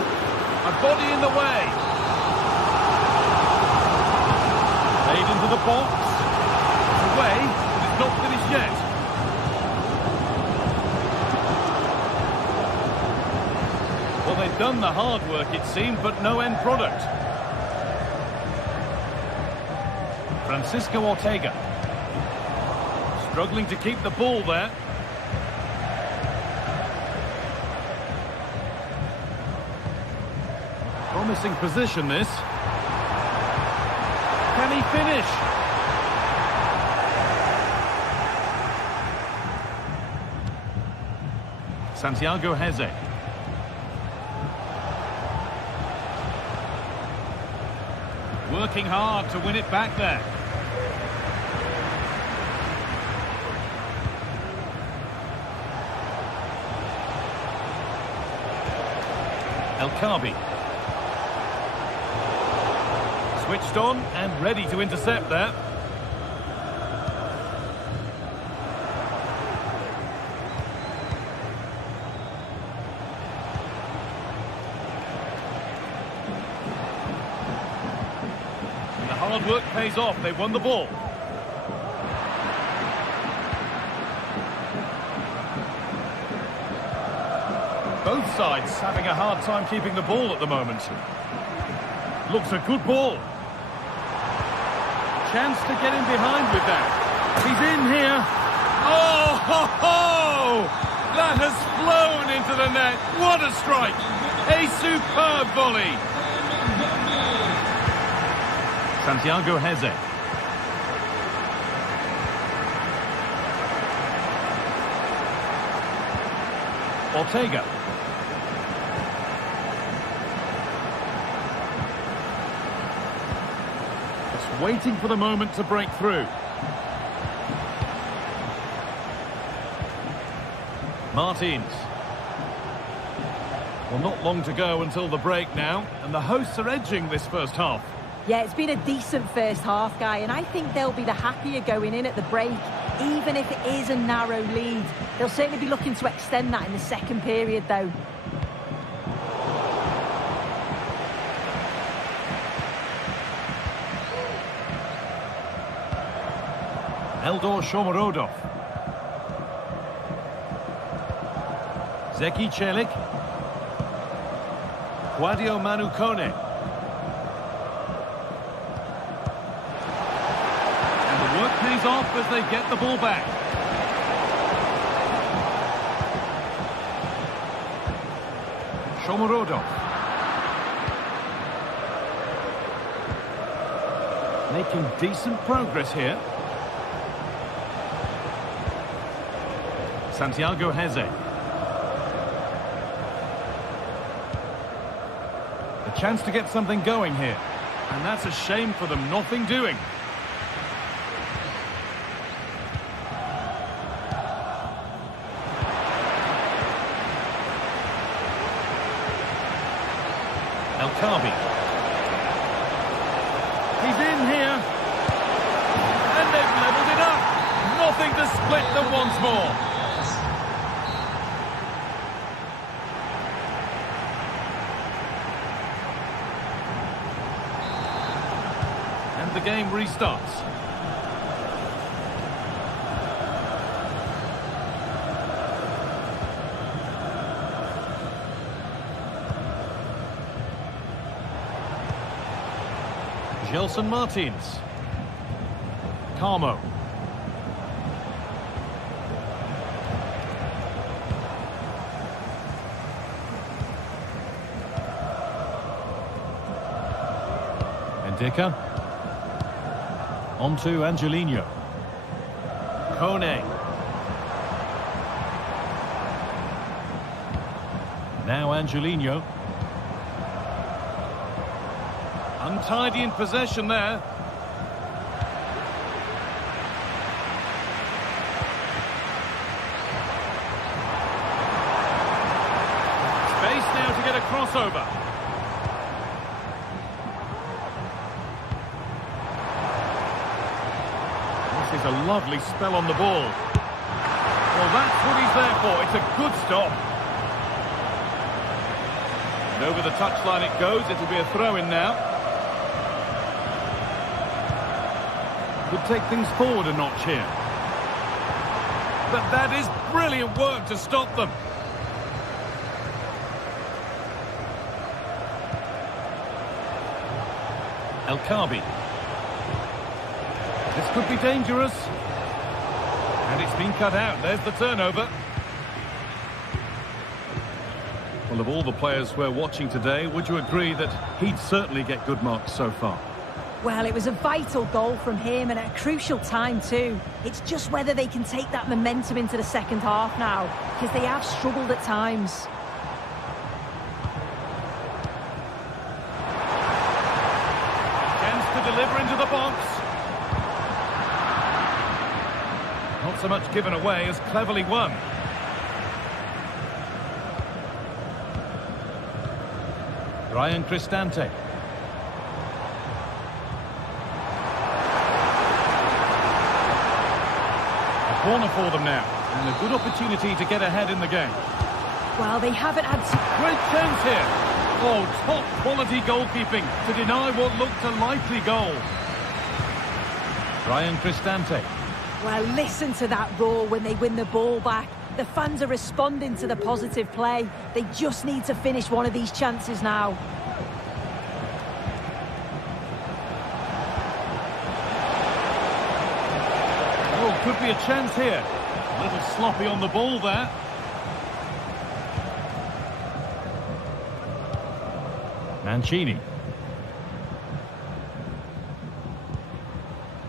A body in the way. Played into the box. Away, but it's not finished yet. Well, they've done the hard work, it seemed, but no end product. Francisco Ortega. Struggling to keep the ball there. Promising position, this. Can he finish? Santiago Heze. Working hard to win it back there. El Khabi. Switched on and ready to intercept there. Hard work pays off. They won the ball. Both sides having a hard time keeping the ball at the moment. Looks a good ball. Chance to get in behind with that. He's in here. Oh, ho, ho! That has flown into the net. What a strike. A superb volley. Santiago Heze. Ortega. waiting for the moment to break through. Martins. Well, not long to go until the break now, and the hosts are edging this first half. Yeah, it's been a decent first half, Guy, and I think they'll be the happier going in at the break, even if it is a narrow lead. They'll certainly be looking to extend that in the second period, though. Eldor Shomorodov. Zeki Çelik. Guadio Manukone. And the work pays off as they get the ball back. Shomorodov. Making decent progress here. Santiago Heze. A chance to get something going here. And that's a shame for them, nothing doing. El Kabi. He's in here. And they've levelled it up. Nothing to split them once more. And the game restarts. Gelson Martins. Carmo. Ndika. On to Angelino. Kone. Now Angelino. Untidy in possession there. Space now to get a crossover. This is a lovely spell on the ball. Well, that's what he's there for. It's a good stop. And over the touchline it goes. It'll be a throw-in now. Could take things forward a notch here. But that is brilliant work to stop them. El Kabi. This could be dangerous. And it's been cut out. There's the turnover. Well, of all the players we're watching today, would you agree that he'd certainly get good marks so far? Well, it was a vital goal from him and at a crucial time too. It's just whether they can take that momentum into the second half now, because they have struggled at times. Chance to deliver into the box. Not so much given away as cleverly won. Ryan Cristante. Corner for them now, and a good opportunity to get ahead in the game. Well, they haven't had... Great chance here. Oh, top quality goalkeeping to deny what looked a likely goal. Ryan Cristante. Well, listen to that roar when they win the ball back. The fans are responding to the positive play. They just need to finish one of these chances now. Could be a chance here. A little sloppy on the ball there. Mancini.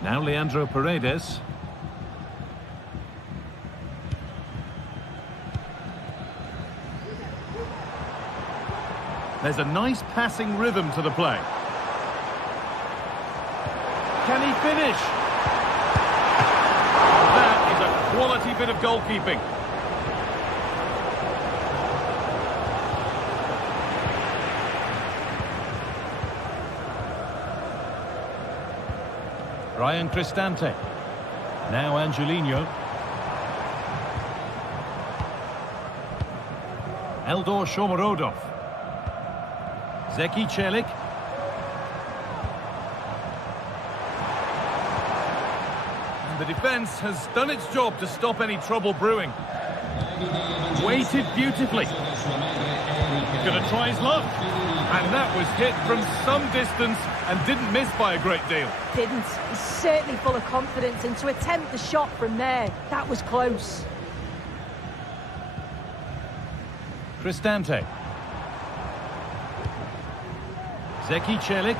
Now Leandro Paredes. There's a nice passing rhythm to the play. Can he finish? That is a quality bit of goalkeeping. Ryan Cristante. Now Angelino. Eldor Shomorodov. Zeki Çelik. And the defence has done its job to stop any trouble brewing. Waited beautifully. Gonna try his luck. And that was hit from some distance and didn't miss by a great deal. Didn't. He's certainly full of confidence, and to attempt the shot from there, that was close. Cristante. Zeki Çelik.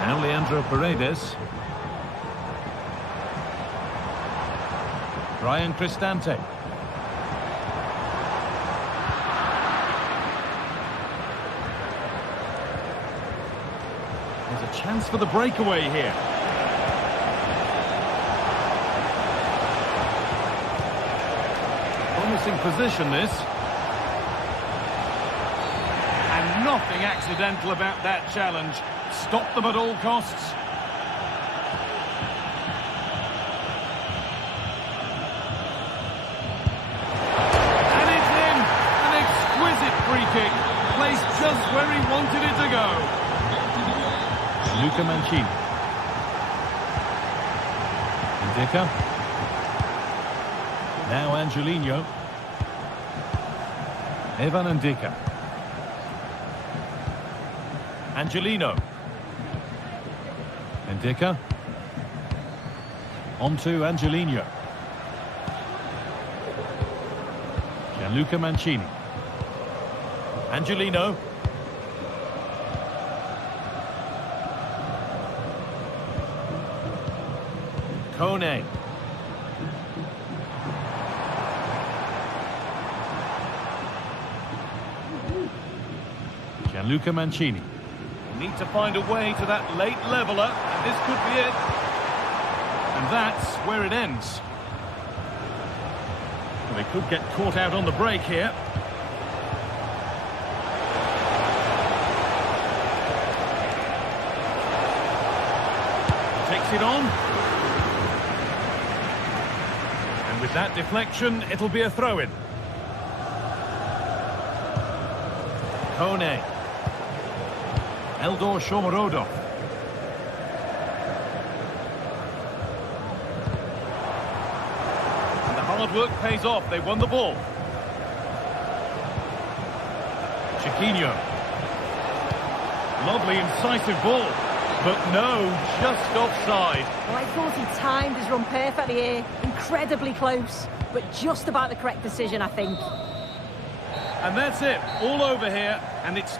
Now Leandro Paredes. Ryan Cristante. There's a chance for the breakaway here. Promising position, this. And nothing accidental about that challenge. Stop them at all costs. And it's in! An exquisite free kick. Placed just where he wanted it to go. Luca Mancini. Indica. Now Angelino. Evan Indica. Angelino. Indica. On to Angelino. Gianluca Mancini. Angelino. Kone. Gianluca Mancini. Need to find a way to that late leveller, and this could be it. And that's where it ends. Well, they could get caught out on the break here. Takes it on. And with that deflection, it'll be a throw-in. Kone. Eldor Shomorodov. And the hard work pays off. They won the ball. Chiquinho. Lovely, incisive ball. But no, just offside. Well, I thought he timed his run perfectly here. Incredibly close, but just about the correct decision, I think. And that's it. All over here. And it's...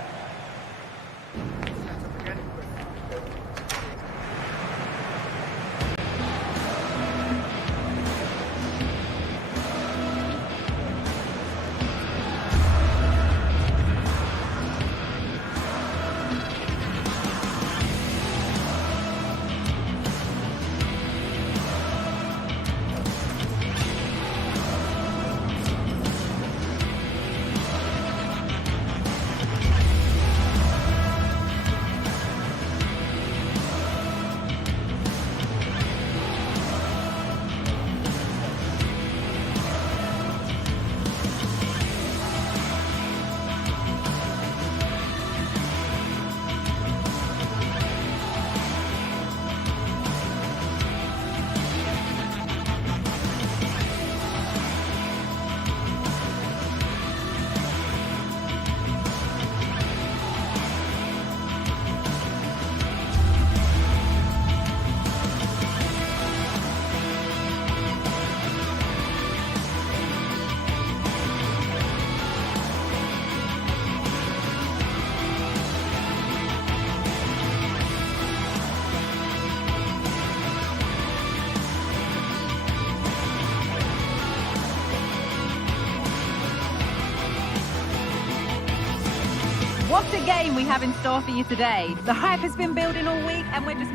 What a game we have in store for you today. The hype has been building all week and we're just...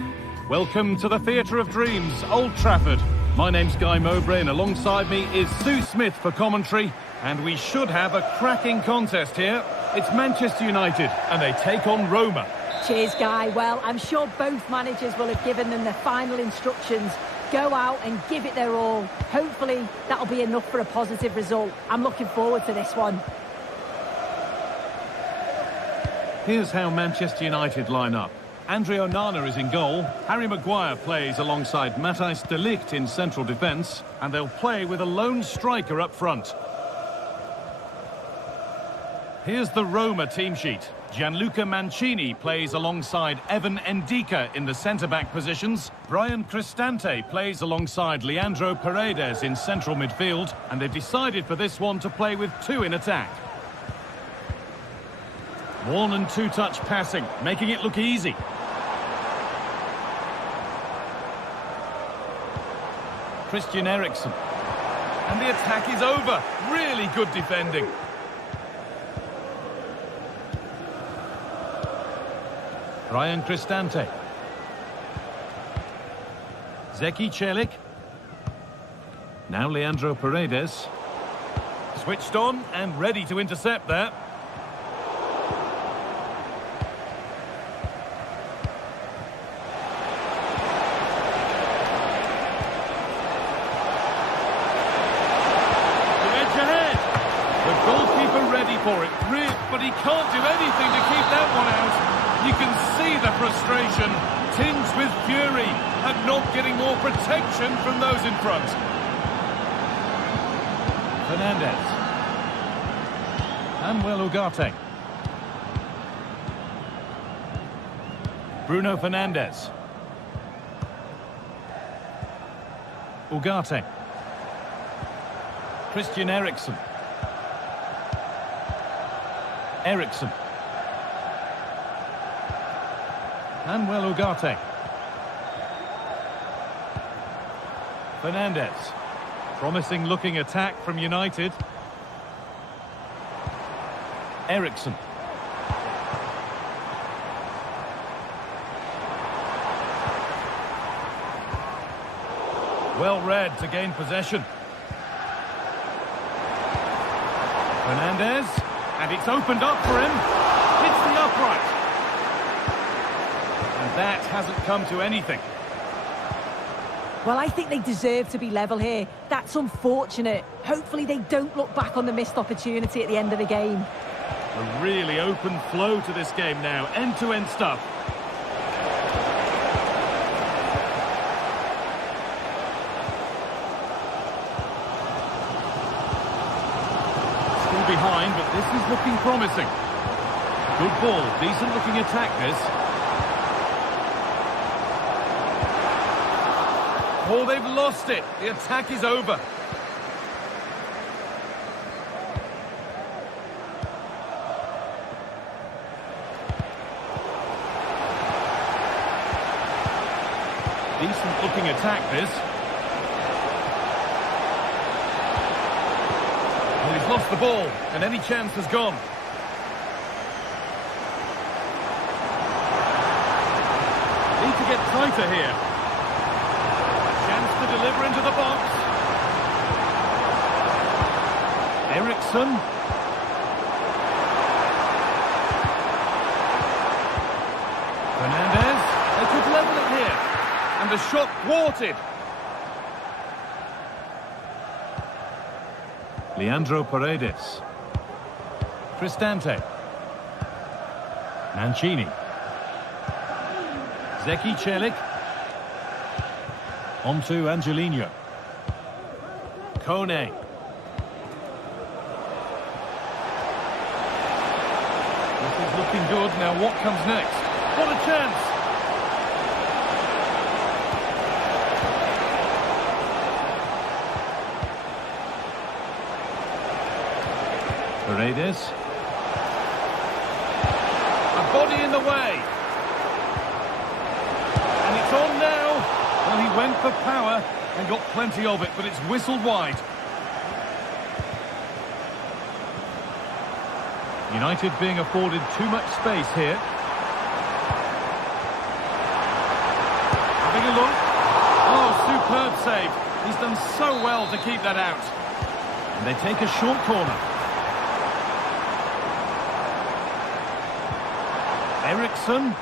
Welcome to the Theatre of Dreams, Old Trafford. My name's Guy Mowbray and alongside me is Sue Smith for commentary. And we should have a cracking contest here. It's Manchester United and they take on Roma. Cheers, Guy. Well, I'm sure both managers will have given them their final instructions. Go out and give it their all. Hopefully, that'll be enough for a positive result. I'm looking forward to this one. Here's how Manchester United line up. Andre Onana is in goal. Harry Maguire plays alongside Matthijs de Ligt in central defence. And they'll play with a lone striker up front. Here's the Roma team sheet. Gianluca Mancini plays alongside Evan Ndika in the centre-back positions. Brian Cristante plays alongside Leandro Paredes in central midfield. And they've decided for this one to play with two in attack. One and two-touch passing, making it look easy. Christian Eriksen. And the attack is over. Really good defending. Brian Cristante. Zeki Celik. Now Leandro Paredes. Switched on and ready to intercept that. The edge ahead. The goalkeeper ready for it. But he can't do anything to keep that one out. You can see the frustration, tinged with fury, at not getting more protection from those in front. Fernandes. Manuel Ugarte. Bruno Fernandes. Ugarte. Christian Eriksen. Eriksen. Manuel Ugarte. Fernandes. Promising looking attack from United. Eriksen. Well read to gain possession. Fernandes. And it's opened up for him. Hits the upright. And that hasn't come to anything. Well, I think they deserve to be level here. That's unfortunate. Hopefully they don't look back on the missed opportunity at the end of the game. A really open flow to this game now. End-to-end stuff. Still behind, but this is looking promising. Good ball. Decent looking attack, this. Oh, they've lost it. The attack is over. Decent looking attack, this. Well, he's lost the ball, and any chance has gone. Need to get tighter here. To deliver into the box. Eriksen. Fernandes. They could level it here. And the shot thwarted. Leandro Paredes. Cristante. Mancini. Zeki Celik. On to Angelino. Kone. This is looking good. Now what comes next? What a chance! Paredes. A body in the way. And it's on now. Well, he went for power and got plenty of it, but it's whistled wide. United being afforded too much space here. Having a look. Oh, superb save. He's done so well to keep that out. And they take a short corner. Eriksson.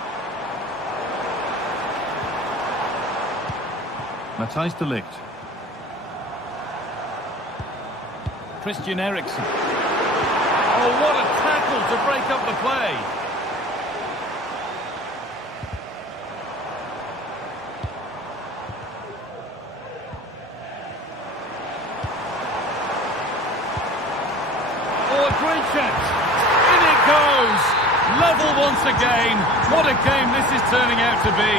Matthijs de Ligt. Christian Eriksen. Oh, what a tackle to break up the play. Oh, a great chance. In it goes. Level once again. What a game this is turning out to be.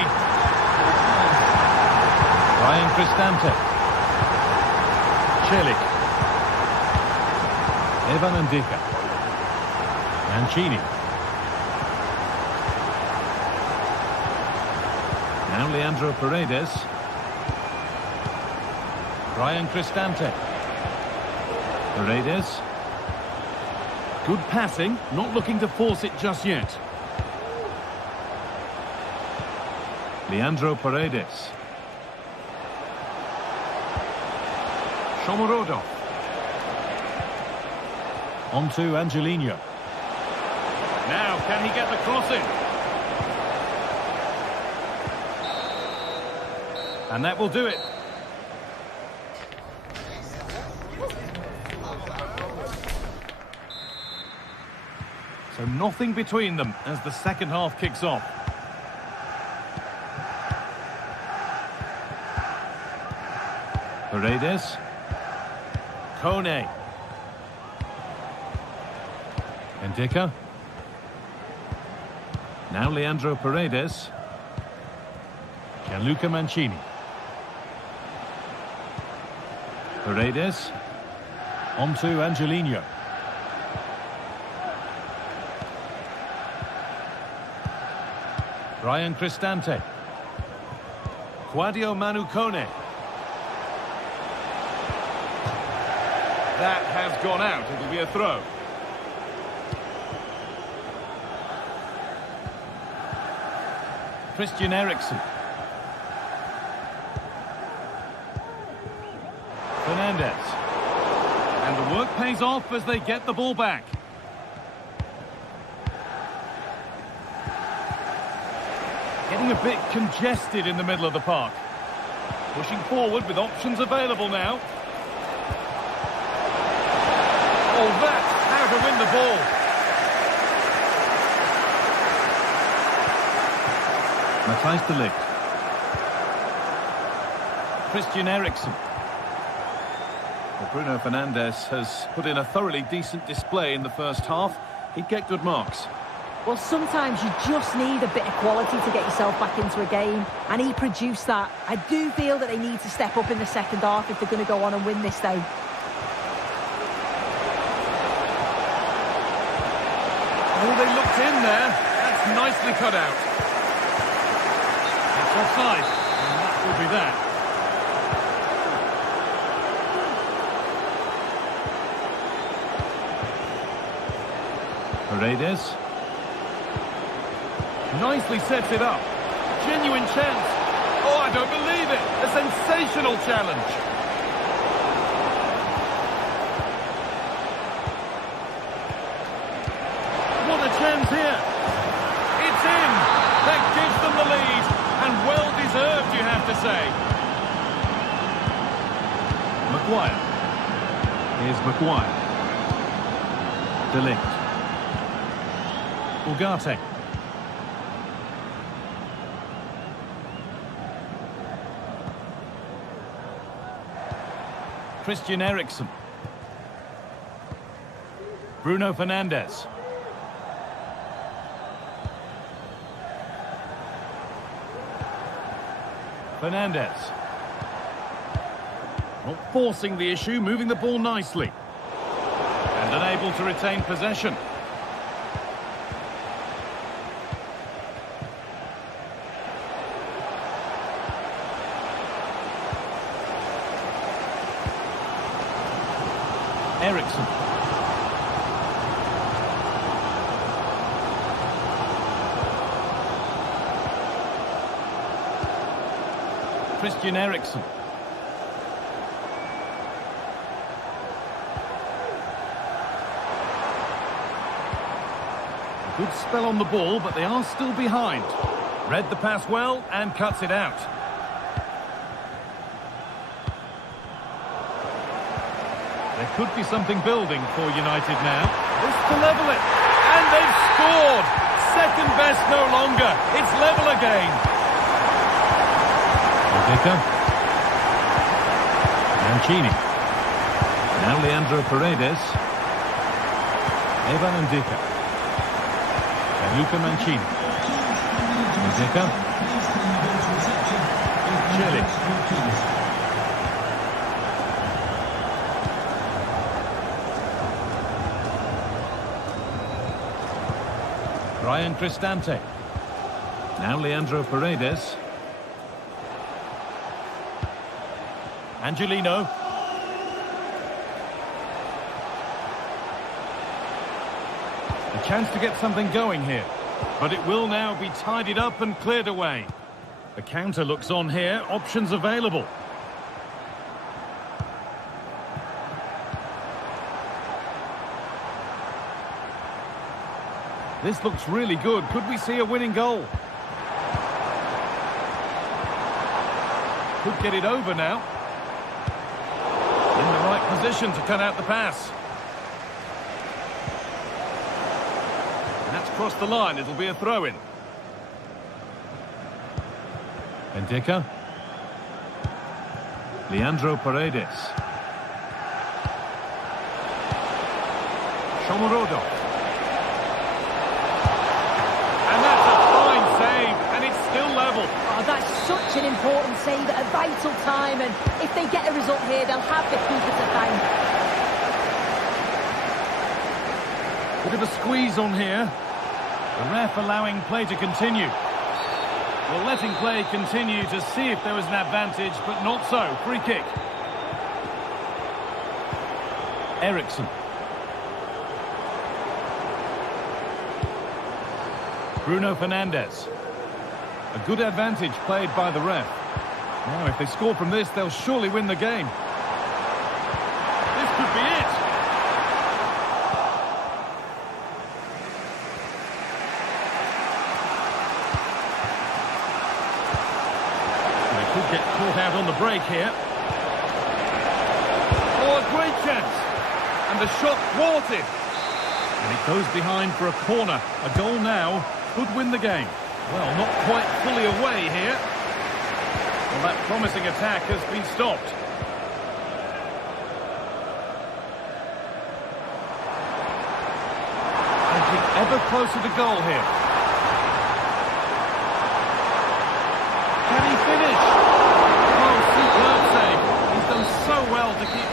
Ryan Cristante. Celik. Evan Ndika. Mancini. Now Leandro Paredes. Ryan Cristante. Paredes. Good passing, not looking to force it just yet. Leandro Paredes. Shomorodov. On to Angelino. Now, can he get the cross in? And that will do it. So nothing between them as the second half kicks off. Paredes. Kone. Ndika. Now Leandro Paredes. Gianluca Mancini. Paredes. On to Angelino. Ryan Cristante. Quadio Manu Kone. That has gone out. It'll be a throw. Christian Eriksen. Fernandez. And the work pays off as they get the ball back. Getting a bit congested in the middle of the park. Pushing forward with options available now. Oh, that's how to win the ball. Matthijs de Ligt. Christian Eriksen. Well, Bruno Fernandes has put in a thoroughly decent display in the first half. He'd get good marks. Well, sometimes you just need a bit of quality to get yourself back into a game, and he produced that. I do feel that they need to step up in the second half if they're going to go on and win this, though. Oh, they looked in there. That's nicely cut out. It's offside, and that will be that. Paredes. Nicely sets it up. Genuine chance. Oh, I don't believe it. A sensational challenge. What a chance here. It's in. That gives them the lead. And well deserved, you have to say. Maguire. Here's Maguire. De Ligt. Ugarte. Christian Eriksen. Bruno Fernandes. Fernandes. Not forcing the issue, moving the ball nicely. And unable to retain possession. Eriksen. Christian Eriksen. Good spell on the ball, but they are still behind. Read the pass well and cuts it out. There could be something building for United now. This to level it. And they've scored! Second best no longer. It's level again. Ndicka. Mancini. Now Leandro Paredes. Evan Ndicka. Luca Mancini. Ndicka. Chile. Ryan Cristante. Now Leandro Paredes. Angelino. A chance to get something going here. But it will now be tidied up and cleared away. The counter looks on here. Options available. This looks really good. Could we see a winning goal? Could get it over now. In the right position to cut out the pass. And that's crossed the line. It'll be a throw-in. Ndicka. Leandro Paredes. Shomurodov. That's such an important save at a vital time, and if they get a result here, they'll have the keeper to thank. Bit of a squeeze on here. The ref allowing play to continue. Well, letting play continue to see if there was an advantage, but not so. Free kick. Eriksen. Bruno Fernandes. A good advantage played by the ref. Now, if they score from this, they'll surely win the game. This could be it. They could get caught out on the break here. Oh, a great chance. And the shot thwarted. And it goes behind for a corner. A goal now could win the game. Well, not quite fully away here. Well, that promising attack has been stopped. Edging ever closer to goal here. Can he finish? Oh, superb save. He's done so well to keep...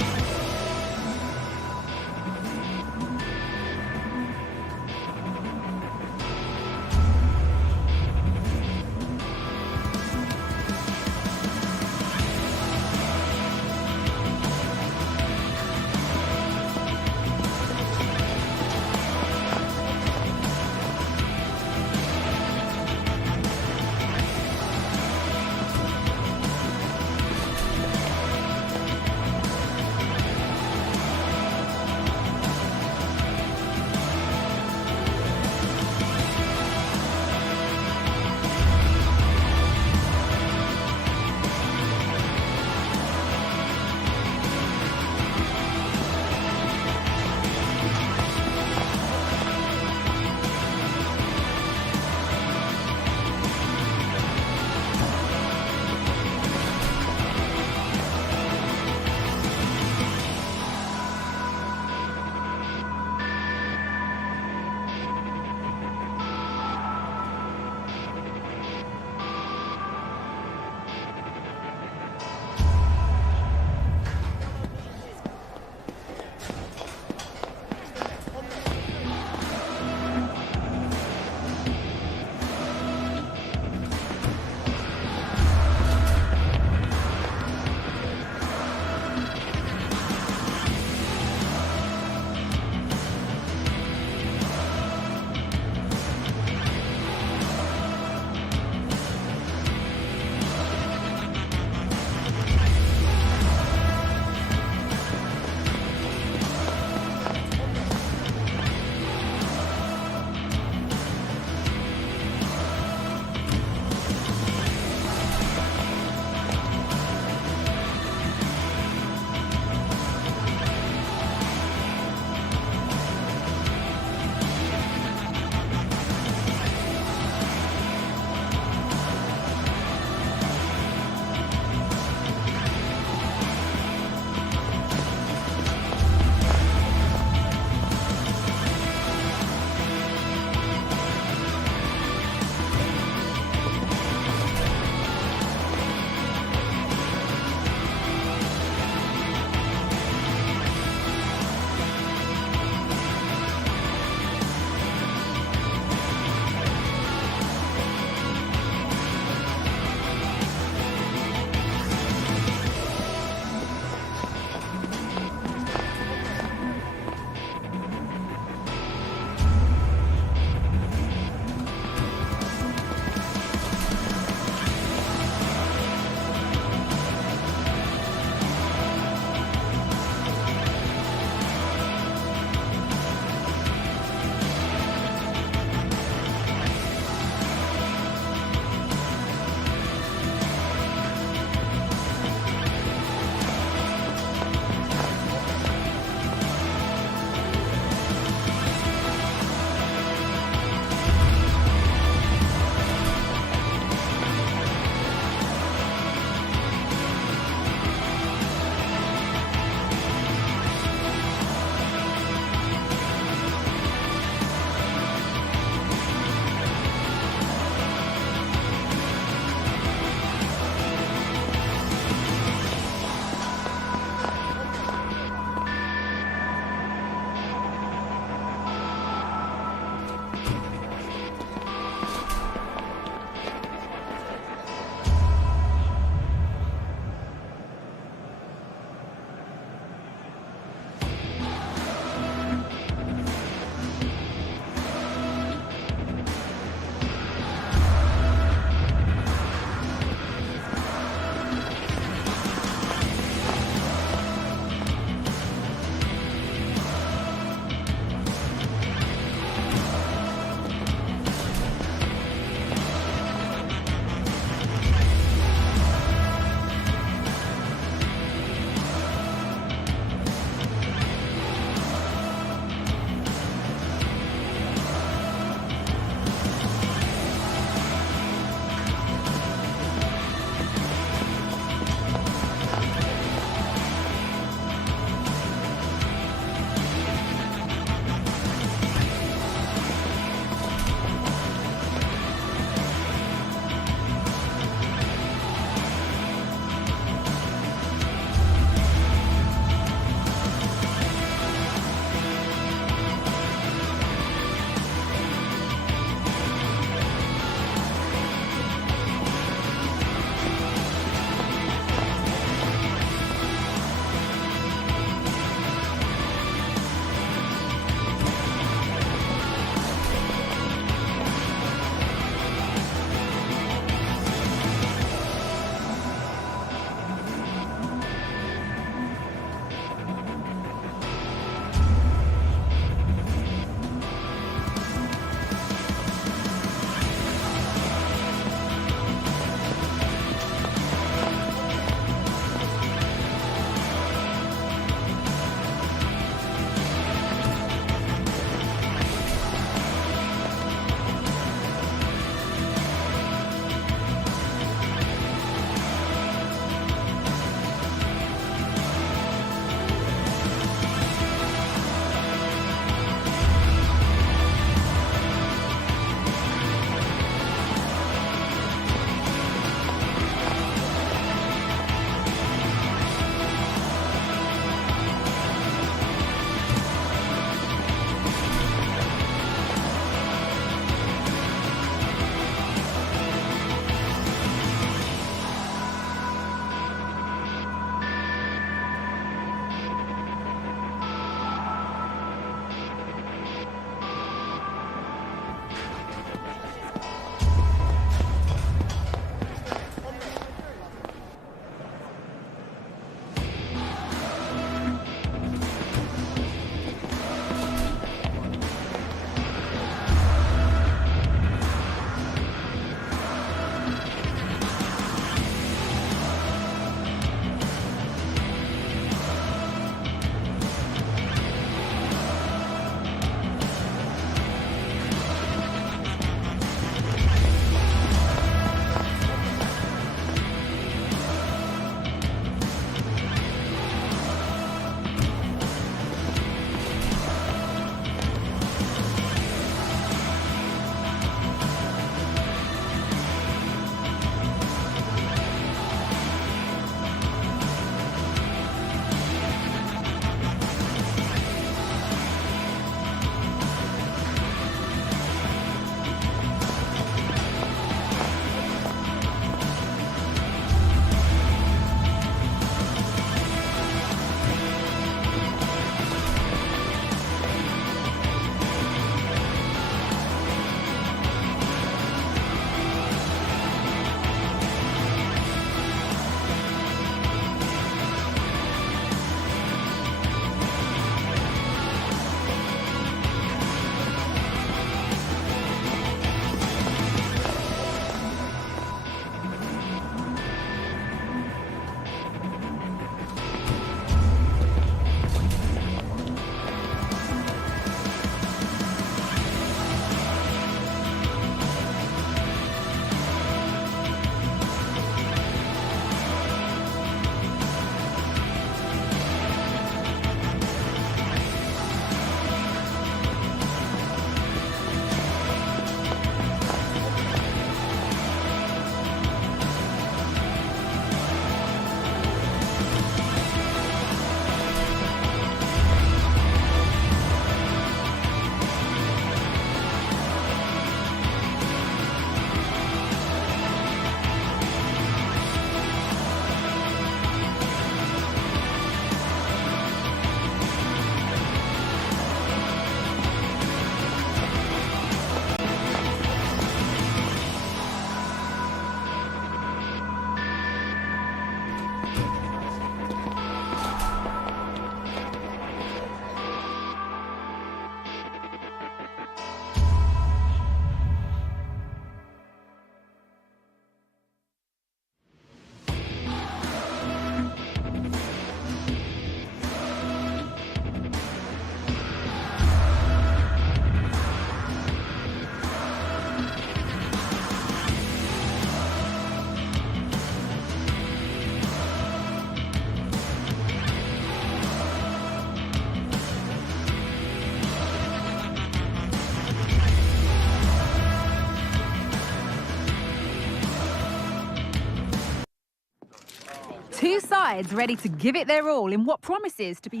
Two sides ready to give it their all in what promises to be...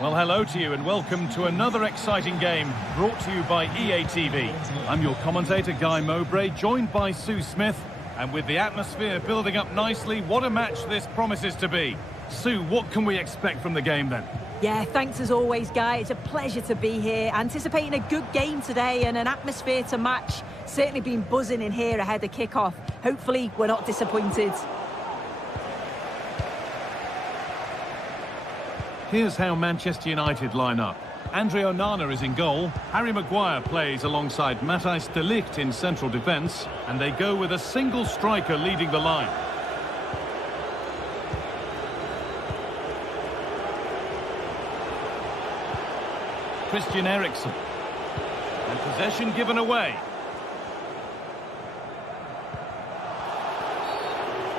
Well, hello to you and welcome to another exciting game brought to you by EA TV. I'm your commentator, Guy Mowbray, joined by Sue Smith. And with the atmosphere building up nicely, what a match this promises to be. Sue, what can we expect from the game then? Yeah, thanks as always, Guy. It's a pleasure to be here. Anticipating a good game today and an atmosphere to match. Certainly been buzzing in here ahead of kick-off. Hopefully, we're not disappointed. Here's how Manchester United line up. Andre Onana is in goal. Harry Maguire plays alongside Matthijs de Ligt in central defence. And they go with a single striker leading the line. Christian Eriksen. And possession given away.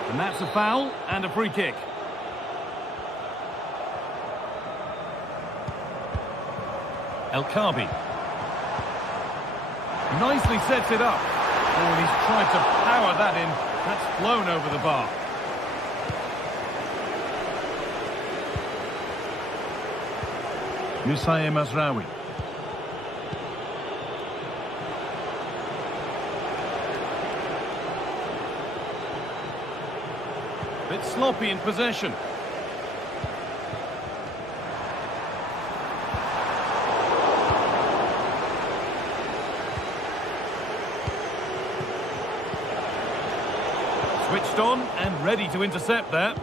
And that's a foul and a free kick. El Khabi. Nicely sets it up. Oh, and he's tried to power that in. That's flown over the bar. Musaye Mazraoui. Bit sloppy in possession. Switched on and ready to intercept there.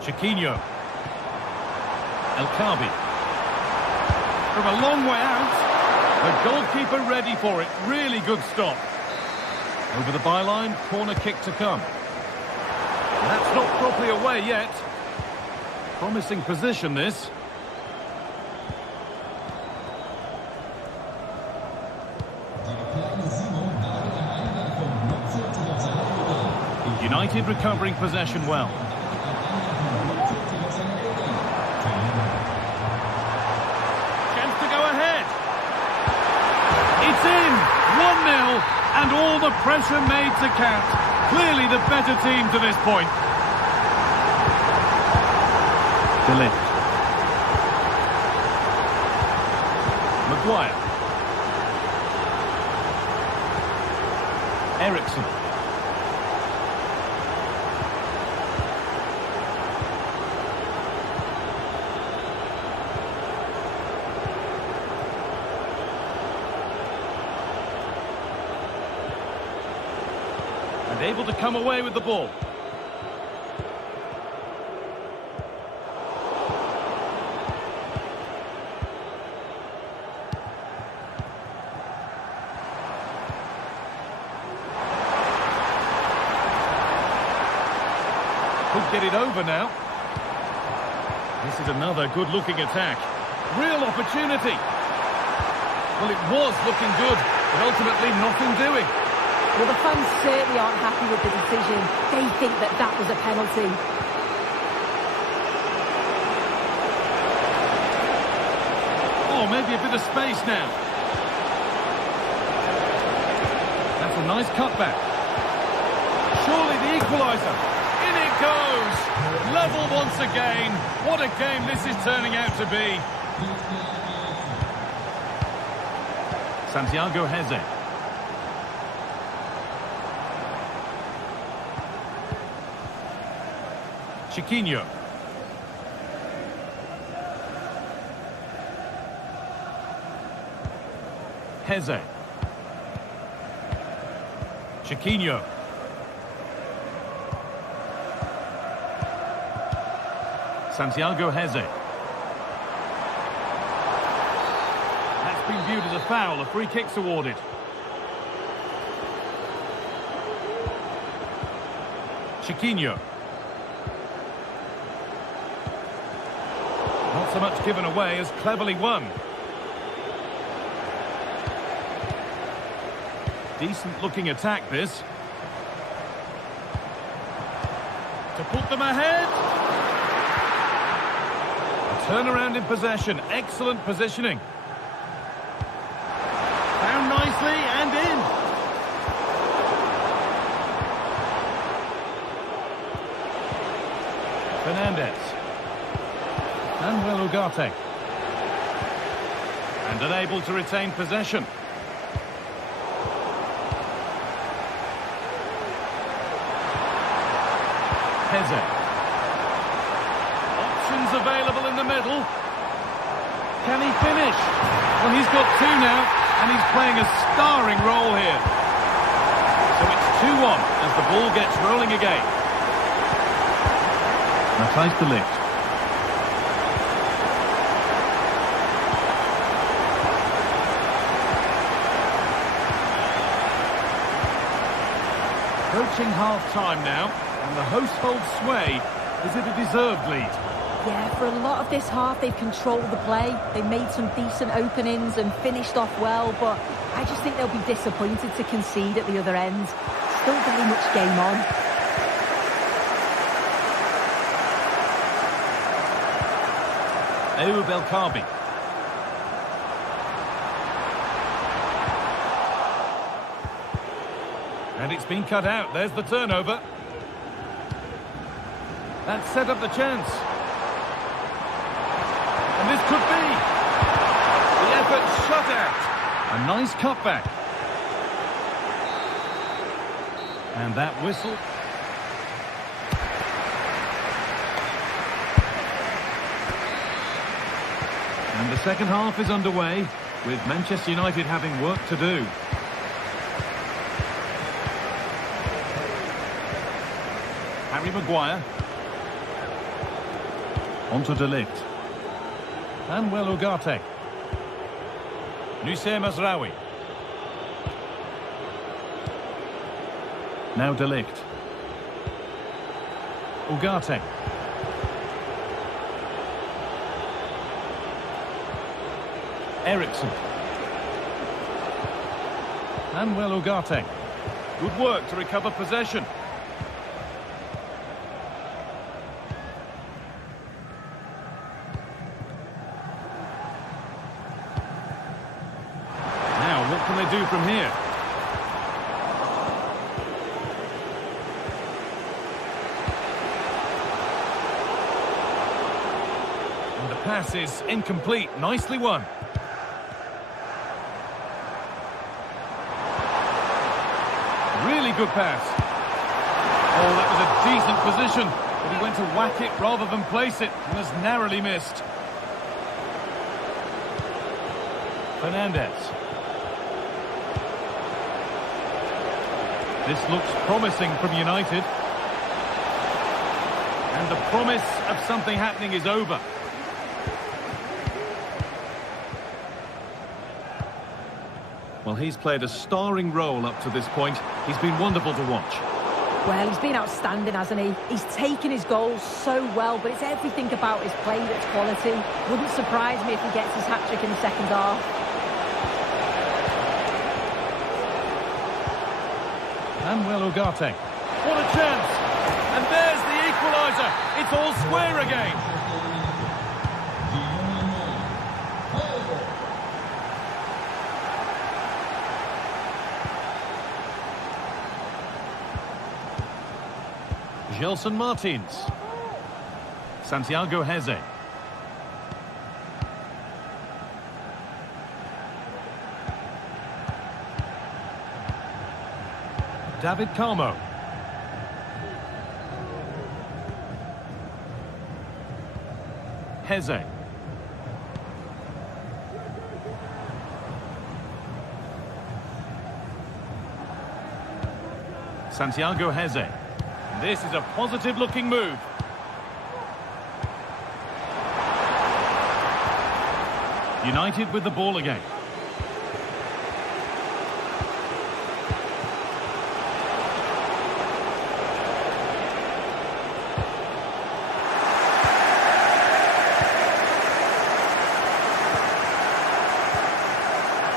Chiquinho. El Khabi. From a long way out. The goalkeeper ready for it. Really good stop. Over the byline, corner kick to come. That's not properly away yet. Promising position this. United recovering possession well. Chance to go ahead. It's in. 1-0 and all the pressure made to count. Clearly the better team to this point. De Ligt. Maguire. Eriksen. And able to come away with the ball. Could get it over now. This is another good-looking attack. Real opportunity. Well, it was looking good, but ultimately nothing doing. Well, the fans certainly aren't happy with the decision. They think that that was a penalty. Oh, maybe a bit of space now. That's a nice cutback. Surely the equaliser. In it goes. Level once again. What a game this is turning out to be. Santiago Heze. Chiquinho. Heze. Chiquinho. Santiago Heze. That's been viewed as a foul. A free kick's awarded. Chiquinho. Not so much given away as cleverly won. Decent looking attack this. To put them ahead. A turnaround in possession. Excellent positioning. Found nicely and in. Fernandez. Manuel Ugarte. And unable to retain possession. Heze. Options available in the middle. Can he finish? Well, he's got two now, and he's playing a starring role here. So it's 2-1 as the ball gets rolling again. Matthijs de Ligt. Approaching half-time now, and the hosts hold sway. Is it a deserved lead? Yeah, for a lot of this half, they've controlled the play. They made some decent openings and finished off well, but I just think they'll be disappointed to concede at the other end. Still very much game on. Ayoub El Kaabi. And it's been cut out. There's the turnover. That set up the chance. And this could be. The effort shut out. A nice cutback. And that whistle. And the second half is underway, with Manchester United having work to do. Harry Maguire. Onto De Ligt. Manuel Ugarte. Noussair Mazraoui. Now De Ligt. Ugarte. Eriksson. Manuel Ugarte. Good work to recover possession. Now, what can they do from here? And the pass is incomplete. Nicely won. Really good pass. Oh, that was a decent position, but he went to whack it rather than place it and has narrowly missed. Fernandez. This looks promising from United. And the promise of something happening is over. Well, he's played a starring role up to this point. He's been wonderful to watch. Well, he's been outstanding, hasn't he? He's taken his goals so well, but it's everything about his play that's quality. Wouldn't surprise me if he gets his hat-trick in the second half. Manuel Ugarte. What a chance! And there's the equaliser. It's all square again. Gelson Martins. Santiago Heze. David Carmo. Heze. Santiago Heze. This is a positive-looking move. United with the ball again.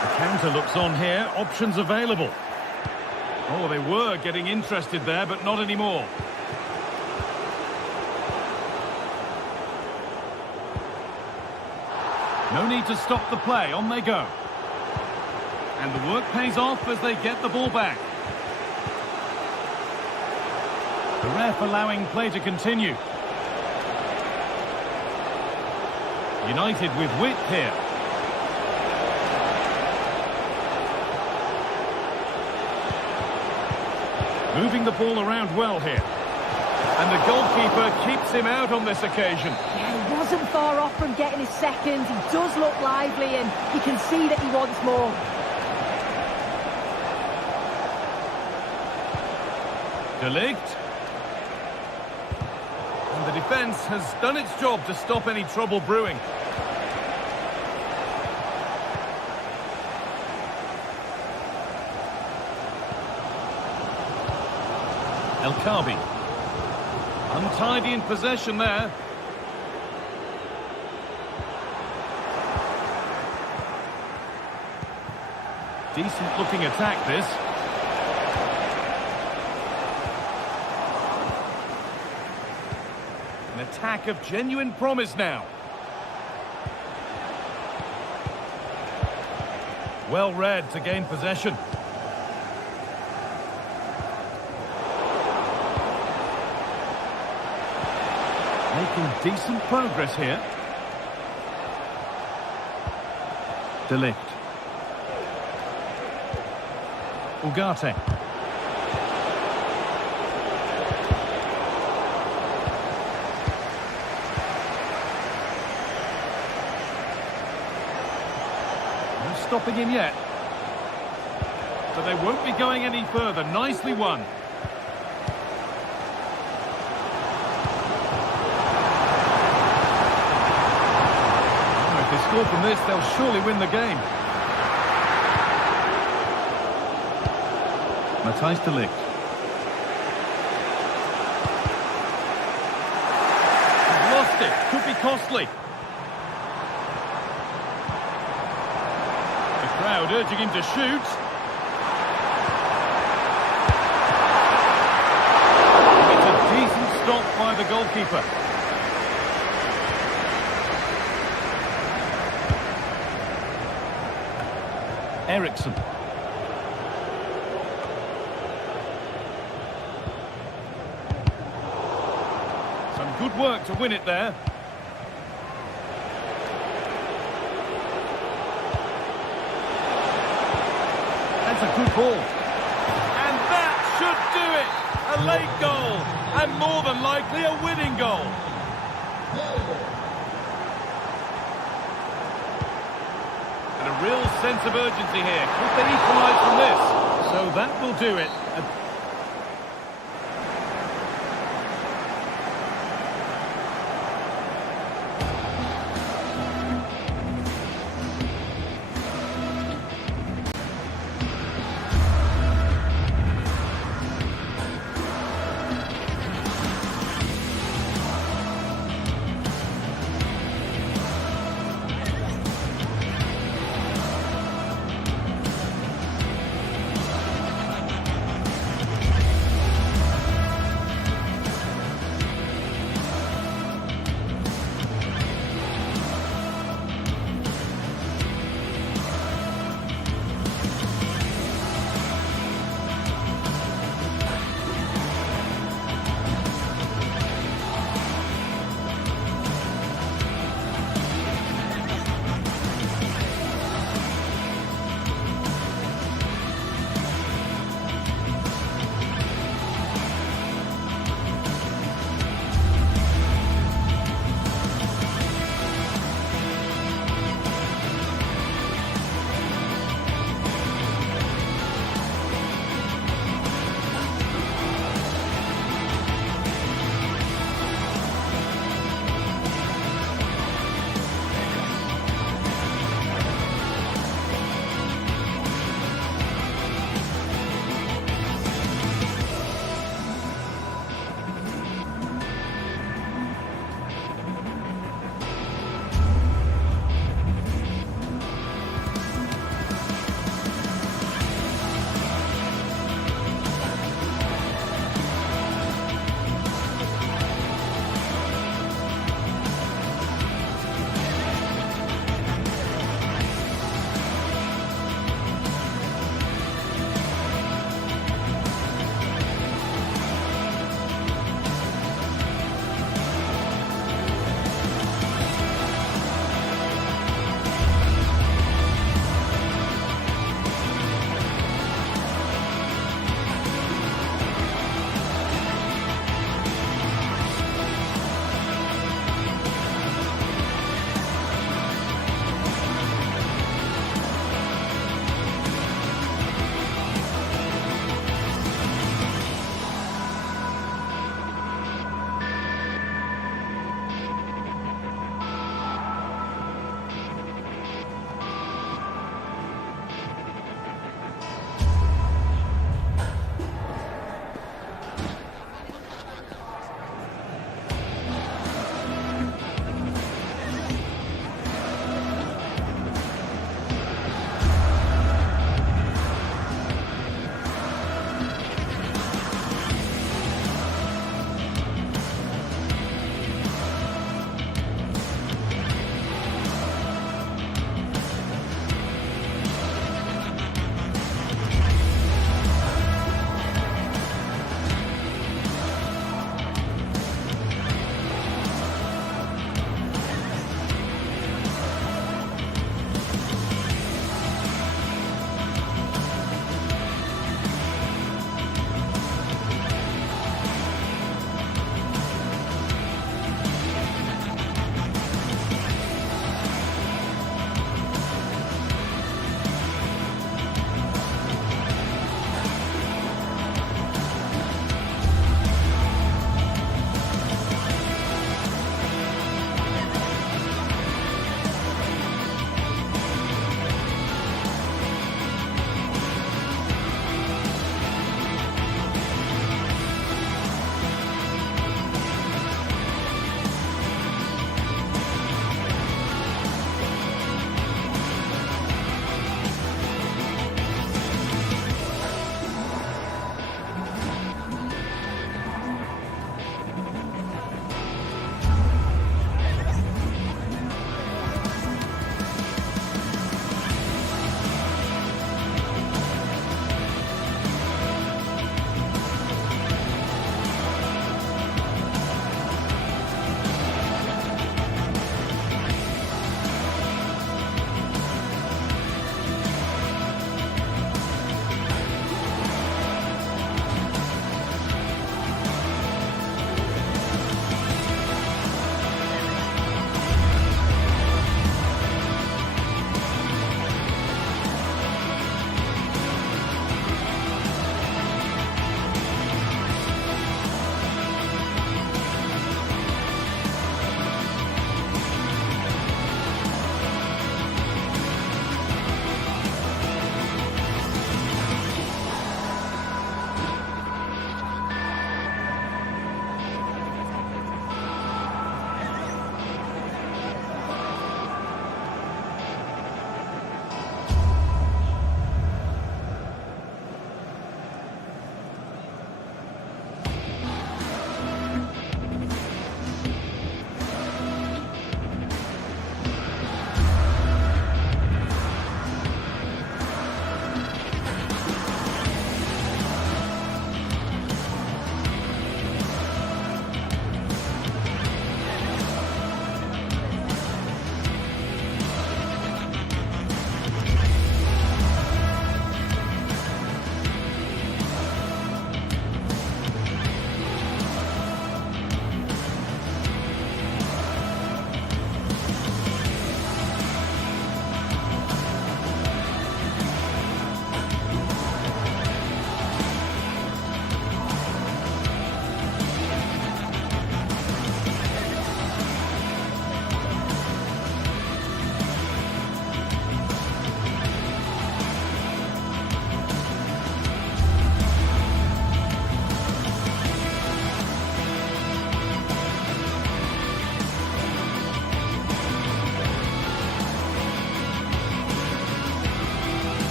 The counter looks on here. Options available. Oh, they were getting interested there, but not anymore. No need to stop the play. On they go. And the work pays off as they get the ball back. The ref allowing play to continue. United with width here. Moving the ball around well here. And the goalkeeper keeps him out on this occasion. Yeah, he wasn't far off from getting his second. He does look lively and you can see that he wants more. De Ligt. And the defence has done its job to stop any trouble brewing. El Khabi. Untidy in possession there. Decent looking attack this. An attack of genuine promise now. Well read to gain possession. Making decent progress here. De Ligt. Ugarte. No stopping him yet. But they won't be going any further. Nicely won. If they score from this, they'll surely win the game. Matthijs de Ligt. He's lost it. Could be costly. The crowd urging him to shoot. It's a decent stop by the goalkeeper. Eriksson. Some good work to win it there. That's a good ball. And that should do it! A late goal, and more than likely a winning goal. And a real sense of urgency here. Could they equalise from this? So that will do it.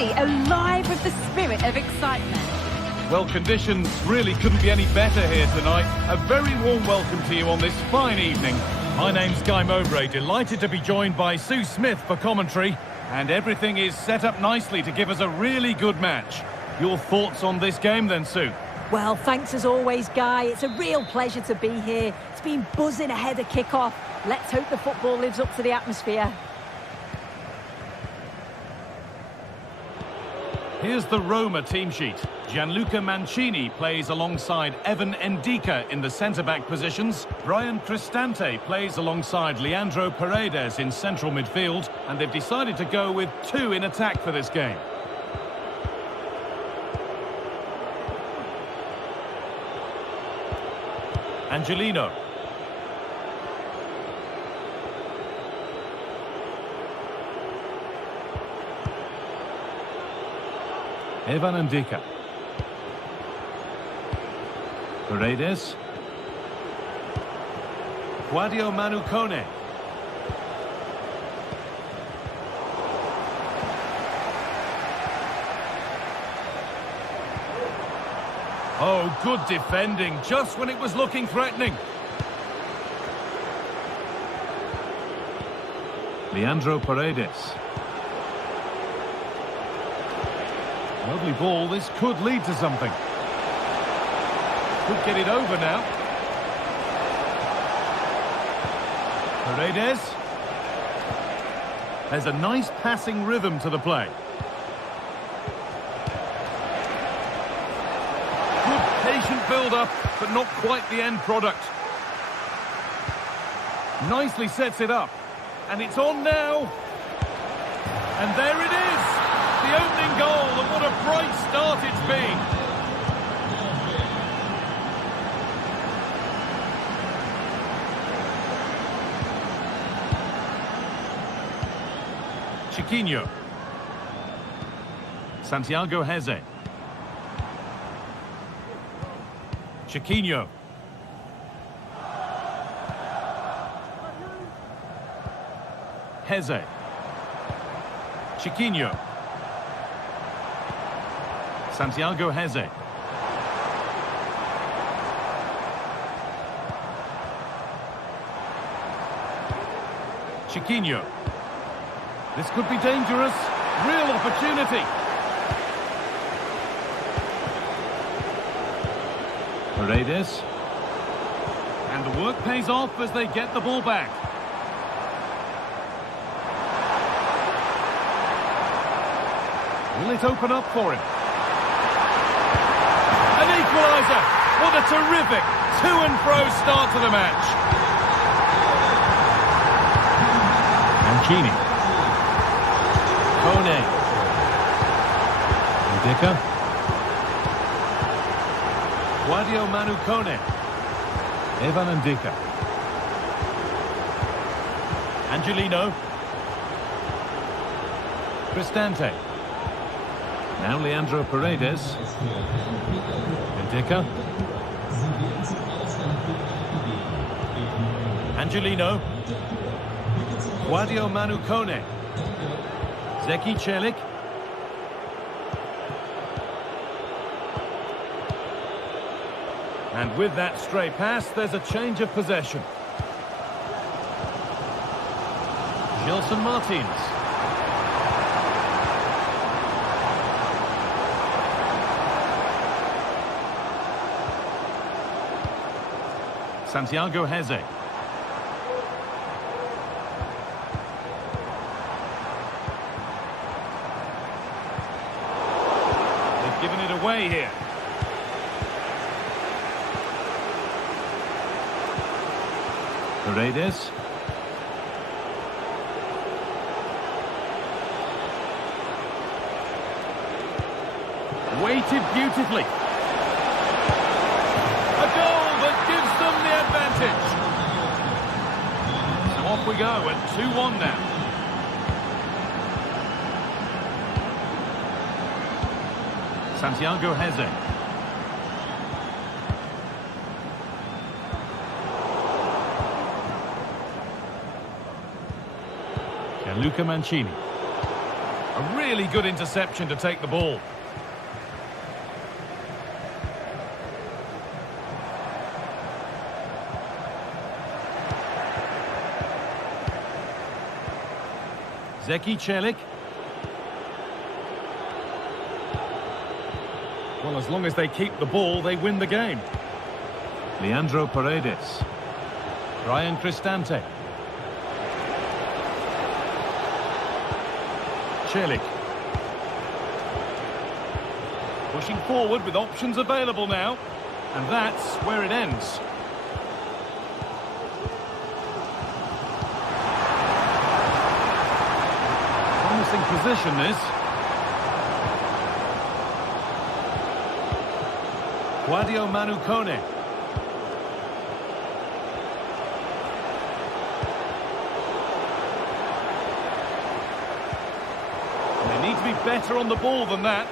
city alive with the spirit of excitement. Well, conditions really couldn't be any better here tonight. A very warm welcome to you on this fine evening. My name's Guy Mowbray, delighted to be joined by Sue Smith for commentary. And everything is set up nicely to give us a really good match. Your thoughts on this game then, Sue? Well, thanks as always, Guy. It's a real pleasure to be here. It's been buzzing ahead of kick-off. Let's hope the football lives up to the atmosphere. Here's the Roma team sheet. Gianluca Mancini plays alongside Evan Ndika in the centre-back positions. Brian Cristante plays alongside Leandro Paredes in central midfield. And they've decided to go with two in attack for this game. Angelino. Evan Ndika. Paredes. Guadio Manucone. Oh, good defending, just when it was looking threatening. Leandro Paredes. Lovely ball, this could lead to something. Could get it over now. Paredes. There's a nice passing rhythm to the play. Good patient build-up, but not quite the end product. Nicely sets it up. And it's on now. And there it is. The opening goal, and what a bright start it's been. Chiquinho. Santiago Heze. Chiquinho. Heze. Chiquinho. Santiago Heze. Chiquinho. This could be dangerous. Real opportunity. Paredes. And the work pays off as they get the ball back. Will it open up for him? An equaliser. What a terrific to-and-fro start to the match. Mancini. Kone. Ndika. Guadio Manucone. Evan Ndika. Angelino. Cristante. Now Leandro Paredes. Ndika. Angelino. Guadio Manucone. Zeki Celik. And with that stray pass, there's a change of possession. Gelson Martins. Santiago Heze. They've given it away here. Paredes. Weighted beautifully. A goal that gives them the advantage. So off we go at 2-1 now. Santiago Heze. Gianluca Mancini. A real Really good interception to take the ball. Zeki Celik. Well, as long as they keep the ball, they win the game. Leandro Paredes. Ryan Cristante. Celik. Pushing forward with options available now. And that's where it ends. Promising position, this. Guadio Manu Kone. They need to be better on the ball than that.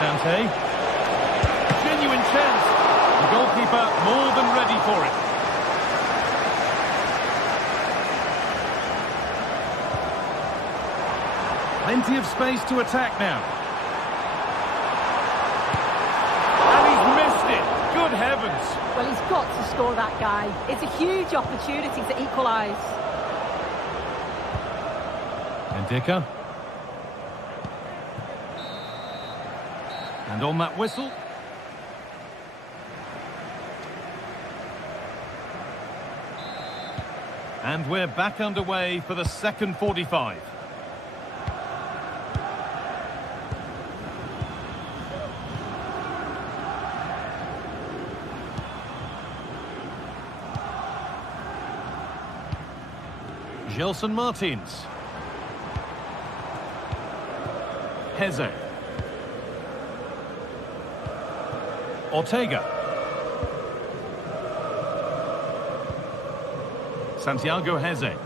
Cristante. Genuine chance. The goalkeeper more than ready for it. Plenty of space to attack now. And he's missed it. Good heavens. Well, he's got to score, that guy. It's a huge opportunity to equalise. Ndika. And on that whistle. And we're back underway for the second 45. Gelson Martins. Heze. Ortega. Santiago Heze.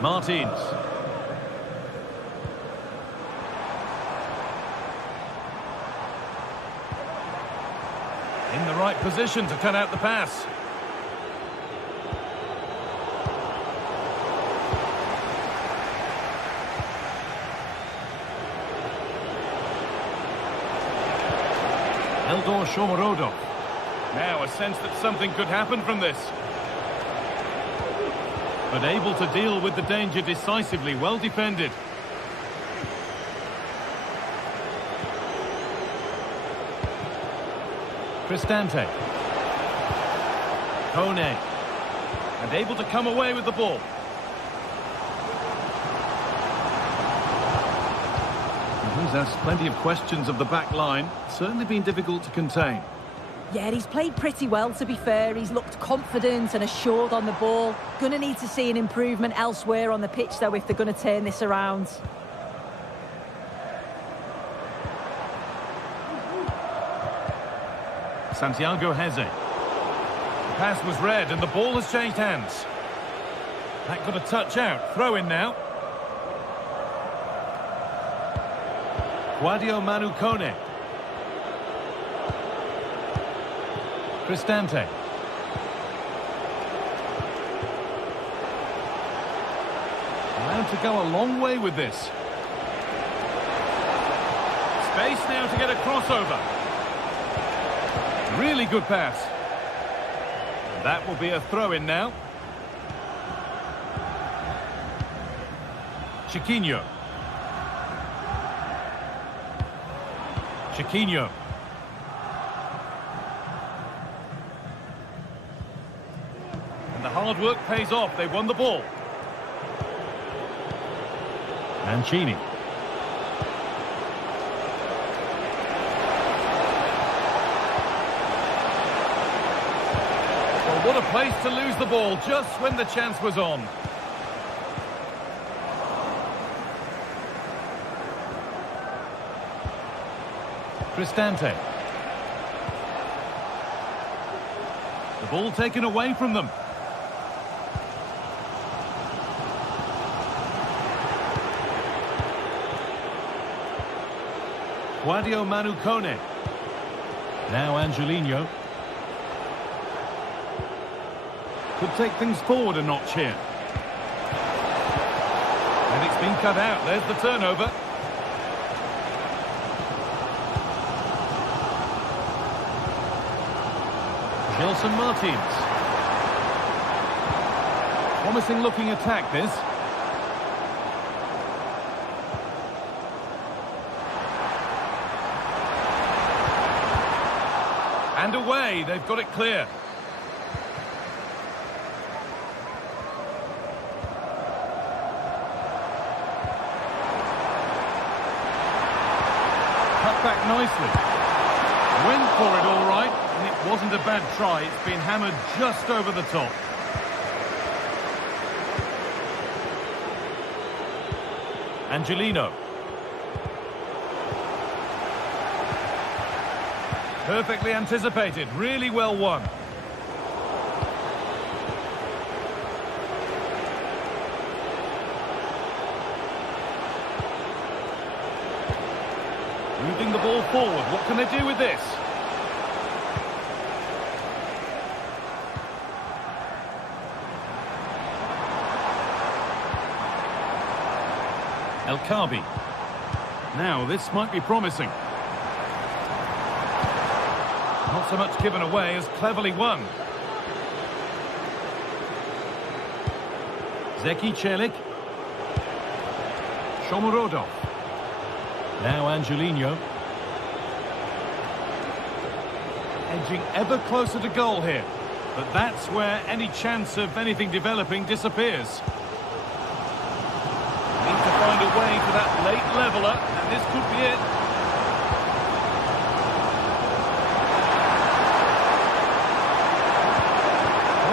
Martins. In the right position to cut out the pass. Eldor Shomorodov. Now a sense that something could happen from this. But able to deal with the danger decisively, well defended. Cristante. Kone. And able to come away with the ball. He's asked plenty of questions of the back line. Certainly been difficult to contain. Yeah, he's played pretty well, to be fair. He's looked confident and assured on the ball. Gonna need to see an improvement elsewhere on the pitch, though, if they're going to turn this around. Santiago Heze. The pass was read and the ball has changed hands. That got a touch out. Throw in now. Guadio Manu Kone. Cristante. Allowed to go a long way with this. Space now to get a crossover. Really good pass. That will be a throw-in now. Chiquinho. Chiquinho. And the hard work pays off. They won the ball. Mancini. Well, what a place to lose the ball just when the chance was on. Cristante. The ball taken away from them. Guadio Manu Kone. Now Angelino. Could take things forward a notch here. And it's been cut out. There's the turnover. Gelson Martins. Promising looking attack, this. And away, they've got it clear. Cut back nicely. Went for it all right, and it wasn't a bad try. It's been hammered just over the top. Angelino. Perfectly anticipated, really well won. Moving the ball forward, what can they do with this? El Khabi. Now, this might be promising. Not so much given away as cleverly won. Zeki Celik. Shomurodov. Now Angelino. Edging ever closer to goal here. But that's where any chance of anything developing disappears. Need to find a way to that late leveller, and this could be it.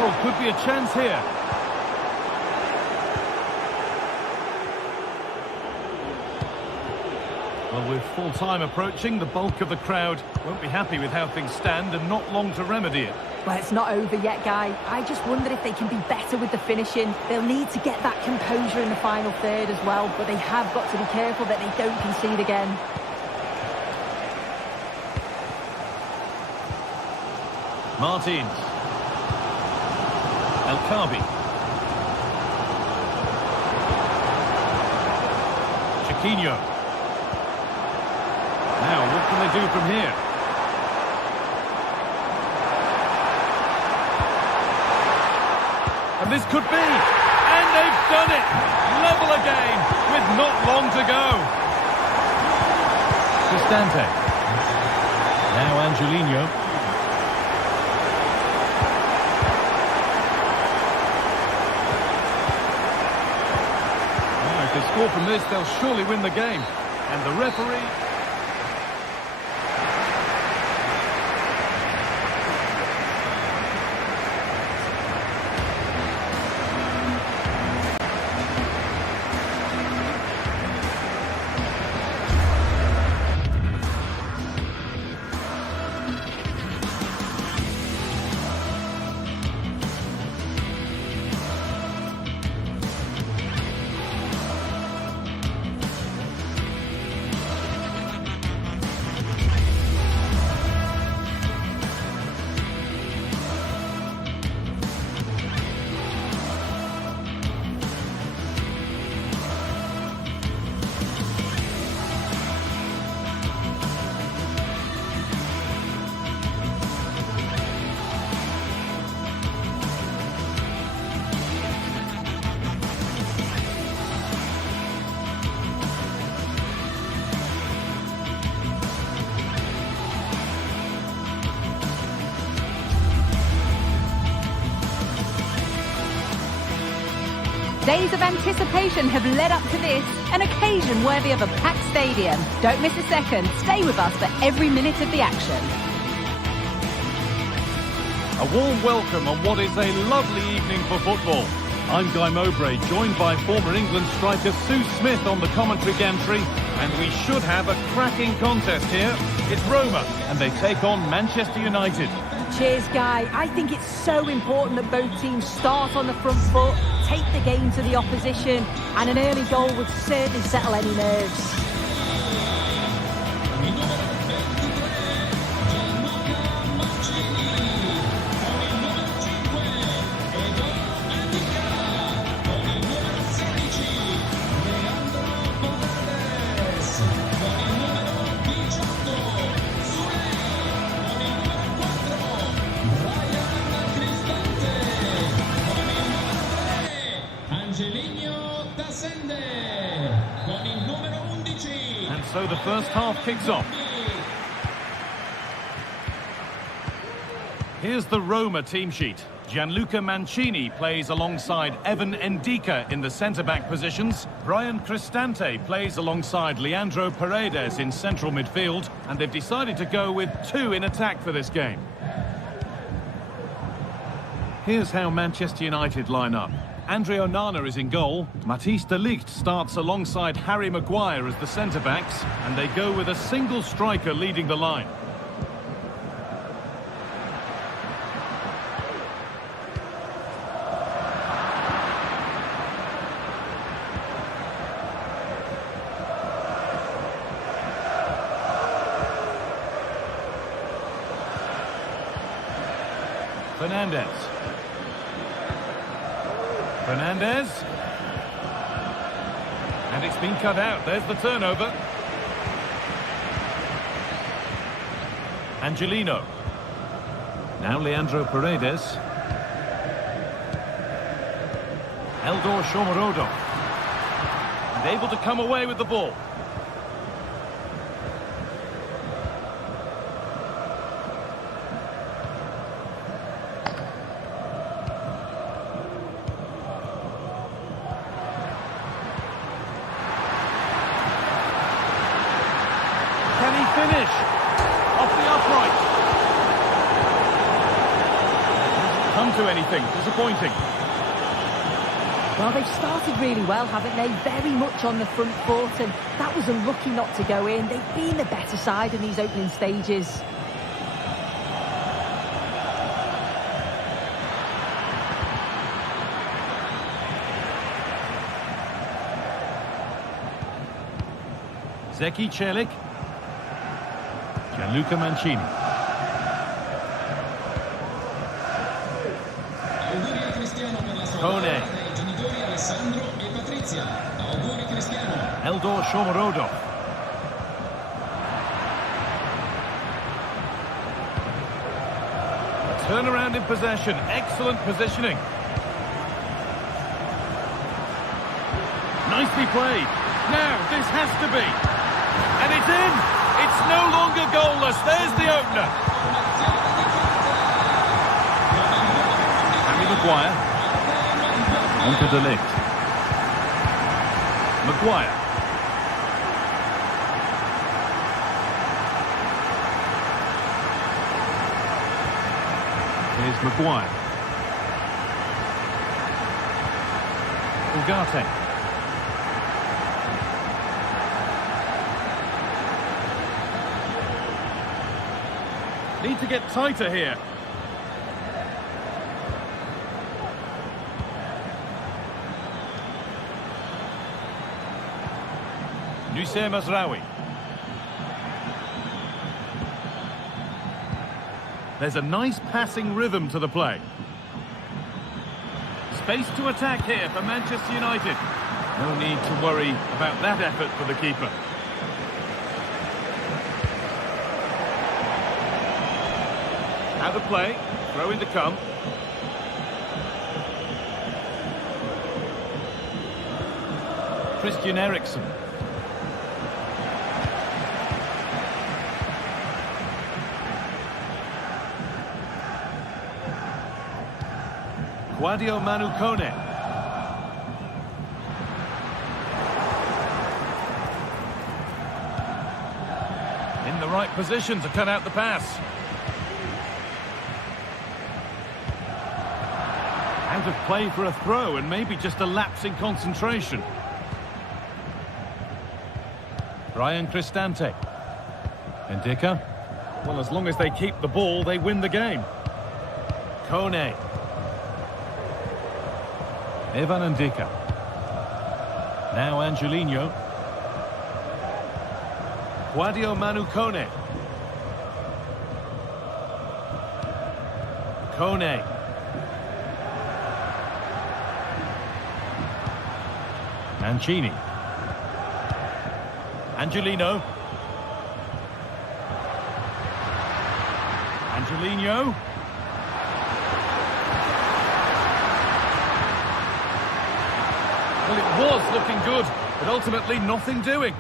Oh, could be a chance here. Well, with full time approaching, the bulk of the crowd won't be happy with how things stand and not long to remedy it. Well, it's not over yet, Guy. I just wonder if they can be better with the finishing. They'll need to get that composure in the final third as well, but they have got to be careful that they don't concede again. Martins. El Khabi. Chiquinho. Now, what can they do from here? And this could be, and they've done it! Level again, with not long to go. Cristante. Now Angelino. If they score from this, they'll surely win the game. And the referee... Days of anticipation have led up to this, an occasion worthy of a packed stadium. Don't miss a second. Stay with us for every minute of the action. A warm welcome on what is a lovely evening for football. I'm Guy Mowbray, joined by former England striker Sue Smith on the commentary gantry, and we should have a cracking contest here. It's Roma, and they take on Manchester United. Cheers, Guy. I think it's so important that both teams start on the front foot, take the game to the opposition, and an early goal would certainly settle any nerves. And so the first half kicks off. Here's the Roma team sheet. Gianluca Mancini plays alongside Evan Ndika in the centre-back positions. Brian Cristante plays alongside Leandro Paredes in central midfield. And they've decided to go with two in attack for this game. Here's how Manchester United line up. Andre Onana is in goal. Matthijs de Ligt starts alongside Harry Maguire as the centre-backs. And they go with a single striker leading the line. Fernandez. And it's been cut out. There's the turnover. Angelino. Now Leandro Paredes. Eldor Shomorodov. And able to come away with the ball. Finish off the upright. Come to anything. Disappointing. Well, they've started really well, haven't they? Very much on the front foot, and that was unlucky not to go in. They've been the better side in these opening stages. Zeki Celik. Gianluca Mancini. Kone. Eldor Shomorodov. Turnaround in possession. Excellent positioning. Nicely played. Now, this has to be. And it's in. It's no longer goalless. There's the opener. Harry Maguire. On to de Ligt. Maguire. Here's Maguire. Ugarte. Need to get tighter here. Nusayr Mazraoui. There's a nice passing rhythm to the play. Space to attack here for Manchester United. No need to worry about that effort for the keeper. Out of play, throw in to come. Christian Eriksen. Guadio Manu Kone. In the right position to cut out the pass. Out of play for a throw and maybe just a lapse in concentration. Brian Cristante. Ndika. Well, as long as they keep the ball, they win the game. Kone. Evan Ndika. Now Angelino. Guadio Manu Kone. Kone. Mancini. Angelino. Angelino. Well, it was looking good, but ultimately nothing doing.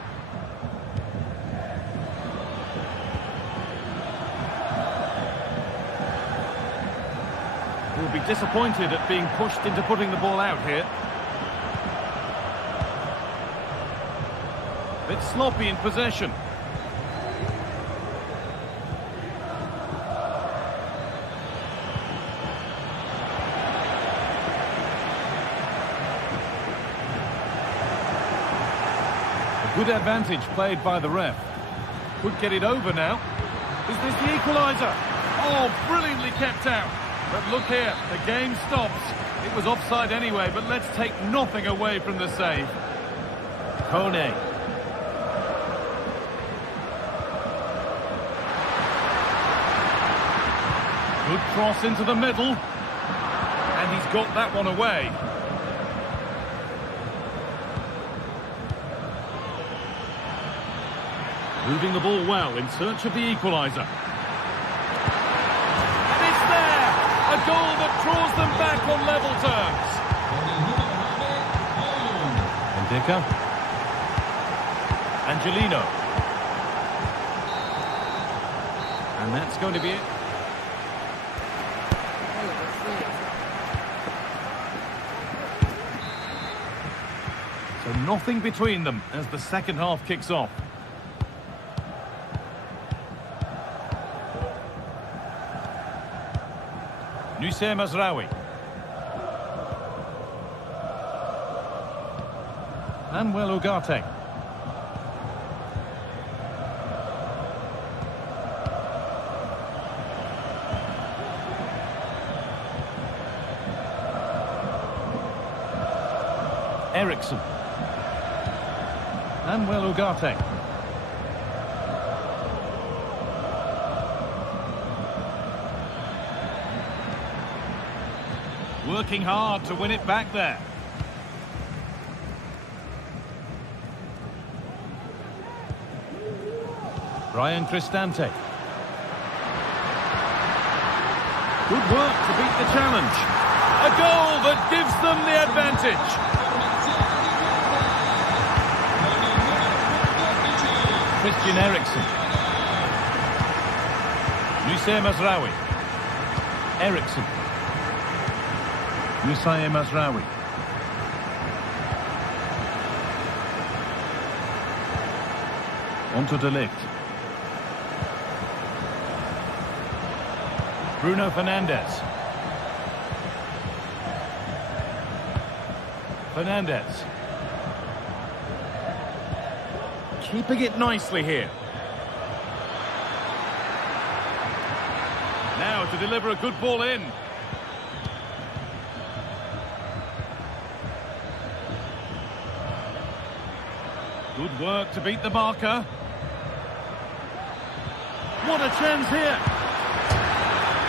He'll be disappointed at being pushed into putting the ball out here. Bit sloppy in possession. Good advantage played by the ref. Could get it over now. Is this the equaliser? Oh, brilliantly kept out. But look here, the game stops. It was offside anyway, but let's take nothing away from the save. Kone. Good cross into the middle. And he's got that one away. Moving the ball well in search of the equaliser. And it's there! A goal that draws them back on level terms. Ndika. Angelino. And that's going to be it. So nothing between them as the second half kicks off. Nusayr Mazraoui. Manuel Ugarte. Eriksson. Manuel Ugarte. Working hard to win it back there. Brian Cristante. Good work to beat the challenge. A goal that gives them the advantage. Christian Eriksen. Nusayr Mazraoui. Eriksen. Nusayr Mazraoui. On to De Ligt. Bruno Fernandes. Fernandes. Keeping it nicely here. Now to deliver a good ball in. Good work to beat the marker. What a chance here.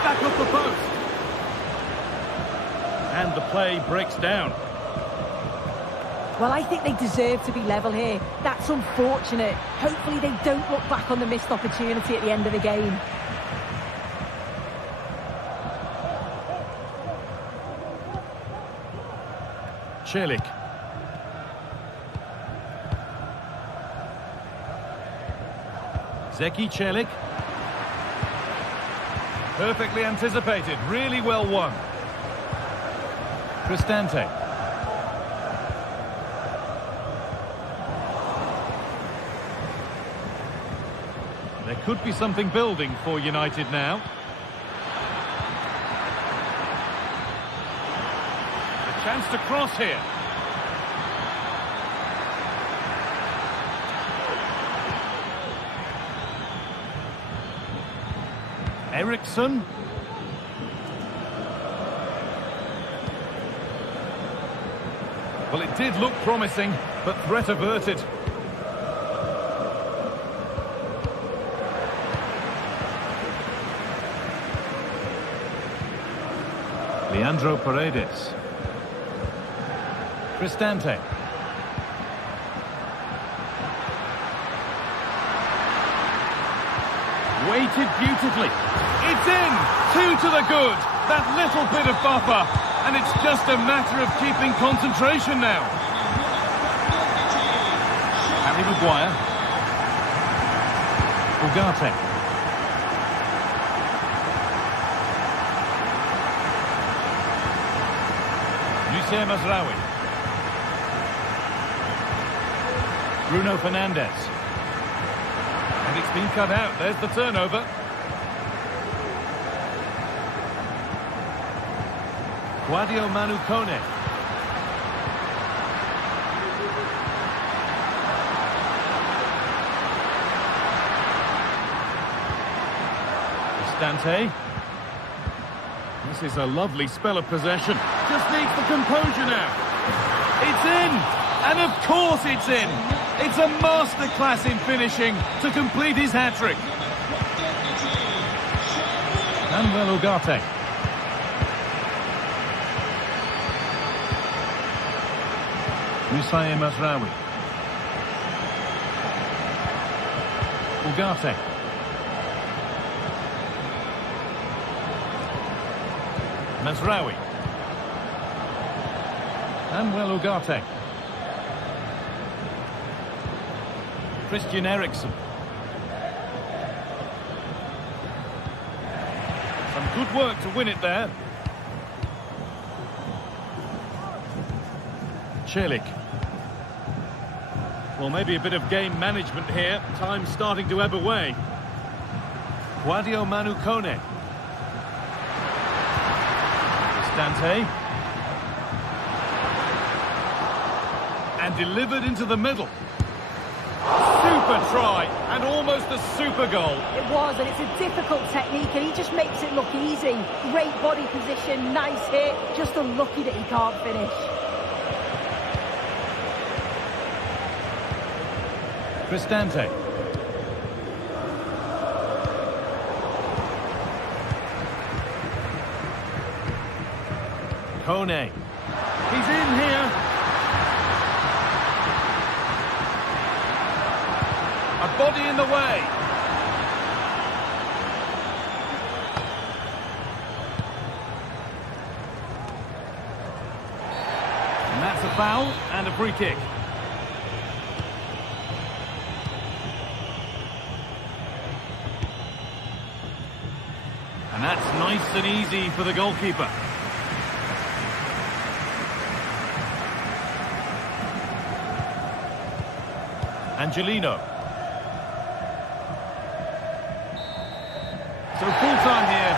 Back up the post. And the play breaks down. Well, I think they deserve to be level here. That's unfortunate. Hopefully they don't look back on the missed opportunity at the end of the game. Celik. Zeki Celik. Perfectly anticipated, really well won. Cristante. There could be something building for United now. A chance to cross here. Eriksson. Well, it did look promising, but threat averted. Leandro Paredes. Cristante. Weighted beautifully. It's in! 2 to the good. That little bit of buffer. And it's just a matter of keeping concentration now. Harry Maguire. Ugarte. Hussein Mazraoui. Bruno Fernandes. And it's been cut out. There's the turnover. Sadio Manu Kone. Cristante. This is a lovely spell of possession. Just needs the composure now. It's in! And of course it's in! It's a masterclass in finishing to complete his hat-trick. Manuel Ugarte. Hussein Mazraoui. Ugarte. Mazraoui. Manuel Ugarte. Christian Eriksen. Some good work to win it there. Celik. Well, maybe a bit of game management here. Time starting to ebb away. Sadio Manu Kone. Cristante. And delivered into the middle. Super try, and almost a super goal. It was, and it's a difficult technique, and he just makes it look easy. Great body position, nice hit, just unlucky that he can't finish. Cristante. Kone. He's in here. A body in the way. And that's a foul and a free kick. And that's nice and easy for the goalkeeper. Angelino. So full time here.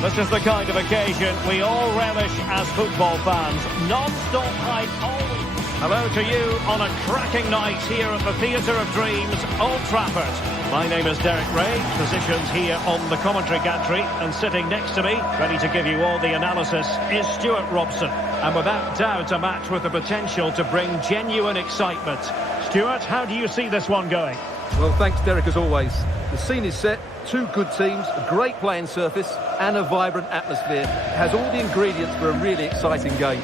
This is the kind of occasion we all relish as football fans. Non-stop hype always. Hello to you on a cracking night here at the Theatre of Dreams, Old Trafford. My name is Derek Ray, positioned here on the commentary gantry, and sitting next to me, ready to give you all the analysis, is Stuart Robson. And without doubt, a match with the potential to bring genuine excitement. Stuart, how do you see this one going? Well, thanks, Derek, as always. The scene is set, two good teams, a great playing surface, and a vibrant atmosphere. It has all the ingredients for a really exciting game.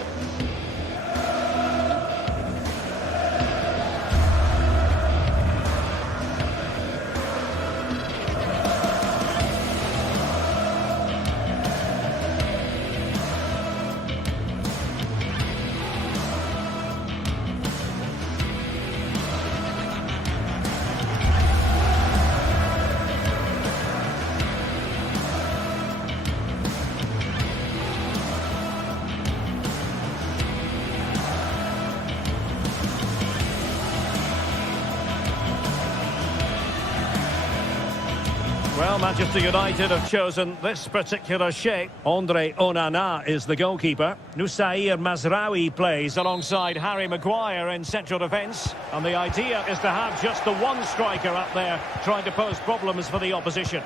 Well, Manchester United have chosen this particular shape. Andre Onana is the goalkeeper. Nusair Mazraoui plays alongside Harry Maguire in central defence. And the idea is to have just the one striker up there trying to pose problems for the opposition.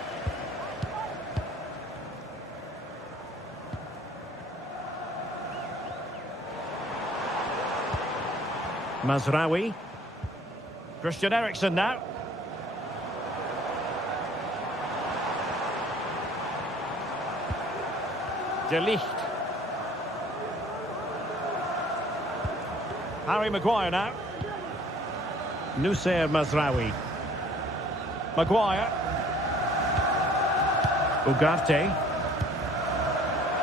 Mazraoui. Christian Eriksen now. De Ligt. Harry Maguire now. Nusair Mazraoui. Maguire. Ugarte.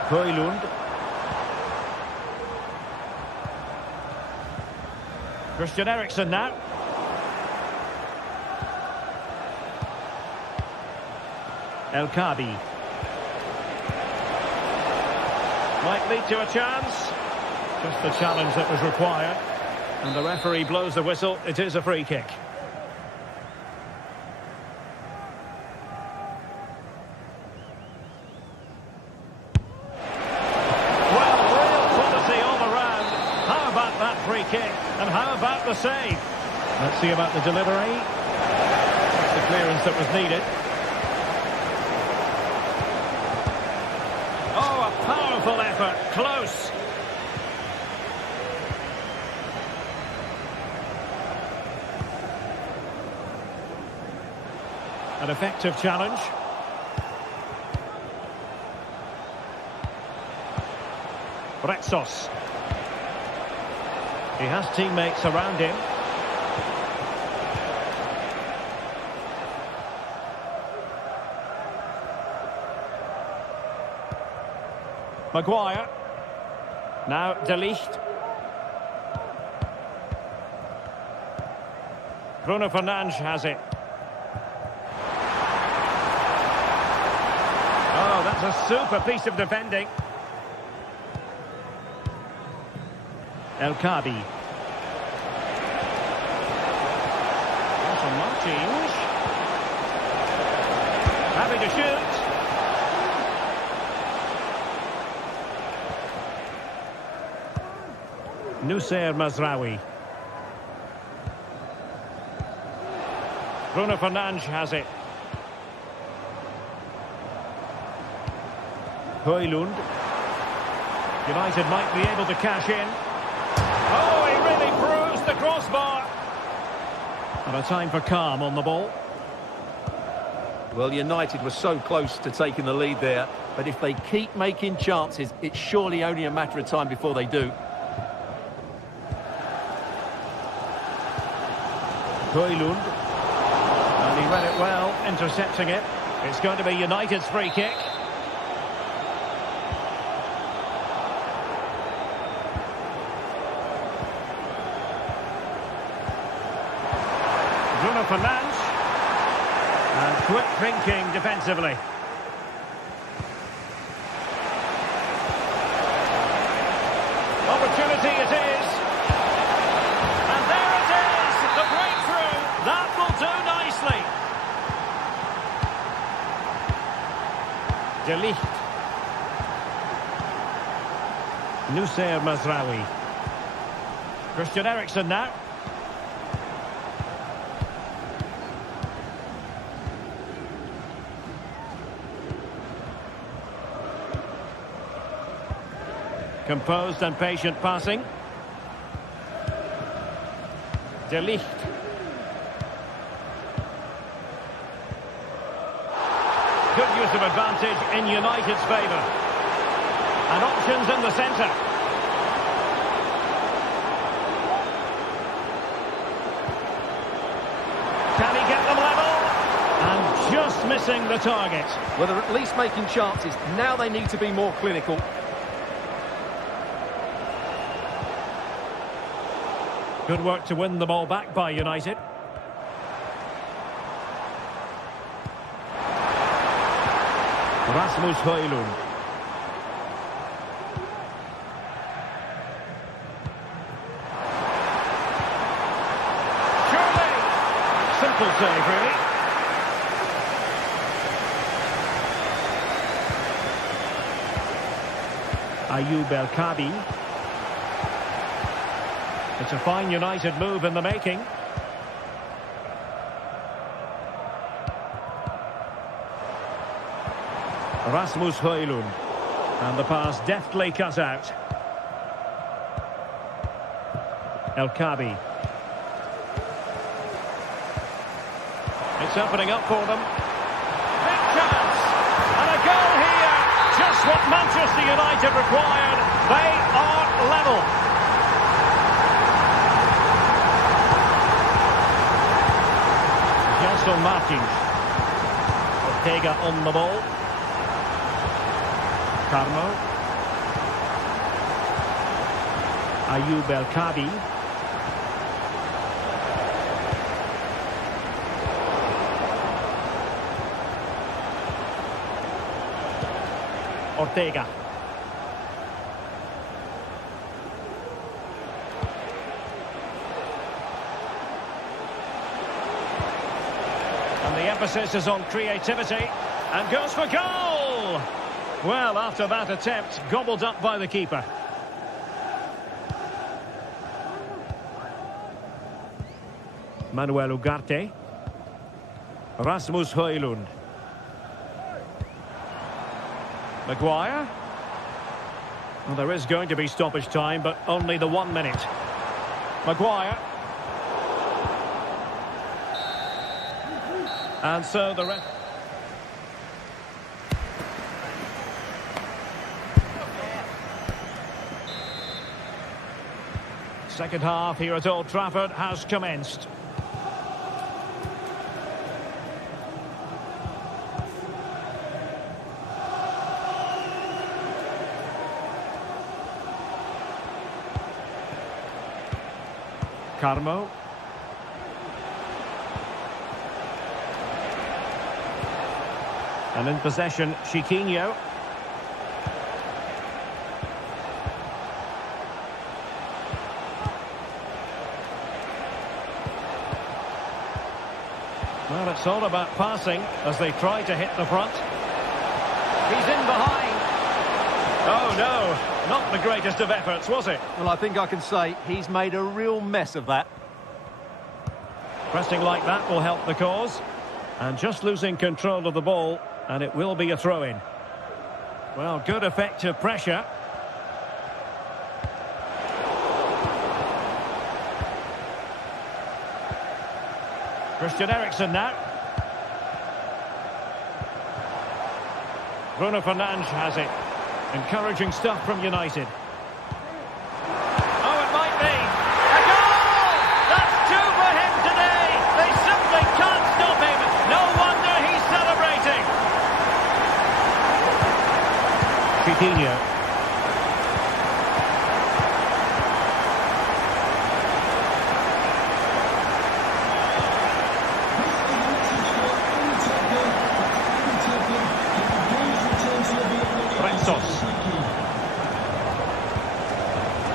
Højlund. Christian Eriksen now. El Kabi. Might lead to a chance. Just the challenge that was required. And the referee blows the whistle. It is a free kick. Well, real quality all around. How about that free kick? And how about the save? Let's see about the delivery. The clearance that was needed. Oh, a powerful effort. Close. An effective challenge. Retsos. He has teammates around him. Maguire. Now De Ligt. Bruno Fernandes has it. Oh, that's a super piece of defending. El Kabi. Martins. Happy to shoot. Nusair Mazraoui. Bruno Fernandes has it. Højlund. United might be able to cash in. Oh, he really proves the crossbar. And a time for calm on the ball. Well, United were so close to taking the lead there, but if they keep making chances, it's surely only a matter of time before they do. Højlund. And he read it well, intercepting it. It's going to be United's free kick. Bruno Fernandes. And quick thinking defensively. Opportunity it is. And there it is, the breakthrough. That will do nicely. De Ligt. Nusayr Mazraoui. Christian Eriksen now. Composed and patient passing. De Ligt. Good use of advantage in United's favour. And options in the centre. Can he get them level? And just missing the target. Well, they're at least making chances. Now they need to be more clinical. Good work to win the ball back by United. Rasmus Højlund. Surely! Simple save, really. Ayoub El-Kabi. It's a fine United move in the making. Rasmus Højlund. And the pass deftly cut out. El-Kabi. It's opening up for them. Big chance! And a goal here! Just what Manchester United required. They are level. Gelson Martins. Ortega on the ball. Carmo. Ayoub El-Kabi. Ortega. And the emphasis is on creativity. And goes for goal! Well, after that attempt, gobbled up by the keeper. Manuel Ugarte. Rasmus Højlund. Maguire. Well, there is going to be stoppage time, but only the 1 minute. Maguire. And so the ref... Second half here at Old Trafford has commenced. Carmo. And in possession, Chiquinho. Well, it's all about passing as they try to hit the front. He's in behind. Oh, no, not the greatest of efforts, was it? Well, I think I can say he's made a real mess of that. Pressing like that will help the cause. And just losing control of the ball, and it will be a throw-in. Well, good effective pressure. Christian Eriksen now. Bruno Fernandes has it. Encouraging stuff from United. Oh, it might be. A goal! That's two for him today. They simply can't stop him. No wonder he's celebrating. Chiquinho.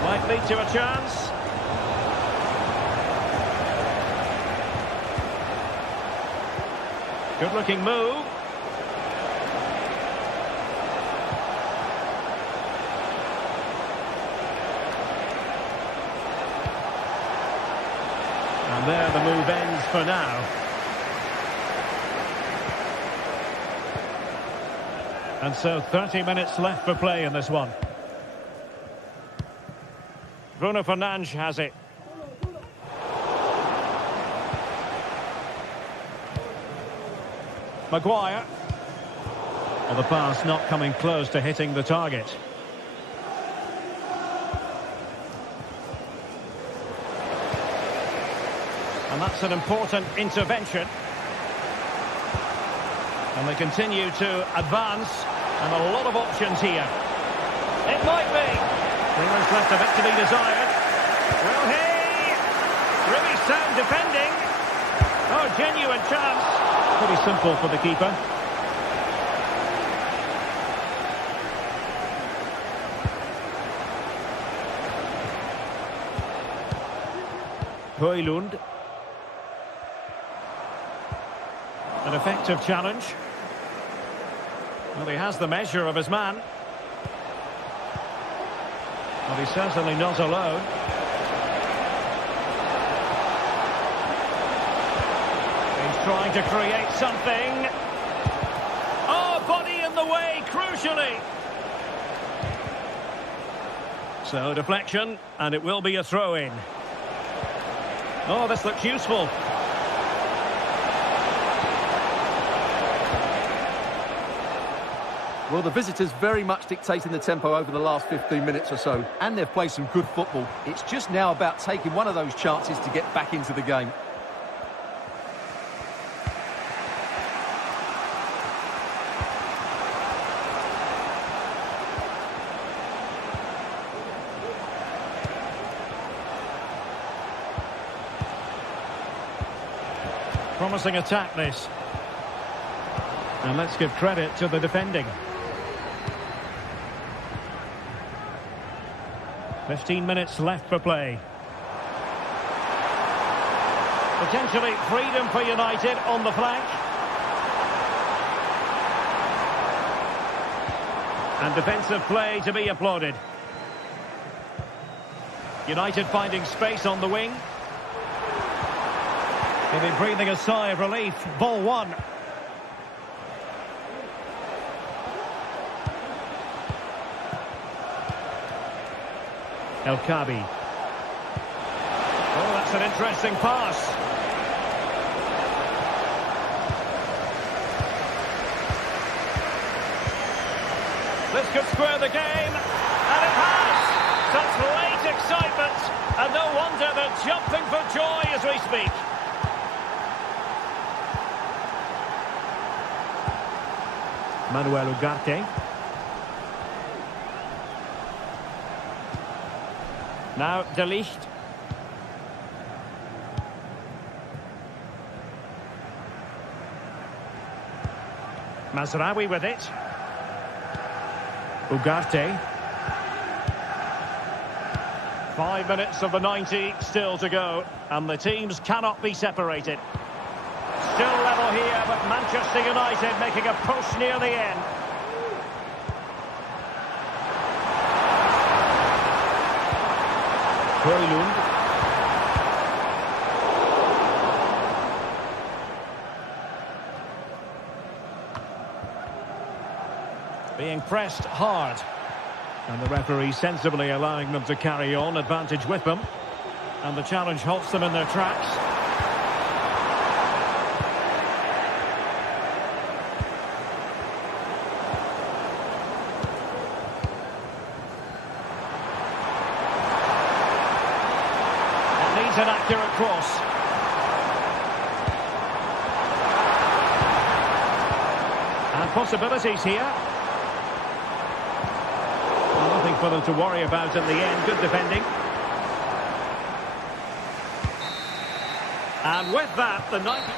Might lead to a chance. Good looking move. And there the move ends for now. And so 30 minutes left for play in this one. Bruno Fernandes has it. Maguire. Well, the pass not coming close to hitting the target. And that's an important intervention. And they continue to advance. And a lot of options here. It might be. Clearance left a bit to be desired. Will he? Really sound defending. Oh, genuine chance. Pretty simple for the keeper. Højlund. An effective challenge. Well, he has the measure of his man. But he's certainly not alone. He's trying to create something. Oh, body in the way, crucially. So, deflection, and it will be a throw-in. Oh, this looks useful. Well, the visitors very much dictating the tempo over the last 15 minutes or so, and they've played some good football. It's just now about taking one of those chances to get back into the game. Promising attack, this. And let's give credit to the defending. 15 minutes left for play. Potentially freedom for United on the flank. And defensive play to be applauded. United finding space on the wing. Maybe breathing a sigh of relief. Ball one. El Kabi. Oh, that's an interesting pass. This could square the game, and it has. Such late excitement, and no wonder they're jumping for joy as we speak. Manuel Ugarte. Now De Ligt. Mazraoui with it. Ugarte. 5 minutes of the 90 still to go, and the teams cannot be separated. Still level here, but Manchester United making a push near the end. Højlund. Being pressed hard. And the referee sensibly allowing them to carry on, advantage with them. And the challenge halts them in their tracks. An accurate cross. And possibilities here. Nothing for them to worry about in the end. Good defending. And with that, the 90...